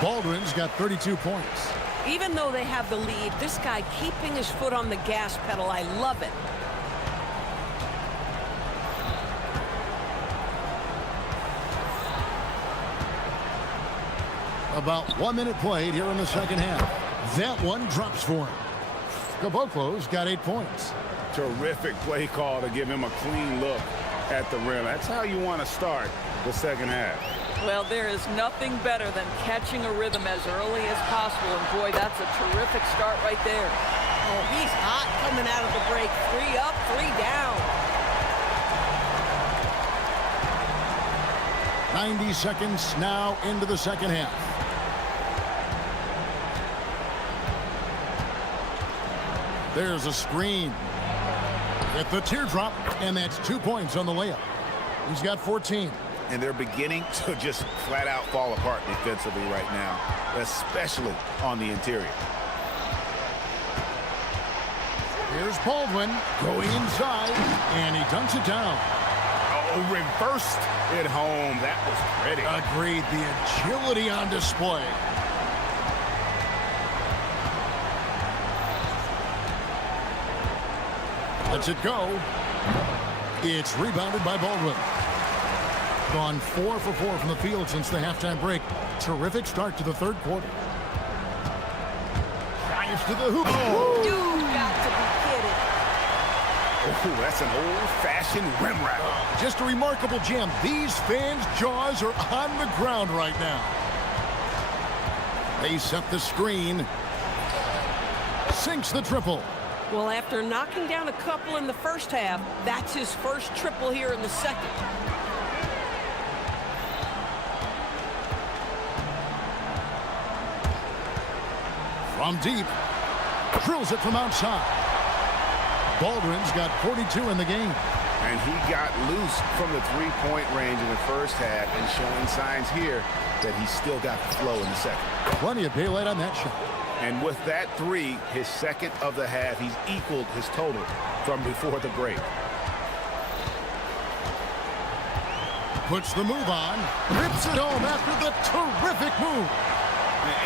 Baldwin's got 32 points. Even though they have the lead, this guy keeping his foot on the gas pedal, I love it. About 1 minute played here in the second half. That one drops for him. Caboclo's got 8 points. Terrific play call to give him a clean look at the rim. That's how you want to start the second half. Well, there is nothing better than catching a rhythm as early as possible. And boy, that's a terrific start right there. Oh, he's hot coming out of the break. 3 up, 3 down. 90 seconds now into the second half. There's a screen with the teardrop, and that's 2 points on the layup. He's got 14. and they're beginning to just flat out fall apart defensively right now, especially on the interior. Here's Baldwin going inside, and he dunks it down. Oh, reversed it home. That was pretty. Agreed. The agility on display. Lets it go. It's rebounded by Baldwin. Gone 4 for 4 from the field since the halftime break. Terrific start to the third quarter. Drives to the hoop. Oh. You got to be kidding. Oh, that's an old-fashioned rim wrap. Just a remarkable jam. These fans' jaws are on the ground right now. They set the screen. Sinks the triple. Well, after knocking down a couple in the first half, that's his first triple here in the second. From deep, drills it from outside. Baldwin's got 42 in the game. And he got loose from the three-point range in the first half and showing signs here that he's still got the flow in the second. Plenty of daylight on that shot. And with that three, his second of the half, he's equaled his total from before the break. Puts the move on, rips it home after the terrific move.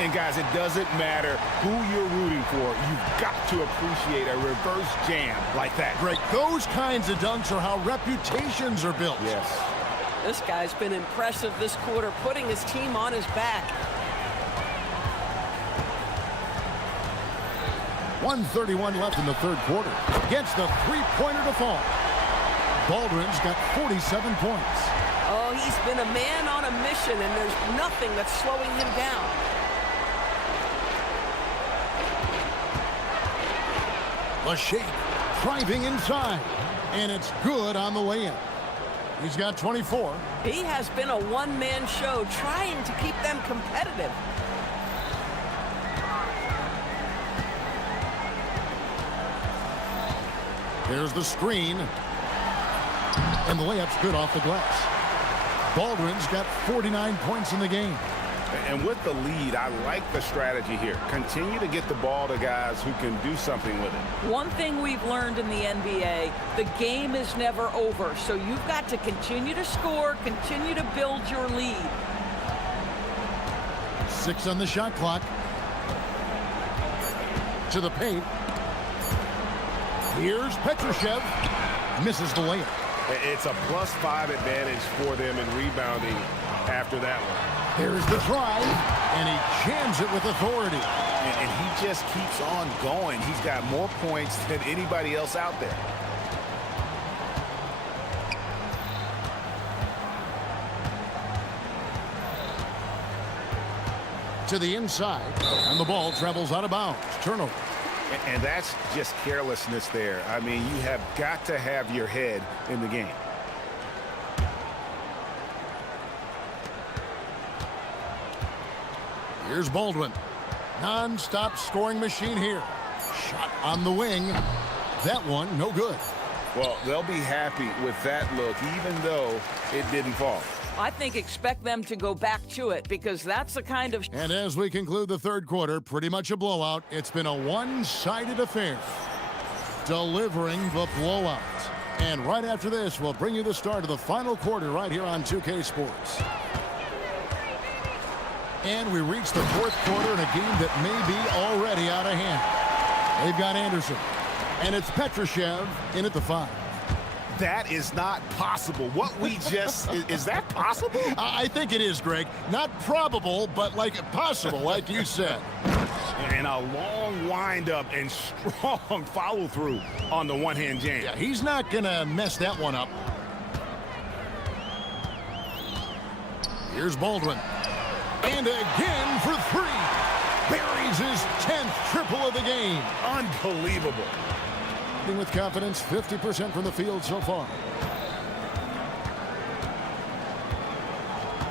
And guys, it doesn't matter who you're rooting for. You've got to appreciate a reverse jam like that. Greg, those kinds of dunks are how reputations are built. Yes. This guy's been impressive this quarter, putting his team on his back. 1:31 left in the third quarter. Gets the three-pointer to fall. Baldwin's got 47 points. Oh, he's been a man on a mission, and there's nothing that's slowing him down. Lachey driving inside, and it's good on the way in. He's got 24. He has been a one-man show trying to keep them competitive. There's the screen, and the layup's good off the glass. Baldwin's got 49 points in the game. And with the lead, I like the strategy here. Continue to get the ball to guys who can do something with it. One thing we've learned in the NBA, the game is never over. So you've got to continue to score, continue to build your lead. 6 on the shot clock. To the paint. Here's Petrushev. Misses the layup. It's a +5 advantage for them in rebounding after that one. There's the drive, and he jams it with authority. And he just keeps on going. He's got more points than anybody else out there. To the inside, and the ball travels out of bounds. Turnover. And that's just carelessness there. I mean, you have got to have your head in the game. Here's Baldwin. Non-stop scoring machine here. Shot on the wing. That one, no good. Well, they'll be happy with that look, even though it didn't fall. I think expect them to go back to it because that's the kind of... And as we conclude the third quarter, pretty much a blowout. It's been a one-sided affair. Delivering the blowout. And right after this, we'll bring you the start of the final quarter right here on 2K Sports. And we reach the fourth quarter in a game that may be already out of hand. They've got Anderson. And it's Petrushev in at the 5. That is not possible. What we just... is that possible? I think it is, Greg. Not probable, but like possible, like you said. And a long windup and strong follow-through on the one-hand jam. Yeah, he's not going to mess that one up. Here's Baldwin. And again for 3. Buries his 10th triple of the game. Unbelievable. With confidence, 50% from the field so far.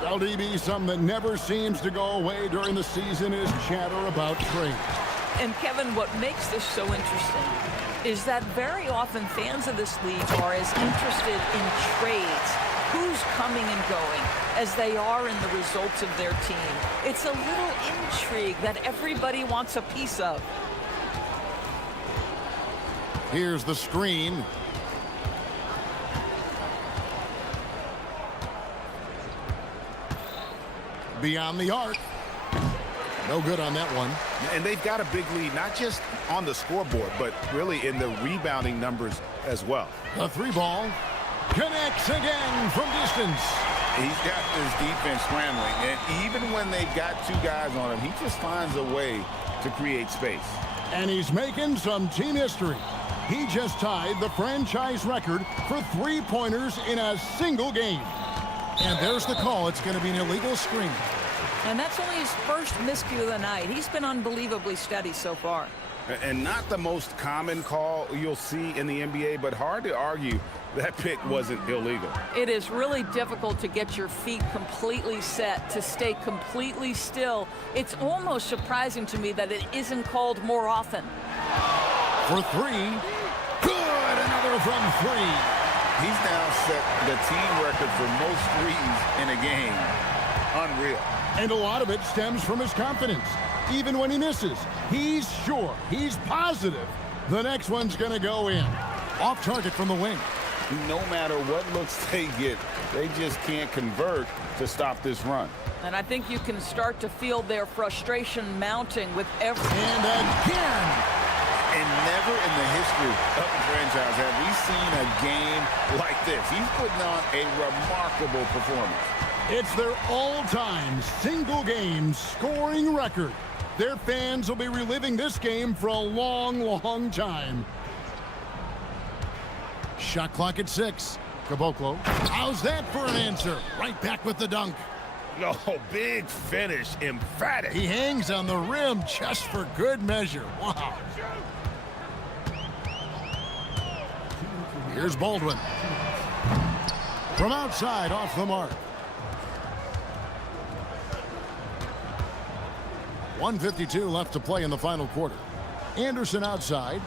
LDB, something that never seems to go away during the season is chatter about trades. And Kevin, what makes this so interesting is that very often fans of this league are as interested in trades who's coming and going as they are in the results of their team. It's a little intrigue that everybody wants a piece of. Here's the screen. Beyond the arc. No good on that one. And they've got a big lead, not just on the scoreboard, but really in the rebounding numbers as well. The three ball connects again from distance. He's got his defense scrambling, and even when they've got two guys on him, he just finds a way to create space. And he's making some team history. He just tied the franchise record for three-pointers in a single game. And there's the call. It's going to be an illegal screen. And that's only his first miscue of the night. He's been unbelievably steady so far. And not the most common call you'll see in the NBA, but hard to argue that pick wasn't illegal. It is really difficult to get your feet completely set, to stay completely still. It's almost surprising to me that it isn't called more often. For three. Good. Another from three. He's now set the team record for most threes in a game. Unreal. And a lot of it stems from his confidence. Even when he misses, he's sure, he's positive the next one's going to go in. Off target from the wing. No matter what looks they get, they just can't convert to stop this run. And I think you can start to feel their frustration mounting with every... And again! And never in the history of the franchise have we seen a game like this. He's putting on a remarkable performance. It's their all-time single-game scoring record. Their fans will be reliving this game for a long, long time. Shot clock at 6. Caboclo. How's that for an answer? Right back with the dunk. No, big finish, emphatic. He hangs on the rim just for good measure. Wow. Here's Baldwin. From outside, off the mark. 1:52 left to play in the final quarter. Anderson outside.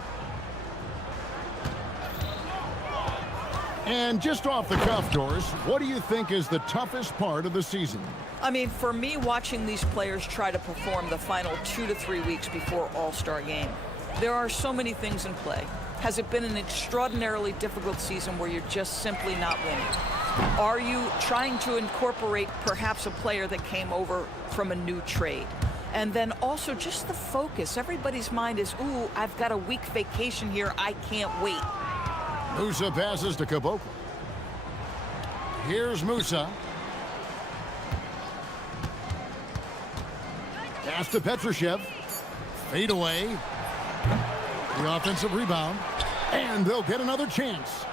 And just off the cuff, Doris, what do you think is the toughest part of the season? I mean, for me, watching these players try to perform the final 2 to 3 weeks before All-Star game, there are so many things in play. Has it been an extraordinarily difficult season where you're just simply not winning? Are you trying to incorporate perhaps a player that came over from a new trade? And then also just the focus. Everybody's mind is, ooh, I've got a week vacation here. I can't wait. Musa passes to Caboclo. Here's Musa. Pass to Petrushev. Fade away. The offensive rebound. And they'll get another chance.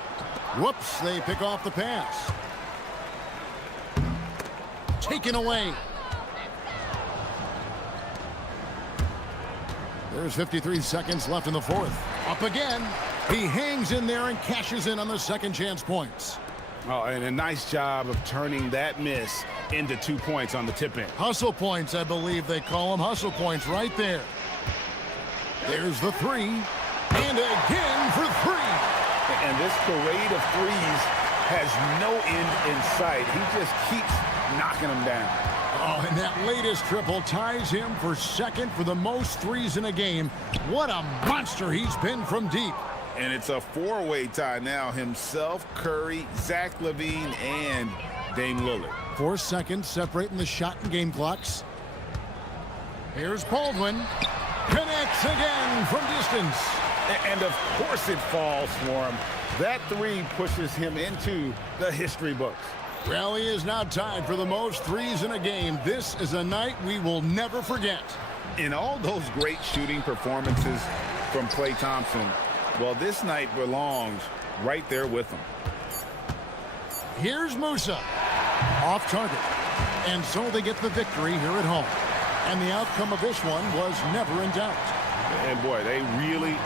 Whoops, they pick off the pass. Taken away. There's 53 seconds left in the fourth. Up again. He hangs in there and cashes in on the second chance points. Oh, and a nice job of turning that miss into 2 points on the tip in. Hustle points, I believe they call them. Hustle points right there. There's the three. And again for three. And this parade of threes has no end in sight. He just keeps knocking them down. Oh, and that latest triple ties him for second for the most threes in a game. What a monster he's been from deep. And it's a four-way tie now. Himself, Curry, Zach LaVine, and Dame Lillard. 4 seconds separating the shot and game clocks. Here's Baldwin. Connects again from distance. And of course it falls for him. That three pushes him into the history books. Well, he is now tied for the most threes in a game. This is a night we will never forget. In all those great shooting performances from Klay Thompson, well, this night belongs right there with him. Here's Musa. Off target. And so they get the victory here at home. And the outcome of this one was never in doubt. And boy, they really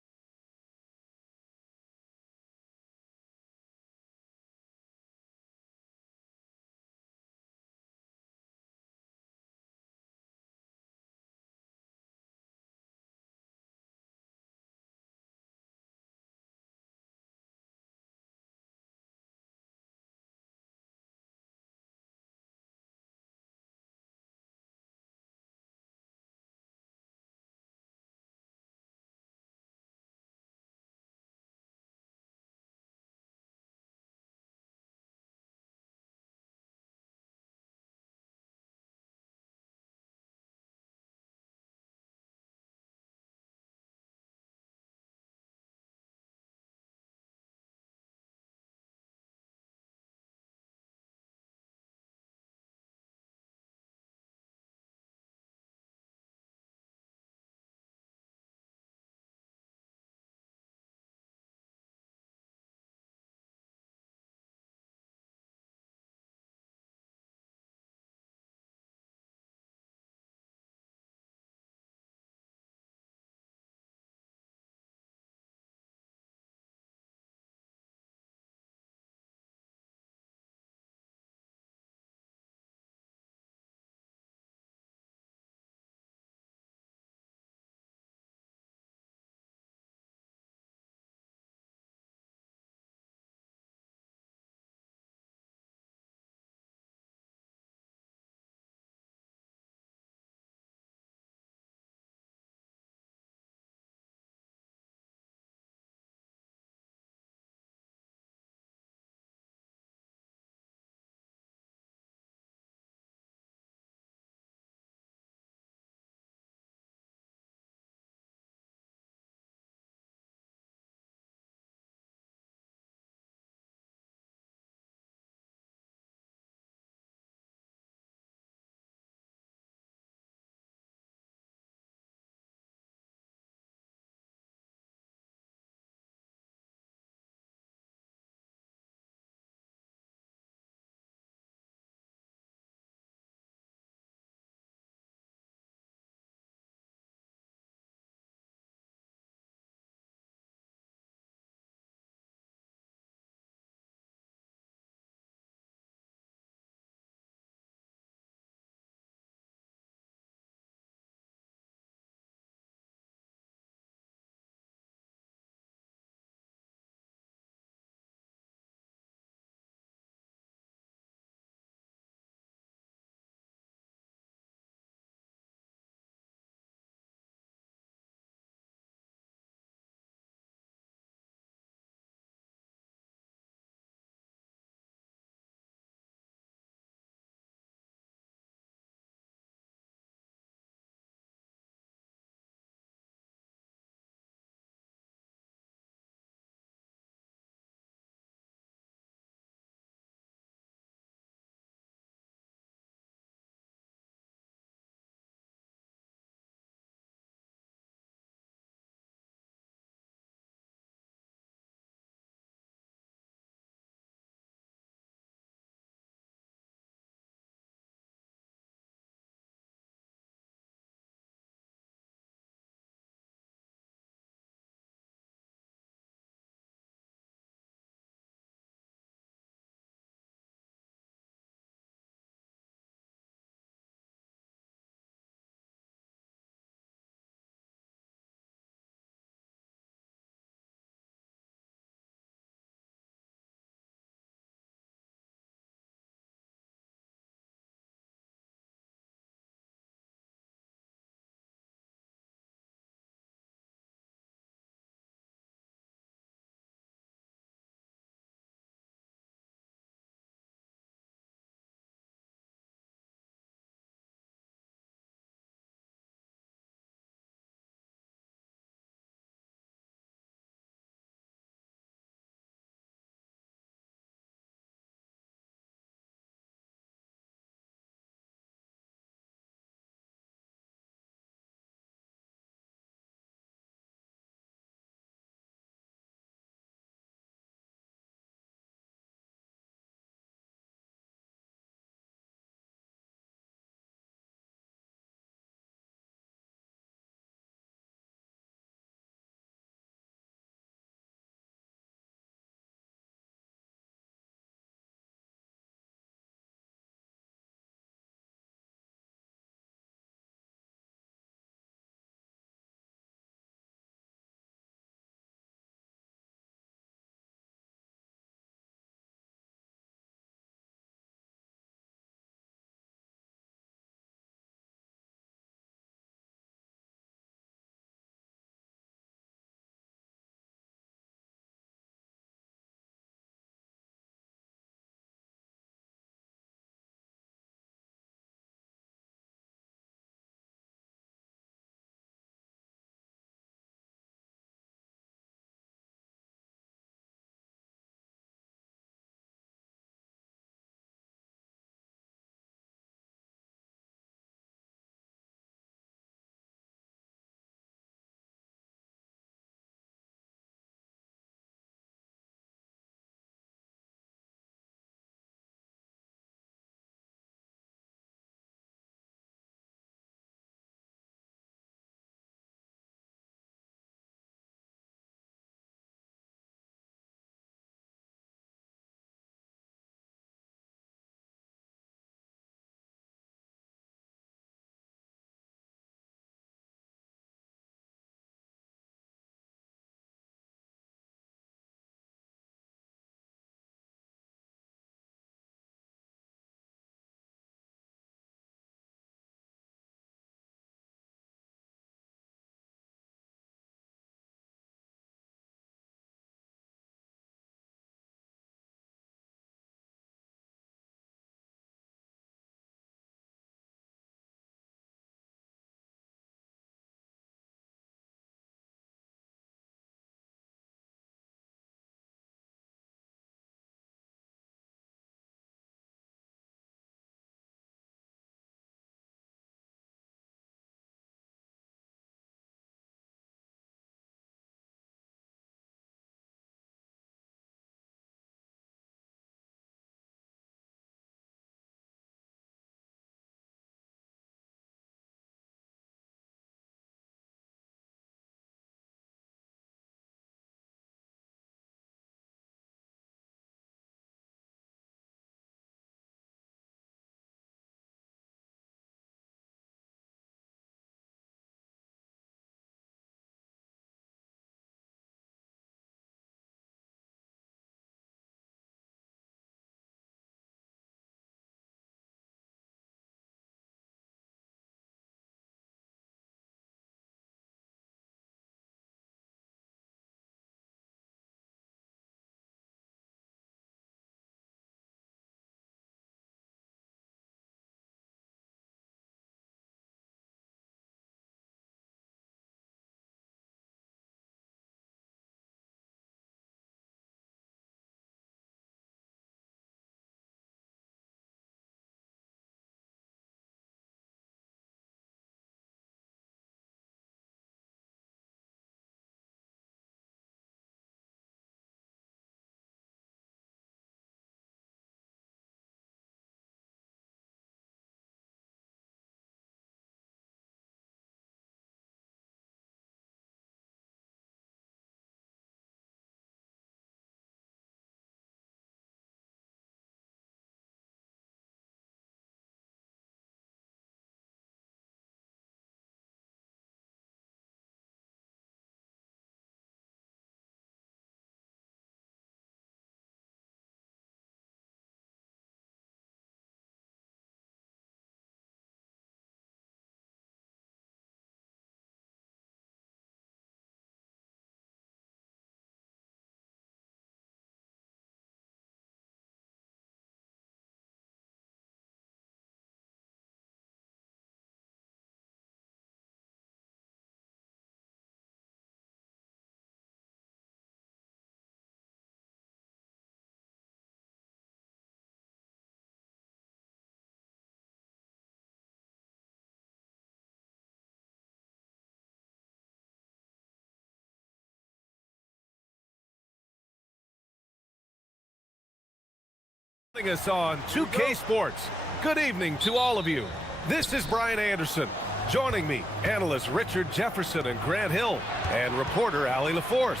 Joining us on 2K Sports. Good evening to all of you. This is Brian Anderson. Joining me, analysts Richard Jefferson and Grant Hill, and reporter Allie LaForce,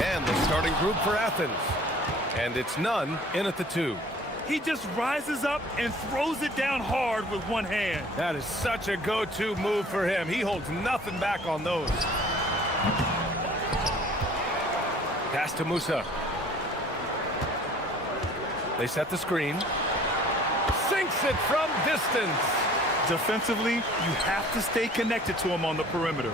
and the starting group for Athens. And it's none in at the 2. He just rises up and throws it down hard with one hand. That is such a go-to move for him. He holds nothing back on those. Pass to Musa. They set the screen. Sinks it from distance. Defensively, you have to stay connected to him on the perimeter.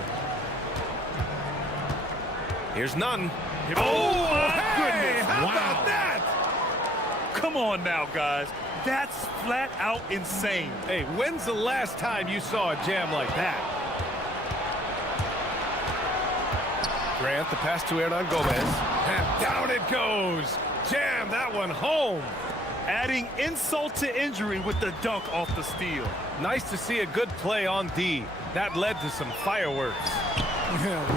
Here's none. Oh, my goodness. How about that? Come on now, guys. That's flat out insane. Hey, when's the last time you saw a jam like that? Grant, the pass to Hernan Gomez. And down it goes. Jam that one home. Adding insult to injury with the dunk off the steal. Nice to see a good play on D. That led to some fireworks.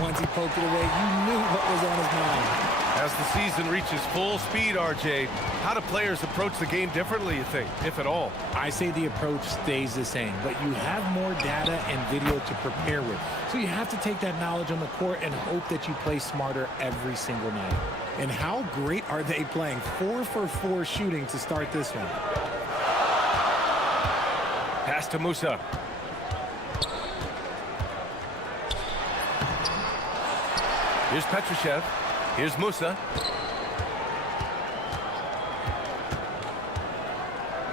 Once he poked it away, you knew what was on his mind. As the season reaches full speed, RJ, how do players approach the game differently, you think, if at all? I say the approach stays the same, but you have more data and video to prepare with. So you have to take that knowledge on the court and hope that you play smarter every single night. And how great are they playing? 4 for 4 shooting to start this one. Pass to Musa. Here's Petrushev. Here's Musa.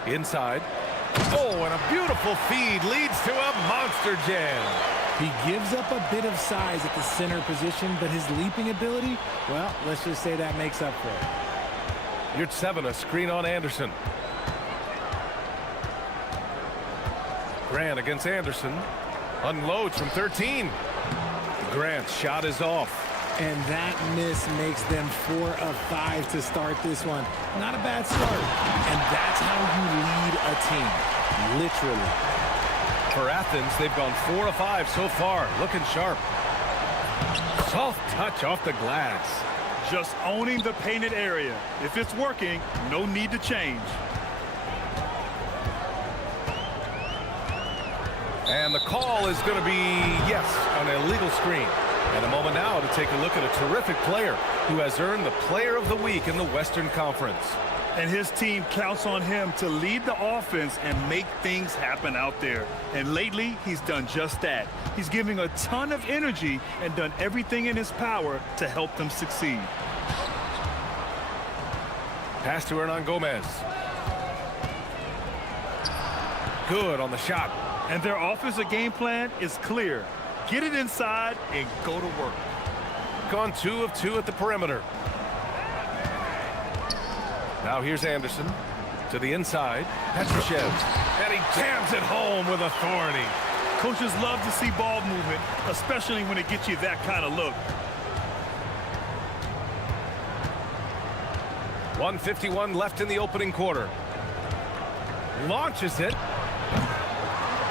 Inside. Oh, and a beautiful feed leads to a monster jam. He gives up a bit of size at the center position, but his leaping ability, well, let's just say that makes up for it. You're 7, a screen on Anderson. Grant against Anderson. Unloads from 13. Grant's shot is off. And that miss makes them 4 of 5 to start this one. Not a bad start. And that's how you lead a team. Literally. For Athens, they've gone 4 of 5 so far. Looking sharp. Soft touch off the glass. Just owning the painted area. If it's working, no need to change. And the call is going to be, yes, an illegal screen. And a moment now to take a look at a terrific player who has earned the Player of the Week in the Western Conference. And his team counts on him to lead the offense and make things happen out there. And lately, he's done just that. He's giving a ton of energy and done everything in his power to help them succeed. Pass to Hernan Gomez. Good on the shot. And their offensive game plan is clear. Get it inside and go to work. Gone 2 of 2 at the perimeter. Now here's Anderson to the inside. Petrushev. And he jams it home with authority. Coaches love to see ball movement, especially when it gets you that kind of look. 1:51 left in the opening quarter. Launches it.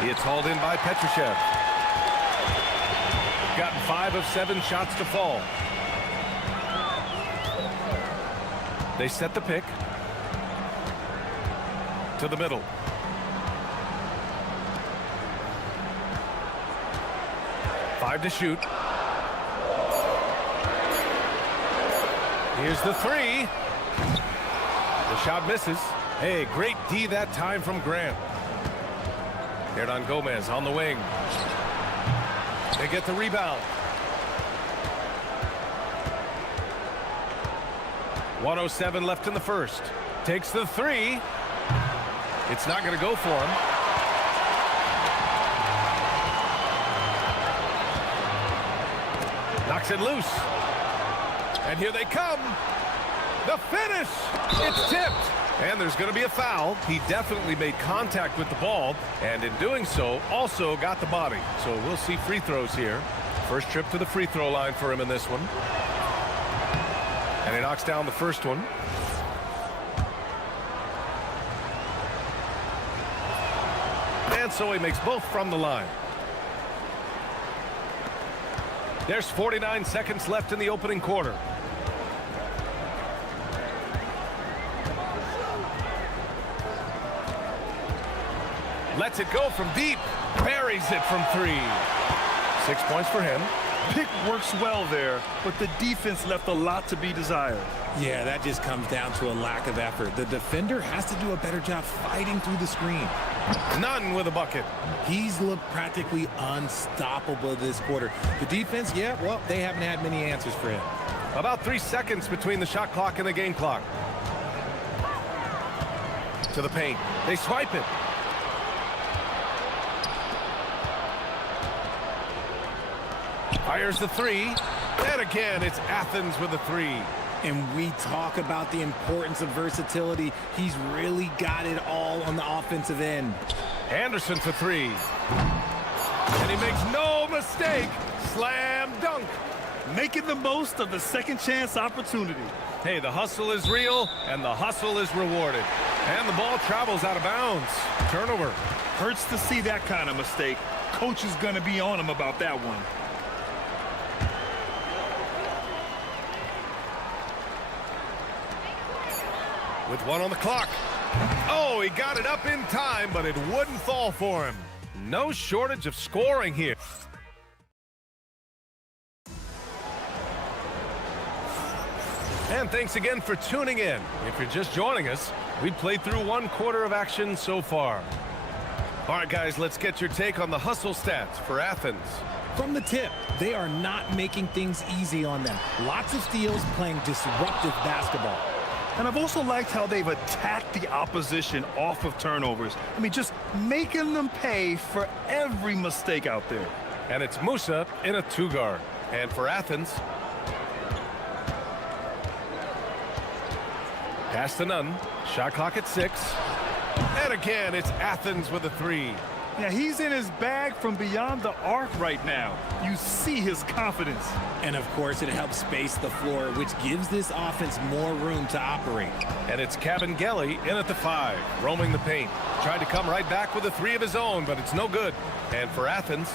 It's hauled in by Petrushev. Gotten 5 of 7 shots to fall. They set the pick. To the middle. Five to shoot. Here's the 3. The shot misses. Hey, great D that time from Grant. Hernan Gomez on the wing. They get the rebound. 1:07 left in the first. Takes the 3. It's not going to go for him. Knocks it loose. And here they come. The finish. It's tipped. And there's going to be a foul. He definitely made contact with the ball, and in doing so, also got the body. So we'll see free throws here. First trip to the free throw line for him in this one. And he knocks down the first one. And so he makes both from the line. There's 49 seconds left in the opening quarter. Lets it go from deep. Buries it from 3. 6 points for him. Pick works well there, but the defense left a lot to be desired. Yeah, that just comes down to a lack of effort. The defender has to do a better job fighting through the screen. Nunn with a bucket. He's looked practically unstoppable this quarter. The defense, yeah, well, they haven't had many answers for him. About 3 seconds between the shot clock and the game clock. To the paint. They swipe it. Fires the 3. And again, it's Athens with a 3. And we talk about the importance of versatility. He's really got it all on the offensive end. Anderson for 3. And he makes no mistake. Slam dunk. Making the most of the second chance opportunity. Hey, the hustle is real, and the hustle is rewarded. And the ball travels out of bounds. Turnover. Hurts to see that kind of mistake. Coach is going to be on him about that one. With 1 on the clock. Oh, he got it up in time, but it wouldn't fall for him. No shortage of scoring here. And thanks again for tuning in. If you're just joining us, we played through 1 quarter of action so far. All right, guys, let's get your take on the hustle stats for Athens. From the tip, they are not making things easy on them. Lots of steals, playing disruptive basketball. And I've also liked how they've attacked the opposition off of turnovers. I mean, just making them pay for every mistake out there. And it's Musa in a 2-guard. And for Athens, pass to Nunn. Shot clock at 6. And again, it's Athens with a 3. Yeah, he's in his bag from beyond the arc right now. You see his confidence. And of course, it helps space the floor, which gives this offense more room to operate. And it's Cabangeli in at the 5, roaming the paint. Tried to come right back with a 3 of his own, but it's no good. And for Athens,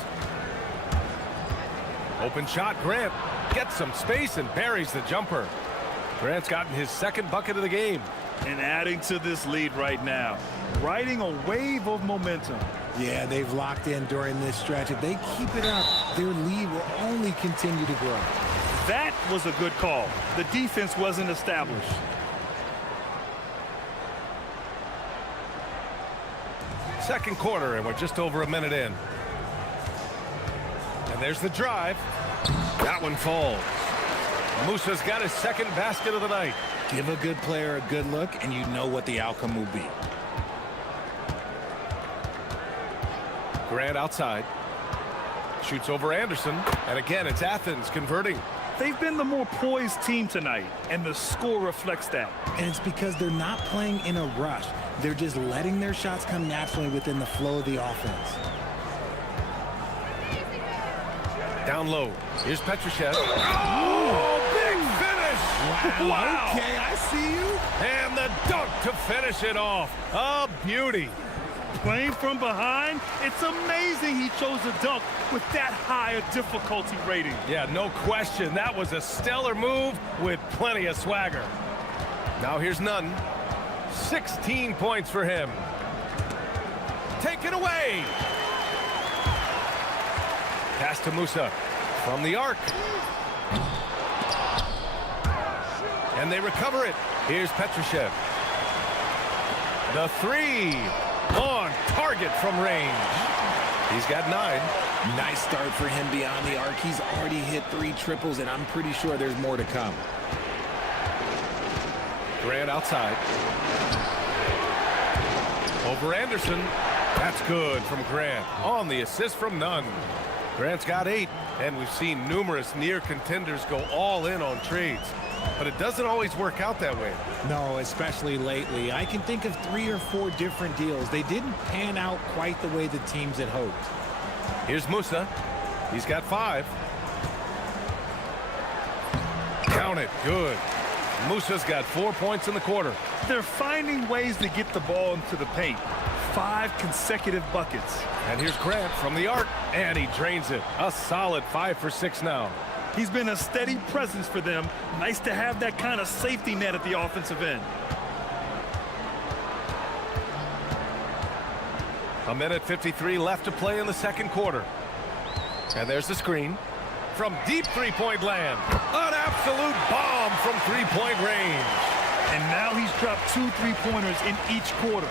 open shot, Grant gets some space and buries the jumper. Grant's gotten his 2nd bucket of the game. And adding to this lead right now, riding a wave of momentum. Yeah, they've locked in during this stretch. If they keep it up, their lead will only continue to grow. That was a good call. The defense wasn't established. Second quarter, and we're just over a minute in. And there's the drive. That one falls. Musa's got his 2nd basket of the night. Give a good player a good look, and you know what the outcome will be. Grant outside. Shoots over Anderson. And again, it's Athens converting. They've been the more poised team tonight, and the score reflects that. And it's because they're not playing in a rush. They're just letting their shots come naturally within the flow of the offense. Down low. Here's Petrushev. Oh, big finish! Wow. Okay, I see you. And the dunk to finish it off. A beauty. Playing from behind, it's amazing he chose a dunk with that high a difficulty rating. Yeah, no question. That was a stellar move with plenty of swagger. Now here's Nunn. 16 points for him. Take it away. Pass to Musa from the arc. And they recover it. Here's Petrushev. The 3. On target from range. He's got 9. Nice start for him beyond the arc. He's already hit 3 triples, and I'm pretty sure there's more to come. Grant outside. Over Anderson. That's good from Grant. On the assist from Nunn. Grant's got 8, and we've seen numerous near contenders go all in on trades. But it doesn't always work out that way. No, especially lately. I can think of 3 or 4 different deals. They didn't pan out quite the way the teams had hoped. Here's Musa. He's got 5. Count it. Good. Musa's got 4 points in the quarter. They're finding ways to get the ball into the paint. 5 consecutive buckets. And here's Grant from the arc, and he drains it. A solid 5 for 6 now. He's been a steady presence for them. Nice to have that kind of safety net at the offensive end. A minute 53 left to play in the second quarter. And there's the screen. From deep three-point land. An absolute bomb from three-point range. And now he's dropped 2 3-pointers in each quarter.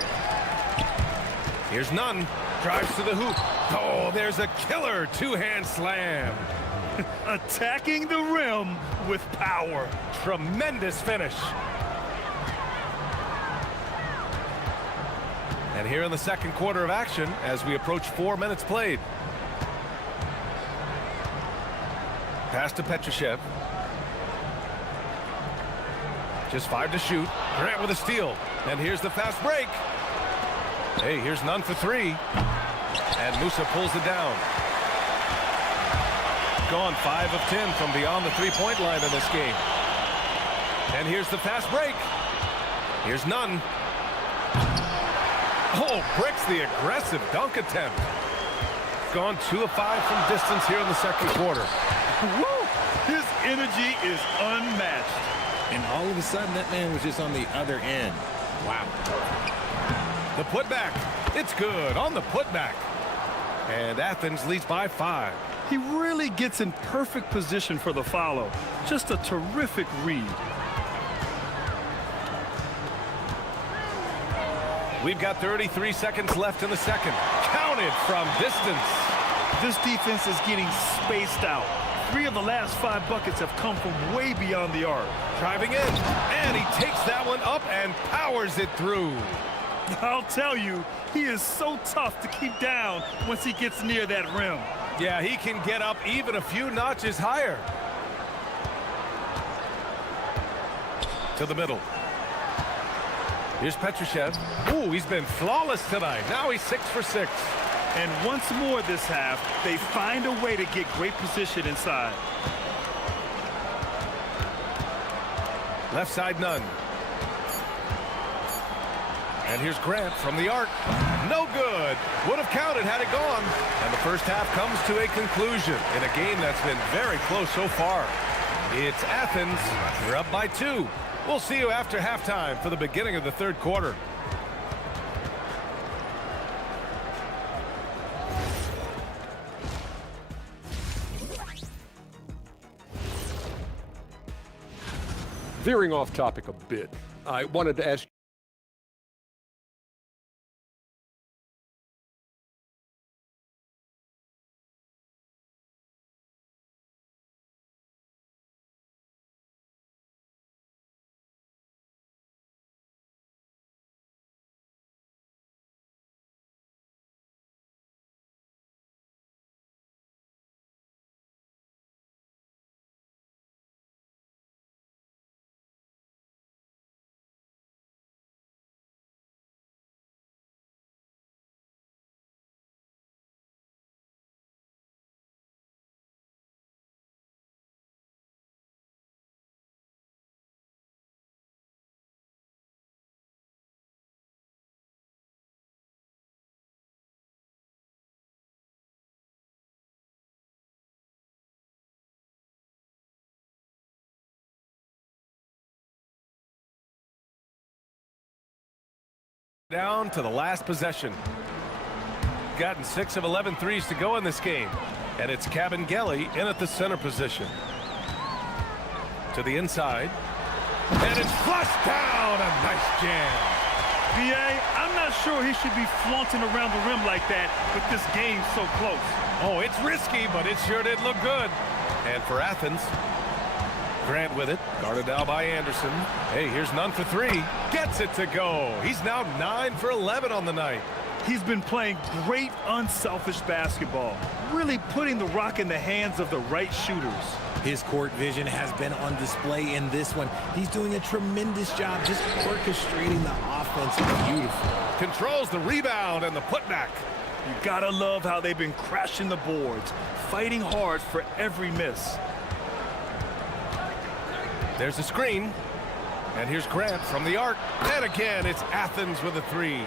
Here's none. Drives to the hoop. Oh, there's a killer two-hand slam. Attacking the rim with power. Tremendous finish. And here in the second quarter of action as we approach 4 minutes played. Pass to Petrushev. Just 5 to shoot. Grant with a steal. And here's the fast break. Hey, here's none for 3. And Musa pulls it down. Gone 5 of 10 from beyond the three-point line in this game. And here's the fast break. Here's none. Oh, breaks the aggressive dunk attempt. Gone 2 of 5 from distance here in the second quarter. Woo! His energy is unmatched. And all of a sudden, that man was just on the other end. Wow. The putback. It's good on the putback. And Athens leads by 5. He really gets in perfect position for the follow. Just a terrific read. We've got 33 seconds left in the second. Counted from distance. This defense is getting spaced out. 3 of the last 5 buckets have come from way beyond the arc. Driving in, and he takes that one up and powers it through. I'll tell you, he is so tough to keep down once he gets near that rim. Yeah, he can get up even a few notches higher. To the middle. Here's Petrushev. Ooh, he's been flawless tonight. Now he's 6 for 6. And once more this half, they find a way to get great position inside. Left side, none. And here's Grant from the arc. No good. Would have counted had it gone. And the first half comes to a conclusion in a game that's been very close so far. It's Athens. They're up by 2. We'll see you after halftime for the beginning of the third quarter. Veering off topic a bit, I wanted to ask down to the last possession. Gotten 6 of 11 threes to go in this game. And it's Cabangeli in at the center position. To the inside. And it's flushed down. A nice jam. B.A., I'm not sure he should be flaunting around the rim like that with this game so close. Oh, it's risky, but it sure did look good. And for Athens, Grant with it. Guarded now by Anderson. Hey, here's none for 3. Gets it to go. He's now 9 for 11 on the night. He's been playing great, unselfish basketball. Really putting the rock in the hands of the right shooters. His court vision has been on display in this one. He's doing a tremendous job just orchestrating the offense beautifully. Controls the rebound and the putback. You gotta love how they've been crashing the boards, fighting hard for every miss. There's a screen. And here's Grant from the arc. And again, it's Athens with a 3.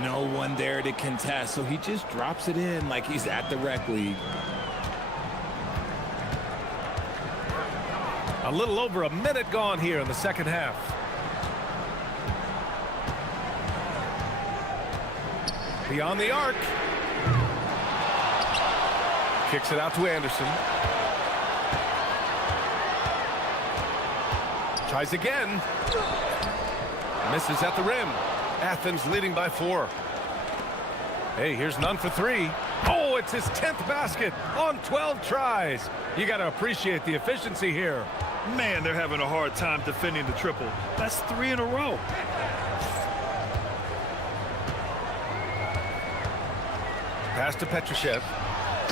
No one there to contest, so he just drops it in like he's at the rec league. A little over a minute gone here in the second half. Beyond the arc. Kicks it out to Anderson. Tries again. Misses at the rim. Athens leading by 4. Hey, here's none for 3. Oh, it's his 10th basket on 12 tries. You got to appreciate the efficiency here. Man, they're having a hard time defending the triple. That's 3 in a row. Pass to Petrushev.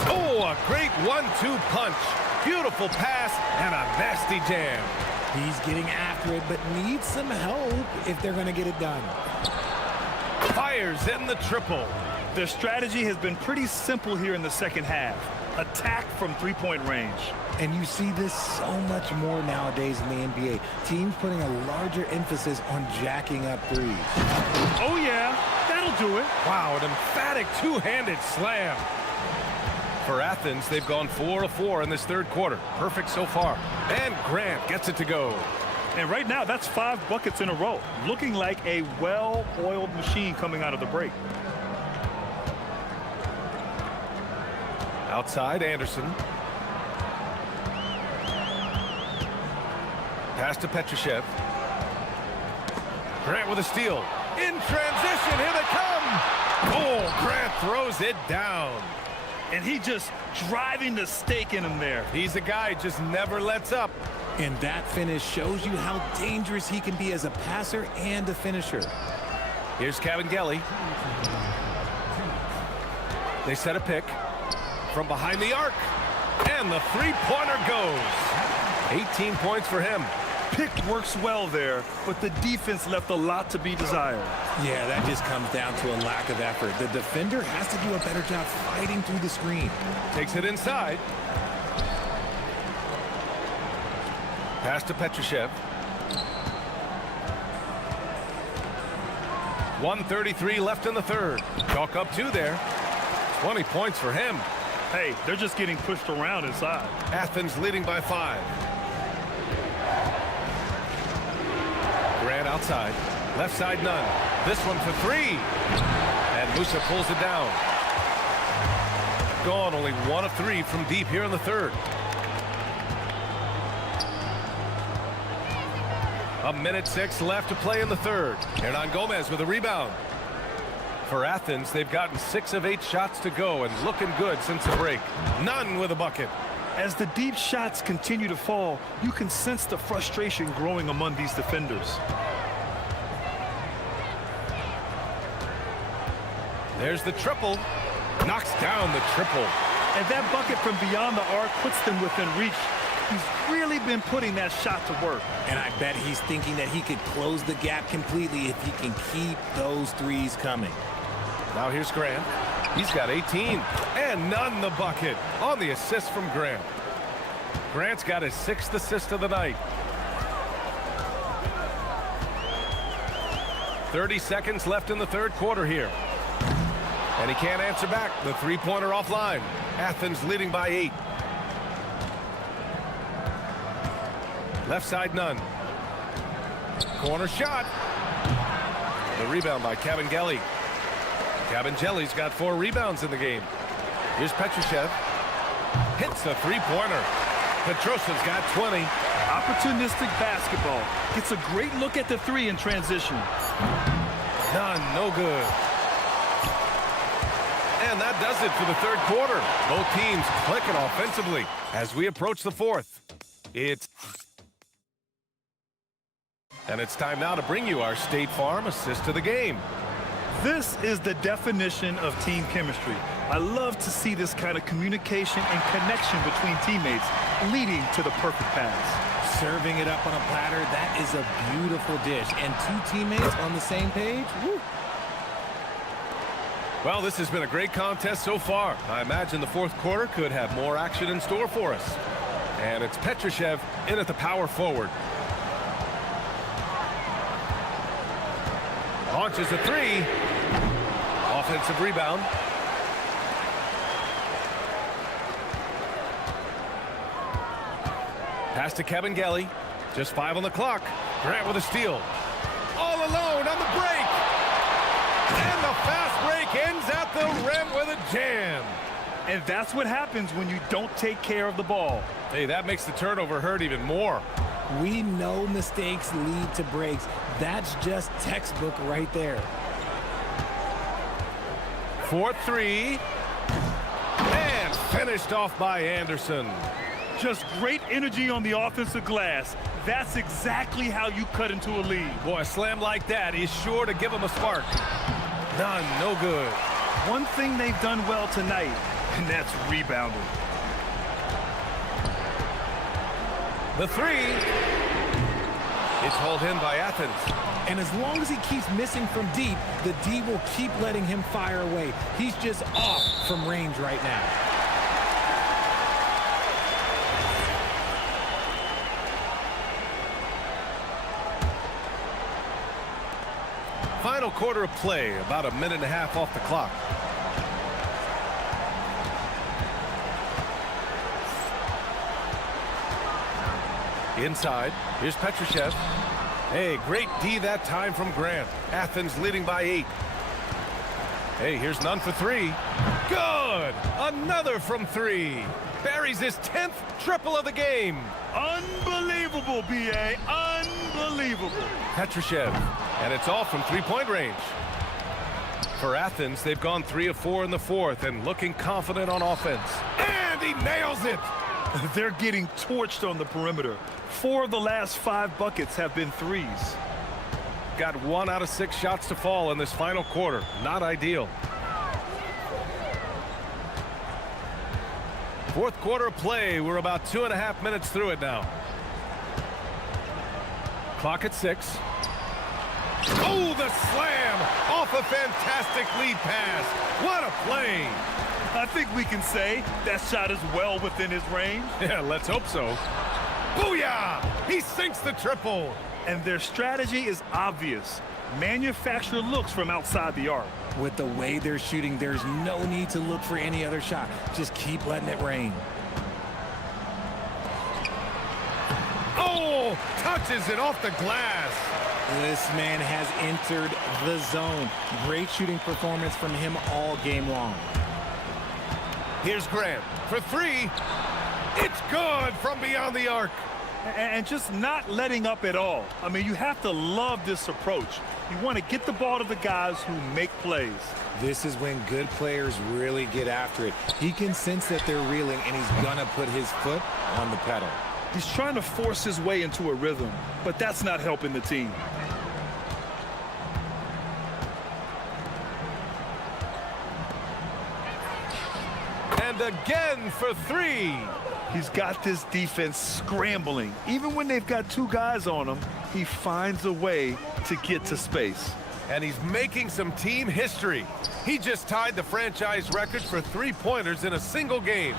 Oh, a great 1-2 punch. Beautiful pass and a nasty jam. He's getting after it, but needs some help if they're going to get it done. Fires in the triple. Their strategy has been pretty simple here in the second half. Attack from three-point range. And you see this so much more nowadays in the NBA. Teams putting a larger emphasis on jacking up threes. Oh, yeah. That'll do it. Wow, an emphatic two-handed slam. For Athens, they've gone 4 of 4 in this third quarter. Perfect so far. And Grant gets it to go. And right now, that's 5 buckets in a row. Looking like a well-oiled machine coming out of the break. Outside, Anderson. Pass to Petrushev. Grant with a steal. In transition, here they come. Oh, Grant throws it down. And he just driving the stake in him there. He's a guy who just never lets up. And that finish shows you how dangerous he can be as a passer and a finisher. Here's Cavangeli. They set a pick from behind the arc. And the three-pointer goes. 18 points for him. Pick works well there, but the defense left a lot to be desired. Yeah, that just comes down to a lack of effort. The defender has to do a better job fighting through the screen. Takes it inside. Pass to Petrushev. 1:33 left in the third. Chalk up 2 there. 20 points for him. Hey, they're just getting pushed around inside. Athens leading by 5. Grant outside. Left side, none. This one for 3. And Musa pulls it down. Gone only 1 of 3 from deep here in the third. A minute 6 left to play in the third. Hernan Gomez with a rebound. For Athens, they've gotten 6 of 8 shots to go and looking good since the break. None with a bucket. As the deep shots continue to fall, you can sense the frustration growing among these defenders. There's the triple. Knocks down the triple. And that bucket from beyond the arc puts them within reach. He's really been putting that shot to work. And I bet he's thinking that he could close the gap completely if he can keep those threes coming. Now here's Grant. He's got 18. And none the bucket on the assist from Grant. Grant's got his 6th assist of the night. 30 seconds left in the third quarter here. And he can't answer back. The three-pointer offline. Athens leading by 8. Left side, none. Corner shot. The rebound by Cavangeli. Cavangeli's got 4 rebounds in the game. Here's Petrushev. Hits a three-pointer. Petrosev's got 20. Opportunistic basketball. Gets a great look at the 3 in transition. None, no good. And that does it for the third quarter. Both teams clicking offensively as we approach the fourth. And it's time now to bring you our State Farm assist of the game. This is the definition of team chemistry. I love to see this kind of communication and connection between teammates leading to the perfect pass. Serving it up on a platter, that is a beautiful dish. And 2 teammates on the same page, woo. Well, this has been a great contest so far. I imagine the fourth quarter could have more action in store for us. And it's Petrushev in at the power forward. Launches a 3. Offensive rebound. Pass to Cavangeli. Just 5 on the clock. Grant with a steal. All alone on the break. And the fast break ends at the rim with a jam. And that's what happens when you don't take care of the ball. Hey, that makes the turnover hurt even more. We know mistakes lead to breaks. That's just textbook right there. 4-3. And finished off by Anderson. Just great energy on the offensive glass. That's exactly how you cut into a lead. Boy, a slam like that is sure to give them a spark. None, no good. One thing they've done well tonight, and that's rebounding. The three. It's hauled in by Athens. And as long as he keeps missing from deep, the D will keep letting him fire away. He's just off from range right now. Final quarter of play, about a minute and a half off the clock. Inside, here's Petrushev. Hey, great D that time from Grant. Athens leading by 8. Hey, here's none for 3. Good! Another from 3. Buries his 10th triple of the game. Unbelievable, B.A. Unbelievable. Petrushev, and it's off from three-point range. For Athens, they've gone 3 of 4 in the fourth and looking confident on offense. And he nails it! They're getting torched on the perimeter. 4 of the last 5 buckets have been threes. Got 1 out of 6 shots to fall in this final quarter. Not ideal. Fourth quarter of play. We're about 2.5 minutes through it now. Clock at 6. Oh, the slam off a fantastic lead pass. What a play. I think we can say that shot is well within his range. Yeah, let's hope so. Booyah! He sinks the triple. And their strategy is obvious. Manufacture looks from outside the arc. With the way they're shooting, there's no need to look for any other shot. Just keep letting it rain. Oh, touches it off the glass. This man has entered the zone. Great shooting performance from him all game long. Here's Grant for 3. It's good from beyond the arc. And just not letting up at all. I mean, you have to love this approach. You want to get the ball to the guys who make plays. This is when good players really get after it. He can sense that they're reeling, and he's going to put his foot on the pedal. He's trying to force his way into a rhythm, but that's not helping the team. And again for 3. He's got this defense scrambling. Even when they've got 2 guys on him, he finds a way to get to space. And he's making some team history. He just tied the franchise record for 3-pointers in a single game.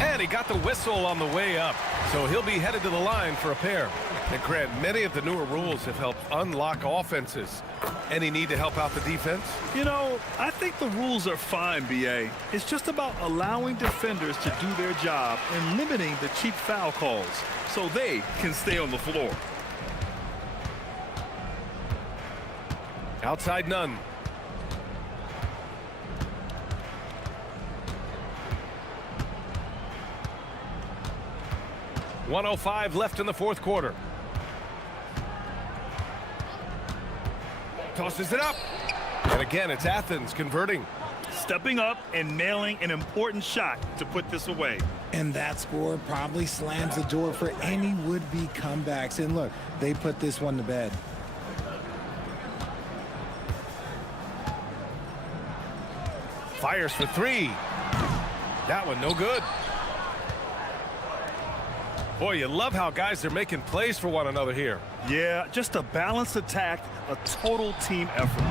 And he got the whistle on the way up. So he'll be headed to the line for a pair. And Grant, many of the newer rules have helped unlock offenses. Any need to help out the defense? You know, I think the rules are fine, B.A. It's just about allowing defenders to do their job and limiting the cheap foul calls so they can stay on the floor. Outside none. .105 left in the fourth quarter. Tosses it up. And again, it's Athens converting. Stepping up and nailing an important shot to put this away. And that score probably slams the door for any would-be comebacks. And look, they put this one to bed. Fires for 3. That one no good. Boy, you love how guys are making plays for one another here. Yeah, just a balanced attack, a total team effort.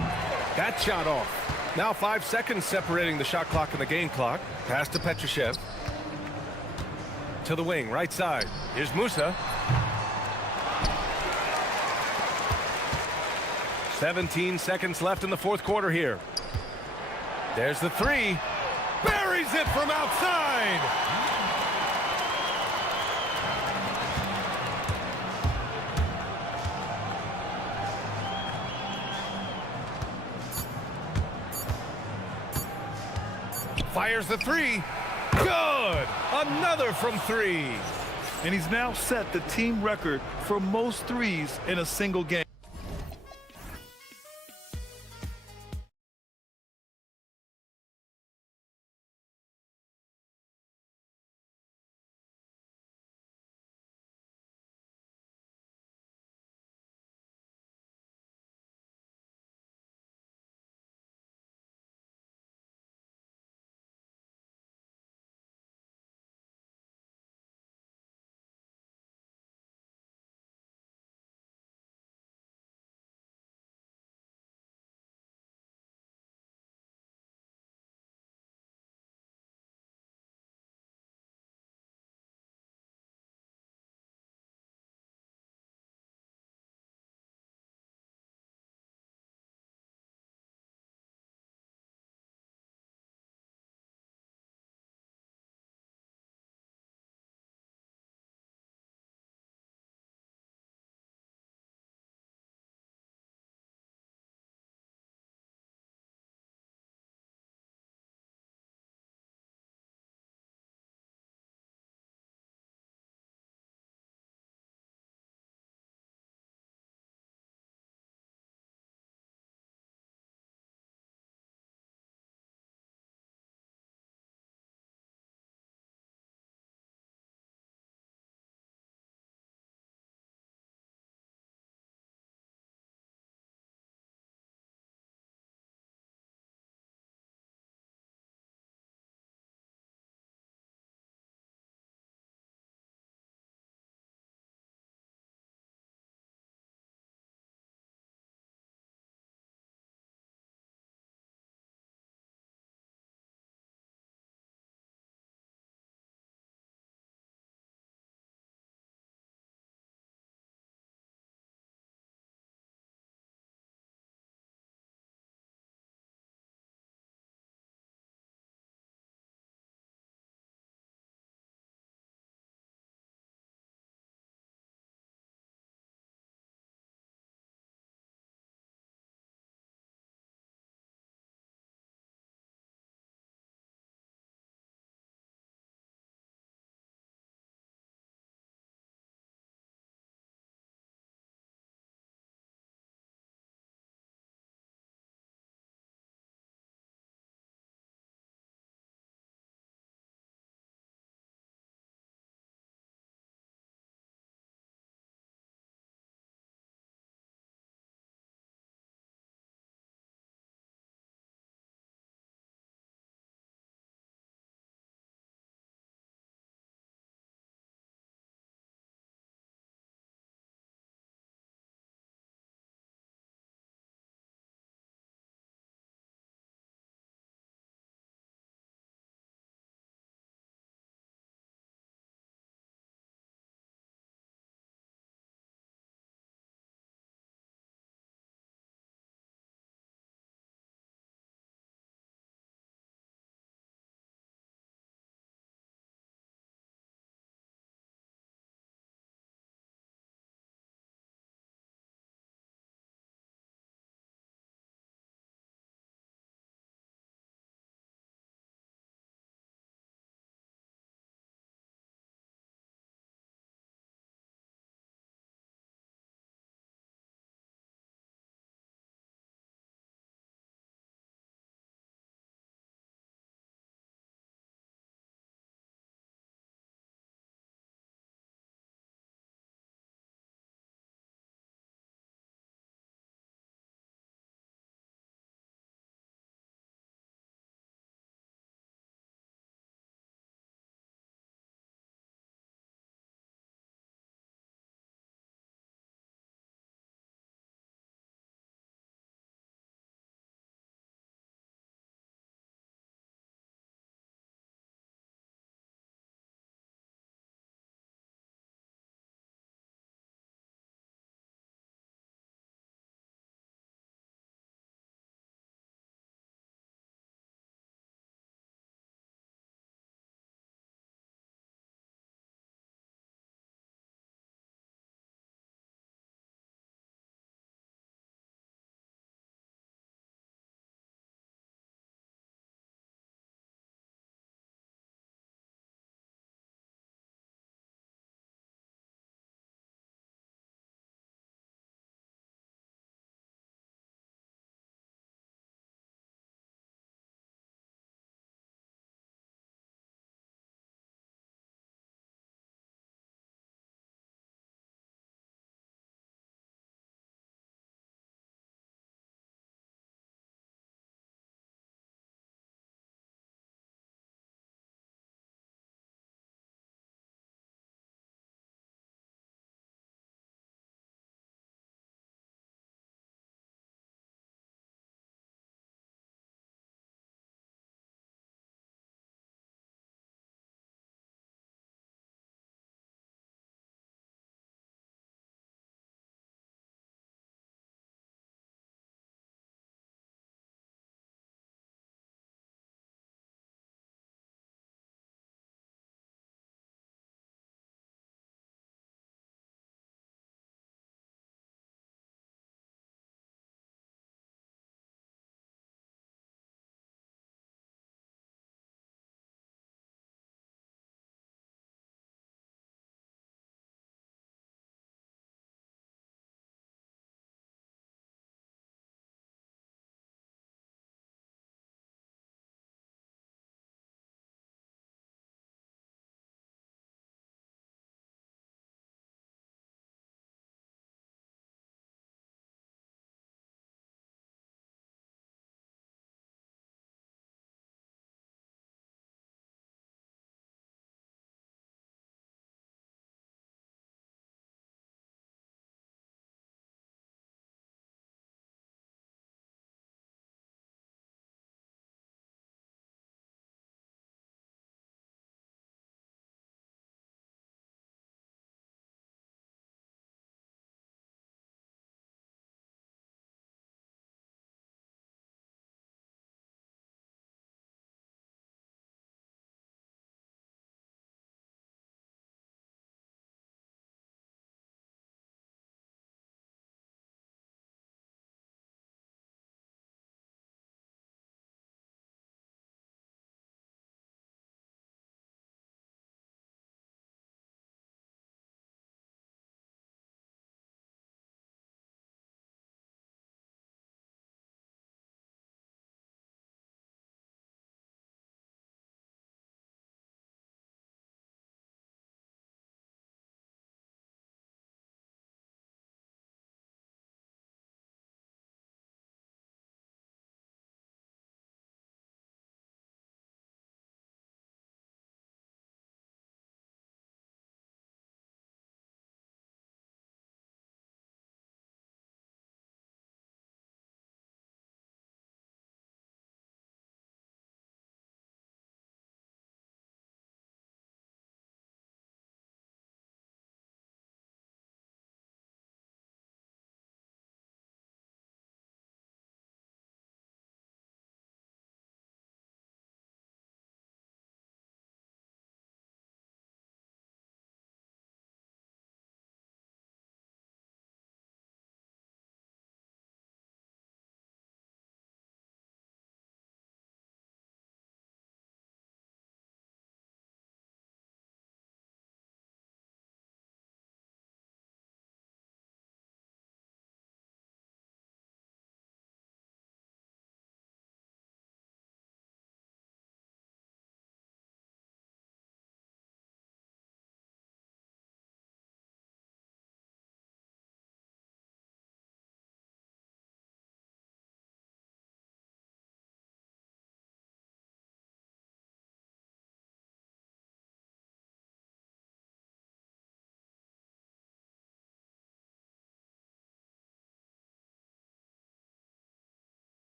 That shot off. Now 5 seconds separating the shot clock and the game clock. Pass to Petrushev. To the wing, right side. Here's Musa. 17 seconds left in the fourth quarter here. There's the 3. Buries it from outside. Fires the three. Good! Another from three. And he's now set the team record for most threes in a single game.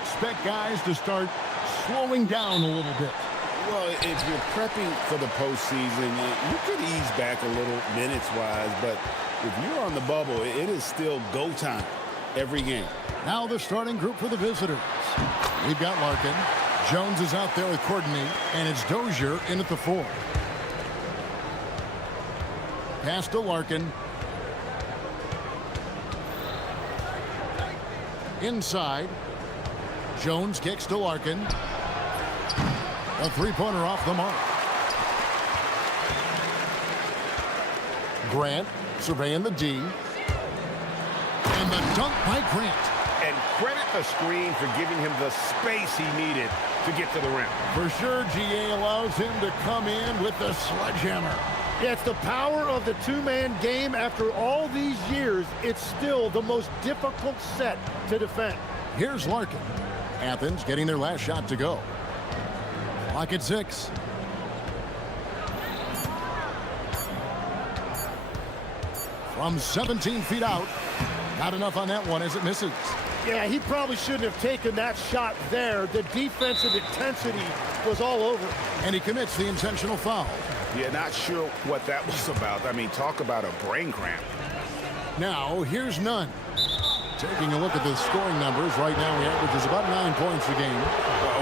expect guys to start slowing down a little bit. Well, if you're prepping for the postseason, you could ease back a little minutes-wise, but if you're on the bubble, it is still go time every game. Now the starting group for the visitors. We've got Larkin. Jones is out there with Courtney, and it's Dozier in at the 4. Pass to Larkin. Inside. Jones kicks to Larkin. A three-pointer off the mark. Grant surveying the D. And the dunk by Grant. And credit the screen for giving him the space he needed to get to the rim. For sure, GA allows him to come in with the sledgehammer. Yeah, it's the power of the two-man game. After all these years, it's still the most difficult set to defend. Here's Larkin. Athens getting their last shot to go. Clock at 6. From 17 feet out. Not enough on that one as it misses. Yeah, he probably shouldn't have taken that shot there. The defensive intensity was all over. And he commits the intentional foul. Yeah, not sure what that was about. I mean, talk about a brain cramp. Now, here's Nunn. Taking a look at the scoring numbers, right now he averages about 9 points a game.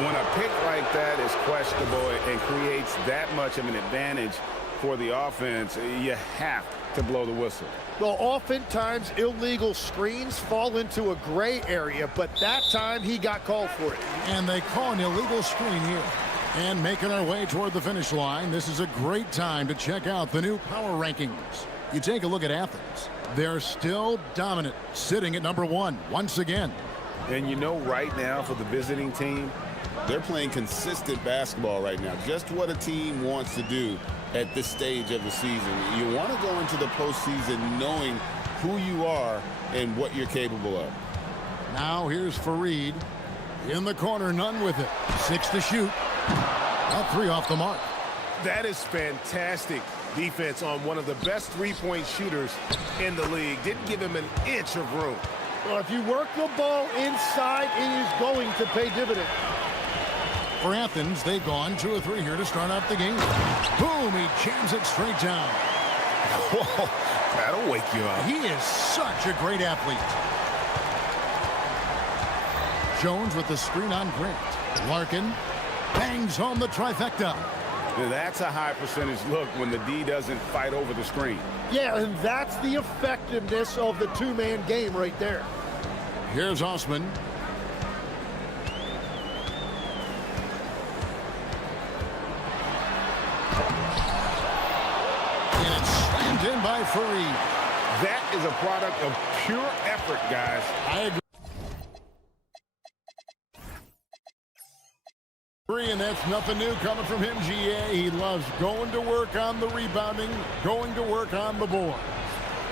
When a pick like that is questionable and creates that much of an advantage for the offense, you have to blow the whistle. Well, oftentimes illegal screens fall into a gray area, but that time he got called for it. And they call an illegal screen here. And making our way toward the finish line, this is a great time to check out the new power rankings. You take a look at Athens. They're still dominant, sitting at number 1 once again. And you know, right now for the visiting team, they're playing consistent basketball right now. Just what a team wants to do at this stage of the season. You want to go into the postseason knowing who you are and what you're capable of. Now here's Fareed. In the corner, Nunn with it. 6 to shoot. That 3 off the mark. That is fantastic defense on one of the best three-point shooters in the league. Didn't give him an inch of room. Well, if you work the ball inside, it is going to pay dividends. For Athens, they've gone 2 of 3 here to start out the game. Boom, he jams it straight down. Whoa, that'll wake you up. He is such a great athlete. Jones with the screen on Grant. Larkin bangs home the trifecta. That's a high percentage look when the D doesn't fight over the screen. Yeah, and that's the effectiveness of the two-man game right there. Here's Osman. And it's slammed in by Fareed. That is a product of pure effort, guys. I agree. And that's nothing new coming from him, GA. He loves going to work on the rebounding, going to work on the board.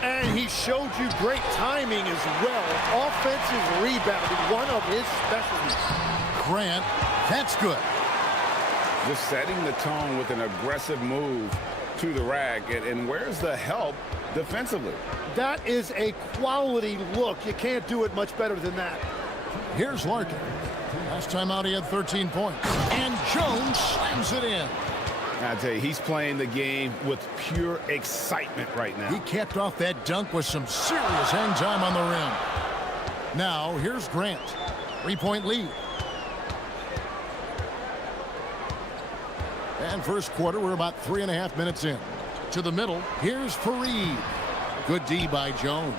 And he showed you great timing as well. Offensive rebounding, one of his specialties. Grant, that's good. Just setting the tone with an aggressive move to the rack. And where's the help defensively? That is a quality look. You can't do it much better than that. Here's Larkin. Last time out, he had 13 points. And Jones slams it in. I tell you, he's playing the game with pure excitement right now. He capped off that dunk with some serious hang time on the rim. Now, here's Grant. 3-point lead. And first quarter, we're about 3.5 minutes in. To the middle, here's Fareed. Good D by Jones.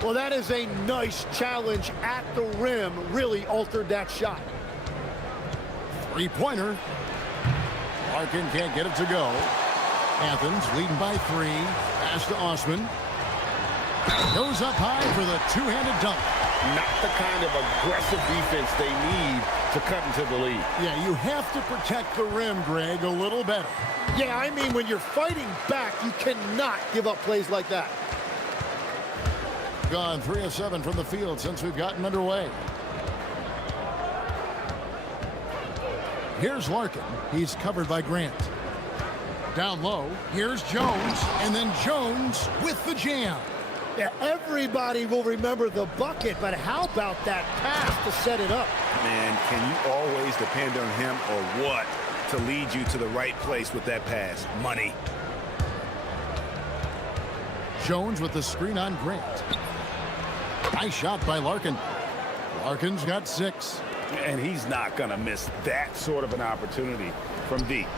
Well, that is a nice challenge at the rim. Really altered that shot. 3-pointer. Larkin can't get it to go. Athens leading by 3. Pass to Osman. Goes up high for the two-handed dunk. Not the kind of aggressive defense they need to cut into the lead. Yeah, you have to protect the rim, Greg, a little better. Yeah, I mean, when you're fighting back, you cannot give up plays like that. Gone 3 of 7 from the field since we've gotten underway. Here's Larkin. He's covered by Grant. Down low, here's Jones, and then Jones with the jam. Yeah, everybody will remember the bucket, but how about that pass to set it up? Man, can you always depend on him or what to lead you to the right place with that pass? Money. Jones with the screen on Grant. Nice shot by Larkin. Larkin's got 6. And he's not going to miss that sort of an opportunity from deep.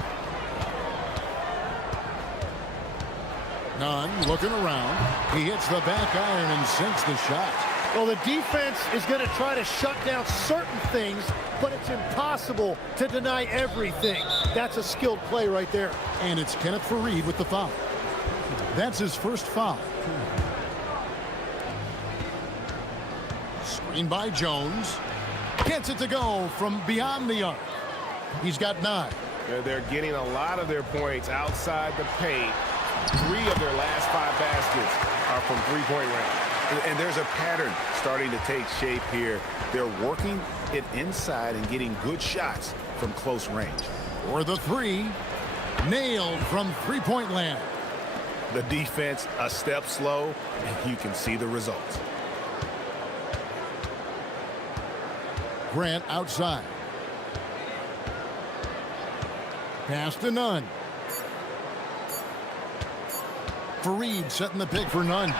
Nunn looking around. He hits the back iron and sinks the shot. Well, the defense is going to try to shut down certain things, but it's impossible to deny everything. That's a skilled play right there. And it's Kenneth Faried with the foul. That's his first foul. Screen by Jones. Gets it to go from beyond the arc. He's got 9. They're getting a lot of their points outside the paint. 3 of their last 5 baskets are from three-point range. And there's a pattern starting to take shape here. They're working it inside and getting good shots from close range. For the 3, nailed from three-point land. The defense a step slow, and you can see the results. Grant outside. Pass to Nunn. Faried setting the pick for Nunn.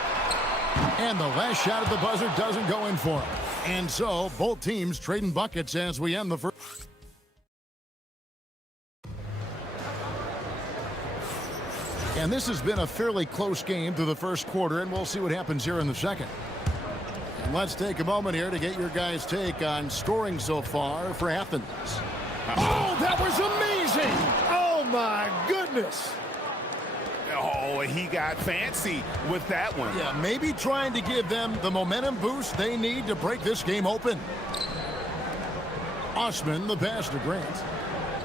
And the last shot at the buzzer doesn't go in for him. And so both teams trading buckets as we end the first. And this has been a fairly close game through the first quarter, and we'll see what happens here in the second. And let's take a moment here to get your guys' take on scoring so far for Athens. Oh, that was amazing! Oh, my goodness! Oh, he got fancy with that one. Yeah, maybe trying to give them the momentum boost they need to break this game open. Osman, the pass to Grant.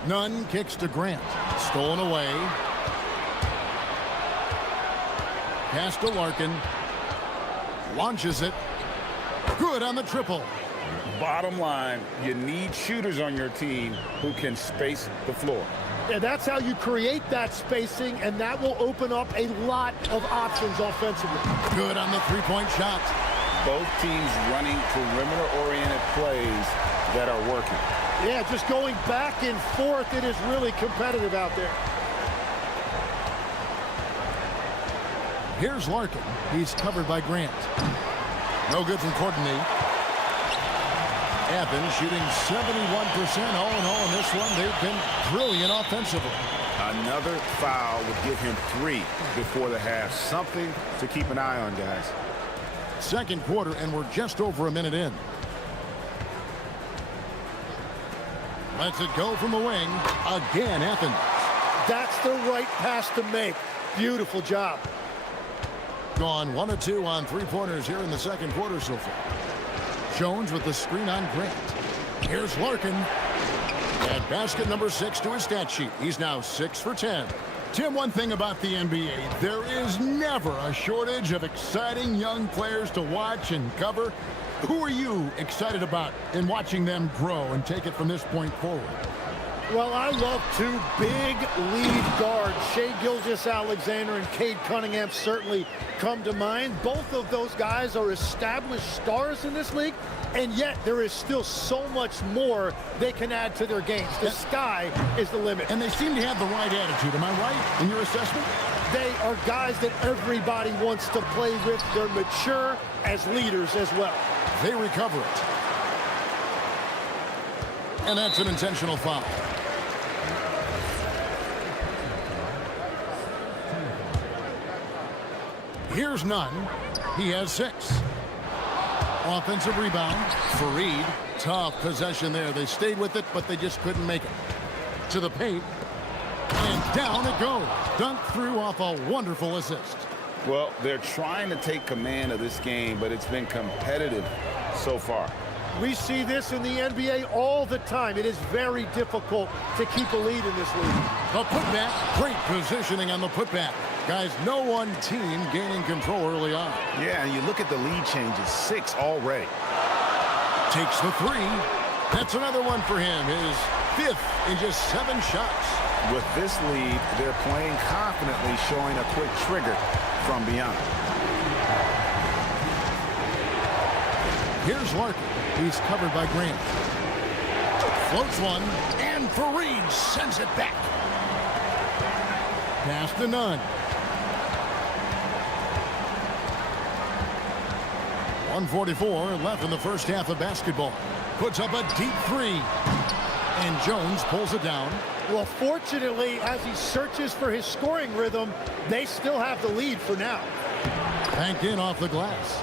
Nunn kicks to Grant. Stolen away. Pass to Larkin. Launches it. Good on the triple. Bottom line, you need shooters on your team who can space the floor. Yeah, that's how you create that spacing, and that will open up a lot of options offensively. Good on the three-point shot. Both teams running perimeter-oriented plays that are working. Yeah, just going back and forth, it is really competitive out there. Here's Larkin. He's covered by Grant. No good from Courtney. Athens shooting 71% all in all in this one. They've been brilliant offensively. Another foul would give him 3 before the half. Something to keep an eye on, guys. Second quarter, and we're just over a minute in. Lets it go from the wing. Again, Athens. That's the right pass to make. Beautiful job. Gone 1 of 2 on three-pointers here in the second quarter so far. Jones with the screen on Grant. Here's Larkin. Add basket number 6 to his stat sheet. He's now 6 for 10. Tim, one thing about the NBA, there is never a shortage of exciting young players to watch and cover. Who are you excited about in watching them grow and take it from this point forward? Well, I love 2 big lead guards. Shai Gilgeous-Alexander and Cade Cunningham certainly come to mind. Both of those guys are established stars in this league, and yet there is still so much more they can add to their games. The sky is the limit. And they seem to have the right attitude. Am I right in your assessment? They are guys that everybody wants to play with. They're mature as leaders as well. They recover it. And that's an intentional foul. Here's Nunn. He has 6. Offensive rebound. Faried. Tough possession there. They stayed with it, but they just couldn't make it. To the paint. And down it goes. Dunked through off a wonderful assist. Well, they're trying to take command of this game, but it's been competitive so far. We see this in the NBA all the time. It is very difficult to keep a lead in this league. The putback. Great positioning on the putback. Guys, no one team gaining control early on. Yeah, and you look at the lead changes, 6 already. Takes the 3. That's another one for him. His 5th in just 7 shots. With this lead, they're playing confidently, showing a quick trigger from beyond. Here's Larkin. He's covered by Grant. Floats one, and Fareed sends it back. Pass to Nunn. 1:44 left in the first half of basketball. Puts up a deep three. And Jones pulls it down. Well, fortunately, as he searches for his scoring rhythm, they still have the lead for now. Banked in off the glass.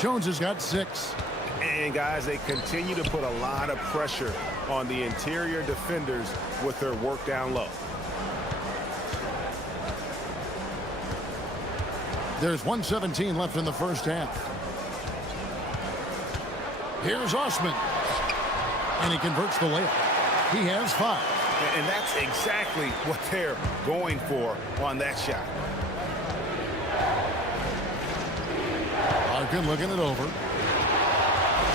Jones has got 6. And guys, they continue to put a lot of pressure on the interior defenders with their work down low. There's 1:17 left in the first half. Here's Osman. And he converts the layup. He has 5. And that's exactly what they're going for on that shot. Larkin looking it over.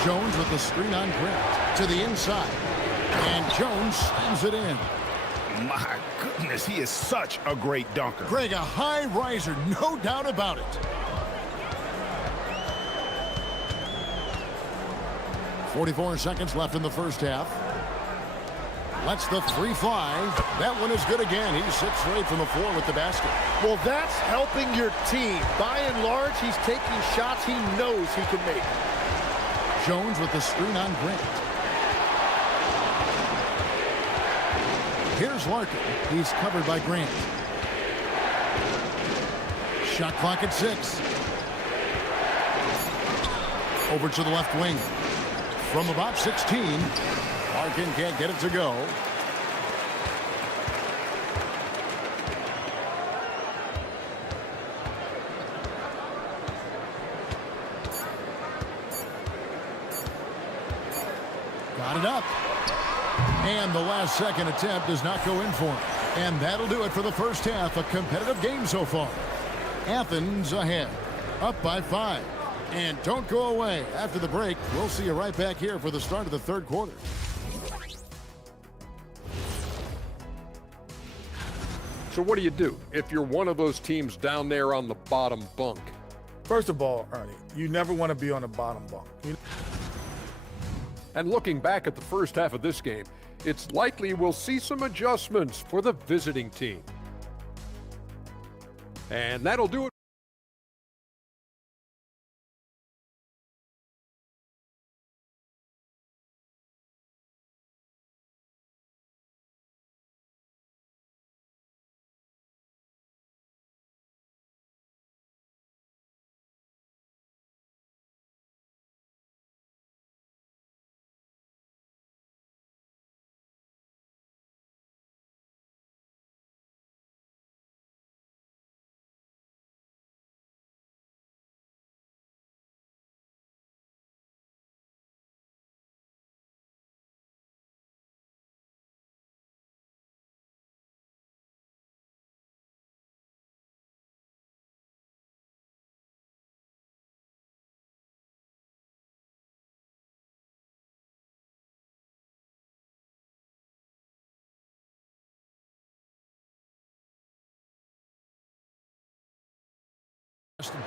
Jones with the screen on Grant to the inside. And Jones slams it in. My goodness, he is such a great dunker. Greg, a high riser, no doubt about it. 44 seconds left in the first half. Lets the three fly. That one is good again. He sits straight from the floor with the basket. Well, that's helping your team. By and large, he's taking shots he knows he can make. Jones with the screen on Grant. Here's Larkin. He's covered by Grant. Shot clock at 6. Over to the left wing. From about 16. Larkin can't get it to go. Got it up. And the last second attempt does not go in for him. And that'll do it for the first half. A competitive game so far. Athens ahead. Up by 5. And don't go away. After the break, we'll see you right back here for the start of the third quarter. So what do you do if you're one of those teams down there on the bottom bunk? First of all, Ernie, you never want to be on the bottom bunk. And looking back at the first half of this game, it's likely we'll see some adjustments for the visiting team. And that'll do it.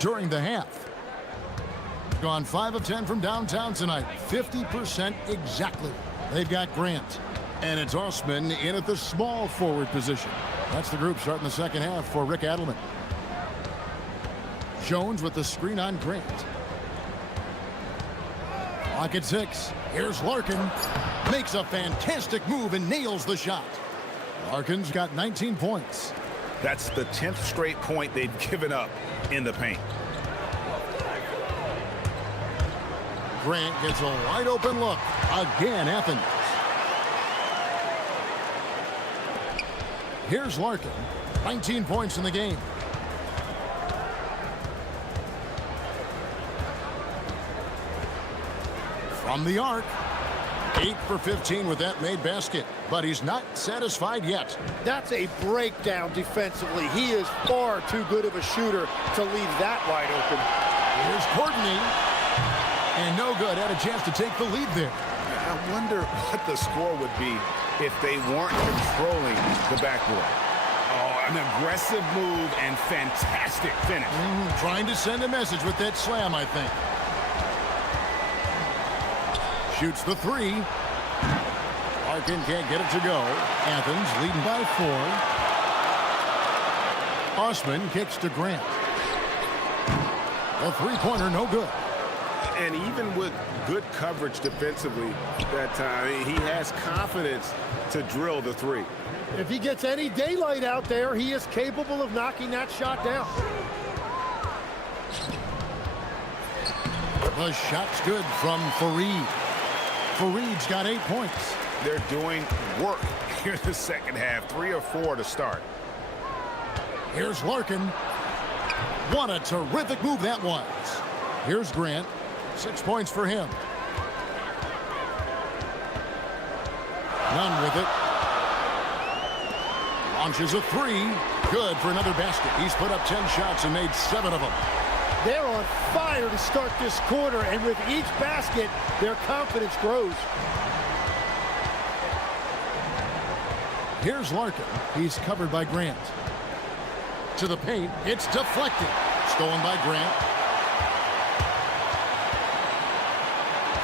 During the half. Gone 5 of 10 from downtown tonight. 50% exactly. They've got Grant. And it's Osman in at the small forward position. That's the group starting the second half for Rick Adelman. Jones with the screen on Grant. Clock at 6. Here's Larkin. Makes a fantastic move and nails the shot. Larkin's got 19 points. That's the 10th straight point they've given up in the paint. Grant gets a wide open look. Again, Athens. Here's Larkin. 19 points in the game. From the arc. 8 for 15 with that made basket, but he's not satisfied yet. That's a breakdown defensively. He is far too good of a shooter to leave that wide open. Here's Courtney. And no good. Had a chance to take the lead there. I wonder what the score would be if they weren't controlling the backboard. Oh, an aggressive move and fantastic finish. Trying to send a message with that slam, I think. Shoots the three. Larkin can't get it to go. Athens leading by 4. Osman kicks to Grant. A three-pointer, no good. And even with good coverage defensively that time, he has confidence to drill the three. If he gets any daylight out there, he is capable of knocking that shot down. The shot's good from Fareed. Fareed's got 8 points. They're doing work here in the second half. 3 or 4 to start. Here's Larkin. What a terrific move that was. Here's Grant. 6 points for him. Nunn with it. Launches a three. Good for another basket. He's put up 10 shots and made 7 of them. They're on fire to start this quarter, and with each basket, their confidence grows. Here's Larkin. He's covered by Grant. To the paint. It's deflected. Stolen by Grant.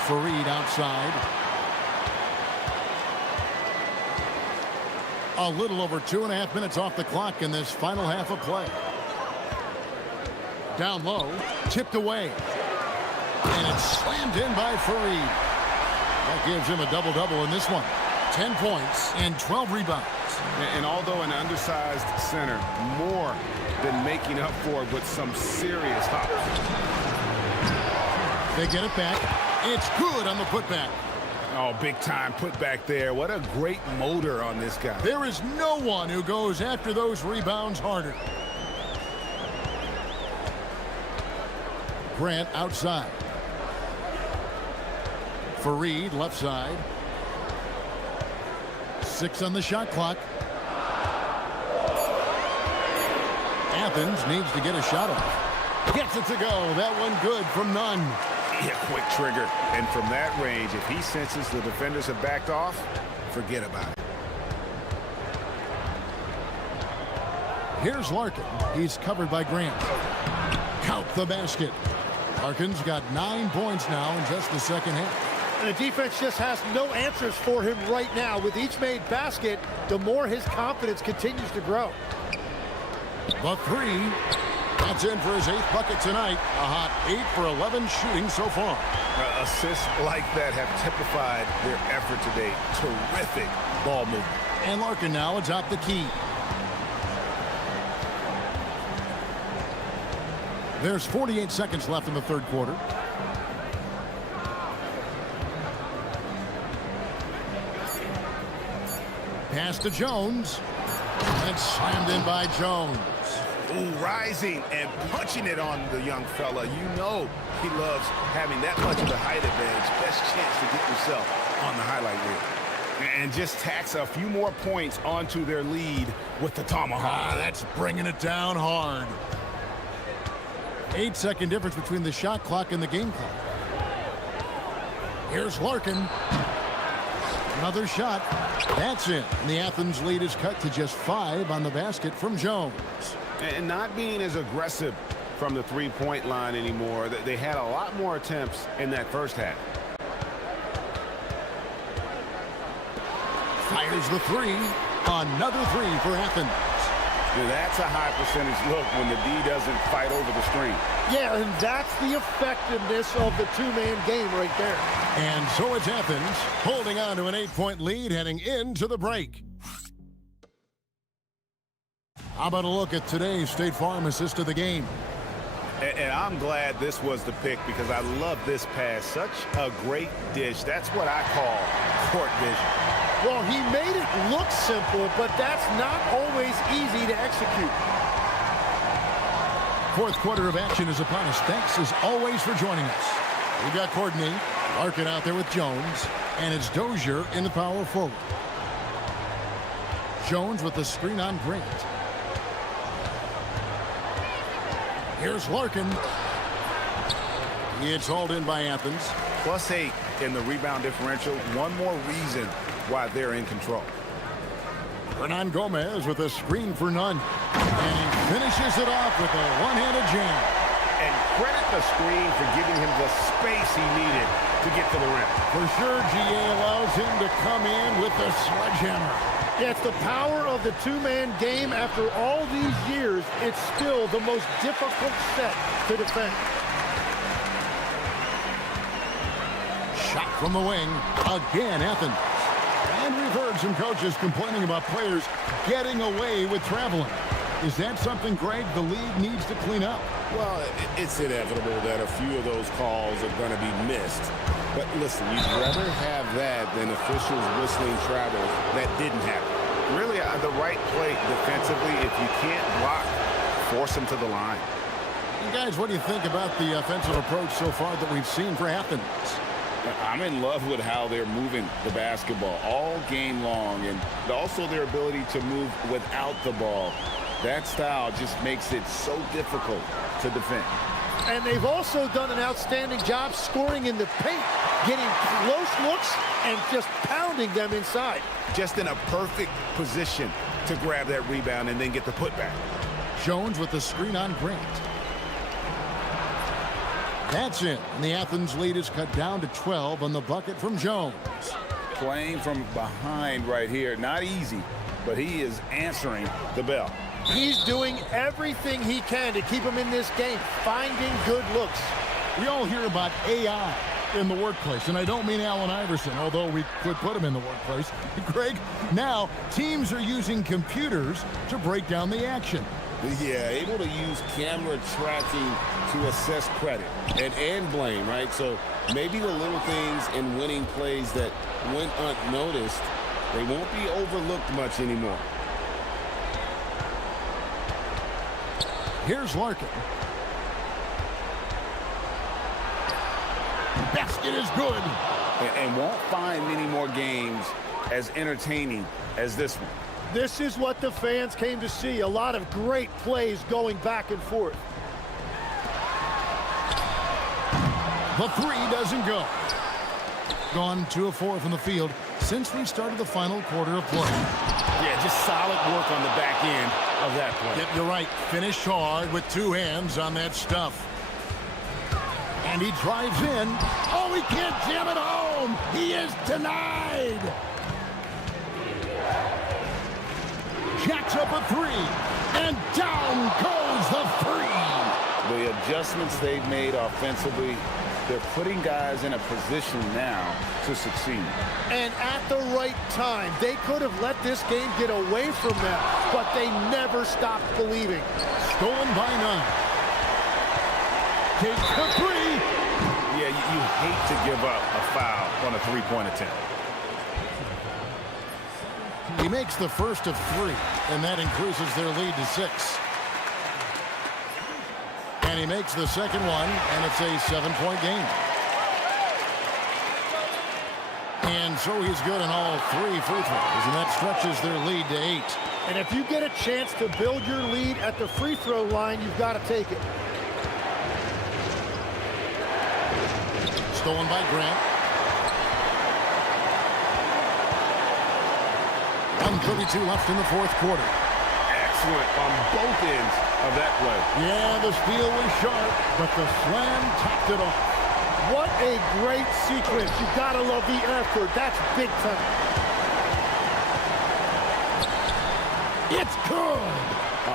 Fareed outside. A little over 2.5 minutes off the clock in this final half of play. Down low, tipped away. And it's slammed in by Fareed. That gives him a double-double in this one. 10 points and 12 rebounds. And although an undersized center, more than making up for it with some serious hops. They get it back. It's good on the putback. Oh, big time putback there. What a great motor on this guy. There is no one who goes after those rebounds harder. Grant outside. Fareed left side. 6 on the shot clock. Athens needs to get a shot off. Gets it to go. That one good from Nunn. Yeah, quick trigger. And from that range, if he senses the defenders have backed off, forget about it. Here's Larkin. He's covered by Grant. Count the basket. Larkin's got 9 points now in just the second half. And the defense just has no answers for him right now. With each made basket, the more his confidence continues to grow. The three. That's in for his 8th bucket tonight. A hot 8 for 11 shooting so far. Assists like that have typified their effort today. Terrific ball movement. And Larkin now atop the key. There's 48 seconds left in the third quarter. Pass to Jones. And slammed in by Jones. Ooh, rising and punching it on the young fella. You know he loves having that much of the height advantage. Best chance to get yourself on the highlight reel. And just tacks a few more points onto their lead with the tomahawk. That's bringing it down hard. 8-second difference between the shot clock and the game clock. Here's Larkin. Another shot. That's it. And the Athens lead is cut to just 5 on the basket from Jones. And not being as aggressive from the three-point line anymore. They had a lot more attempts in that first half. Fires the three. Another three for Athens. Yeah, that's a high percentage look when the D doesn't fight over the screen. Yeah, and that's the effectiveness of the two-man game right there. And so it's Athens holding on to an 8-point lead heading into the break. How about a look at today's State Farm assist of the game? And I'm glad this was the pick because I love this pass. Such a great dish. That's what I call court vision. Well, he made it look simple, but that's not always easy to execute. Fourth quarter of action is upon us. Thanks as always for joining us. We've got Courtney, Larkin out there with Jones, and it's Dozier in the power forward. Jones with the screen on Grant. Here's Larkin. It's hauled in by Athens. +8 in the rebound differential. One more reason why they're in control. Hernan Gomez with a screen for Nunn. And he finishes it off with a one-handed jam. And credit the screen for giving him the space he needed to get to the rim. For sure, GA allows him to come in with the sledgehammer. Yeah, it's the power of the two-man game. After all these years, it's still the most difficult set to defend. Shot from the wing. Again, Athens. And we've heard some coaches complaining about players getting away with traveling. Is that something, Greg, the league needs to clean up? Well, it's inevitable that a few of those calls are going to be missed. But listen, you'd rather have that than officials whistling travels that didn't happen. Really, the right play defensively, if you can't block, force them to the line. And guys, what do you think about the offensive approach so far that we've seen for Athens? I'm in love with how they're moving the basketball all game long, and also their ability to move without the ball. That style just makes it so difficult to defend. And they've also done an outstanding job scoring in the paint, getting close looks and just pounding them inside. Just in a perfect position to grab that rebound and then get the putback. Jones with the screen on Grant. That's it. And the Athens lead is cut down to 12 on the bucket from Jones. Playing from behind right here. Not easy, but he is answering the bell. He's doing everything he can to keep him in this game, finding good looks. We all hear about AI in the workplace, and I don't mean Allen Iverson, although we could put him in the workplace. Greg, now teams are using computers to break down the action. Yeah, able to use camera tracking to assess credit and blame, right? So maybe the little things in winning plays that went unnoticed, they won't be overlooked much anymore. Here's Larkin. Basket is good. And won't find many more games as entertaining as this one. This is what the fans came to see. A lot of great plays going back and forth. The three doesn't go. Gone 2 of 4 from the field since we started the final quarter of play. Yeah, just solid work on the back end of that play. Yep, you're right. Finished hard with 2 hands on that stuff. And he drives in. Oh, he can't jam it home. He is denied. Jacks up a 3. And down goes the 3. The adjustments they've made offensively, they're putting guys in a position now to succeed. And at the right time, they could have let this game get away from them, but they never stopped believing. Stolen by 9. Takes the 3. Yeah, you hate to give up a foul on a three-point attempt. He makes the first of 3, and that increases their lead to 6. And he makes the second one, and it's a 7-point game. And so he's good on all 3 free throws, and that stretches their lead to 8. And if you get a chance to build your lead at the free throw line, you've got to take it. Stolen by Grant. 1:32 left in the 4th quarter. Excellent on both ends of that play. Yeah, the steal was sharp, but the slam topped it off. What a great sequence. You gotta love the effort. That's big time. It's good.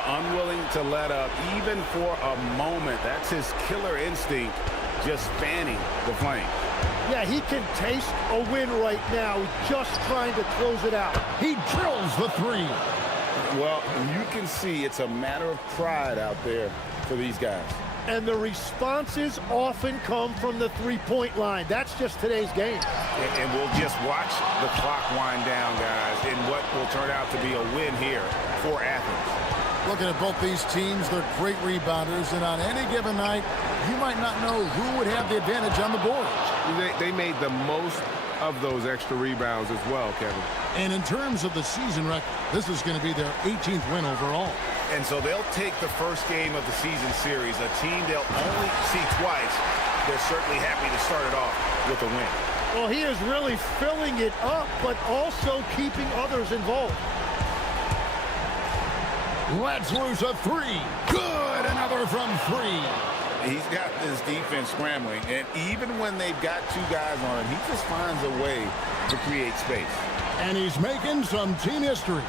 Unwilling to let up even for a moment. That's his killer instinct, just fanning the flame. Yeah, he can taste a win right now, just trying to close it out. He drills the 3. Well, you can see it's a matter of pride out there for these guys. And the responses often come from the three-point line. That's just today's game. And we'll just watch the clock wind down, guys, in what will turn out to be a win here for Athens. Looking at both these teams, they're great rebounders, and on any given night, you might not know who would have the advantage on the boards. They made the most of those extra rebounds as well, Kevin. And in terms of the season record, this is going to be their 18th win overall. And so they'll take the first game of the season series, a team they'll only see twice. They're certainly happy to start it off with a win. Well, he is really filling it up, but also keeping others involved. Let's lose a 3. Good, another from 3. He's got this defense scrambling, and even when they've got two guys on him, he just finds a way to create space. And he's making some team history.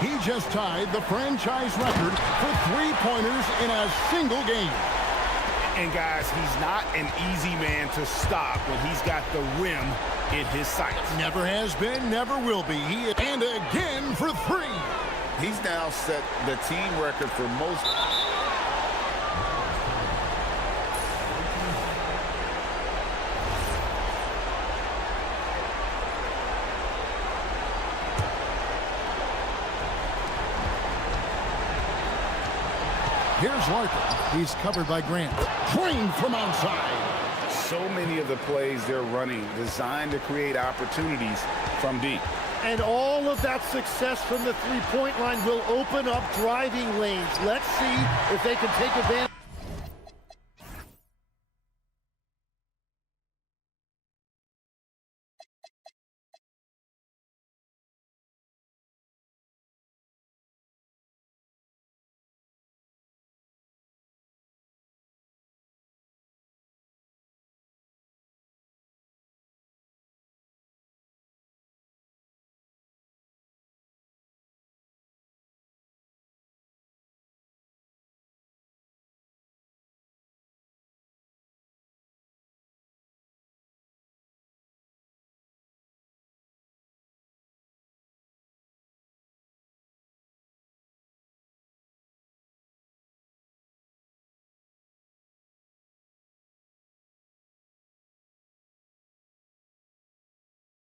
He just tied the franchise record for three-pointers in a single game. And guys, he's not an easy man to stop when he's got the rim in his sights. Never has been, never will be. And again for three. He's now set the team record for most. Here's Larkin. He's covered by Grant. Drained from outside. So many of the plays they're running designed to create opportunities from deep. And all of that success from the three-point line will open up driving lanes. Let's see if they can take advantage.